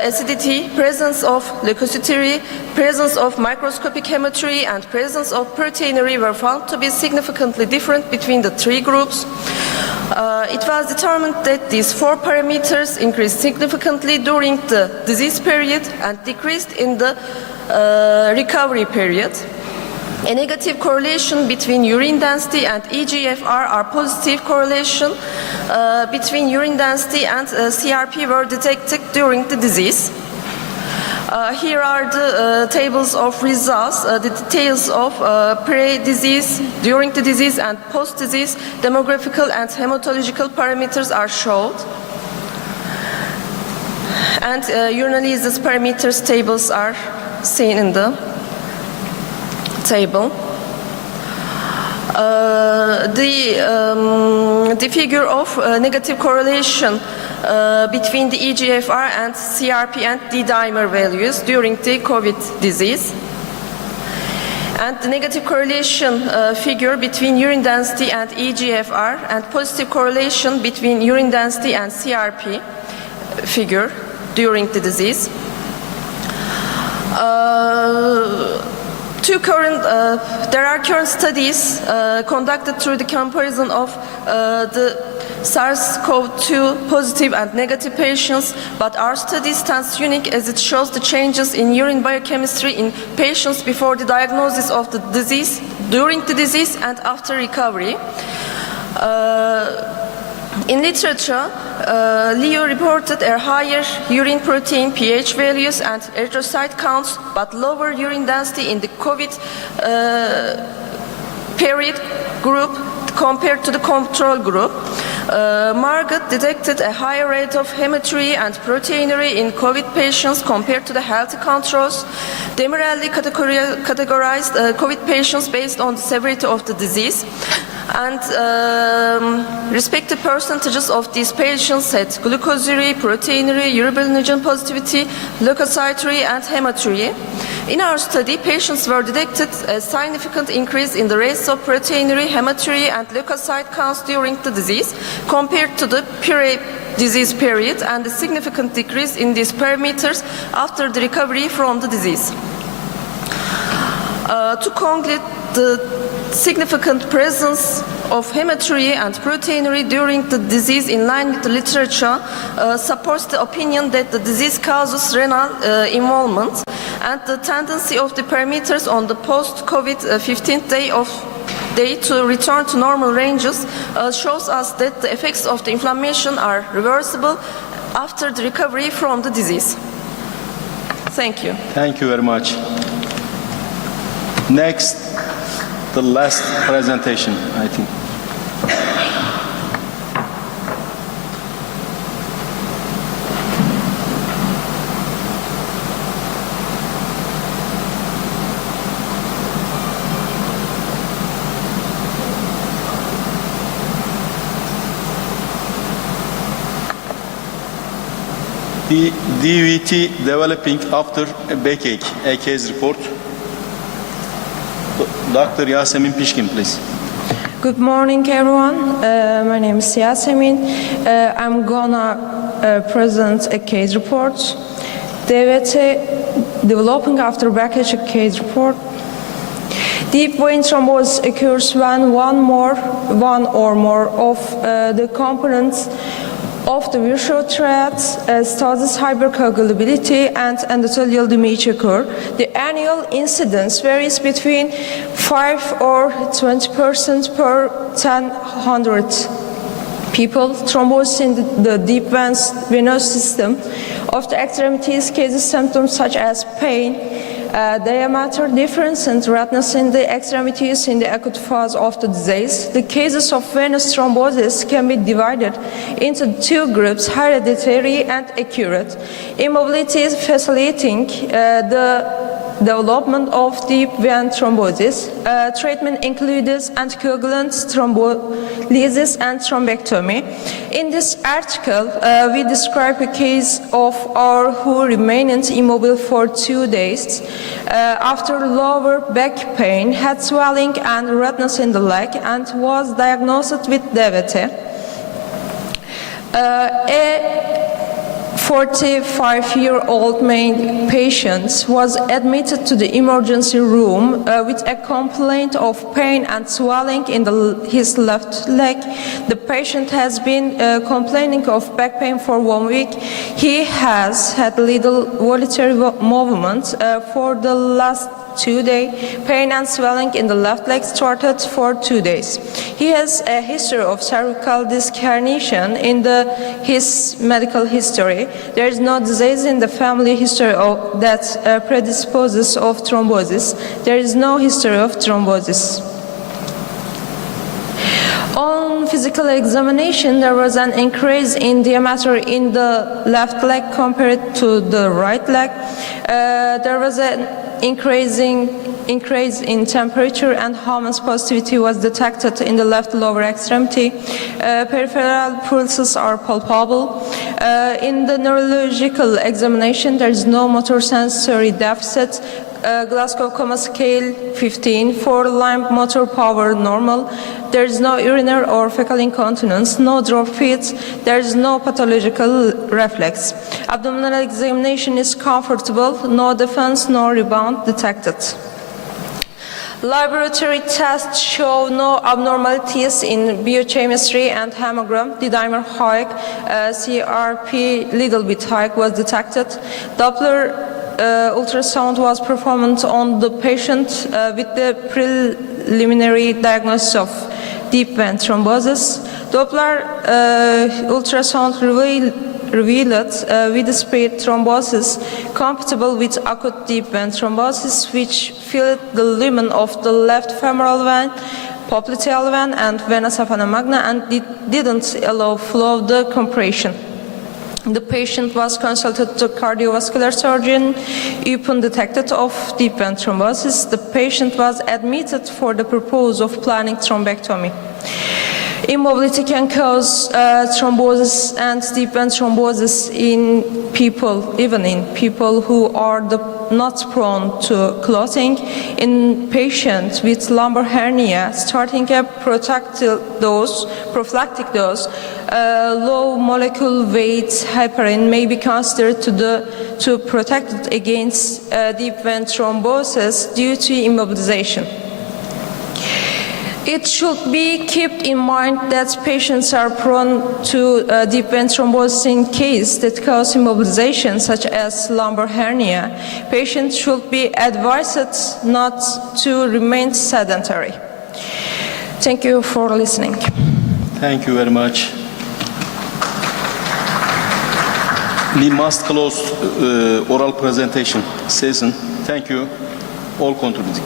acidity, presence of leukocytary, presence of microscopic hematry, and presence of proteinuria were found to be significantly different between the 3 groups. It was determined that these 4 parameters increased significantly during the disease period and decreased in the recovery period. A negative correlation between urine density and eGFR or positive correlation between urine density and CRP were detected during the disease. Here are the tables of results. The details of pre-disease, during the disease, and post-disease demographical and hematological parameters are shown. And urinalysis parameters tables are seen in the table. The figure of negative correlation between the eGFR and CRP and D-dimer values during the COVID disease, and the negative correlation figure between urine density and eGFR, and positive correlation between urine density and CRP figure during the disease. There are current studies conducted through the comparison of the SARS-CoV-2 positive and negative patients, but our study stands unique as it shows the changes in urine biochemistry in patients before the diagnosis of the disease, during the disease, and after recovery. In literature, Leo reported a higher urine protein pH values and erythrocyte counts, but lower urine density in the COVID period group compared to the control group. Margot detected a higher rate of hematuria and proteinuria in COVID patients compared to the healthy controls. Demirelli categorized COVID patients based on the severity of the disease, and respective percentages of these patients had glucosuria, proteinuria, urobilinogen positivity, leukocyturia, and hematuria. In our study, patients were detected a significant increase in the rates of proteinuria, hematuria, and leukocyte counts during the disease compared to the pre-disease period, and a significant decrease in these parameters after the recovery from the disease. To conclude, the significant presence of hematuria and proteinuria during the disease in line with the literature supports the opinion that the disease causes renal involvement, and the tendency of the parameters on the post-COVID 15th day to return to normal ranges shows us that the effects of the inflammation are reversible after the recovery from the disease. Thank you. Thank you very much. Next, the last presentation, I think. The DVT developing after a backache, a case report. Dr. Yasemin Pishkin, please. Good morning, everyone. My name is Yasemin. I'm gonna present a case report. DVT developing after backache case report. Deep vein thrombosis occurs when one or more of the components of the virtual triad, stasis, hypercoagulability, and endothelial damage occur. The annual incidence varies between 5 or 20% per 100 people. Thrombosis in the deep venous system of the extremities causes symptoms such as pain, diameter difference, and redness in the extremities in the acute phase of the disease. The cases of venous thrombosis can be divided into two groups, hereditary and acute. Immobility is facilitating the development of deep vein thrombosis. Treatment includes anticoagulants, thrombolysis, and thrombectomy. In this article, we describe a case of our who remained immobile for 2 days after lower back pain, had swelling and redness in the leg, and was diagnosed with DVT. A 45-year-old male patient was admitted to the emergency room with a complaint of pain and swelling in his left leg. The patient has been complaining of back pain for 1 week. He has had little voluntary movement for the last 2 days. Pain and swelling in the left leg started for 2 days. He has a history of cervical disc herniation in his medical history. There is no disease in the family history that predisposes of thrombosis. There is no history of thrombosis. On physical examination, there was an increase in diameter in the left leg compared to the right leg. There was an increase in temperature, and hormones positivity was detected in the left lower extremity. Peripheral pulses are palpable. In the neurological examination, there is no motor sensory deficit. Glasgow Coma Scale 15 for limb motor power normal. There is no urinary or fecal incontinence, no drop fits, there is no pathological reflex. Abdominal examination is comfortable, no defense, no rebound detected. Laboratory tests show no abnormalities in biochemistry and hemogram. D-dimer high, CRP little bit high was detected. Doppler ultrasound was performed on the patient with the preliminary diagnosis of deep vein thrombosis. Doppler ultrasound revealed widespread thrombosis compatible with acute deep vein thrombosis, which filled the lumen of the left femoral vein, popliteal vein, and vena saphana magna, and didn't allow flow decompression. The patient was consulted to cardiovascular surgeon. Upon detected of deep vein thrombosis, the patient was admitted for the purpose of planning thrombectomy. Immobility can cause thrombosis and deep vein thrombosis in people, even in people who are not prone to clotting. In patients with lumbar hernia, starting a prophylactic dose, low molecular weight heparin may be considered to protect against deep vein thrombosis due to immobilization. It should be kept in mind that patients are prone to deep vein thrombosis in cases that cause immobilization, such as lumbar hernia. Patients should be advised not to remain sedentary. Thank you for listening. Thank you very much. We must close oral presentation session. Thank you, all contributing.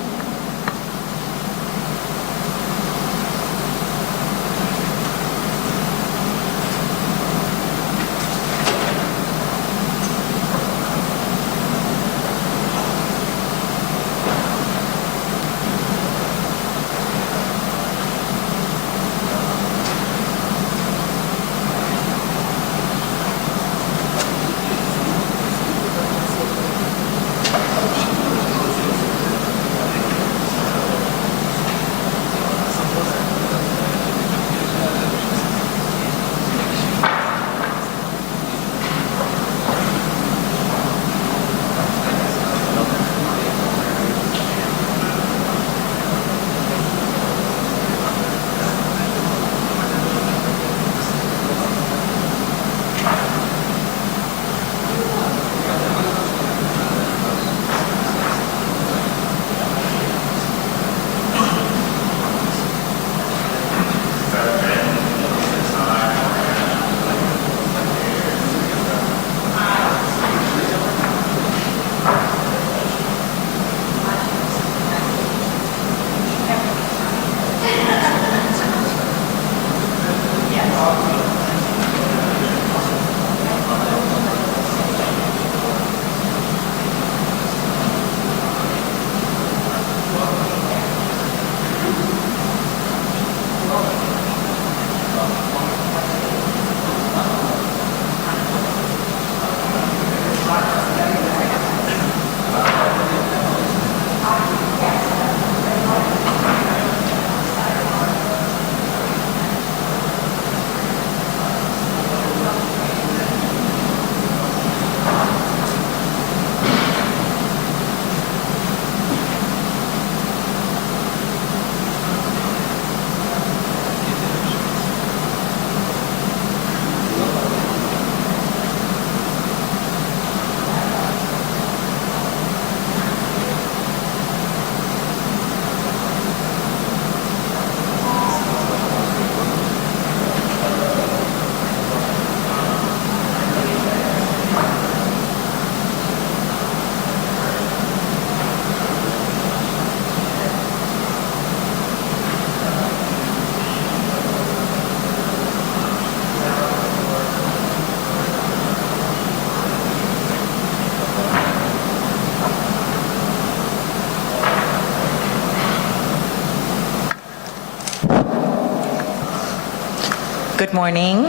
Good morning.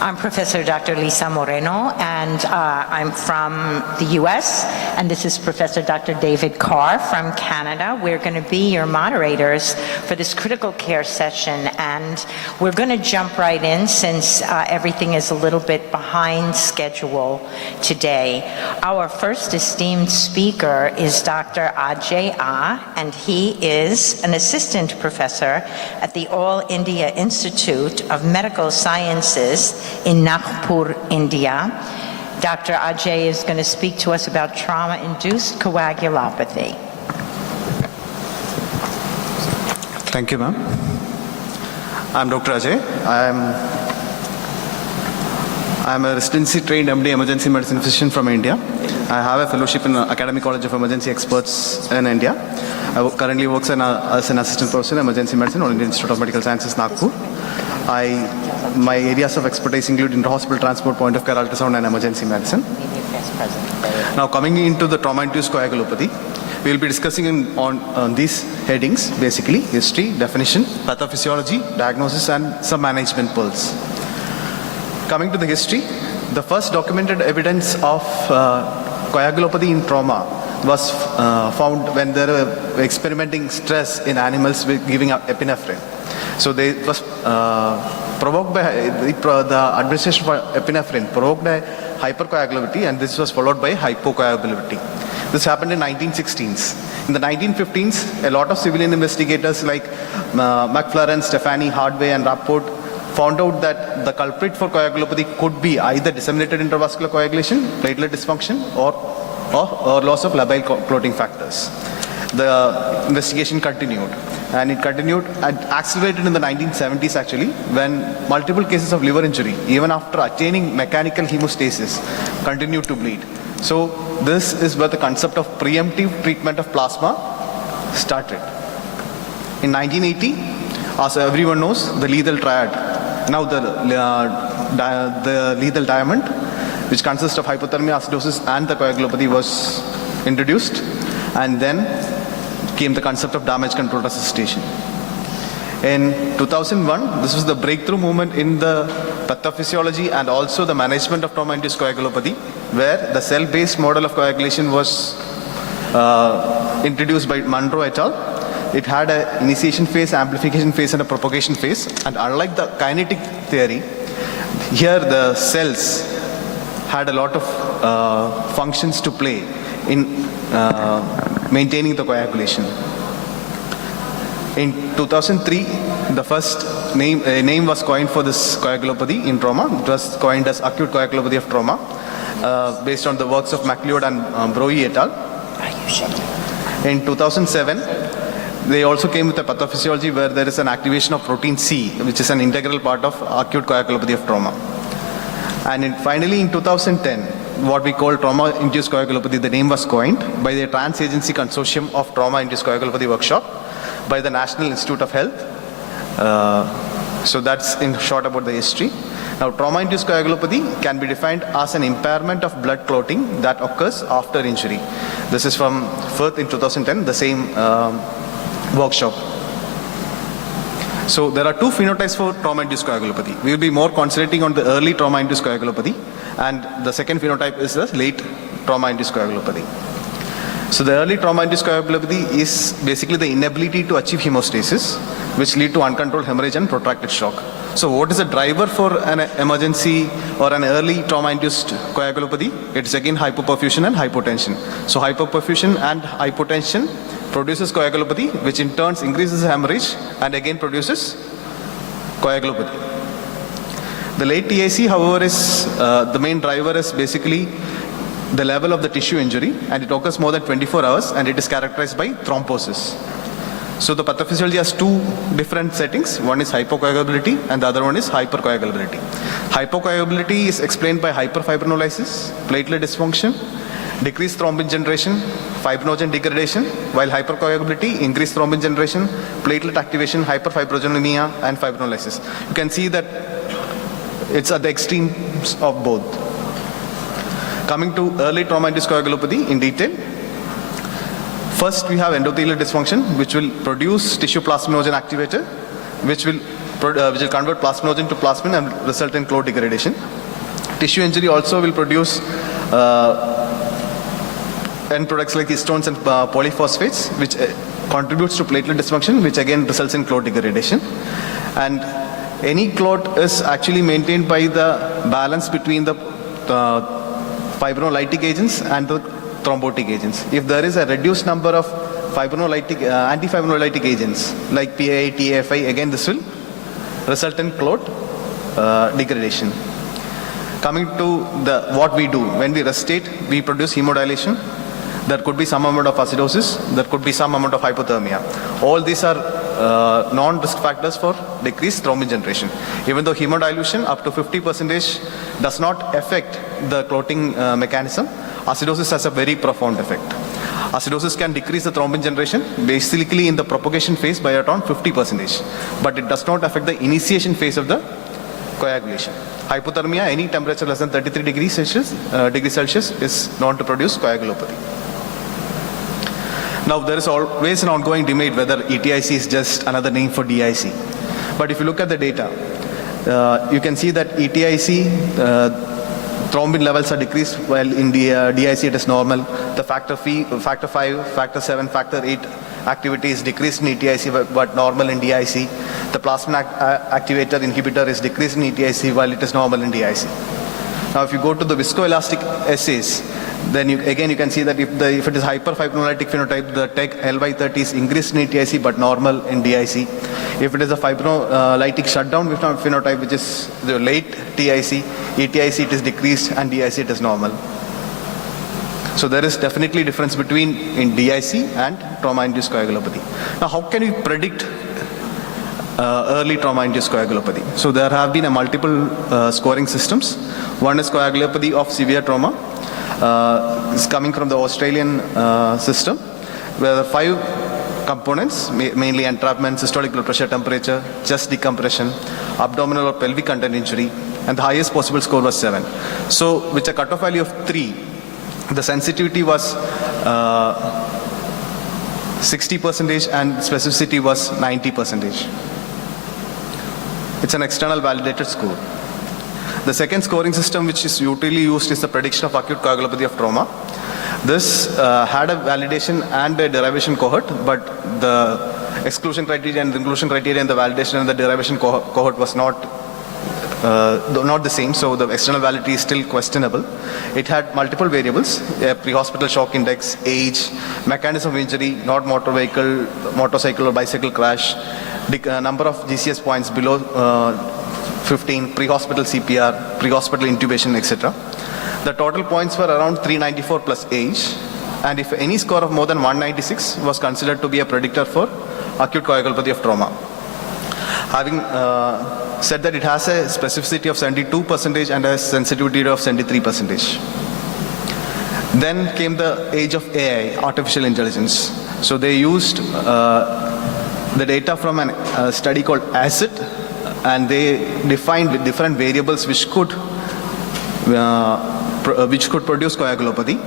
I'm Professor Dr. Lisa Moreno, and I'm from the US, and this is Professor Dr. David Carr from Canada. We're going to be your moderators for this critical care session, and we're going to jump right in since everything is a little bit behind schedule today. Our first esteemed speaker is Dr. Ajay Ah, and he is an assistant professor at the All India Institute of Medical Sciences in Nagpur, India. Dr. Ajay is going to speak to us about trauma-induced coagulopathy. Thank you, ma'am. I'm Dr. Ajay. I'm a residency-trained MD emergency medicine physician from India. I have a fellowship in Academic College of Emergency Experts in India. I currently work as an assistant professor in emergency medicine at Indian Institute of Medical Sciences, Nagpur. My areas of expertise include inter-hospital transport, point of care ultrasound, and emergency medicine. Now, coming into the trauma-induced coagulopathy, we will be discussing on these headings, basically history, definition, pathophysiology, diagnosis, and some management pearls. Coming to the history, the first documented evidence of coagulopathy in trauma was found when they were experimenting stress in animals with giving up epinephrine. So they was provoked by the administration of epinephrine provoked a hypercoagulability, and this was followed by hypocoagulability. This happened in 1916s. In the 1915s, a lot of civilian investigators like McFlaren, Stefani, Hardway, and Rapport found out that the culprit for coagulopathy could be either disseminated intravascular coagulation, platelet dysfunction, or loss of labile clotting factors. The investigation continued, and it continued and accelerated in the 1970s actually, when multiple cases of liver injury, even after attaining mechanical hemostasis, continued to bleed. So this is where the concept of preemptive treatment of plasma started. In 1980, as everyone knows, the lethal triad, now the lethal diamond, which consists of hypothermia, acidosis, and the coagulopathy, was introduced, and then came the concept of damage control resuscitation. In 2001, this was the breakthrough movement in the pathophysiology and also the management of trauma-induced coagulopathy, where the cell-based model of coagulation was introduced by Monroe et al. It had an initiation phase, amplification phase, and a propagation phase. And unlike the kinetic theory, here the cells had a lot of functions to play in maintaining the coagulation. In 2003, the first name was coined for this coagulopathy in trauma. It was coined as acute coagulopathy of trauma, based on the works of MacLeod and Broe et al. In 2007, they also came with a pathophysiology where there is an activation of protein C, which is an integral part of acute coagulopathy of trauma. And finally, in 2010, what we call trauma-induced coagulopathy, the name was coined by the Trans-Agency Consortium of Trauma-Induced Coagulopathy Workshop by the National Institute of Health. So that's in short about the history. Now, trauma-induced coagulopathy can be defined as an impairment of blood clotting that occurs after injury. This is from Firth in 2010, the same workshop. So there are two phenotypes for trauma-induced coagulopathy. We will be more concentrating on the early trauma-induced coagulopathy, and the second phenotype is the late trauma-induced coagulopathy. So the early trauma-induced coagulopathy is basically the inability to achieve hemostasis, which lead to uncontrolled hemorrhage and protracted shock. So what is the driver for an emergency or an early trauma-induced coagulopathy? It's again hypoperfusion and hypotension. So hypoperfusion and hypotension produces coagulopathy, which in turn increases hemorrhage and again produces coagulopathy. The late TAC, however, is the main driver is basically the level of the tissue injury, and it occurs more than 24 hours, and it is characterized by thrombosis. So the pathophysiology has two different settings. One is hypocoagulability and the other one is hypercoagulability. Hypocoagulability is explained by hyperfibrinolysis, platelet dysfunction, decreased thrombin generation, fibrinogen degradation, while hypercoagulability, increased thrombin generation, platelet activation, hyperfibrogenemia, and fibrinolysis. You can see that it's at the extremes of both. Coming to early trauma-induced coagulopathy in detail. First, we have endothelial dysfunction, which will produce tissue plasminogen activator, which will convert plasminogen to plasmin and result in clot degradation. Tissue injury also will produce end products like histones and polyphosphates, which contributes to platelet dysfunction, which again results in clot degradation. And any clot is actually maintained by the balance between the fibrinolytic agents and the thrombotic agents. If there is a reduced number of antifibrinolytic agents like PAI, TAFI, again this will result in clot degradation. Coming to what we do, when we restate, we produce hemodilation, There could be some amount of acidosis, there could be some amount of hypothermia. All these are non-risk factors for decreased thrombin generation. Even though hemodilution up to 50% does not affect the clotting mechanism, acidosis has a very profound effect. Acidosis can decrease the thrombin generation basically in the propagation phase by around 50%, but it does not affect the initiation phase of the coagulation. Hypothermia, any temperature less than 33 degrees Celsius is known to produce coagulopathy. Now, there is always an ongoing debate whether ETIC is just another name for DIC. But if you look at the data, you can see that ETIC, thrombin levels are decreased while in DIC it is normal. The factor 5, factor 7, factor 8 activity is decreased in ETIC but normal in DIC. The plasmin activator inhibitor is decreased in ETIC while it is normal in DIC. Now, if you go to the viscoelastic assays, then you can see that if it is hyperfibrinolytic phenotype, the TEC L/30 is increased in ETIC but normal in DIC. If it is a fibrinolytic shutdown phenotype, which is the late TIC, ETIC it is decreased and DIC it is normal. So there is definitely difference between in DIC and trauma-induced coagulopathy. Now, how can we predict early trauma-induced coagulopathy? So there have been multiple scoring systems. One is coagulopathy of severe trauma. Is coming from the Australian system, where there are 5 components, mainly entrapment, systolic blood pressure, temperature, chest decompression, abdominal or pelvic content injury, and the highest possible score was 7. So with a cutoff value of 3, the sensitivity was 60% and specificity was 90%. It's an external validated score. The second scoring system which is usually used is the prediction of acute coagulopathy of trauma. This had a validation and a derivation cohort, but the exclusion criteria and the inclusion criteria in the validation and the derivation cohort was not the same, so the external validity is still questionable. It had multiple variables: pre-hospital shock index, age, mechanism of injury, not motor vehicle, motorcycle or bicycle crash, number of GCS points below 15, pre-hospital CPR, pre-hospital intubation, etc. The total points were around 394 plus age, and if any score of more than 196 was considered to be a predictor for acute coagulopathy of trauma. Having said that, it has a specificity of 72% and a sensitivity of 73%. Then came the age of AI, artificial intelligence. So they used the data from a study called Acil, and they defined different variables which could produce coagulopathy.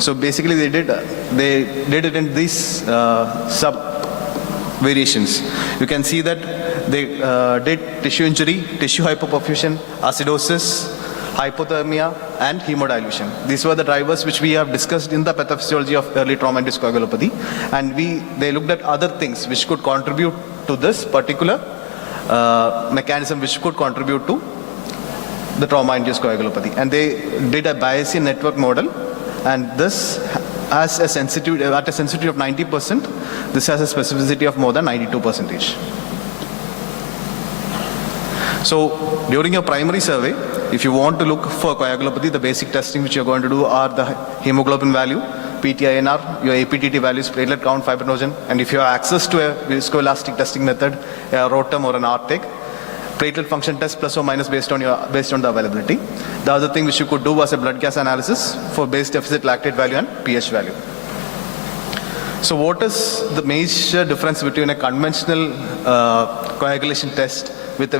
So basically they did it in these sub variations. You can see that they did tissue injury, tissue hypoperfusion, acidosis, hypothermia, and hemodilution. These were the drivers which we have discussed in the pathophysiology of early trauma-induced coagulopathy, and they looked at other things which could contribute to this particular mechanism which could contribute to the trauma-induced coagulopathy. And they did a Bayesian network model, and this has a sensitivity, at a sensitivity of 90%, this has a specificity of more than 92%. So during your primary survey, if you want to look for coagulopathy, the basic testing which you're going to do are the hemoglobin value, PTINR, your APTT values, platelet count, fibrinogen, and if you have access to a viscoelastic testing method, a ROTEM or an RTEC, platelet function test plus or minus based on the availability. The other thing which you could do was a blood gas analysis for base deficit lactate value and pH value. So what is the major difference between a conventional coagulation test with a